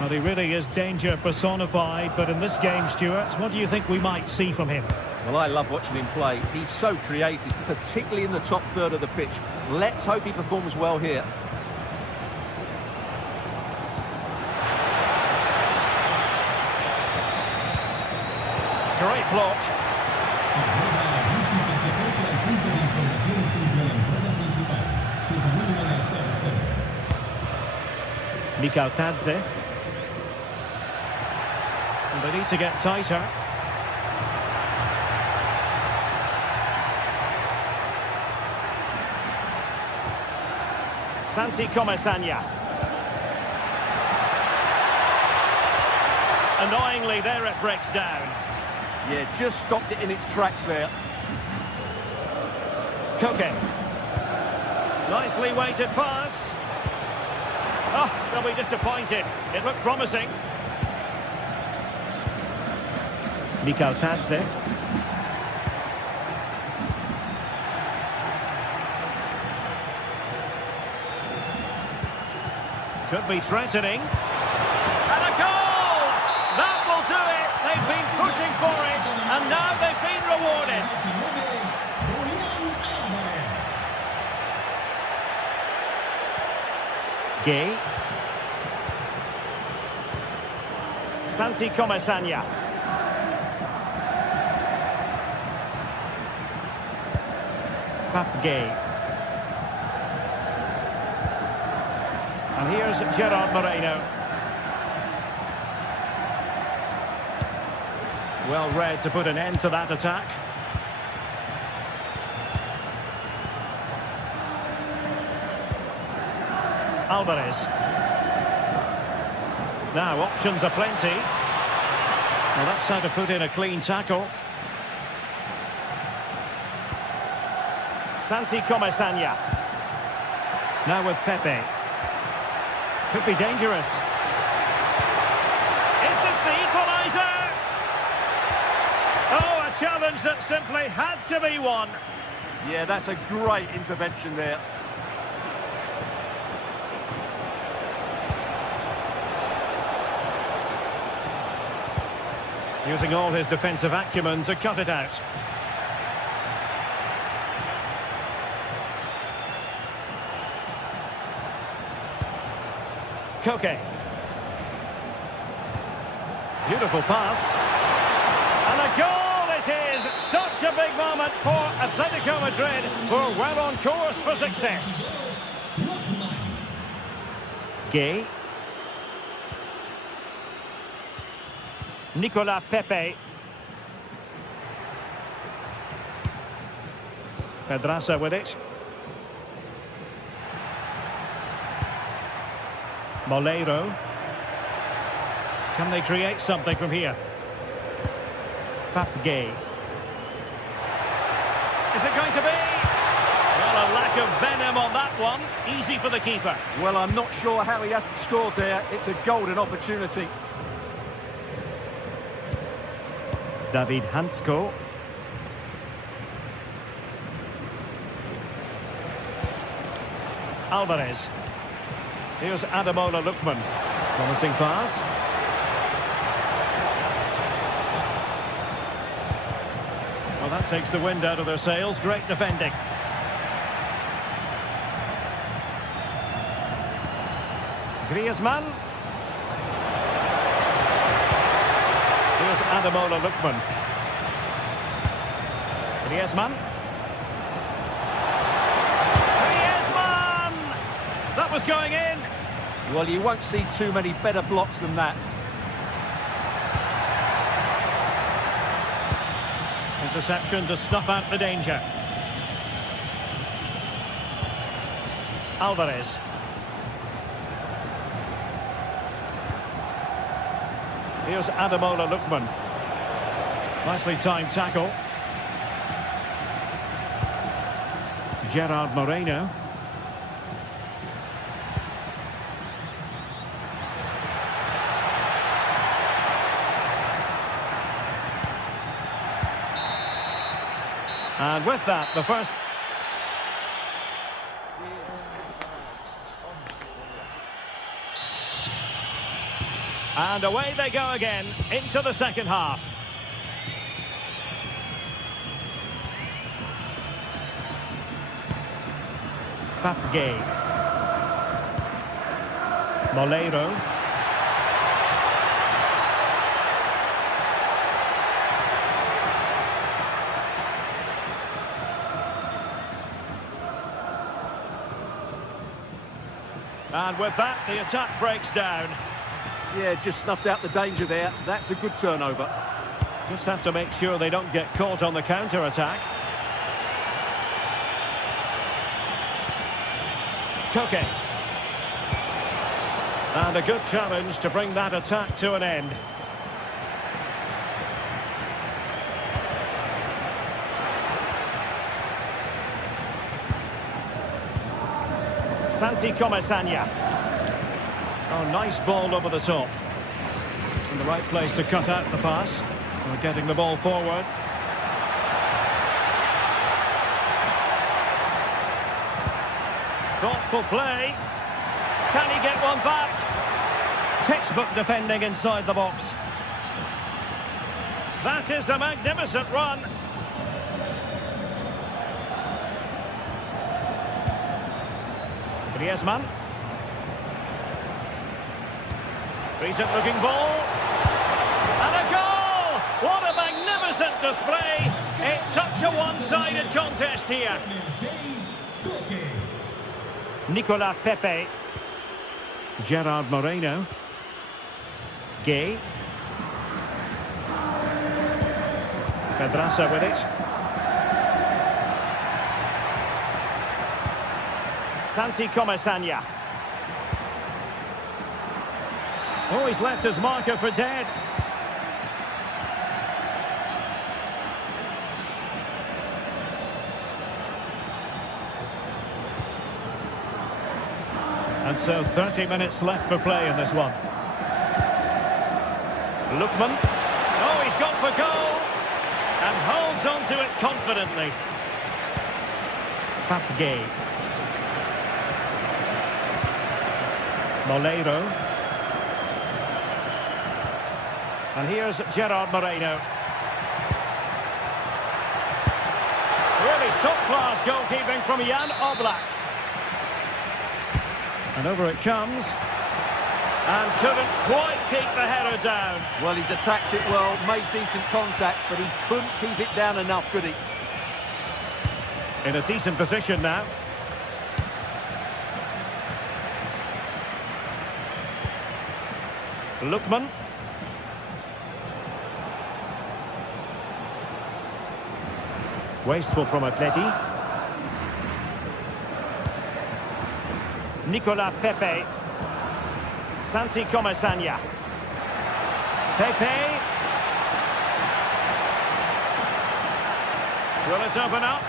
Well, he really is danger personified, but in this game, Stuart, what do you think we might see from him? Well, I love watching him play. He's so creative, particularly in the top third of the pitch. Let's hope he performs well here. Great block. Mikal. And they need to get tighter. Santi Comesaña. Annoyingly, there it breaks down. Yeah, just stopped it in its tracks there. Koke. Nicely weighted pass. Oh, they'll be disappointed. It looked promising. Mikal. Could be threatening. And a goal! That will do it. They've been pushing for it, and now they've been rewarded. Gay. Santi Comesaña. Gay. And here's Gerard Moreno. Well read to put an end to that attack. Alvarez. Now options are plenty. Well, that's how to put in a clean tackle. Santi Comesaña. Now with Pepe. Could be dangerous. Is this the equaliser? Oh, a challenge that simply had to be won. Yeah, that's a great intervention there. Using all his defensive acumen to cut it out. Koke. Beautiful pass. And a goal it is! Such a big moment for Atletico Madrid, who are well on course for success. Gay. Nicolas Pepe. Pedraza with it. Molero. Can they create something from here? Gay. Is it going to be? Well, a lack lack of venom on that one. Easy for the keeper. Well, I'm not sure how he hasn't scored there. It's a golden opportunity. David Hansko. Alvarez. Here's Ademola Lookman. Promising pass. Well, that takes the wind out of their sails. Great defending. Griezmann. Here's Ademola Lookman. Griezmann. That was going in. Well, you won't see too many better blocks than that. Interception to snuff out the danger. Alvarez. Here's Ademola Lookman. Nicely timed tackle. Gerard Moreno. And with that, the first... And away they go again, into the second half. Papgay. Molero. And with that, the attack breaks down. Yeah, just snuffed out the danger there. That's a good turnover. Just have to make sure they don't get caught on the counter-attack. Koke. And a good challenge to bring that attack to an end. Santi Comesaña. Oh, nice ball over the top. In the right place to cut out the pass. We're getting the ball forward. Thoughtful play. Can he get one back? Textbook defending inside the box. That is a magnificent run. Griezmann. Decent looking ball. And a goal! What a magnificent display. It's such a one-sided contest here. Nicolas Pepe. Gerard Moreno. Gay. Pedraza with it. Santi Comesaña. Oh, he's left his marker for dead. And so 30 minutes left for play in this one. Lookman. Oh, he's gone for goal. And holds on to it confidently. Papgay. Molero. And here's Gerard Moreno. Really top-class goalkeeping from Jan Oblak. And over it comes. And couldn't quite keep the header down. Well, he's attacked it well, made decent contact, but he couldn't keep it down enough, could he? In a decent position now. Lookman. Wasteful from Atleti. Nicolas Pepe. Santi Comesaña. Pepe. Will it open up?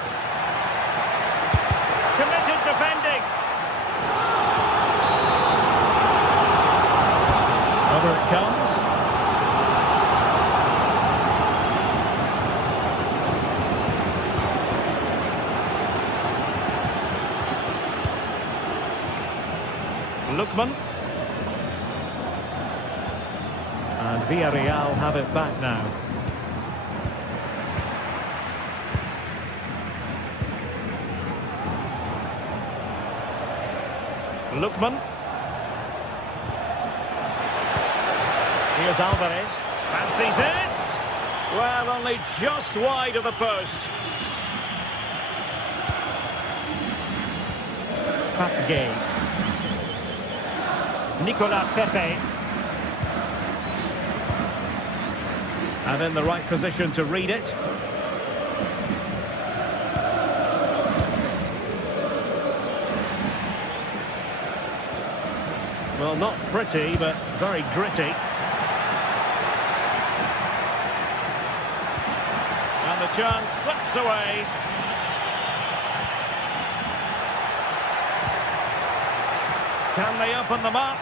Lookman. And Villarreal have it back now. Lookman. Here's Alvarez. Fancies it. Well, only just wide of the post. Gay. Nicolas Pepe. And in the right position to read it. Well, not pretty, but very gritty. And the chance slips away. Can they open them up?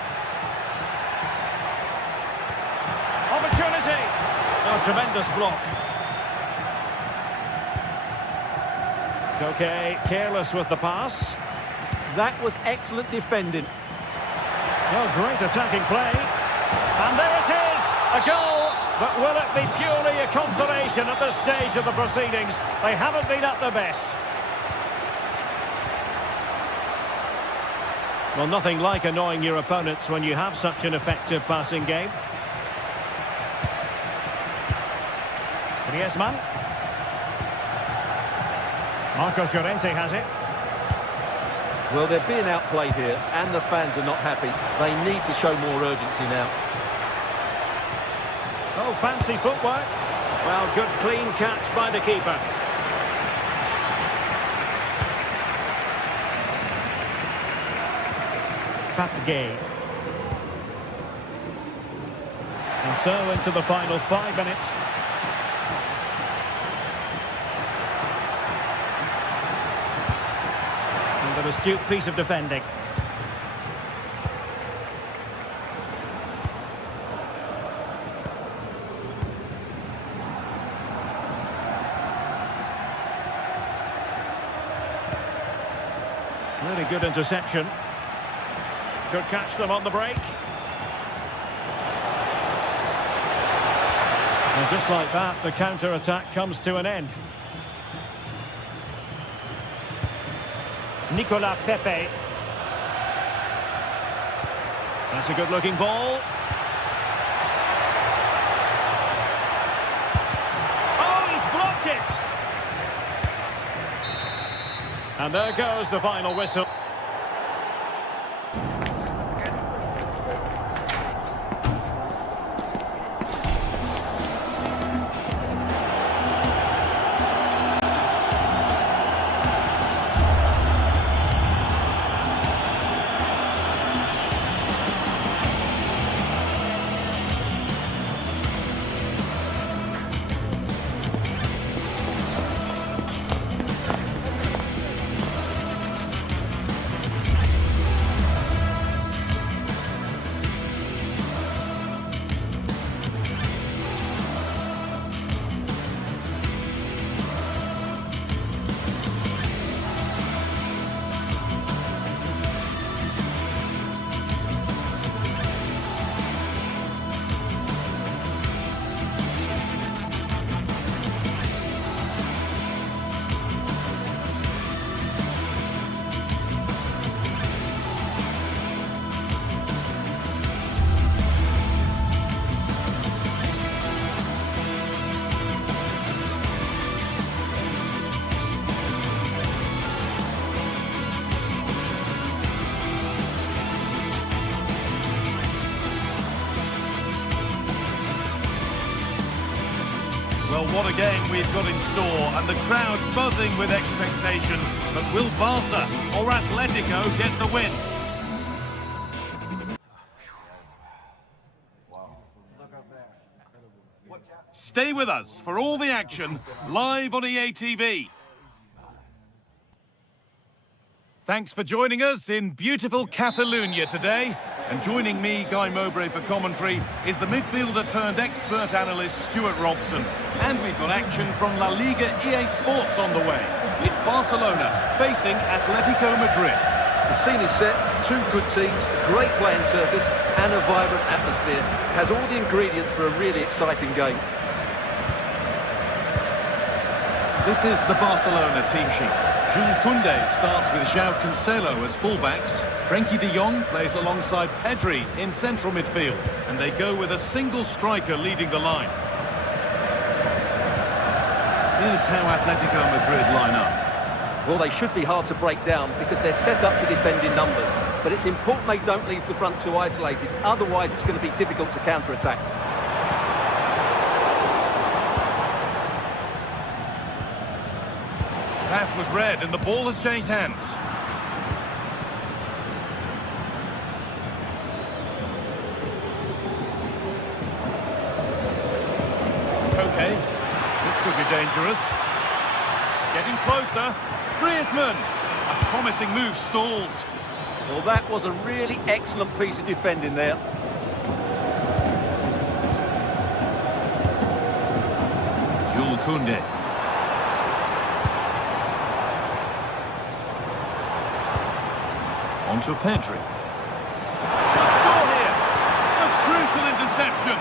Opportunity! Oh, tremendous block. Okay, careless with the pass. That was excellent defending. Oh, great attacking play. And there it is! A goal! But will it be purely a consolation at this stage of the proceedings? They haven't been at their best. Well, nothing like annoying your opponents when you have such an effective passing game. Griezmann. Marcos Llorente has it. Well, they're being outplayed here, and the fans are not happy. They need to show more urgency now. Oh, fancy footwork. Well, good clean catch by the keeper. Gay. And so into the final 5 minutes. And an astute piece of defending. Really good interception. Could catch them on the break. And just like that, the counter-attack comes to an end. Nicolas Pepe. That's a good-looking ball. Oh, he's blocked it! And there goes the final whistle. Well, what a game we've got in store, and the crowd buzzing with expectation. But will Barca or Atletico get the win? Stay with us for all the action, live on EA TV. Thanks for joining us in beautiful Catalonia today. And joining me, Guy Mowbray, for commentary is the midfielder turned expert analyst Stuart Robson. And we've got action from La Liga EA Sports on the way. It's Barcelona facing Atletico Madrid. The scene is set, two good teams, great playing surface and a vibrant atmosphere. It has all the ingredients for a really exciting game. This is the Barcelona team sheet. Jules Koundé starts with João Cancelo as fullbacks. Frenkie de Jong plays alongside Pedri in central midfield. And they go with a single striker leading the line. Here's how Atletico Madrid line up. Well, they should be hard to break down because they're set up to defend in numbers. But it's important they don't leave the front too isolated. Otherwise, it's going to be difficult to counter-attack. Pass was read and the ball has changed hands. Okay, this could be dangerous. Getting closer. Griezmann! A promising move stalls. Well, that was a really excellent piece of defending there. Jules Koundé. On to Pedri. Shot score here! A crucial interception!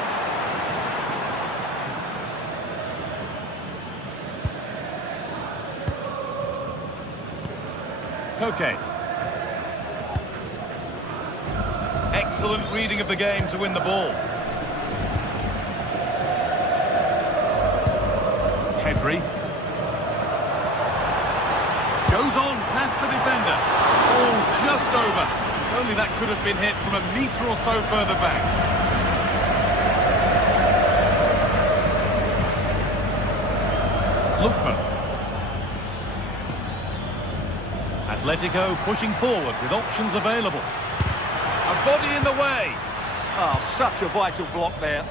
Okay. Excellent reading of the game to win the ball. Pedri. Goes on past the defender. Oh, just over. Only that could have been hit from a metre or so further back. Lookman. Atletico pushing forward with options available. A body in the way. Oh, such a vital block there.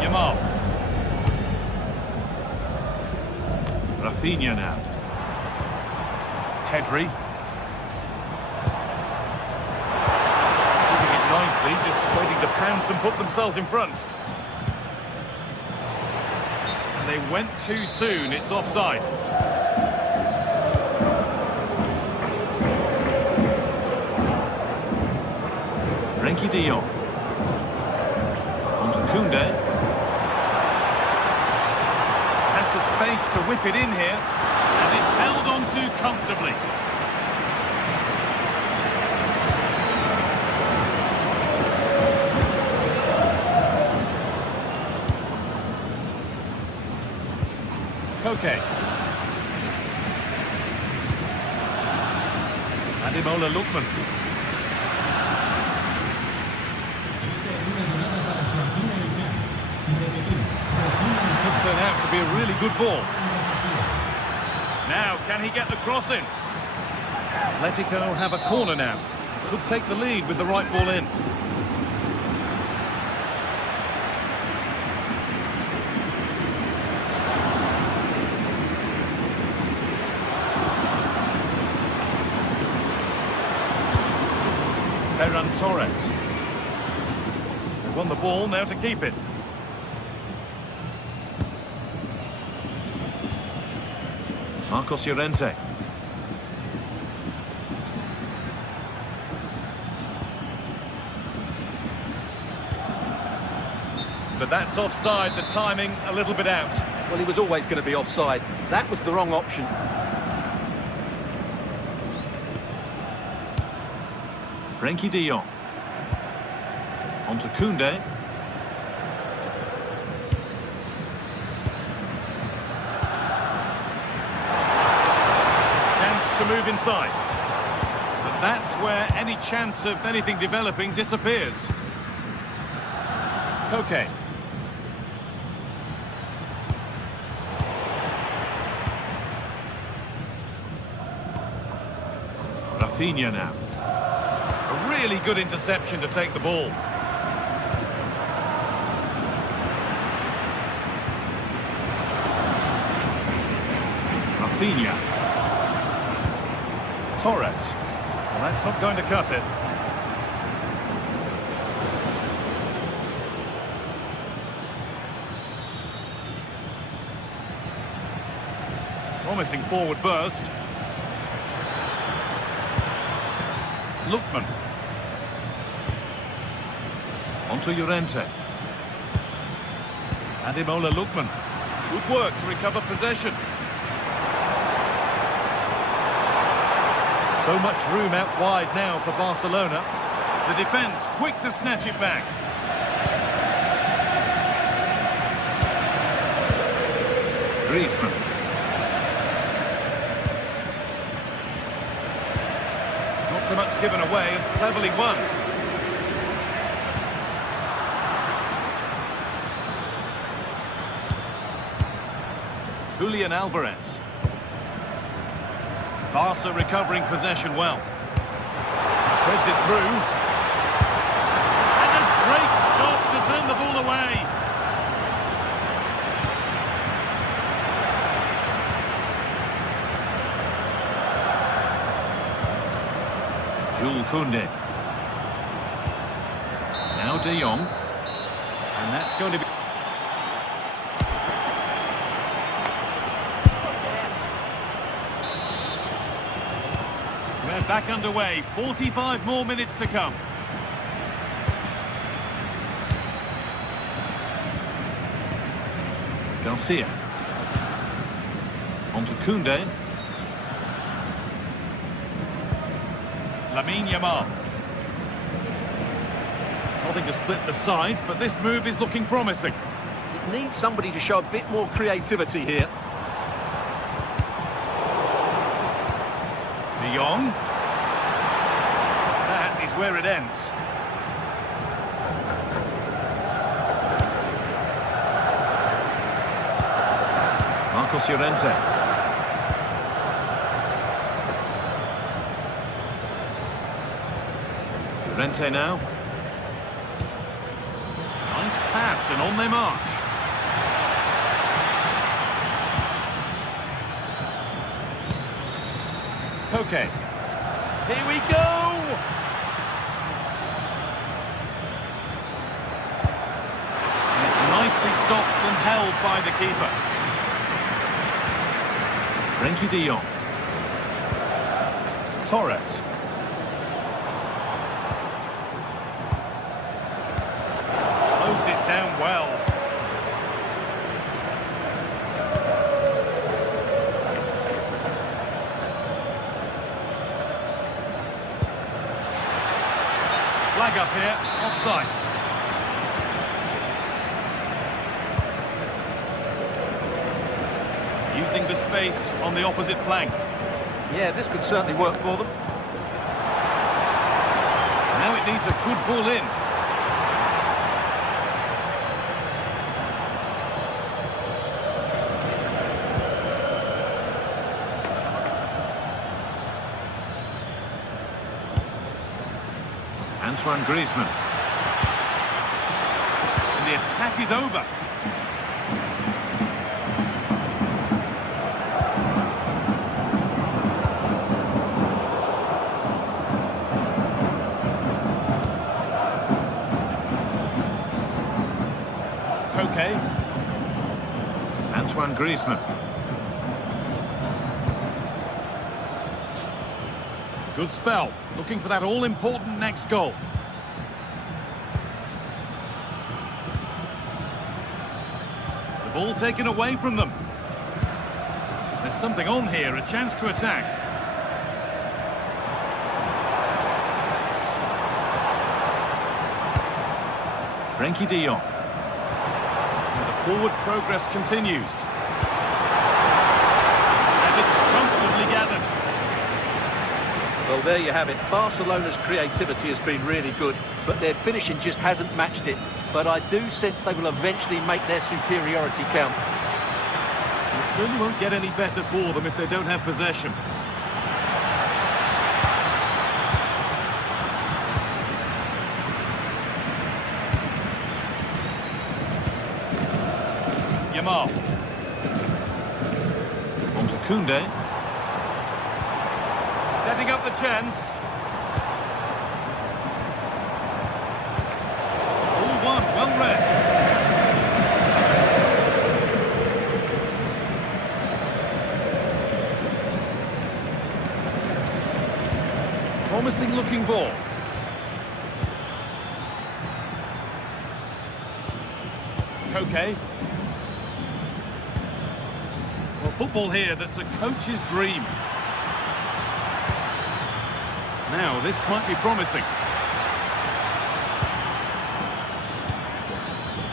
Yamal. Rafinha now. Pedri. Keeping it nicely, just waiting to pounce and put themselves in front. And they went too soon, it's offside. Frenkie de Jong. On to Koundé. Has the space to whip it in here. And it's held on to comfortably. Koke. Ademola Lookman. Could turn out to be a really good ball. Now, can he get the cross in? Atletico have a corner now. Could take the lead with the right ball in. Ferran Torres. They won the ball, now to keep it. Marcos Llorente. But that's offside, the timing a little bit out. Well, he was always going to be offside. That was the wrong option. Frenkie de Jong. On to Koundé. Chance to move inside. But that's where any chance of anything developing disappears. Koke. Rafinha now. A really good interception to take the ball. Rafinha. Torres. Well, that's not going to cut it. Promising forward burst. Lookman. Onto Llorente. Ademola Lookman. Good work to recover possession. So much room out wide now for Barcelona. The defence quick to snatch it back. Griezmann. Not so much given away as cleverly won. Julian Alvarez. Barca recovering possession well. Threads it through. And a great stop to turn the ball away. Jules Koundé. Now De Jong. And that's going to be... We're back underway. 45 more minutes to come. Garcia. On to Koundé. Lamine Yamal. Nothing to split the sides, but this move is looking promising. It needs somebody to show a bit more creativity here. De Jong. That is where it ends. Marcos Llorente. Llorente now. Nice pass and on they march. Koke. Here we go! And it's nicely stopped and held by the keeper. Frenkie de Jong. Torres. Closed it down well. Flag up here, offside. Using the space on the opposite flank. Yeah, this could certainly work for them. Now it needs a good ball in. Antoine Griezmann. And the attack is over. Koke. Antoine Griezmann. Good spell. Looking for that all-important next goal. The ball taken away from them. There's something on here, a chance to attack. Frenkie de Jong. And the forward progress continues. And it's comfortably gathered. Well, there you have it. Barcelona's creativity has been really good, but their finishing just hasn't matched it. But I do sense they will eventually make their superiority count. It certainly won't get any better for them if they don't have possession. Yamal. On to Koundé. Setting up the chance. All one, well read. promising looking ball. Okay. Well, football here, that's a coach's dream. Now, this might be promising.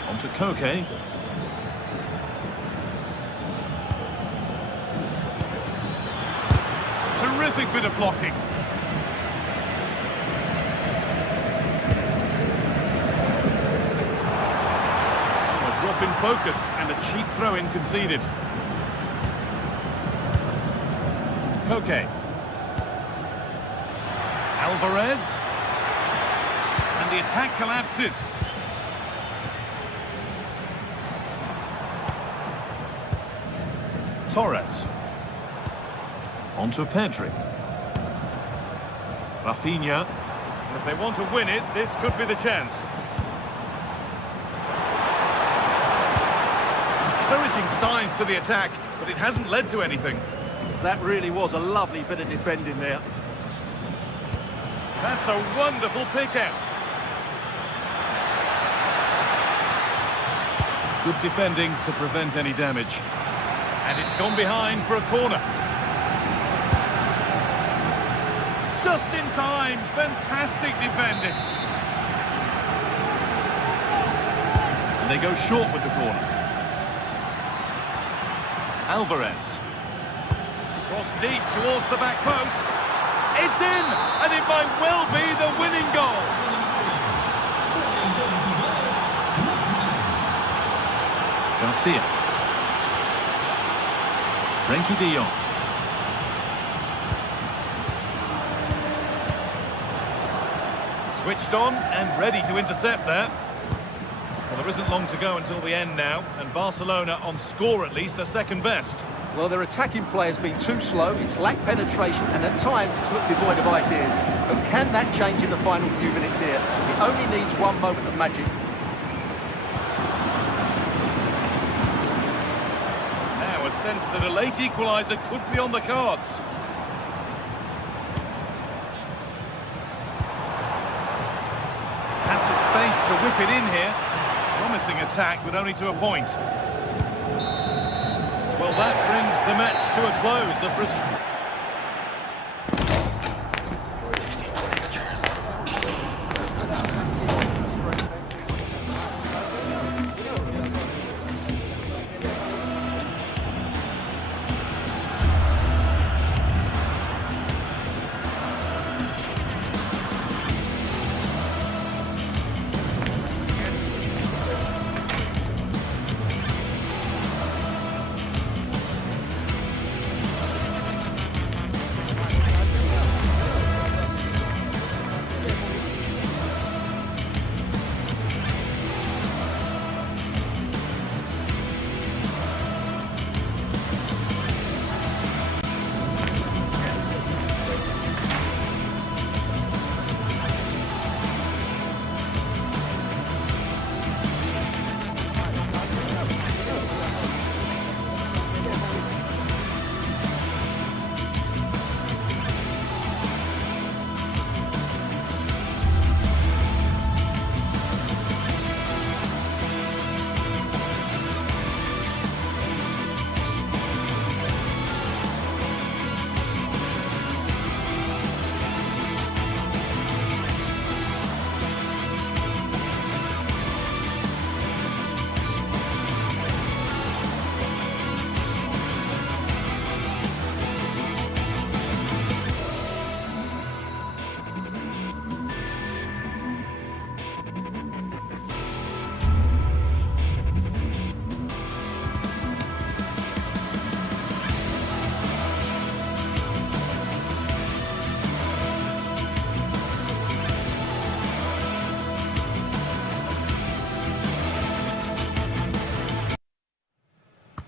On to Koke. Terrific bit of blocking. A drop in focus and a cheap throw-in conceded. Koke. Alvarez. And the attack collapses. Torres. On to Pedri. Rafinha. If they want to win it, this could be the chance. Encouraging signs to the attack, but it hasn't led to anything. That really was a lovely bit of defending there. That's a wonderful pick-out. Good defending to prevent any damage. And it's gone behind for a corner. Just in time. Fantastic defending. And they go short with the corner. Alvarez. Cross deep towards the back post. It's in, and it might well be the winning goal. Garcia. Frenkie de Jong. Switched on and ready to intercept there. Well, there isn't long to go until the end now, and Barcelona on score at least are second best. Well, their attacking play has been too slow, it's lacked penetration, and at times it's looked devoid of ideas. But can that change in the final few minutes here? It only needs one moment of magic. Now a sense that a late equaliser could be on the cards. Has the space to whip it in here. Promising attack, but only to a point. Well, that brings the match to a close.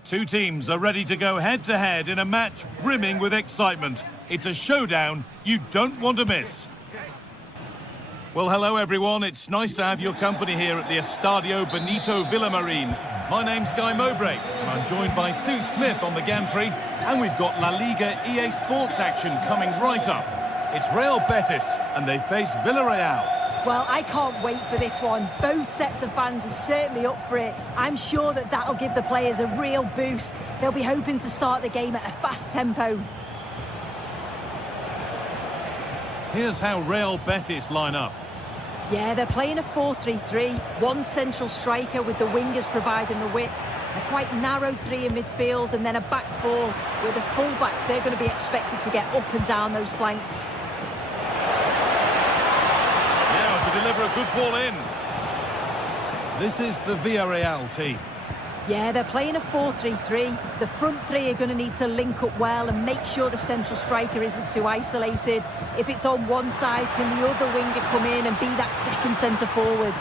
Two teams are ready to go head-to-head in a match brimming with excitement. It's a showdown you don't want to miss. Well, hello everyone. It's nice to have your company here at the Estadio Benito Villamarin. My name's Guy Mowbray, and I'm joined by Sue Smith on the gantry, and we've got La Liga EA Sports action coming right up. It's Real Betis, and they face Villarreal. Well, I can't wait for this one. Both sets of fans are certainly up for it. I'm sure that that'll give the players a real boost. They'll be hoping to start the game at a fast tempo. Here's how Real Betis line up. Yeah, they're playing a 4-3-3. One central striker with the wingers providing the width. A quite narrow three in midfield, and then a back four with the full-backs. They're going to be expected to get up and down those flanks. Now to deliver a good ball in. This is the Villarreal team. Yeah, they're playing a 4-3-3. The front three are going to need to link up well and make sure the central striker isn't too isolated. If it's on one side, can the other winger come in and be that second centre forward?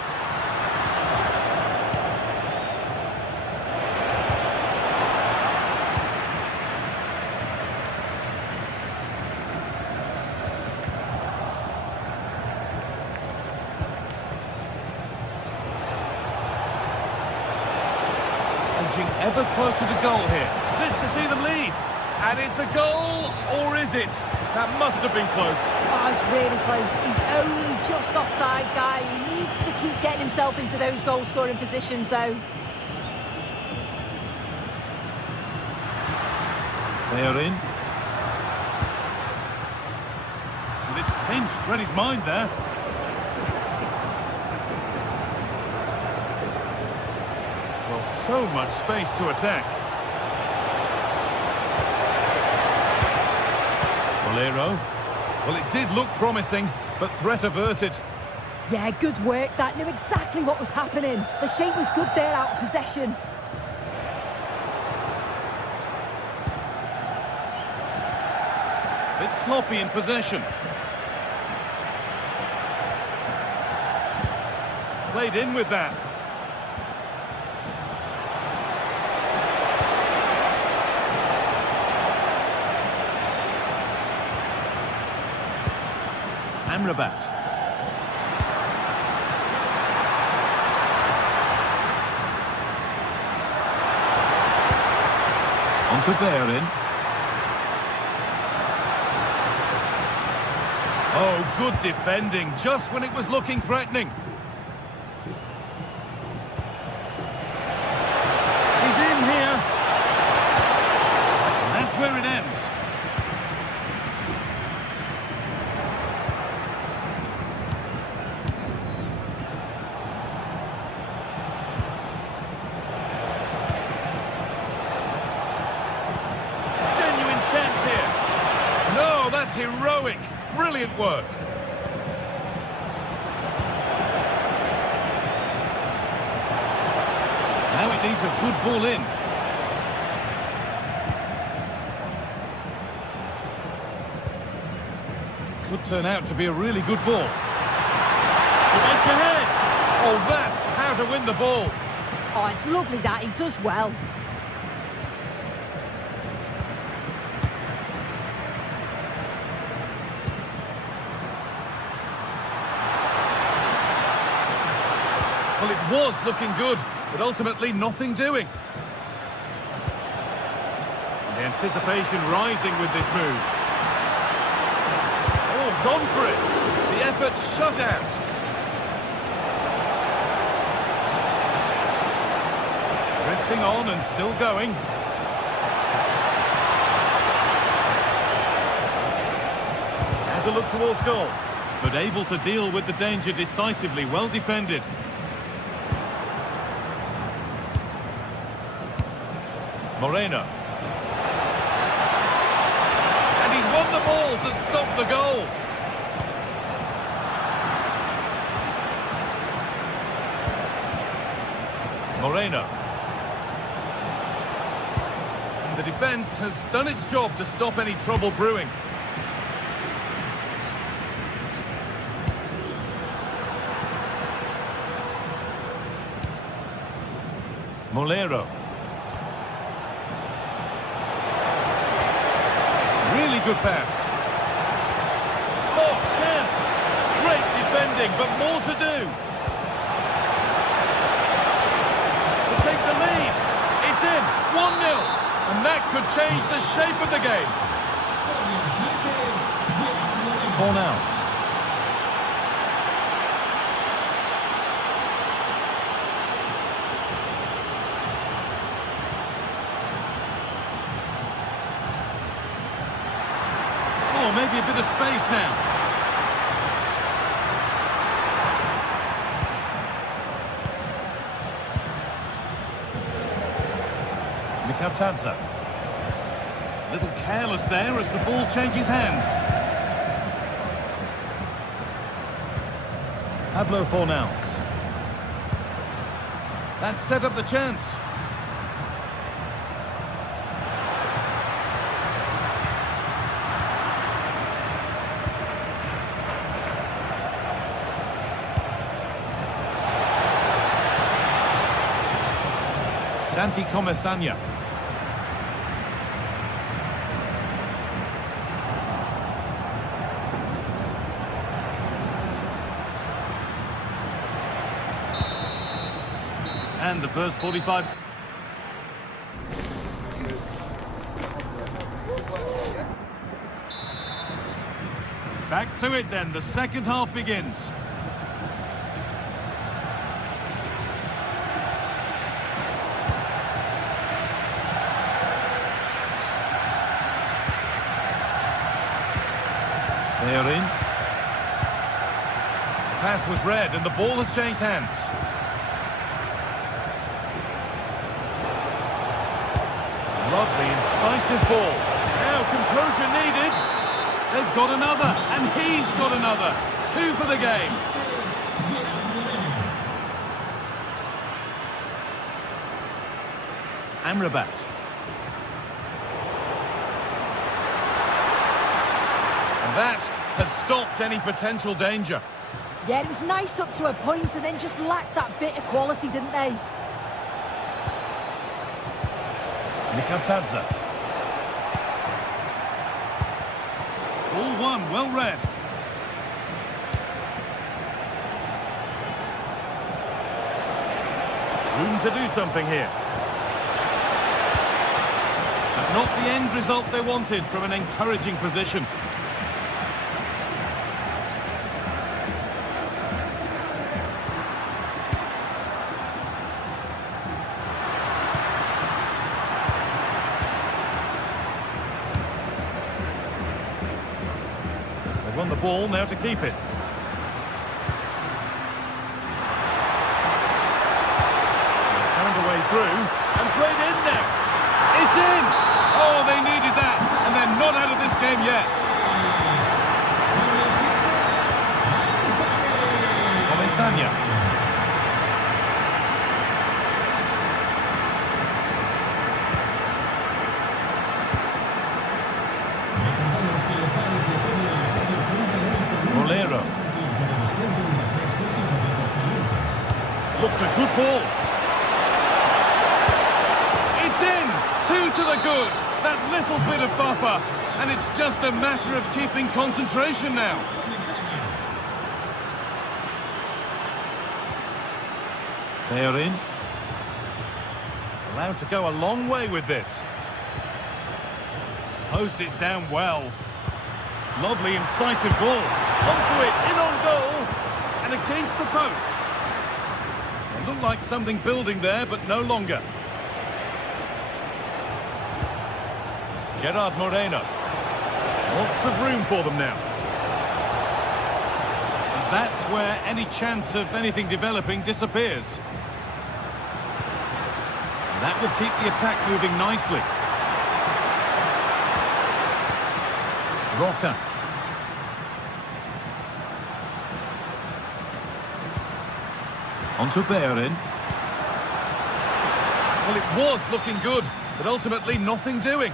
Ever closer to goal here. This to see them lead. And it's a goal, or is it? That must have been close. Oh, it's really close. He's only just offside, guy. He needs to keep getting himself into those goal-scoring positions, though. They are in. And it's pinched. Read his mind there. So much space to attack. Bolero. Well, it did look promising, but threat averted. Yeah, good work. That knew exactly what was happening. The shape was good there out of possession. Bit sloppy in possession. Played in with that. Amrabat. On to Bellerin. Oh, good defending, just when it was looking threatening. He's in here. And that's where it ends. Heroic, brilliant work. Now it needs a good ball in. Could turn out to be a really good ball. Edge ahead. Oh, that's how to win the ball. Oh, it's lovely that. He does well. Well, it was looking good, but ultimately nothing doing. The anticipation rising with this move. Oh, gone for it. The effort shut out. Drifting on and still going. Had to look towards goal, but able to deal with the danger decisively, well defended. Moreno. And he's won the ball to stop the goal. Moreno. And the defence has done its job to stop any trouble brewing. Molero. Really good pass. Oh, chance! Great defending, but more to do. To take the lead. It's in. 1-0. And that could change the shape of the game. Fornals. Oh, maybe a bit of space now. Mikatadze. A little careless there as the ball changes hands. Pablo Fornals. That set up the chance. Santi Comesanya. And the first 45. Back to it then, the second half begins. They're in. The pass was read and the ball has changed hands. Lovely, incisive ball. Now composure needed. They've got another, and he's got another. 2 for the game. Amrabat. And that has stopped any potential danger. Yeah, it was nice up to a point and then just lacked that bit of quality, didn't they? Mikatadze. Ball one, well read. Room to do something here. But not the end result they wanted from an encouraging position. Won the ball, now to keep it. Found a way through and played in now. It's in! Oh, they needed that, and they're not out of this game yet. Comesanya. Looks a good ball. It's in! 2 to the good. That little bit of buffer. And it's just a matter of keeping concentration now. They're in. Allowed to go a long way with this. Posed it down well. Lovely incisive ball. Onto it, in on goal. And against the post. It looked like something building there, but no longer. Gerard Moreno. Lots of room for them now. And that's where any chance of anything developing disappears. And that will keep the attack moving nicely. Roca. Onto Bellerin. Well, it was looking good, but ultimately nothing doing.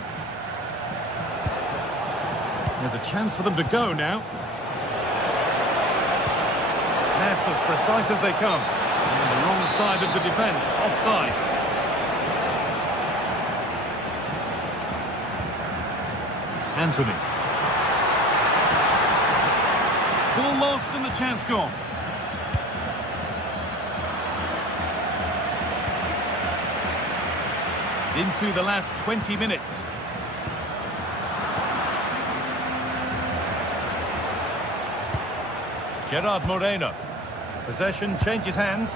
There's a chance for them to go now. Pass as precise as they come. On the wrong side of the defence, offside. Anthony. Ball lost and the chance gone. Into the last 20 minutes. Gerard Moreno. Possession changes hands.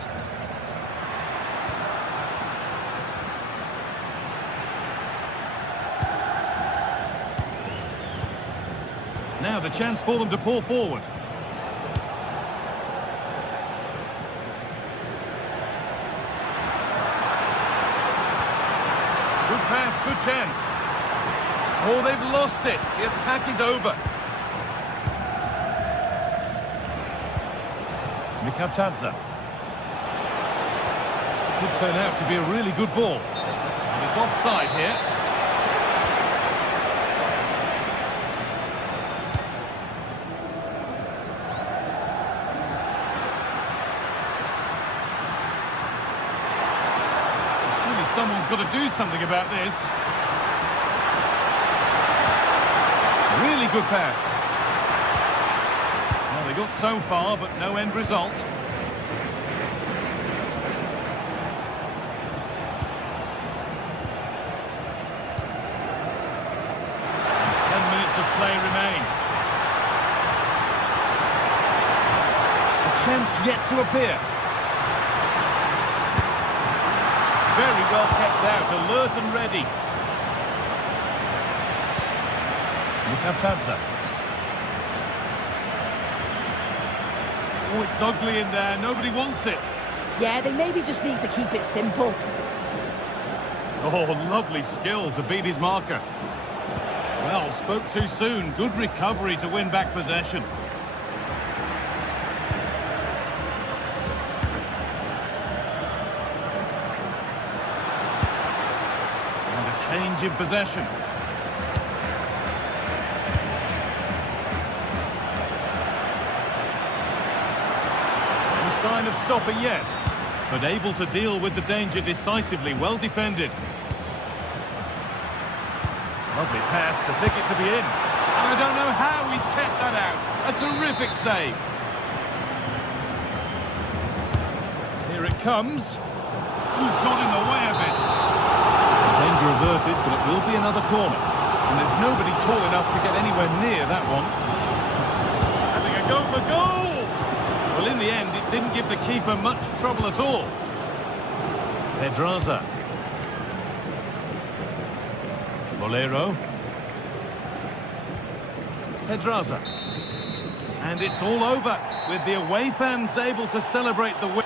Now the chance for them to pull forward. Good pass, good chance. Oh, they've lost it. The attack is over. Mikatadze. Could turn out to be a really good ball. And it's offside here. Surely someone's got to do something about this. Really good pass. Well, they got so far, but no end result. 10 minutes of play remain. A chance yet to appear. Very well kept out, alert and ready. Mikatadze. Oh, it's ugly in there. Nobody wants it. Yeah, they maybe just need to keep it simple. Oh, lovely skill to beat his marker. Well, spoke too soon. Good recovery to win back possession. And a change in possession. Sign of stopping yet, but able to deal with the danger decisively. Well defended. Lovely pass, the ticket to be in. And I don't know how he's kept that out. A terrific save. Here it comes. Ooh, got in the way of it. Danger averted, but it will be another corner. And there's nobody tall enough to get anywhere near that one. Having a go for goal! Well, in the end, it didn't give the keeper much trouble at all. Pedraza. Bolero. Pedraza. And it's all over, with the away fans able to celebrate the win.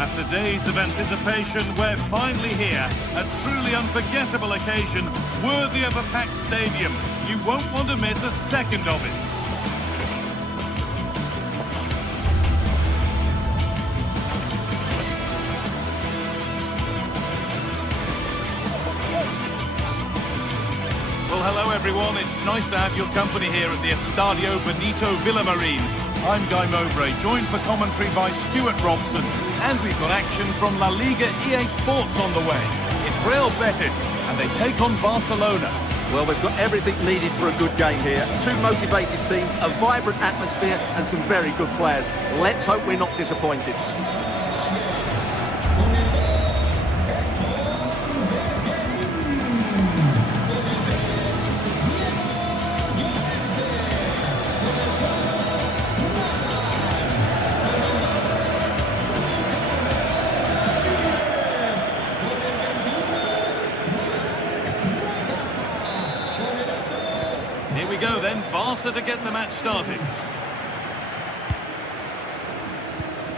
After days of anticipation, we're finally here. A truly unforgettable occasion, worthy of a packed stadium. You won't want to miss a second of it. Well, hello everyone. It's nice to have your company here at the Estadio Benito Villamarín. I'm Guy Mowbray, joined for commentary by Stuart Robson. And we've got action from La Liga GTSports on the way. It's Real Betis, and they take on Barcelona. Well, we've got everything needed for a good game here. Two motivated teams, a vibrant atmosphere, and some very good players. Let's hope we're not disappointed. Here we go then, Barca to get the match started.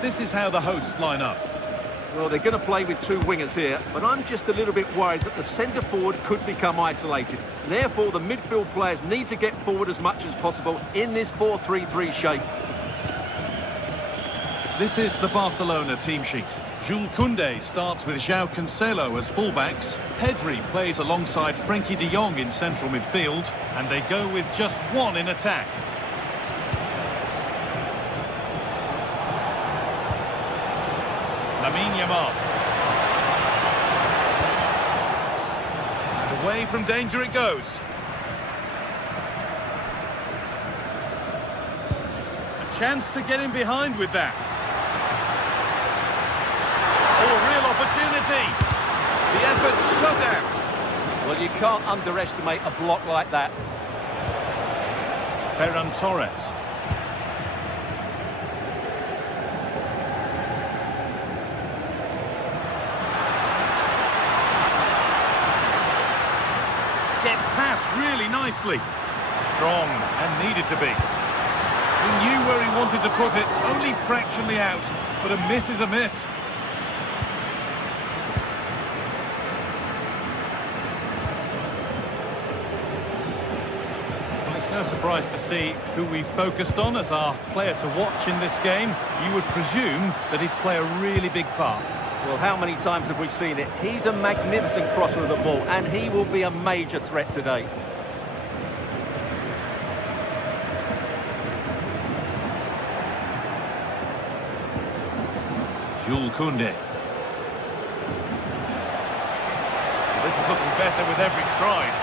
This is how the hosts line up. Well, they're going to play with two wingers here, but I'm just a little bit worried that the centre forward could become isolated. Therefore, the midfield players need to get forward as much as possible in this 4-3-3 shape. This is the Barcelona team sheet. Jules Koundé starts with João Cancelo as fullbacks. Pedri plays alongside Frenkie de Jong in central midfield, and they go with just one in attack. Lamine Yamal. And away from danger it goes. A chance to get in behind with that. Oh, real opportunity. The effort shut out. Well, you can't underestimate a block like that. Ferran Torres. Gets past really nicely. Strong and needed to be. He knew where he wanted to put it, only fractionally out, but a miss is a miss. Well, it's no surprise to see who we focused on as our player to watch in this game. You would presume that he'd play a really big part. Well, how many times have we seen it? He's a magnificent crosser of the ball, and he will be a major threat today. Jules Koundé. This is looking better with every stride.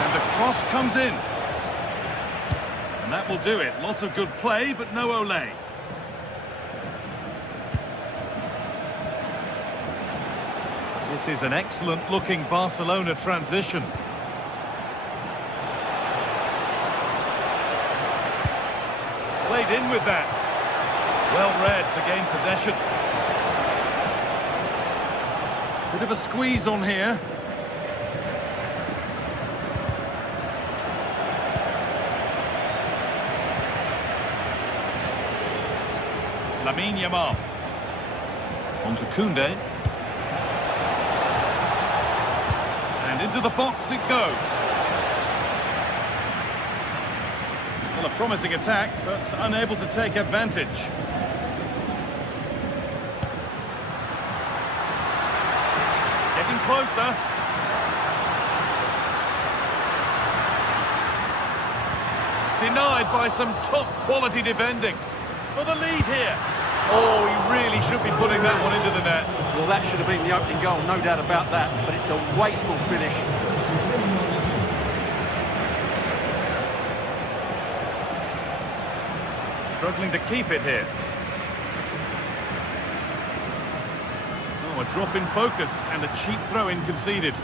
And the cross comes in. And that will do it. Lots of good play, but no Olé. This is an excellent-looking Barcelona transition. Played in with that. Well read to gain possession. Bit of a squeeze on here. Lamine Yamal. On to Koundé. And into the box it goes. Well, a promising attack, but unable to take advantage. Getting closer. Denied by some top-quality defending. For the lead here. Oh, he really should be putting that one into the net. Well, that should have been the opening goal, no doubt about that, but it's a wasteful finish. Struggling to keep it here. Oh, a drop in focus and a cheap throw-in conceded.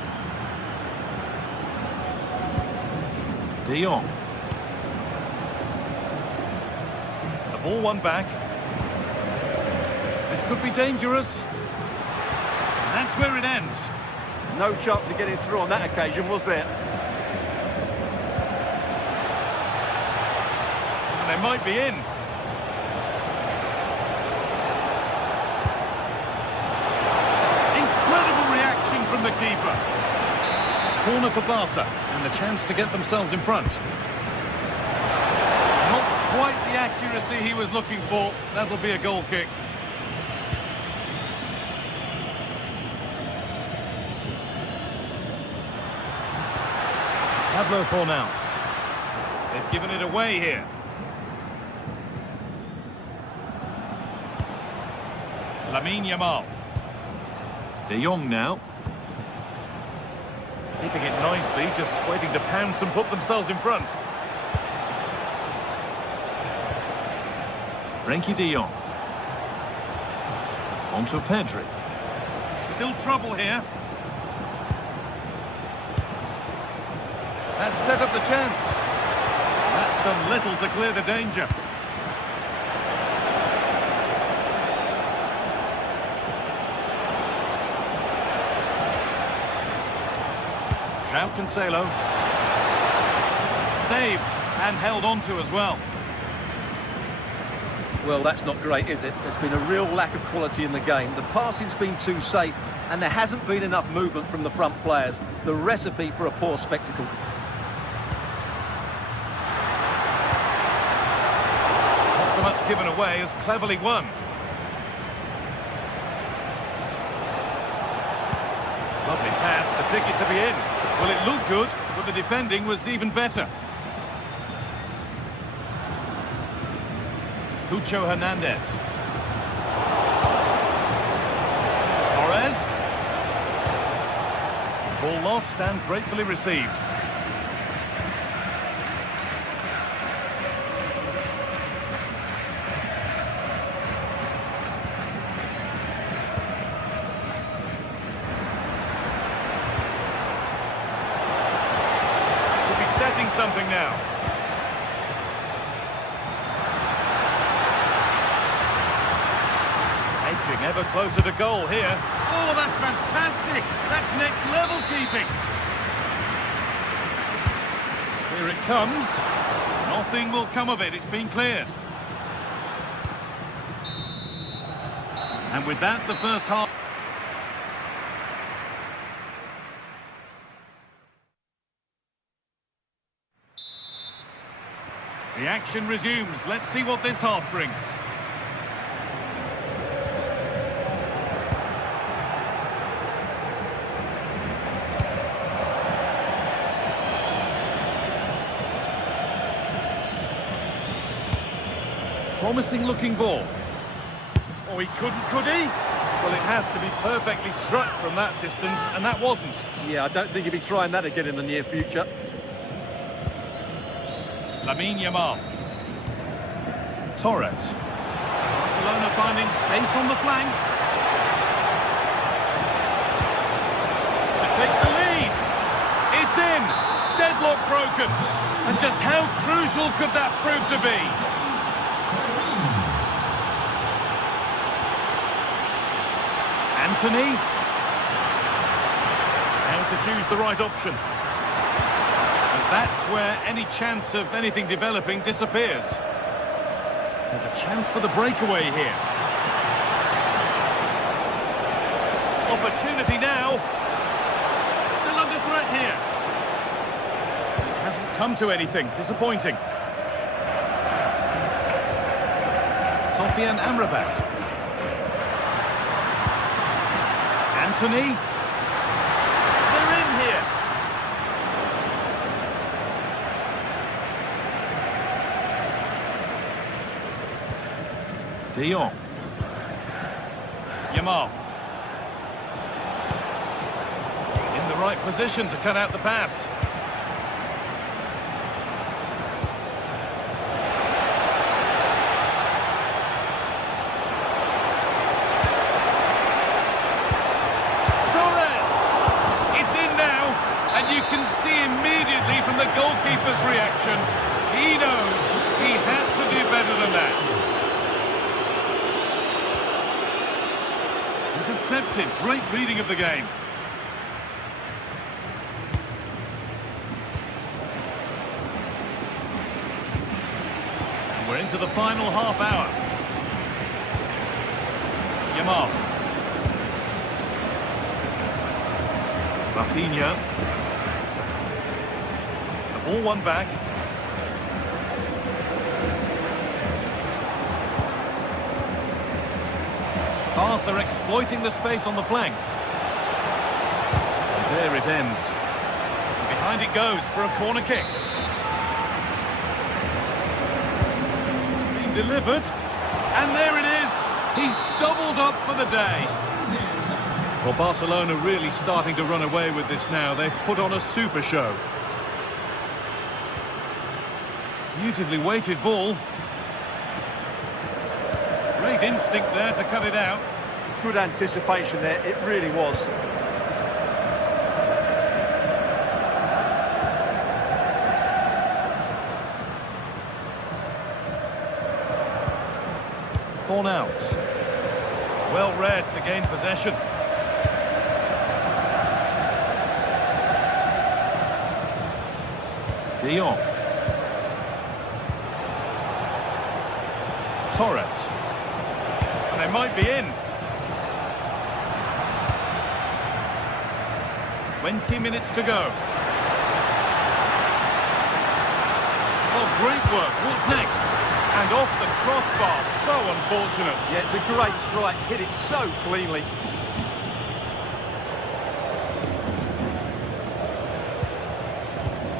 De Jong. The ball won back. This could be dangerous. And that's where it ends. No chance of getting through on that occasion, was there? And they might be in. Incredible reaction from the keeper. Corner for Barca, and the chance to get themselves in front. Not quite the accuracy he was looking for. That'll be a goal kick. Pablo Fornals. They've given it away here. Lamine Yamal. De Jong now. Keeping it nicely, just waiting to pounce and put themselves in front. Frenkie de Jong. On to Pedri. Still trouble here. That set up the chance. That's done little to clear the danger. João Cancelo. Saved and held on to as well. Well, that's not great, is it? There's been a real lack of quality in the game. The passing's been too safe, and there hasn't been enough movement from the front players. The recipe for a poor spectacle. Not so much given away as cleverly won. Lovely pass, the ticket to be in. Well, it looked good, but the defending was even better. Cucho Hernandez. Torres. Ball lost and gratefully received. Could be setting something now. Edging ever closer to goal here. Oh, that's fantastic! That's next level keeping. Here it comes. Nothing will come of it. It's been cleared. And with that, the first half. The action resumes. Let's see what this half brings. Promising looking ball. Oh, he couldn't, could he? Well, it has to be perfectly struck from that distance, and that wasn't. Yeah, I don't think he'll be trying that again in the near future. Lamine Yamal. Torres. Barcelona finding space on the flank. To take the lead. It's in. Deadlock broken. And just how crucial could that prove to be? Anthony. How to choose the right option. And that's where any chance of anything developing disappears. There's a chance for the breakaway here. Opportunity now. Still under threat here. Hasn't come to anything. Disappointing. Sofian Amrabat. Anthony. They're in here. De Jong. Yamal. In the right position to cut out the pass. You can see immediately from the goalkeeper's reaction, he knows he had to do better than that. Intercepted, great reading of the game. And we're into the final half hour. Yamal. Rafinha. All one back. Barca exploiting the space on the flank. And there it ends. Behind it goes for a corner kick. It's been delivered. And there it is. He's doubled up for the day. Well, Barcelona really starting to run away with this now. They've put on a super show. Beautifully weighted ball. Great instinct there to cut it out. Good anticipation there, it really was. Fornals. Well read to gain possession. De Jong. Torres. And they might be in. 20 minutes to go. Oh, great work. What's next? And off the crossbar. So unfortunate. Yeah, it's a great strike. Hit it so cleanly.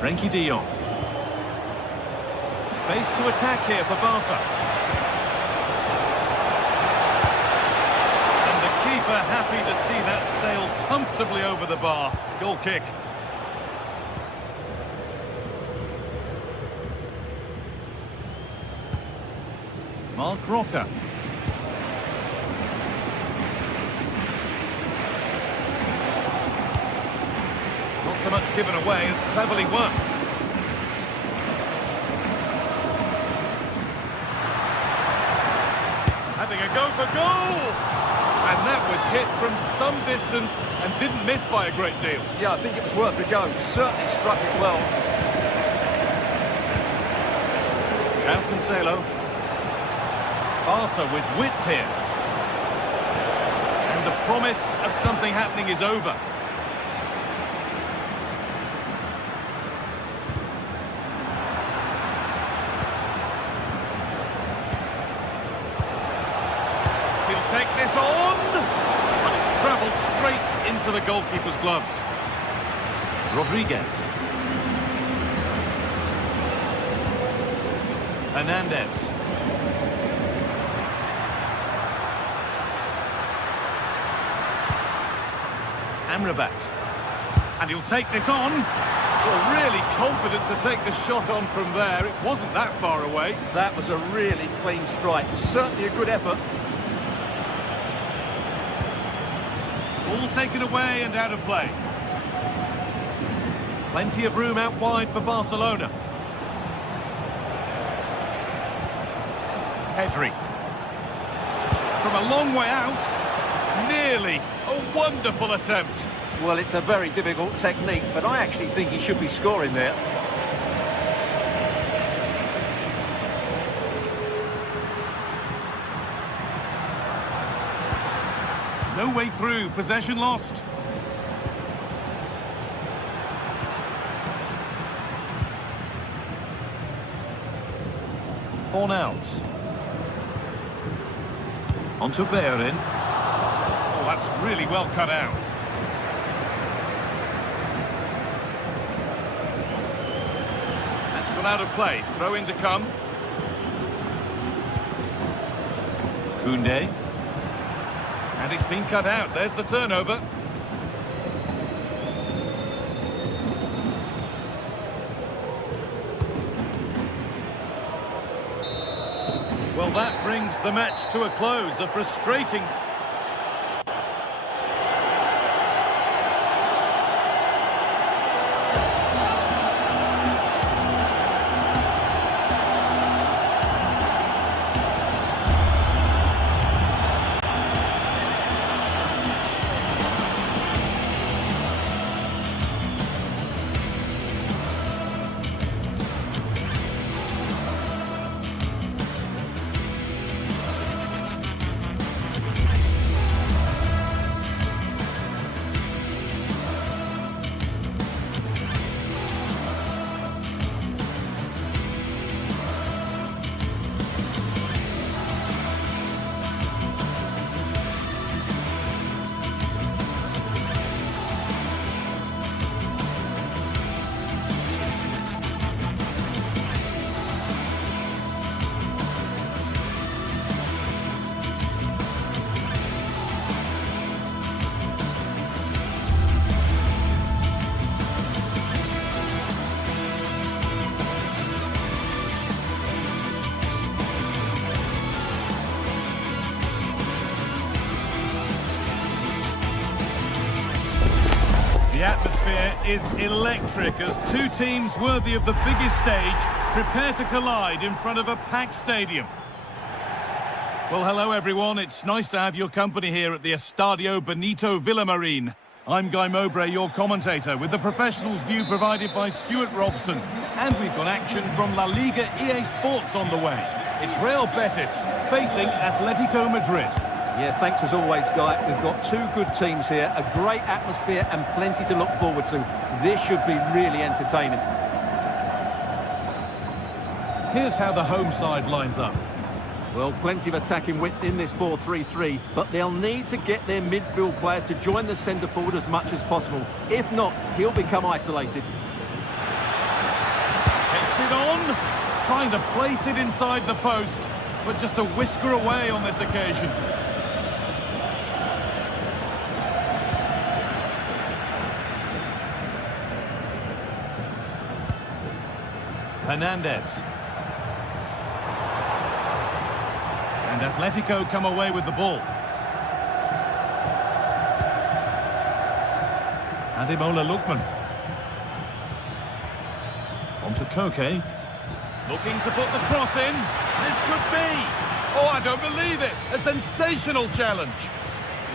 Frenkie de Jong. Space to attack here for Barca. And the keeper happy to see that sail comfortably over the bar. Goal kick. Mark Roca. Not so much given away as cleverly worked. Having a go for goal! And that was hit from some distance and didn't miss by a great deal. Yeah, I think it was worth a go. Certainly struck it well. João Cancelo. Barca with width here. And the promise of something happening is over. He'll take this on! But it's travelled straight into the goalkeeper's gloves. Rodriguez. Hernandez. Amrabat. And he'll take this on. Well, really confident to take the shot on from there. It wasn't that far away. That was a really clean strike. Certainly a good effort. All taken away and out of play. Plenty of room out wide for Barcelona. Pedri. From a long way out. Nearly. A wonderful attempt. Well, it's a very difficult technique, but I actually think he should be scoring there. No way through. Possession lost. Fornals. On to Bellerin. Oh, that's really well cut out. That's gone out of play. Throw in to come. Koundé. And it's been cut out. There's the turnover. Well, that brings the match to a close. A frustrating... The atmosphere is electric as two teams worthy of the biggest stage prepare to collide in front of a packed stadium. Well, hello everyone. It's nice to have your company here at the Estadio Benito Villamarín. I'm Guy Mowbray, your commentator, with the professionals' view provided by Stuart Robson. And we've got action from La Liga EA Sports on the way. It's Real Betis facing Atletico Madrid. Yeah, thanks as always, Guy. We've got two good teams here, a great atmosphere and plenty to look forward to. This should be really entertaining. Here's how the home side lines up. Well, plenty of attacking width in this 4-3-3, but they'll need to get their midfield players to join the centre forward as much as possible. If not, he'll become isolated. Takes it on, trying to place it inside the post, but just a whisker away on this occasion. Hernandez. And Atletico come away with the ball. Ademola Lookman. On to Koke. Looking to put the cross in. This could be. Oh, I don't believe it. A sensational challenge.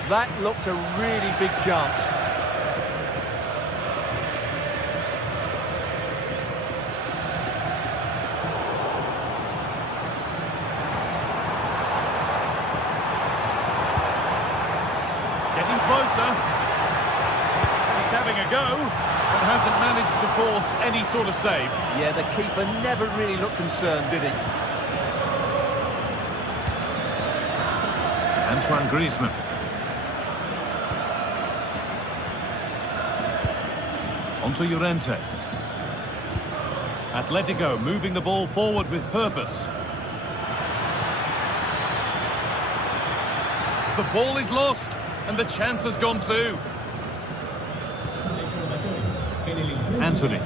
That looked a really big chance. Closer. He's having a go, but hasn't managed to force any sort of save. Yeah, the keeper never really looked concerned, did he? Antoine Griezmann. Onto Llorente. Atletico moving the ball forward with purpose. The ball is lost. And the chance has gone too. Anthony.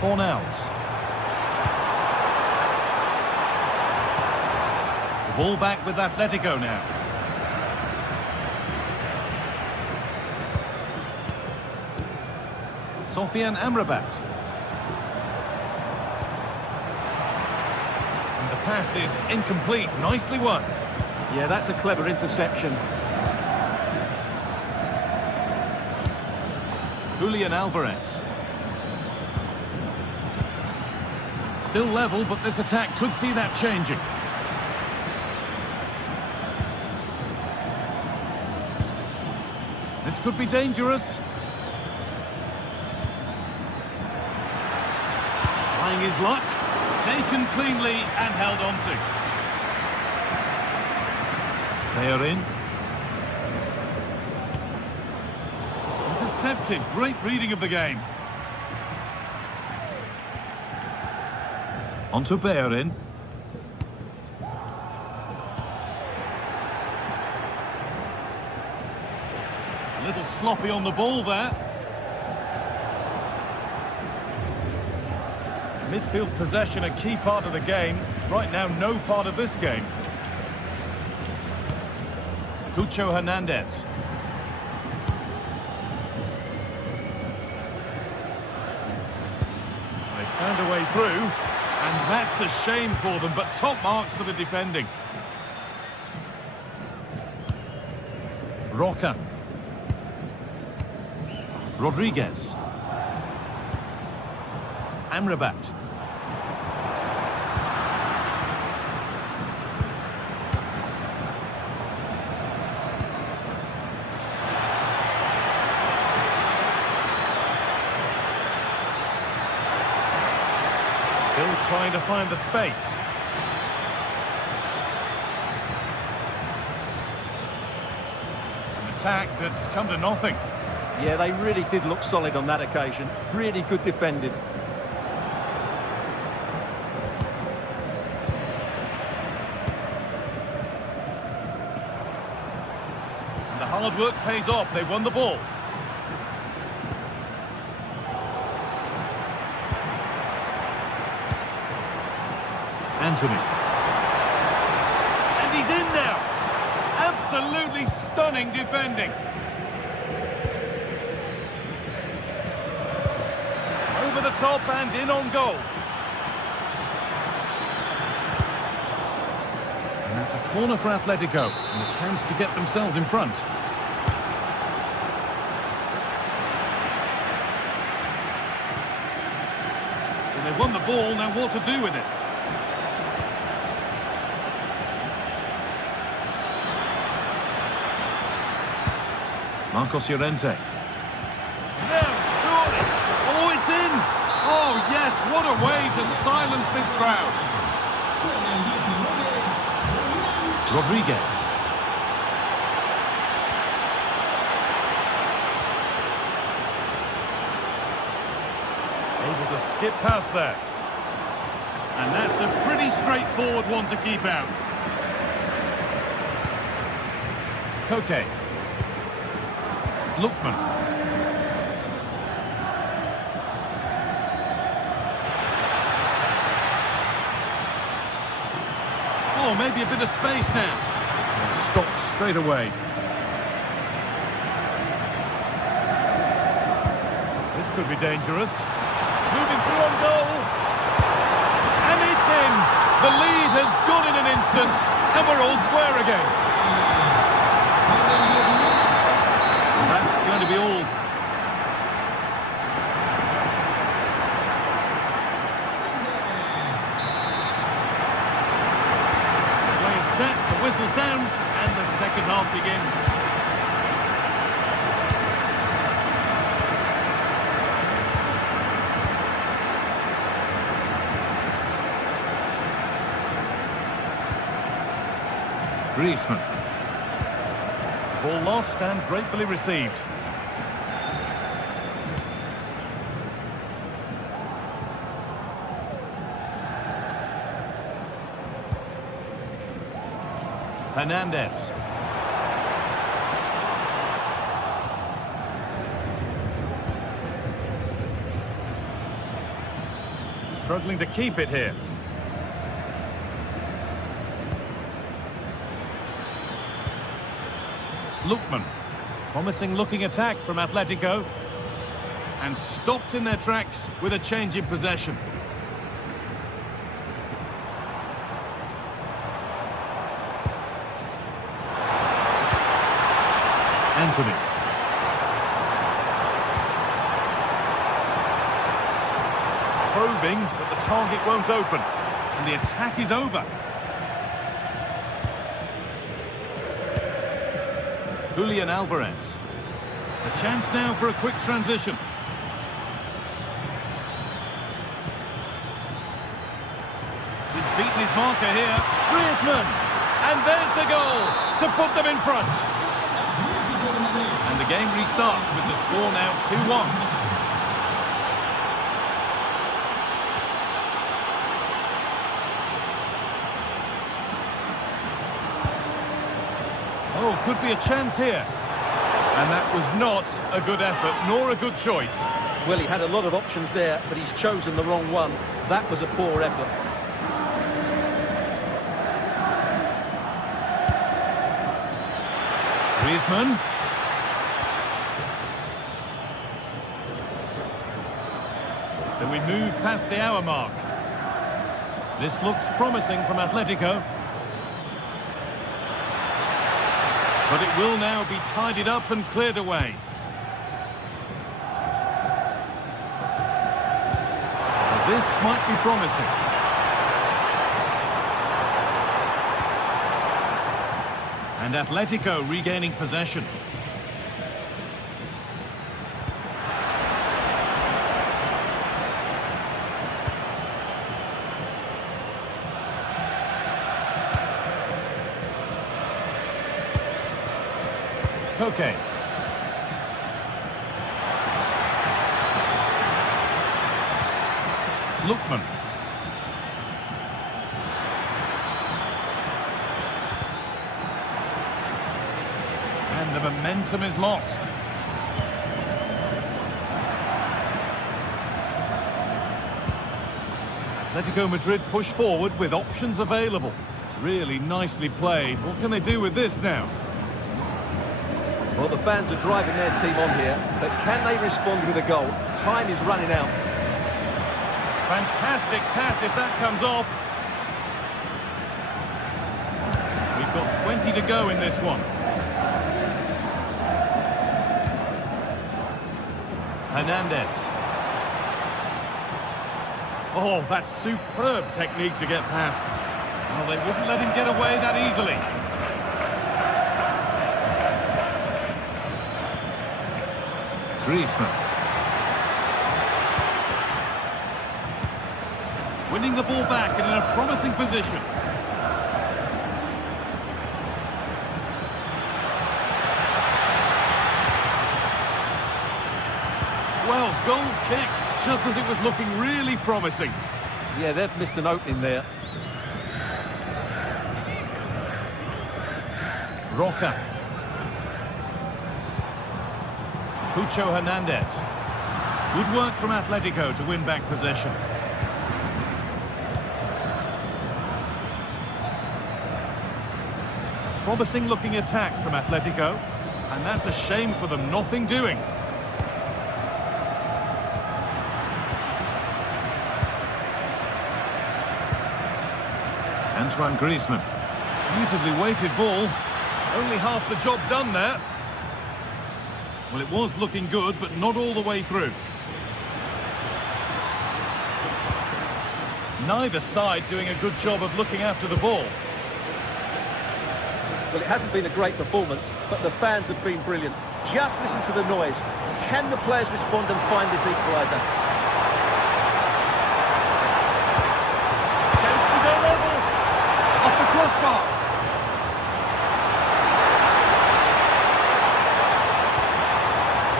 Fornals. The ball back with Atletico now. Sofian Amrabat. Pass is incomplete. Nicely won. Yeah, that's a clever interception. Julian Alvarez. Still level, but this attack could see that changing. This could be dangerous. Trying his luck. Taken cleanly and held on to. They are in. Intercepted. Great reading of the game. On to Bellerin. A little sloppy on the ball there. Midfield possession, a key part of the game. Right now, no part of this game. Cucho Hernandez. They found a way through, and that's a shame for them, but top marks for the defending. Roca. Rodriguez. Amrabat. Still trying to find the space. An attack that's come to nothing. Yeah, they really did look solid on that occasion. Really good defending. And the hard work pays off. They won the ball. Anthony. And he's in now. Absolutely stunning defending. Over the top and in on goal. And that's a corner for Atletico. And a chance to get themselves in front. They won the ball, now what to do with it? Marcos Llorente. No, surely. Oh, it's in! Oh, yes, what a way to silence this crowd. Rodriguez. Able to skip past there. And that's a pretty straightforward one to keep out. Koke. Lookman. Oh, maybe a bit of space now. And stopped straight away. This could be dangerous. Moving through on goal. And it's in. The lead has gone in an instant. And we're all square again. And that's going to be all. Play is set, the whistle sounds, and the second half begins. Griezmann. Ball lost and gratefully received. Hernandez. Struggling to keep it here. Lookman. Promising looking attack from Atletico. And stopped in their tracks with a change in possession. Anthony. Probing, but the target won't open. And the attack is over. Julian Alvarez. The chance now for a quick transition. He's beaten his marker here. Griezmann! And there's the goal to put them in front. And the game restarts with the score now 2-1. Oh, could be a chance here. And that was not a good effort, nor a good choice. Well, he had a lot of options there, but he's chosen the wrong one. That was a poor effort. Griezmann. So we move past the hour mark. This looks promising from Atletico. But it will now be tidied up and cleared away. This might be promising. And Atletico regaining possession. Koke. Lookman. And the momentum is lost. Atletico Madrid push forward with options available. Really nicely played. What can they do with this now? Well, the fans are driving their team on here, but can they respond with a goal? Time is running out. Fantastic pass if that comes off. We've got 20 to go in this one. Hernandez. Oh, that's superb technique to get past. Well, they wouldn't let him get away that easily. Griezmann. Winning the ball back and in a promising position. Well, goal kick, just as it was looking really promising. Yeah, they've missed an opening there. Roca. Pucho Hernandez. Good work from Atletico to win back possession. Promising looking attack from Atletico. And that's a shame for them, nothing doing. Antoine Griezmann. Beautifully weighted ball. Only half the job done there. Well, it was looking good, but not all the way through. Neither side doing a good job of looking after the ball. Well, it hasn't been a great performance, but the fans have been brilliant. Just listen to the noise. Can the players respond and find this equaliser? Chance to go level. Off the crossbar.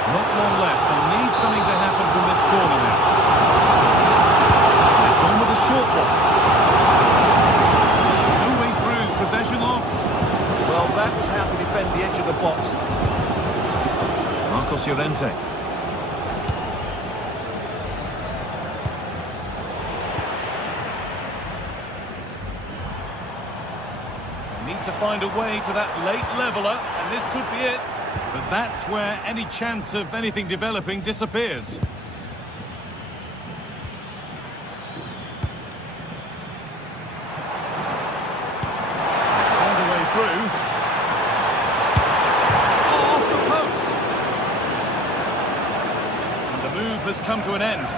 Not long left. They'll need something to happen from this corner now. They've gone with a short one. Moving through, possession lost. Well, that was how to defend the edge of the box. Marcos Llorente. Need to find a way to that late leveller, and this could be it. But that's where any chance of anything developing disappears. Found a way through. Oh, off the post! And the move has come to an end.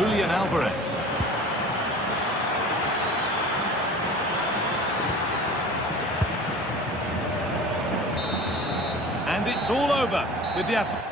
Julian Alvarez. And it's all over with the Atletico.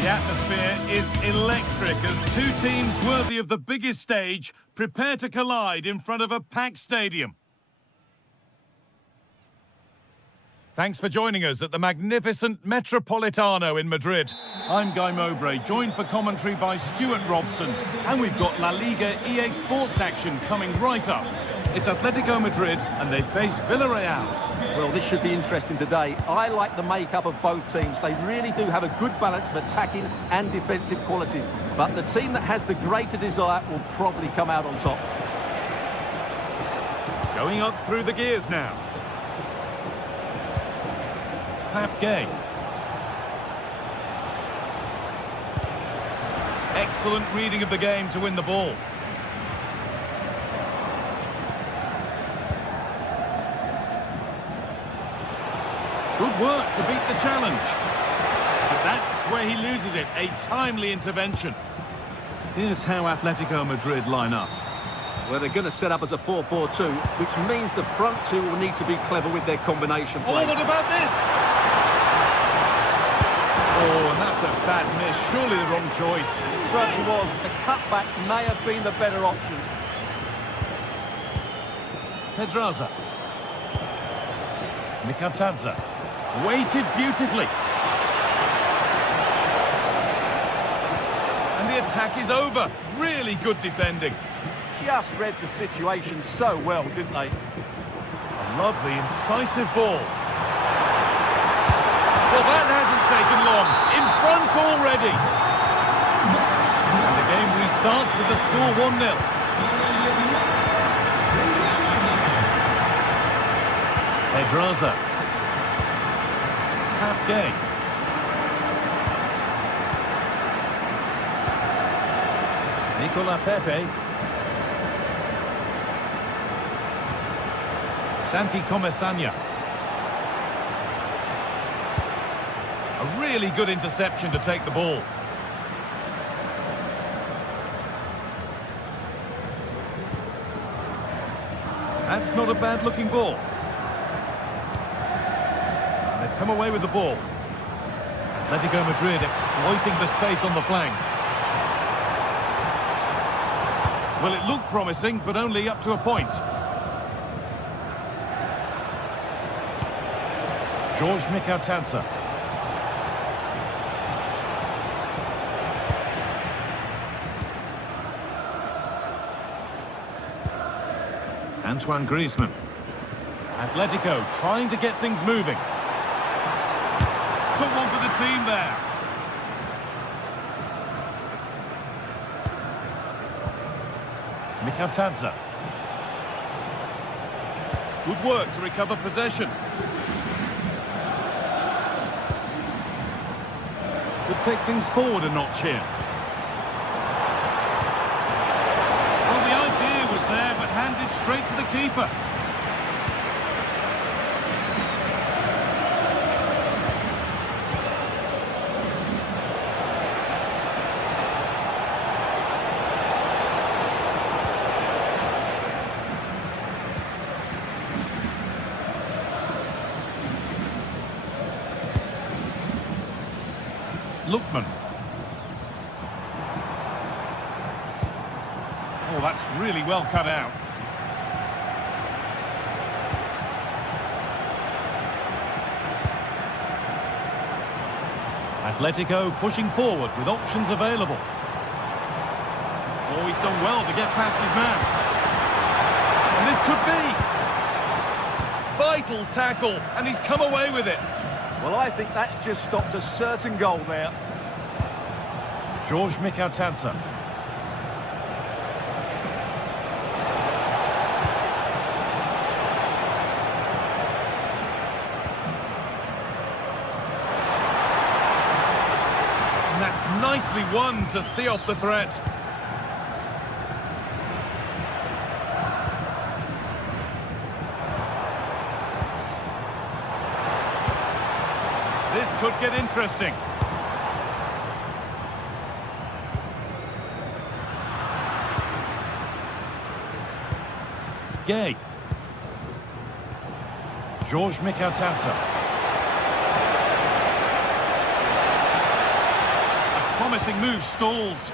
The atmosphere is electric as two teams worthy of the biggest stage prepare to collide in front of a packed stadium. Thanks for joining us at the magnificent Metropolitano in Madrid. I'm Guy Mowbray, joined for commentary by Stuart Robson. And we've got La Liga EA Sports action coming right up. It's Atletico Madrid and they face Villarreal. Well, this should be interesting today. I like the makeup of both teams. They really do have a good balance of attacking and defensive qualities. But the team that has the greater desire will probably come out on top. Going up through the gears now. Pap Gay. Excellent reading of the game to win the ball. Good work to beat the challenge. But that's where he loses it, a timely intervention. Here's how Atletico Madrid line up. Well, they're going to set up as a 4-4-2, which means the front two will need to be clever with their combination play. Oh, what about this? Oh, and that's a bad miss. Surely the wrong choice. It certainly was. The cutback may have been the better option. Pedraza. Mikatadze. Weighted beautifully. And the attack is over. Really good defending. Just read the situation so well, didn't they? A lovely, incisive ball. Well, that hasn't taken long. In front already. And the game restarts with the score 1-0. Pedraza. Pap Gay. Nicola Pepe. Santi Comesaña. A really good interception to take the ball. That's not a bad-looking ball. They've come away with the ball. Atletico Madrid exploiting the space on the flank. Well, it looked promising, but only up to a point. George Mikatadze. Antoine Griezmann. Atletico trying to get things moving. Someone for the team there. Mikatadze. Good work to recover possession. Could take things forward a notch here. Well, the idea was there, but handed straight to the keeper. Lookman. Oh, that's really well cut out. Atletico pushing forward with options available. Oh, he's done well to get past his man. And this could be. Vital tackle, and he's come away with it. Well, I think that's just stopped a certain goal there. George Mikatadze. And that's nicely won to see off the threat. This could get interesting. Gay. George Mikatadze. A promising move stalls.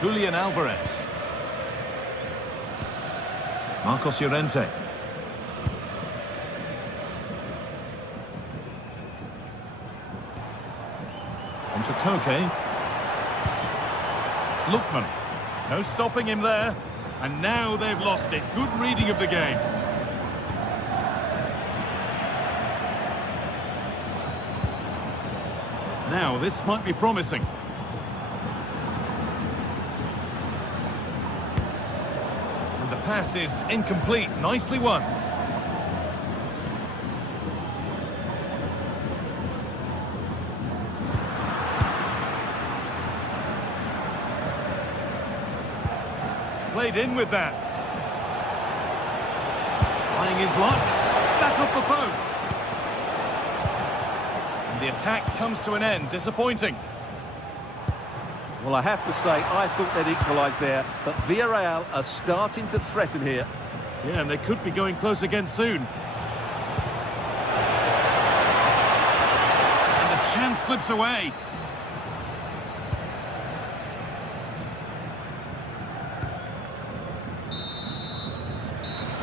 Julian Alvarez. Marcos Llorente. On to Koke. Lookman. No stopping him there. And now they've lost it. Good reading of the game. Now, this might be promising. And the pass is incomplete. Nicely won. Played in with that. Trying his luck. Back up the post. The attack comes to an end. Disappointing. Well, I have to say, I thought they'd equalise there, but Villarreal are starting to threaten here. Yeah, and they could be going close again soon. And the chance slips away.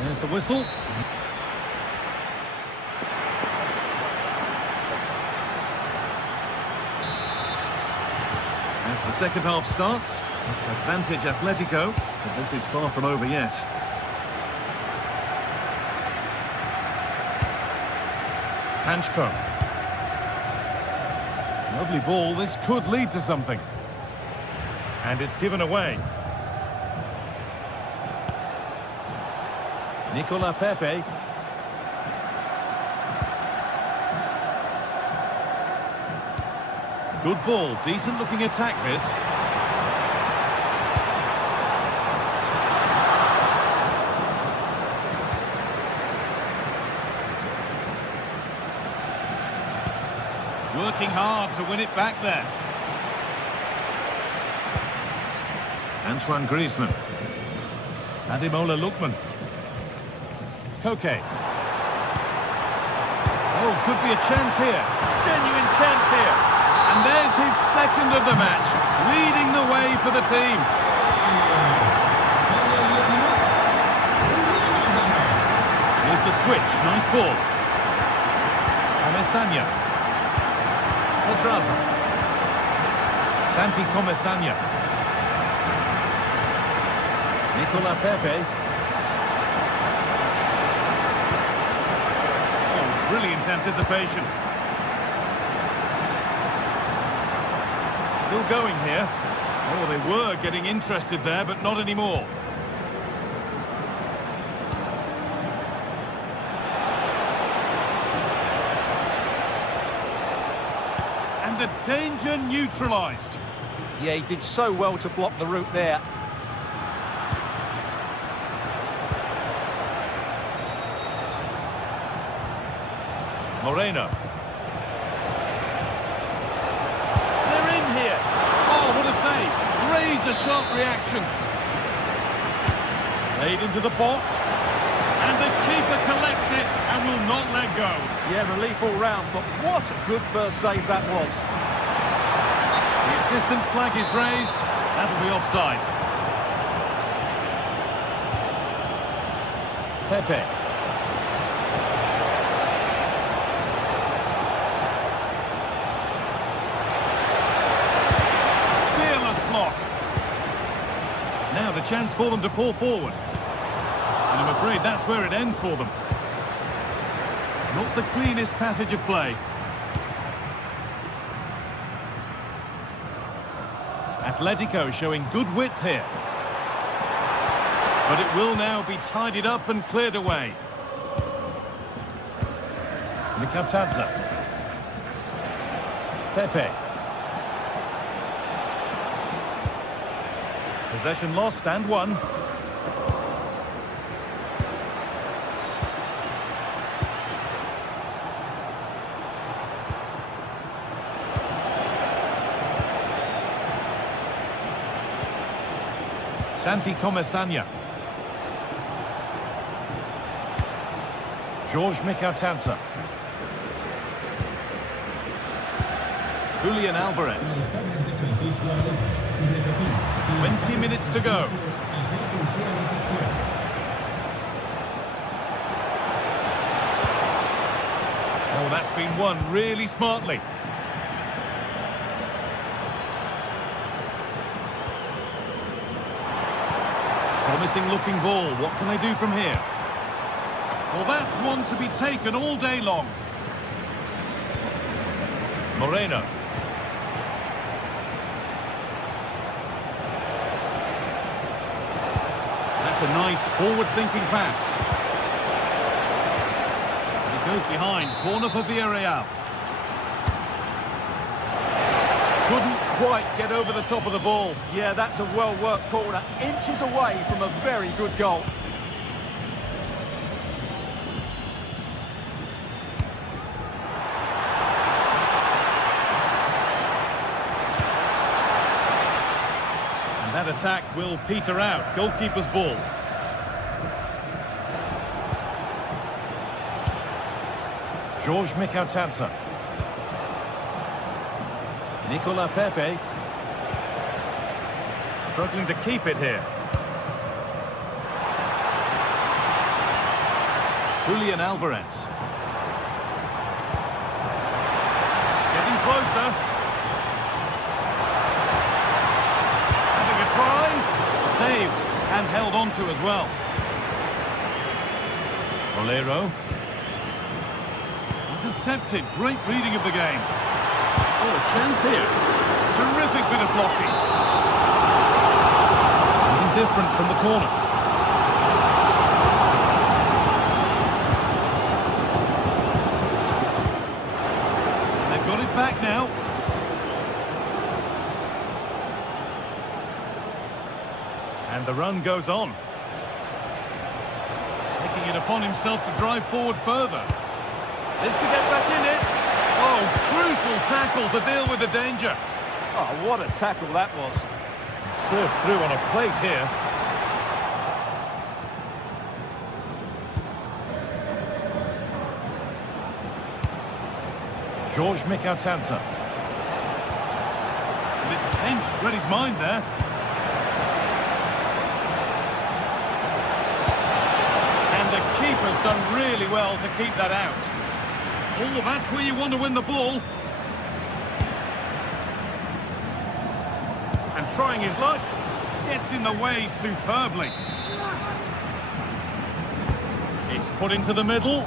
There's the whistle. As the second half starts, it's advantage Atletico, but this is far from over yet. Hanchko. Lovely ball, this could lead to something. And it's given away. Nicola Pepe. Good ball, decent looking attack this. Working hard to win it back there. Antoine Griezmann. Ademola Lookman. Koke. Oh, could be a chance here. Genuine chance here. And there's his second of the match, leading the way for the team. Here's the switch, nice ball. Comesanya. Pedraza. Santi Comesanya. Nicola Pepe. Oh, brilliant anticipation. Still going here. Oh, they were getting interested there, but not anymore. And the danger neutralised. Yeah, he did so well to block the route there. Moreno. Razor-sharp reactions. Played into the box. And the keeper collects it and will not let go. Yeah, relief all round, but what a good first save that was. The assistant's flag is raised. That'll be offside. Pepe. Now the chance for them to pull forward. And I'm afraid that's where it ends for them. Not the cleanest passage of play. Atletico showing good width here. But it will now be tidied up and cleared away. Mikatadze. Pepe. Possession lost and won. Santi Comesanya. George Mikatadze. Julian Alvarez. 20 minutes to go. Oh, that's been won really smartly. Promising looking ball. What can they do from here? Well, that's one to be taken all day long. Moreno. That's a nice forward-thinking pass. And he goes behind. Corner for Villarreal. Couldn't quite get over the top of the ball. Yeah, that's a well-worked corner. Inches away from a very good goal. And that attack will peter out. Goalkeeper's ball. George Mikautanza. Nicola Pepe. Struggling to keep it here. Julian Alvarez. Getting closer. Having a try. Saved and held on to as well. Bolero. Intercepted. Great reading of the game. Oh, a chance here. Terrific bit of blocking. Something different from the corner. And they've got it back now. And the run goes on. Taking it upon himself to drive forward further. This to get back in it. Oh, crucial tackle to deal with the danger. Oh, what a tackle that was. Served through on a plate here. George Mikautanza. And it's pinched, read his mind there. And the keeper's done really well to keep that out. Oh, that's where you want to win the ball. And trying his luck, gets in the way superbly. It's put into the middle.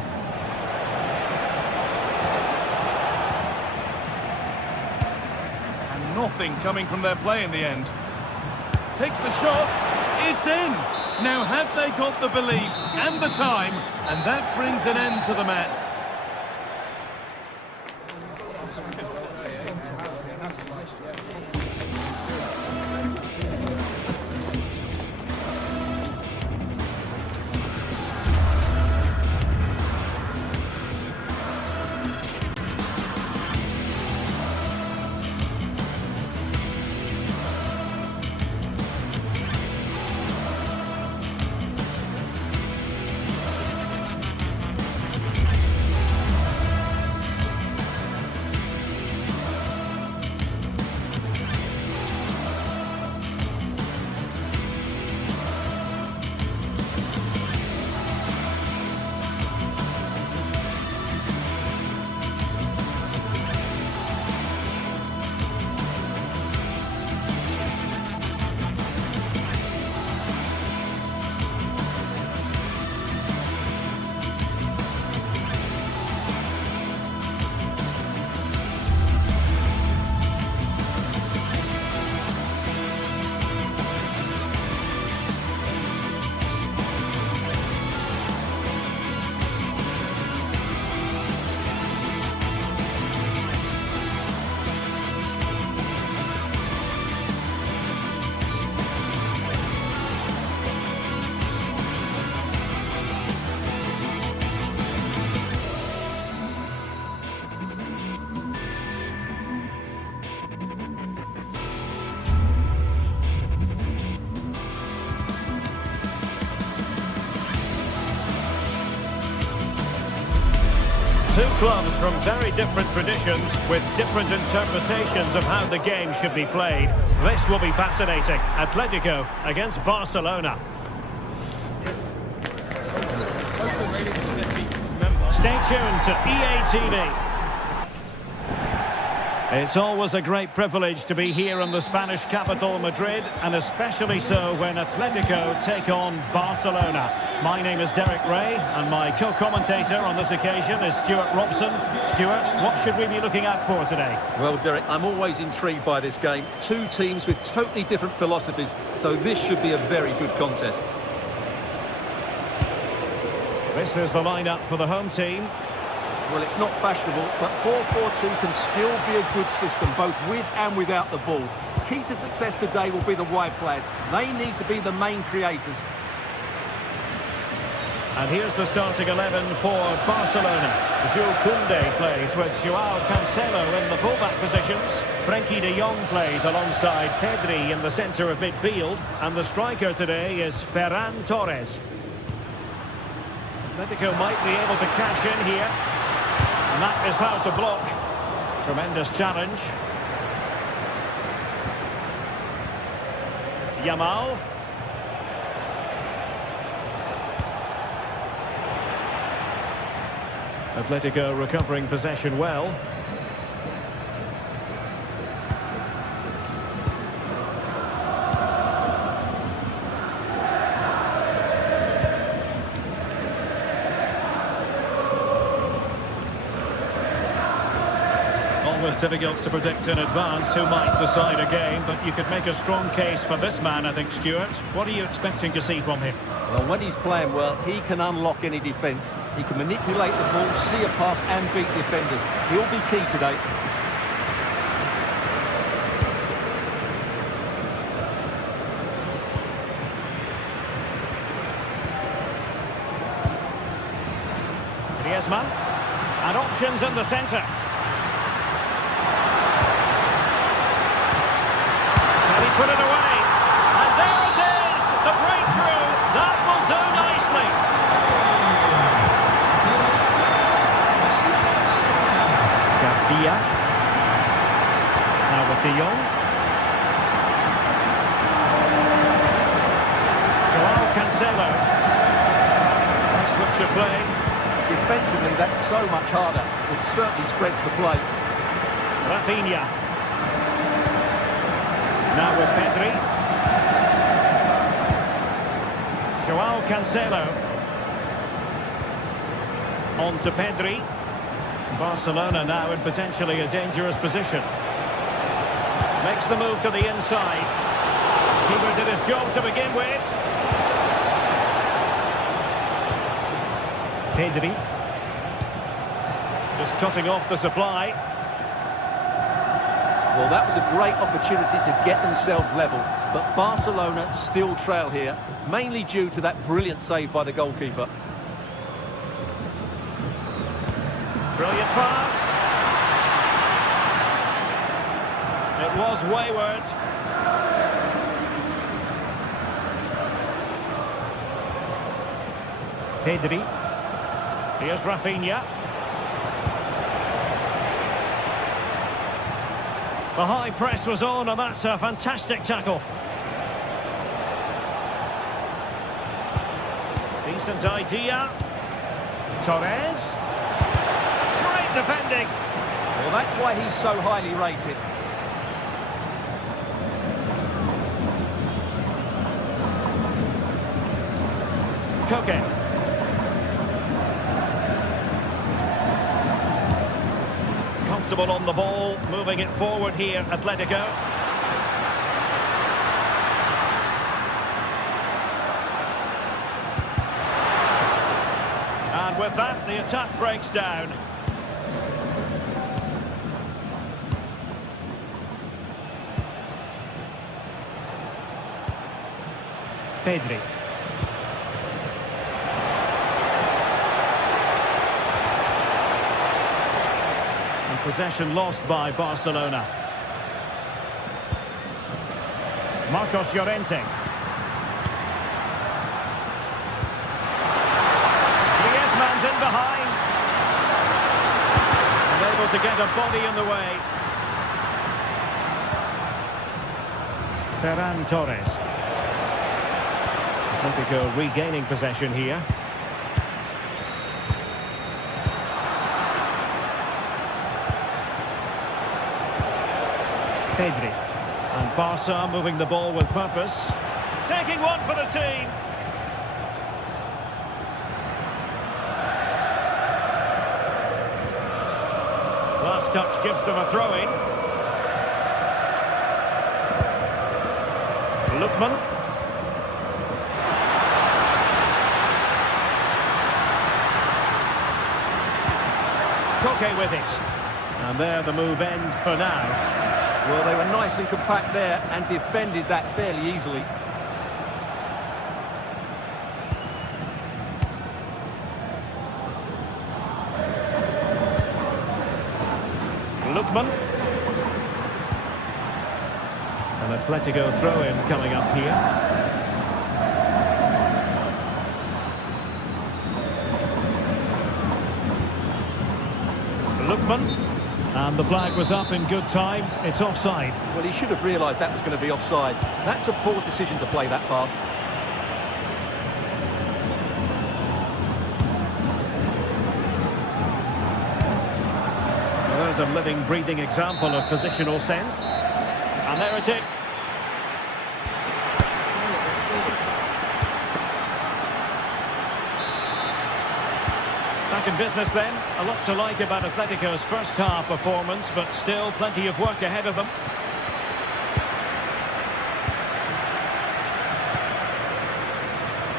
And nothing coming from their play in the end. Takes the shot, it's in! Now have they got the belief and the time, and that brings an end to the match. Two clubs from very different traditions with different interpretations of how the game should be played. This will be fascinating. Atletico against Barcelona. Stay tuned to EA TV. It's always a great privilege to be here in the Spanish capital, Madrid, and especially so when Atletico take on Barcelona. My name is Derek Ray, and my co-commentator on this occasion is Stuart Robson. Stuart, what should we be looking out for today? Well, Derek, I'm always intrigued by this game. Two teams with totally different philosophies, so this should be a very good contest. This is the lineup for the home team. Well, it's not fashionable, but 4-4-2 can still be a good system, both with and without the ball. Key to success today will be the wide players. They need to be the main creators. And here's the starting 11 for Barcelona. Jules Koundé plays with Joao Cancelo in the fullback positions. Frenkie de Jong plays alongside Pedri in the centre of midfield. And the striker today is Ferran Torres. Atletico might be able to cash in here. And that is how to block. Tremendous challenge. Yamal. Atletico recovering possession well. Always difficult to predict in advance who might decide a game, but you could make a strong case for this man, I think, Stuart. What are you expecting to see from him? Well, when he's playing well, he can unlock any defence. He can manipulate the ball, see a pass and beat defenders. He'll be key today. Griezmann. And options in the centre. Can he put it away? And there it is! The breakthrough! That will do nicely! Garcia. Now with de Jong. Joao Cancelo. Nice switch of play. Defensively, that's so much harder. It certainly spreads the play. Rafinha. Now with Pedri. Joao Cancelo. On to Pedri. Barcelona now in potentially a dangerous position. Makes the move to the inside. Keeper did his job to begin with. Pedri. Just cutting off the supply. Well, that was a great opportunity to get themselves level, but Barcelona still trail here, mainly due to that brilliant save by the goalkeeper. Brilliant pass. It was wayward. Pedri. Here's Rafinha. The high press was on, and that's a fantastic tackle. Decent idea. Torres. Great defending. Well, that's why he's so highly rated. Koke. Comfortable on the ball, moving it forward here, Atletico. And with that, the attack breaks down. Pedri. Possession lost by Barcelona. Marcos Llorente. Griezmann's in behind. Unable to get a body in the way. Ferran Torres. Atletico regaining possession here. Pedri. And Barca moving the ball with purpose. Taking one for the team. Last touch gives them a throw-in. Lookman. Koke with it. And there the move ends for now. Well, they were nice and compact there and defended that fairly easily. Lookman. An Atletico throw-in coming up here. Lookman. And the flag was up in good time. It's offside. Well, he should have realised that was going to be offside. That's a poor decision to play that pass. There's a living, breathing example of positional sense. And there it is. Back in business then. A lot to like about Atletico's first half performance, but still plenty of work ahead of them.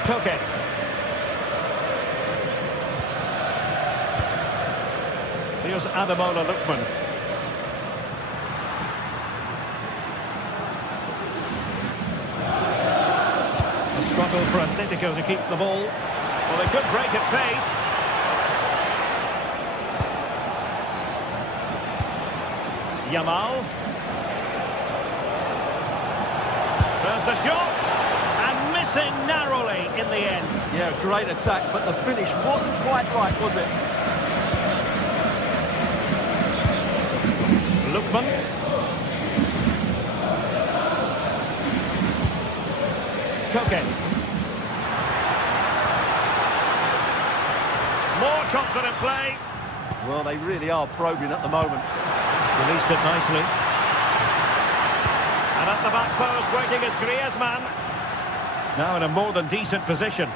Koke. Here's Ademola Lookman. A struggle for Atletico to keep the ball. Well, they could break at pace. Yamal. There's the shot. And missing narrowly in the end. Yeah, great attack, but the finish wasn't quite right, was it? Lookman. Koke. More confident play. Well, they really are probing at the moment. Released it nicely. And at the back post waiting is Griezmann. Now in a more than decent position.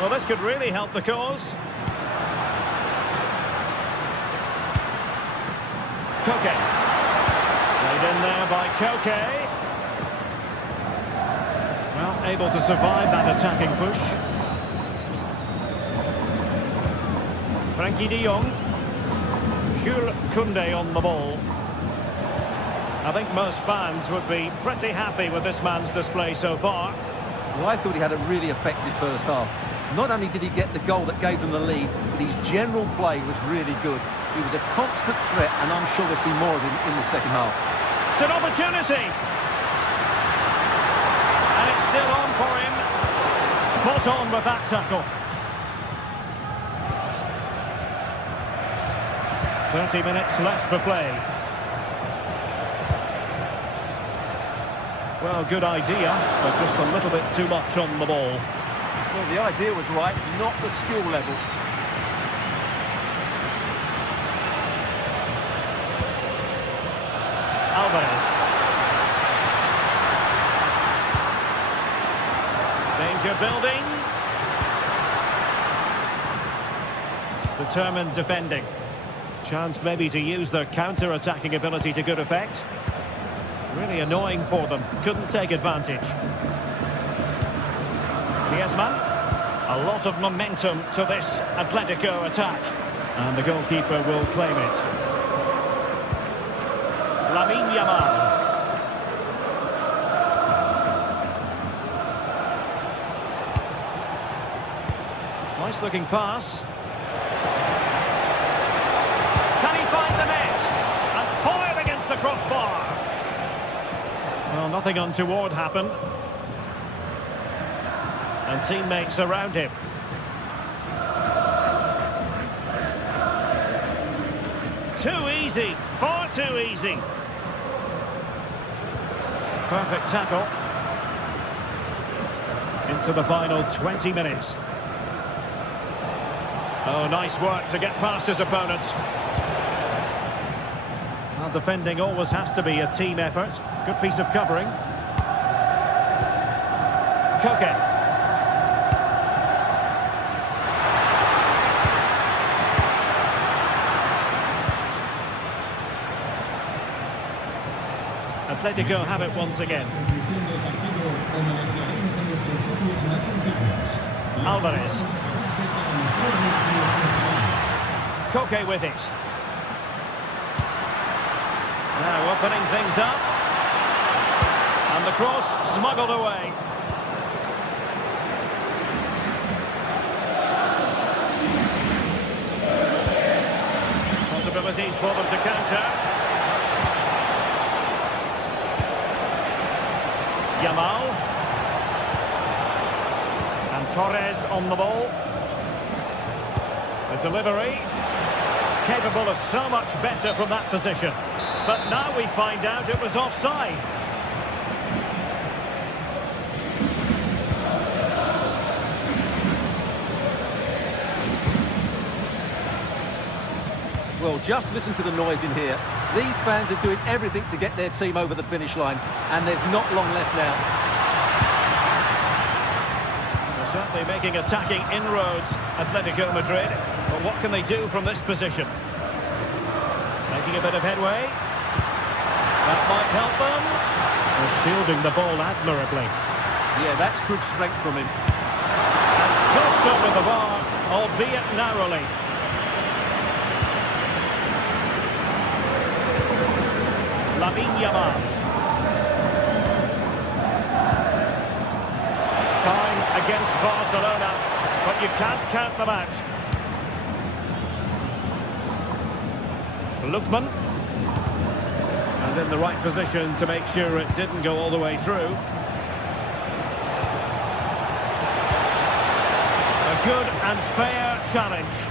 Well, this could really help the cause. Koke. Played in there by Koke. Well, able to survive that attacking push. Frankie de Jong. Jules Koundé on the ball. I think most fans would be pretty happy with this man's display so far. Well, I thought he had a really effective first half. Not only did he get the goal that gave them the lead, but his general play was really good. He was a constant threat, and I'm sure we'll see more of him in the second half. It's an opportunity. And it's still on for him. Spot on with that tackle. 30 minutes left for play. Well, good idea, but just a little bit too much on the ball. Well, the idea was right, not the skill level. Alvarez. Danger building. Determined defending. Chance maybe to use their counter-attacking ability to good effect. Really annoying for them. Couldn't take advantage. Griezmann. A lot of momentum to this Atletico attack. And the goalkeeper will claim it. Lamine Yamal. Nice looking pass. Can he find the net? And foiled against the crossbar. Well, nothing untoward happened. And teammates around him. Too easy, far too easy. Perfect tackle. Into the final 20 minutes. Oh, nice work to get past his opponents. Well, defending always has to be a team effort. Good piece of covering. Koke. Atletico have it once again. Alvarez. Koke with it. Now opening things up. And the cross smuggled away. Possibilities for them to counter. Yamal. And Torres on the ball. The delivery. Capable of so much better from that position. But now we find out it was offside. Well, just listen to the noise in here. These fans are doing everything to get their team over the finish line, and there's not long left now. They're certainly making attacking inroads, Atletico Madrid. But what can they do from this position? Making a bit of headway. That might help them. They're shielding the ball admirably. Yeah, that's good strength from him. And just over the bar, albeit narrowly. Yamal. Time against Barcelona, but you can't count them out. Lookman. And in the right position to make sure it didn't go all the way through. A good and fair challenge.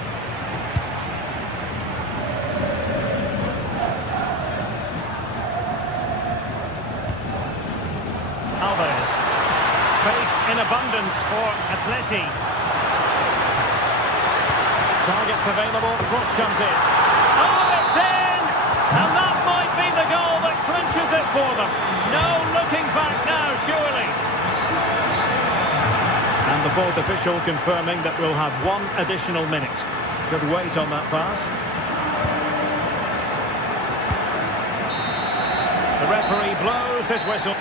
Alvarez. Space in abundance for Atleti. Targets available, cross comes in. Oh, it's in! And that might be the goal that clinches it for them. No looking back now, surely. And the fourth official confirming that we'll have one additional minute. Good wait on that pass. The referee blows his whistle.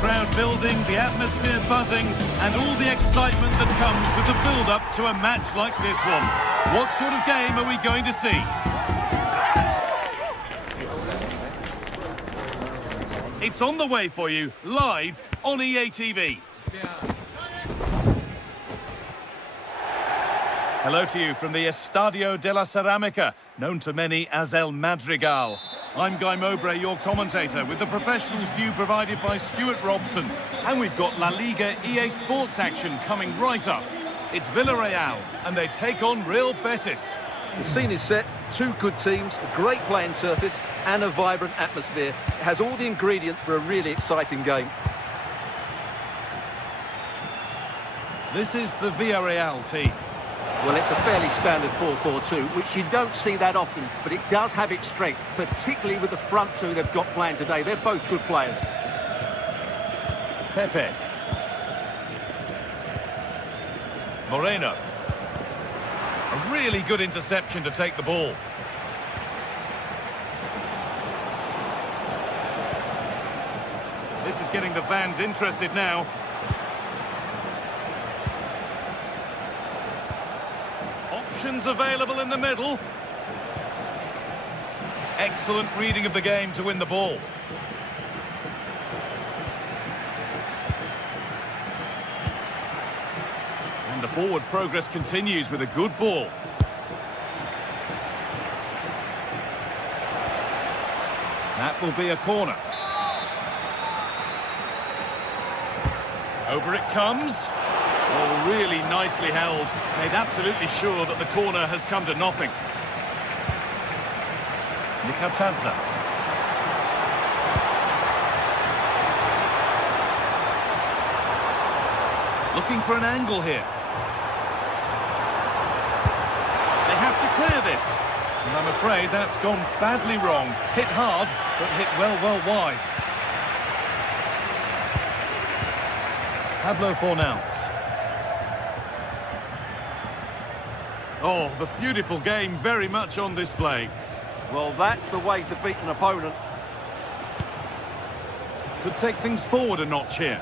Crowd building, the atmosphere buzzing, and all the excitement that comes with the build-up to a match like this one. What sort of game are we going to see? It's on the way for you, live on EA TV. Hello to you from the Estadio de la Ceramica, known to many as El Madrigal. I'm Guy Mowbray, your commentator, with the professionals' view provided by Stuart Robson. And we've got La Liga EA Sports action coming right up. It's Villarreal, and they take on Real Betis. The scene is set, two good teams, a great playing surface and a vibrant atmosphere. It has all the ingredients for a really exciting game. This is the Villarreal team. Well, it's a fairly standard 4-4-2, which you don't see that often, but it does have its strength, particularly with the front two they've got playing today. They're both good players. Pepe. Moreno. A really good interception to take the ball. This is getting the fans interested now. Options available in the middle. Excellent reading of the game to win the ball. And the forward progress continues with a good ball. That will be a corner. Over it comes. Oh, really nicely held. Made absolutely sure that the corner has come to nothing. Mikatadze. Looking for an angle here. They have to clear this. And I'm afraid that's gone badly wrong. Hit hard, but hit well wide. Pablo Fornals. Oh, the beautiful game very much on display. Well, that's the way to beat an opponent. Could take things forward a notch here.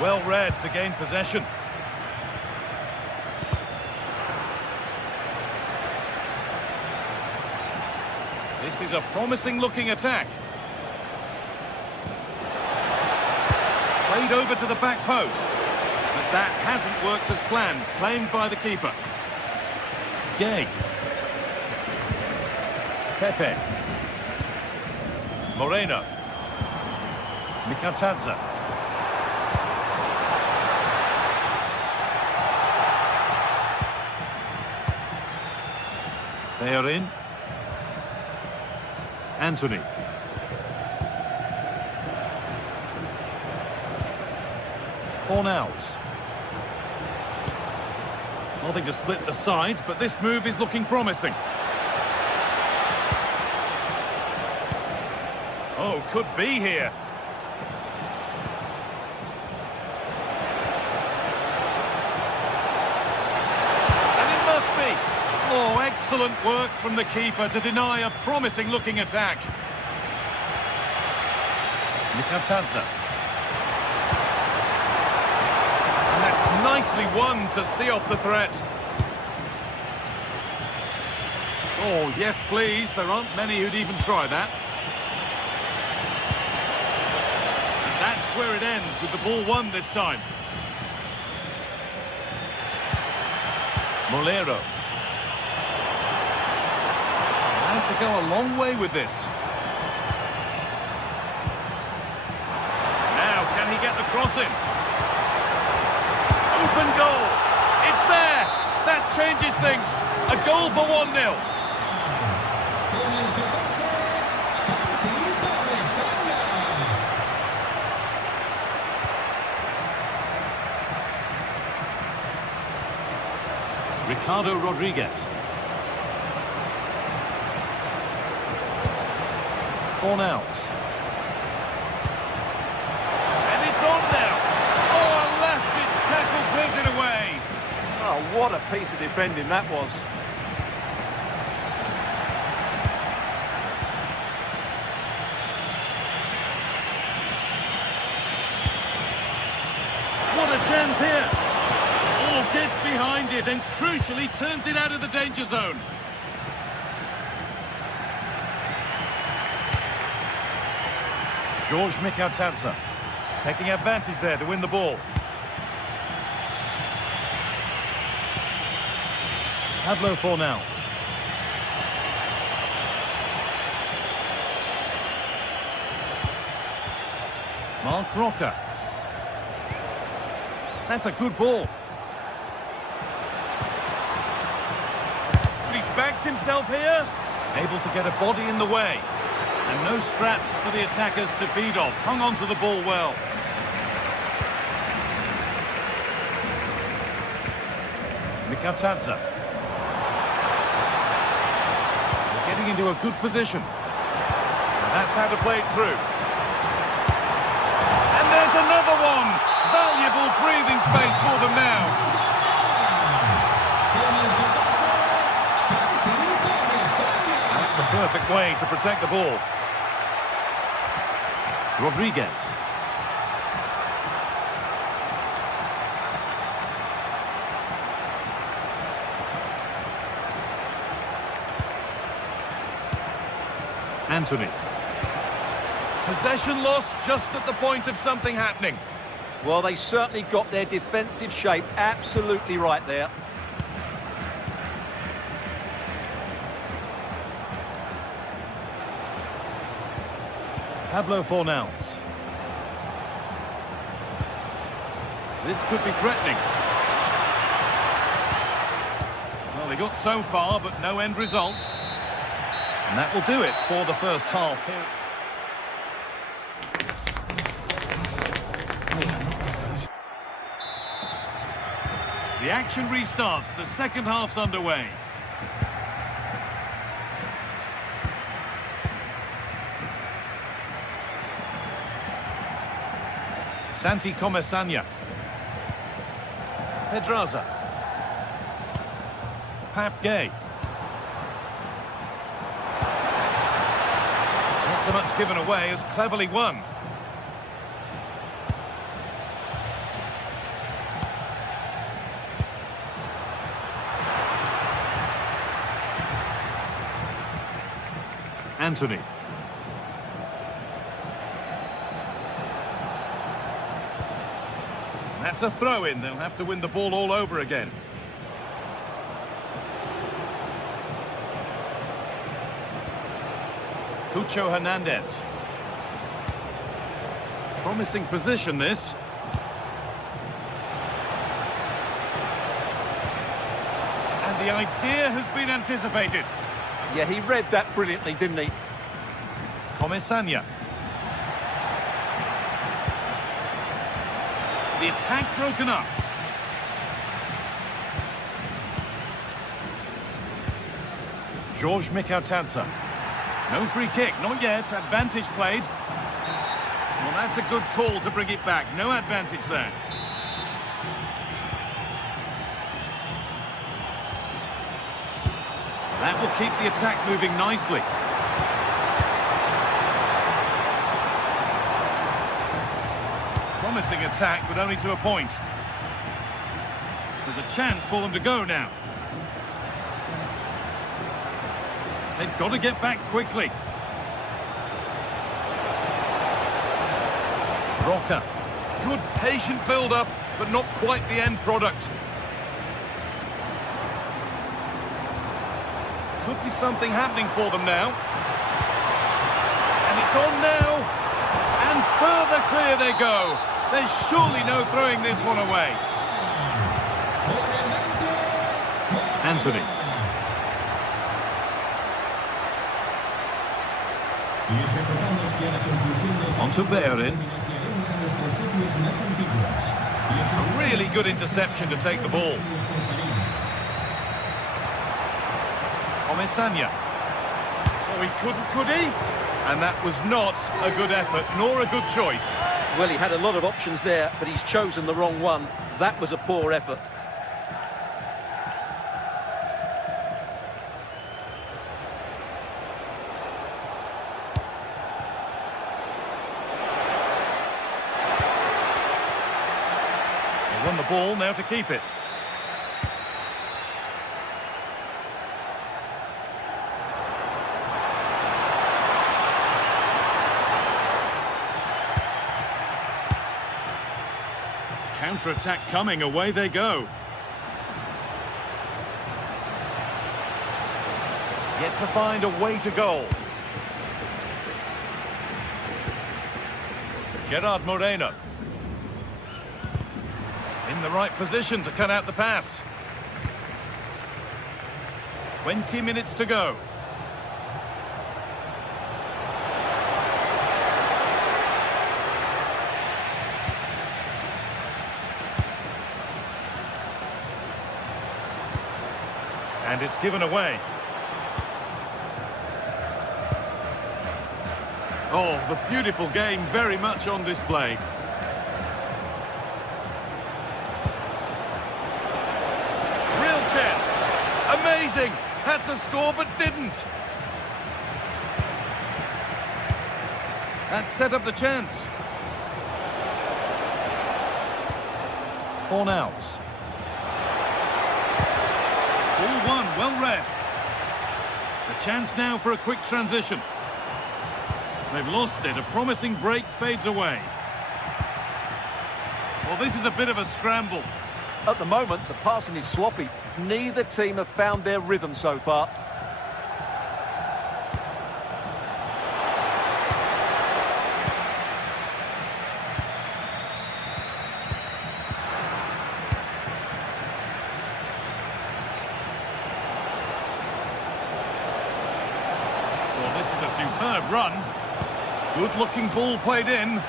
Well read to gain possession. This is a promising looking attack. Played over to the back post. But that hasn't worked as planned. Claimed by the keeper. Gay. Pepe. Moreno. Mikatadze. They are in. Anthony. Fornals. Nothing to split the sides, but this move is looking promising. Oh, could be here. And it must be. Oh, excellent work from the keeper to deny a promising looking attack. Mikatadze. And that's nicely won to see off the threat. Oh, yes, please. There aren't many who'd even try that. And that's where it ends, with the ball won this time. Molero. Had to go a long way with this. Now, can he get the cross in? Open goal. It's there. That changes things. A goal for 1-0. Ricardo Rodriguez. Fornals. And it's on now. Oh, a last-ditch tackle clears it away. Oh, what a piece of defending that was. What a chance here. Oh, gets behind it and crucially turns it out of the danger zone. George Mikatadze taking advantage there to win the ball. Pablo Fornals. Mark Roca. That's a good ball. But he's backed himself here. Able to get a body in the way. And no scraps for the attackers to feed off. Hung on to the ball well. Mikatadze. They're getting into a good position. And that's how to play it through. And there's another one! Valuable breathing space for them now. That's the perfect way to protect the ball. Rodriguez. Anthony. Possession lost just at the point of something happening. Well, they certainly got their defensive shape absolutely right there. Pablo Fornals. This could be threatening. Well, they got so far, but no end result. And that will do it for the first half. The action restarts. The second half's underway. Santi Comesanya. Pedraza. Pap Gay. Not so much given away as cleverly won. Anthony. That's a throw-in. They'll have to win the ball all over again. Cucho Hernandez. Promising position, this. And the idea has been anticipated. Yeah, he read that brilliantly, didn't he? Comesanya. The attack broken up. George Mikatadze. No free kick, not yet. Advantage played. Well, that's a good call to bring it back. No advantage there. That will keep the attack moving nicely. Promising attack, but only to a point. There's a chance for them to go now. They've got to get back quickly. Roca. Good patient build-up, but not quite the end product. Could be something happening for them now. And it's on now. And further clear they go. There's surely no throwing this one away. Anthony. On to Bellerin. A really good interception to take the ball. Comesanya. Oh, he couldn't, could he? And that was not a good effort, nor a good choice. Well, he had a lot of options there, but he's chosen the wrong one. That was a poor effort. They won the ball, now to keep it. Counter-attack coming, away they go. Yet to find a way to goal. Gerard Moreno. In the right position to cut out the pass. 20 minutes to go. And it's given away. Oh, the beautiful game very much on display. Real chance. Amazing. Had to score but didn't. That set up the chance. Pawn out. Ball one, well read. A chance now for a quick transition. They've lost it. A promising break fades away. Well, this is a bit of a scramble. At the moment, the passing is sloppy. Neither team have found their rhythm so far. Well, this is a superb run. Good-looking ball played in.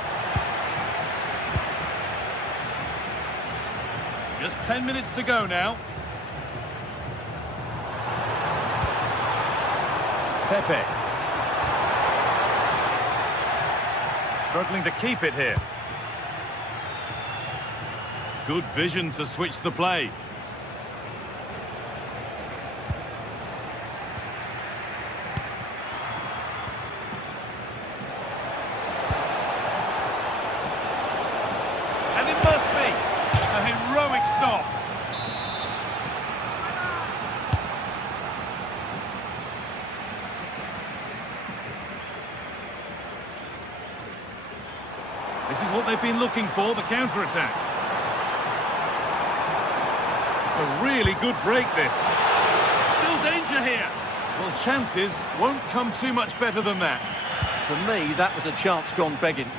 Just 10 minutes to go now. Pepe. Struggling to keep it here. Good vision to switch the play. And it must be a heroic stop. This is what they've been looking for, the counter-attack. It's a really good break, this. Still danger here. Well, chances won't come too much better than that. For me, that was a chance gone begging.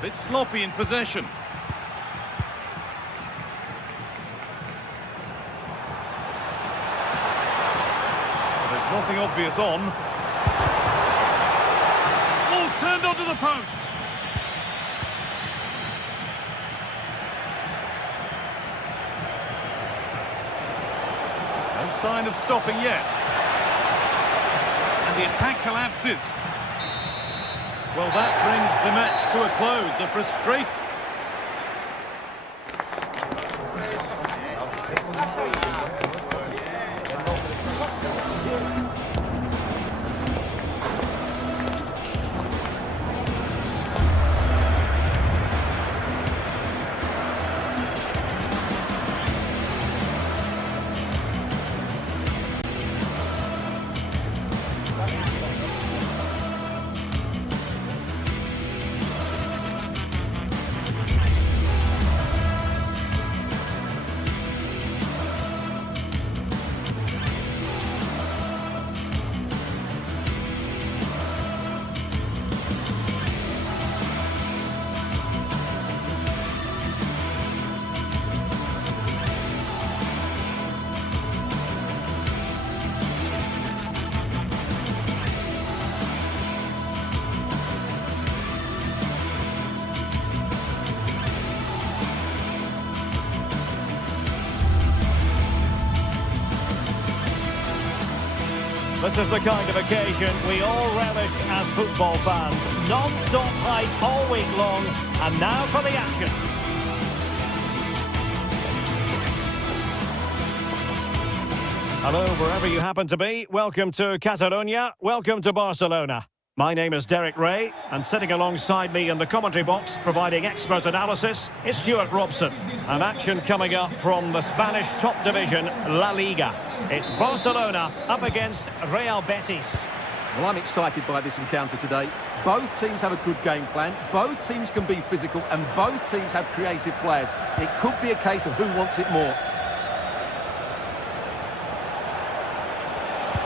Bit sloppy in possession. There's nothing obvious on. Oh, turned onto the post. No sign of stopping yet. And the attack collapses. Well, that brings the match to a close. A frustrating... This is the kind of occasion we all relish as football fans. Non-stop hype all week long, and now for the action. Hello, wherever you happen to be. Welcome to Catalonia. Welcome to Barcelona. My name is Derek Ray, and sitting alongside me in the commentary box, providing expert analysis, is Stuart Robson. And action coming up from the Spanish top division, La Liga. It's Barcelona up against Real Betis. Well, I'm excited by this encounter today. Both teams have a good game plan, both teams can be physical, and both teams have creative players. It could be a case of who wants it more.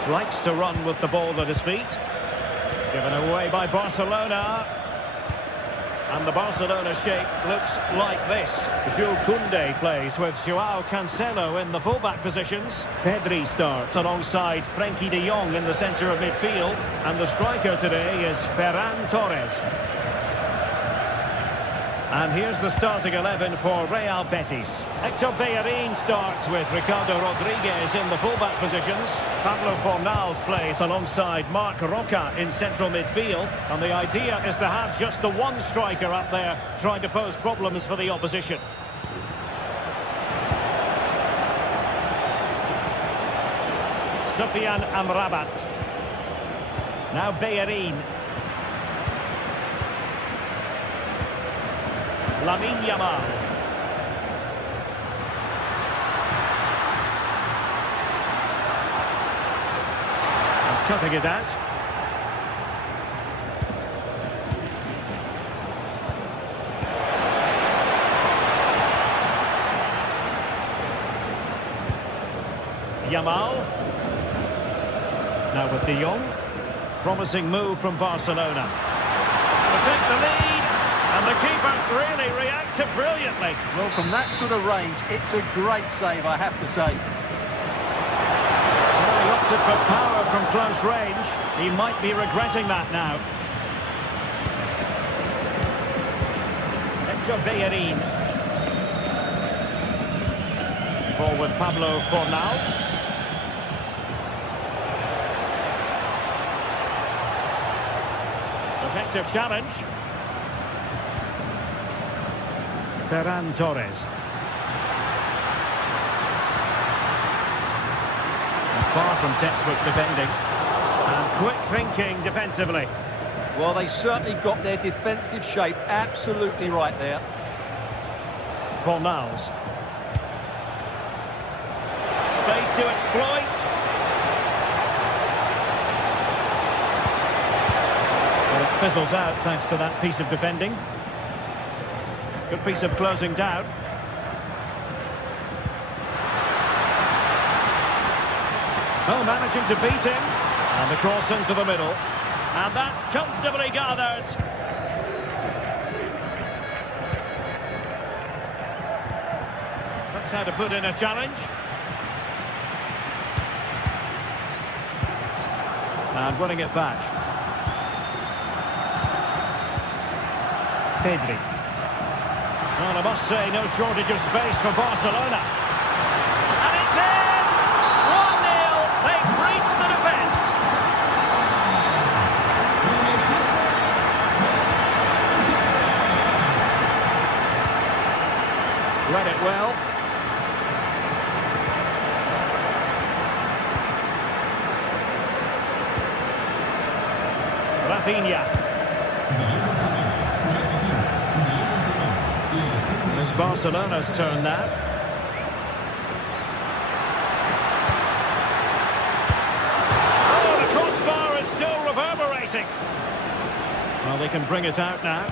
Likes to run with the ball at his feet. Given away by Barcelona. And the Barcelona shape looks like this. Jules Koundé plays with Joao Cancelo in the fullback positions. Pedri starts alongside Frenkie de Jong in the centre of midfield. And the striker today is Ferran Torres. And here's the starting 11 for Real Betis. Hector Bellerin starts with Ricardo Rodriguez in the fullback positions. Pablo Fornals plays alongside Marc Roca in central midfield. And the idea is to have just the one striker up there trying to pose problems for the opposition. Sofiane Amrabat. Now Bellerin. Lamine Yamal. And cutting it out. Yamal. Now with De Jong. Promising move from Barcelona. To take the lead. And the keeper really reacted brilliantly. Well, from that sort of range, it's a great save, I have to say. Well, he opted for power from close range. He might be regretting that now. Hector Bellerin. Ball with Pablo Fornals. Effective challenge. Ferran Torres. And far from textbook defending. And quick thinking defensively. Well, they certainly got their defensive shape absolutely right there. Fornals. Space to exploit. Well, it fizzles out thanks to that piece of defending. Good piece of closing down. Oh, managing to beat him. And the cross into the middle. And that's comfortably gathered. That's how to put in a challenge. And winning it back. Pedri. Well, I must say, no shortage of space for Barcelona. And it's in! 1-0. They breach the defence. Read it well. Rafinha. It's Barcelona's turn now. Oh, the crossbar is still reverberating. Well, they can bring it out now.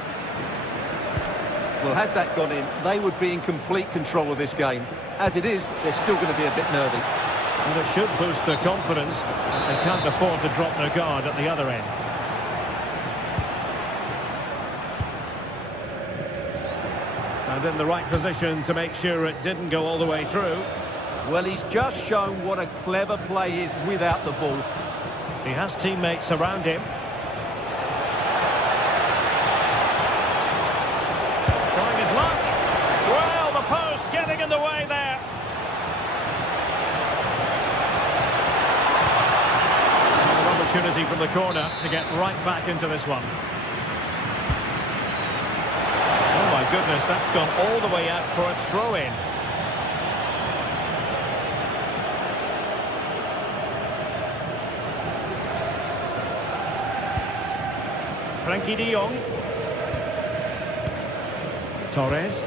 Well, had that gone in, they would be in complete control of this game. As it is, they're still going to be a bit nervy. And it should boost their confidence. They can't afford to drop their guard at the other end. And in the right position to make sure it didn't go all the way through. Well, he's just shown what a clever play is without the ball. He has teammates around him. Trying his luck. Well, the post getting in the way there. An opportunity from the corner to get right back into this one. Oh my goodness, that's gone all the way out for a throw-in. Frenkie de Jong. Torres.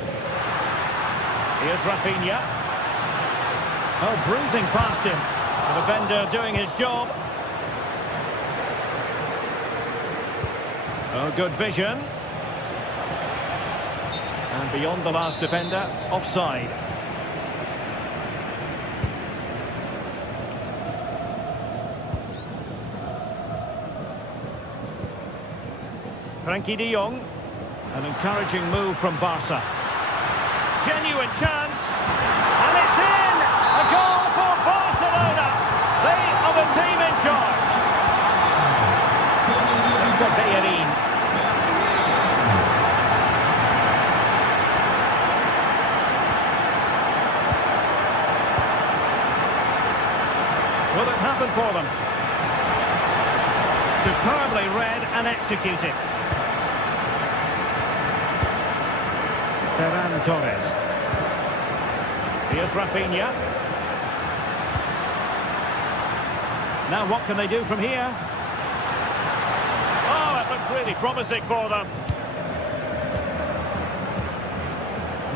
Here's Rafinha. Oh, breezing past him. The defender doing his job. Oh, good vision. And beyond the last defender, offside. Frankie de Jong. An encouraging move from Barca. Genuine chance. And it's in! A goal for Barcelona. They are the team in charge. It's a Bellerin. Will it happen for them? Superbly read and executed. Ferran Torres. Here's Rafinha. Now what can they do from here? Oh, it looked really promising for them.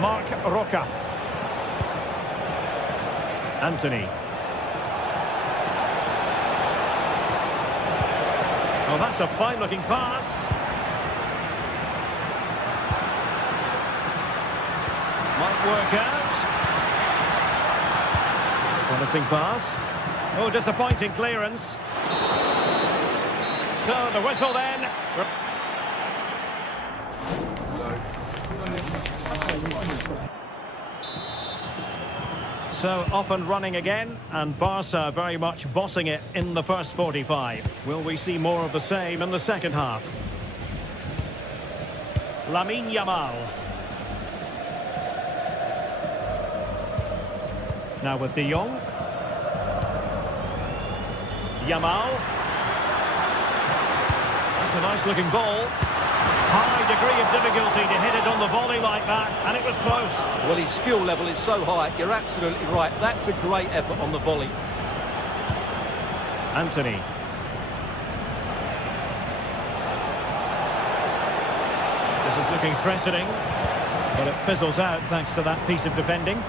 Marc Roca. Anthony. Oh, that's a fine-looking pass. Might work out. Promising pass. Oh, disappointing clearance. So the whistle then. So off and running again, and Barca very much bossing it in the first 45. Will we see more of the same in the second half? Lamine Yamal. Now with de Jong. Yamal. That's a nice looking ball. High degree of difficulty to hit it on the volley like that, and it was close. Well, his skill level is so high, you're absolutely right. That's a great effort on the volley. Anthony. This is looking threatening, but it fizzles out thanks to that piece of defending.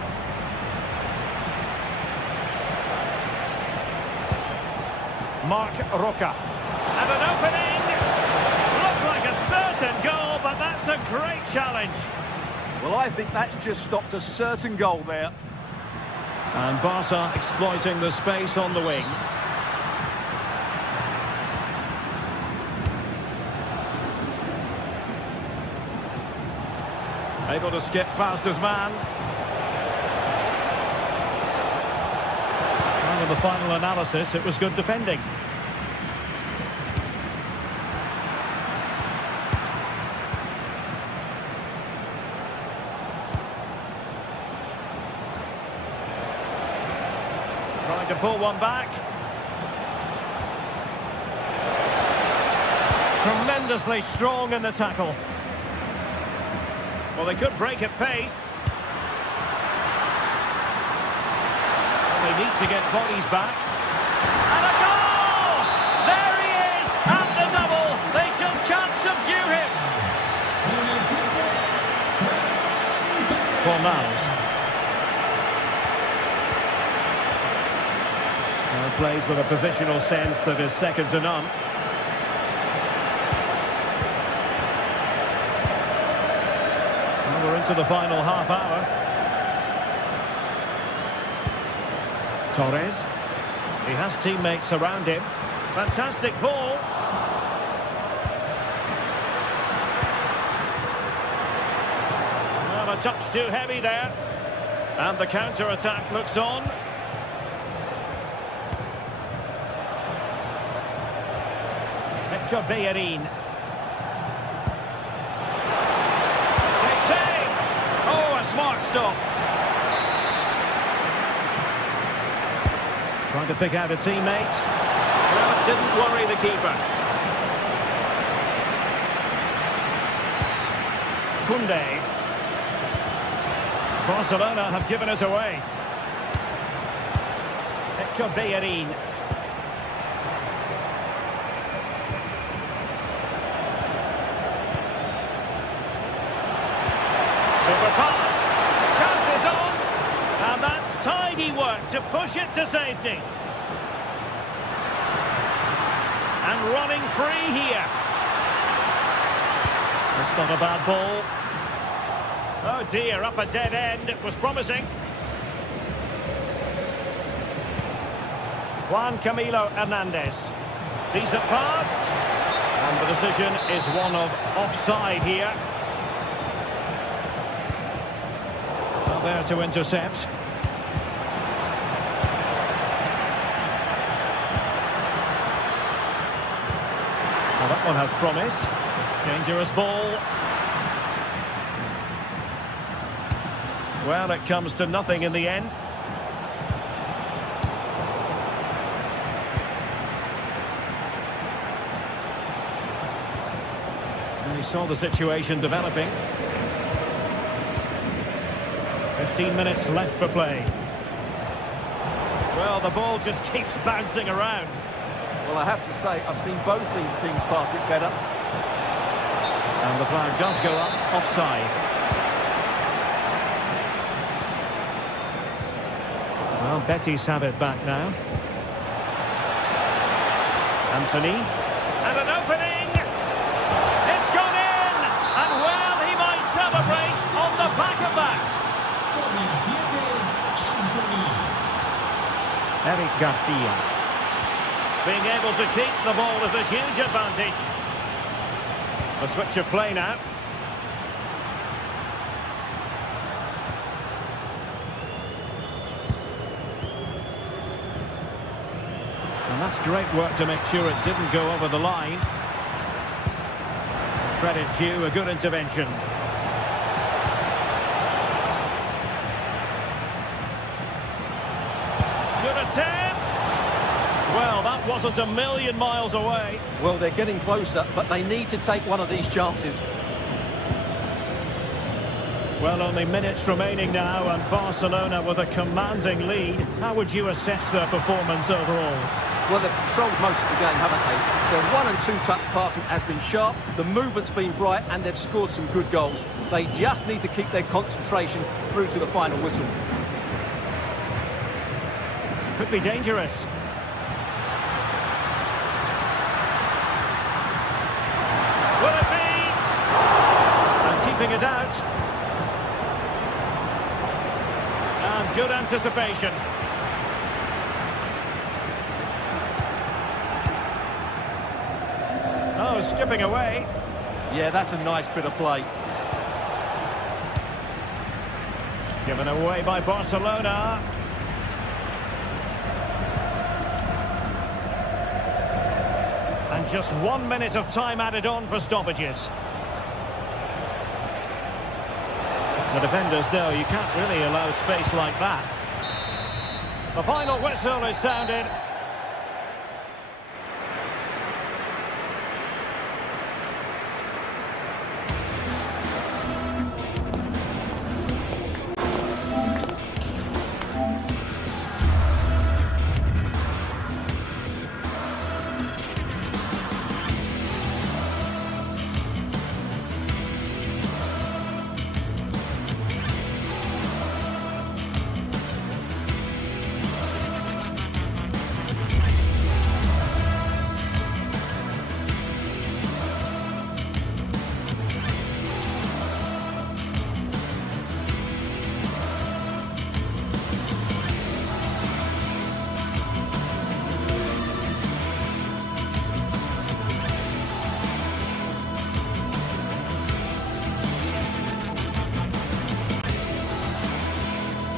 Marc Roca. And an opening. Looked like a certain goal, but that's a great challenge. Well, I think that's just stopped a certain goal there. And Barca exploiting the space on the wing. Able to skip past his man. And in the final analysis, it was good defending. Trying to pull one back. Tremendously strong in the tackle. Well, they could break at pace. They need to get bodies back. And a goal! There he is at the double. They just can't subdue him. Fornals. Plays with a positional sense that is second to none. We're into the final half hour. Torres. He has teammates around him. Fantastic ball. Well, a touch too heavy there. And the counter-attack looks on. Bellerin. Oh, a smart stop. Trying to pick out a teammate. Well, it didn't worry the keeper. Koundé. Barcelona have given us away. Bellerin. Pass, chances on, and that's tidy work to push it to safety. And running free here. That's not a bad ball. Oh dear, up a dead end. It was promising. Juan Camilo Hernandez. Decent pass. And the decision is one of offside here. Well, there to intercept. Well, that one has promise. Dangerous ball. Well, it comes to nothing in the end. And he saw the situation developing. 15 minutes left for play. Well, the ball just keeps bouncing around. Well, I have to say, I've seen both these teams pass it better. And the flag does go up, offside. Well, Betis have it back now. Anthony. And an opening! It's gone in! And well, he might celebrate on the back of that. Eric Garcia. Being able to keep the ball is a huge advantage. A switch of play now. And that's great work to make sure it didn't go over the line. Credit due, a good intervention. Good attempt! Well, that wasn't a million miles away. Well, they're getting closer, but they need to take one of these chances. Well, only minutes remaining now, and Barcelona with a commanding lead. How would you assess their performance overall? Well, they've controlled most of the game, haven't they? Their 1- and 2-touch passing has been sharp, the movement's been bright, and they've scored some good goals. They just need to keep their concentration through to the final whistle. Could be dangerous. Will it be? And keeping it out. And good anticipation. Oh, skipping away. Yeah, that's a nice bit of play. Given away by Barcelona. And just 1 minute of time added on for stoppages. The defenders know you can't really allow space like that. The final whistle is sounded.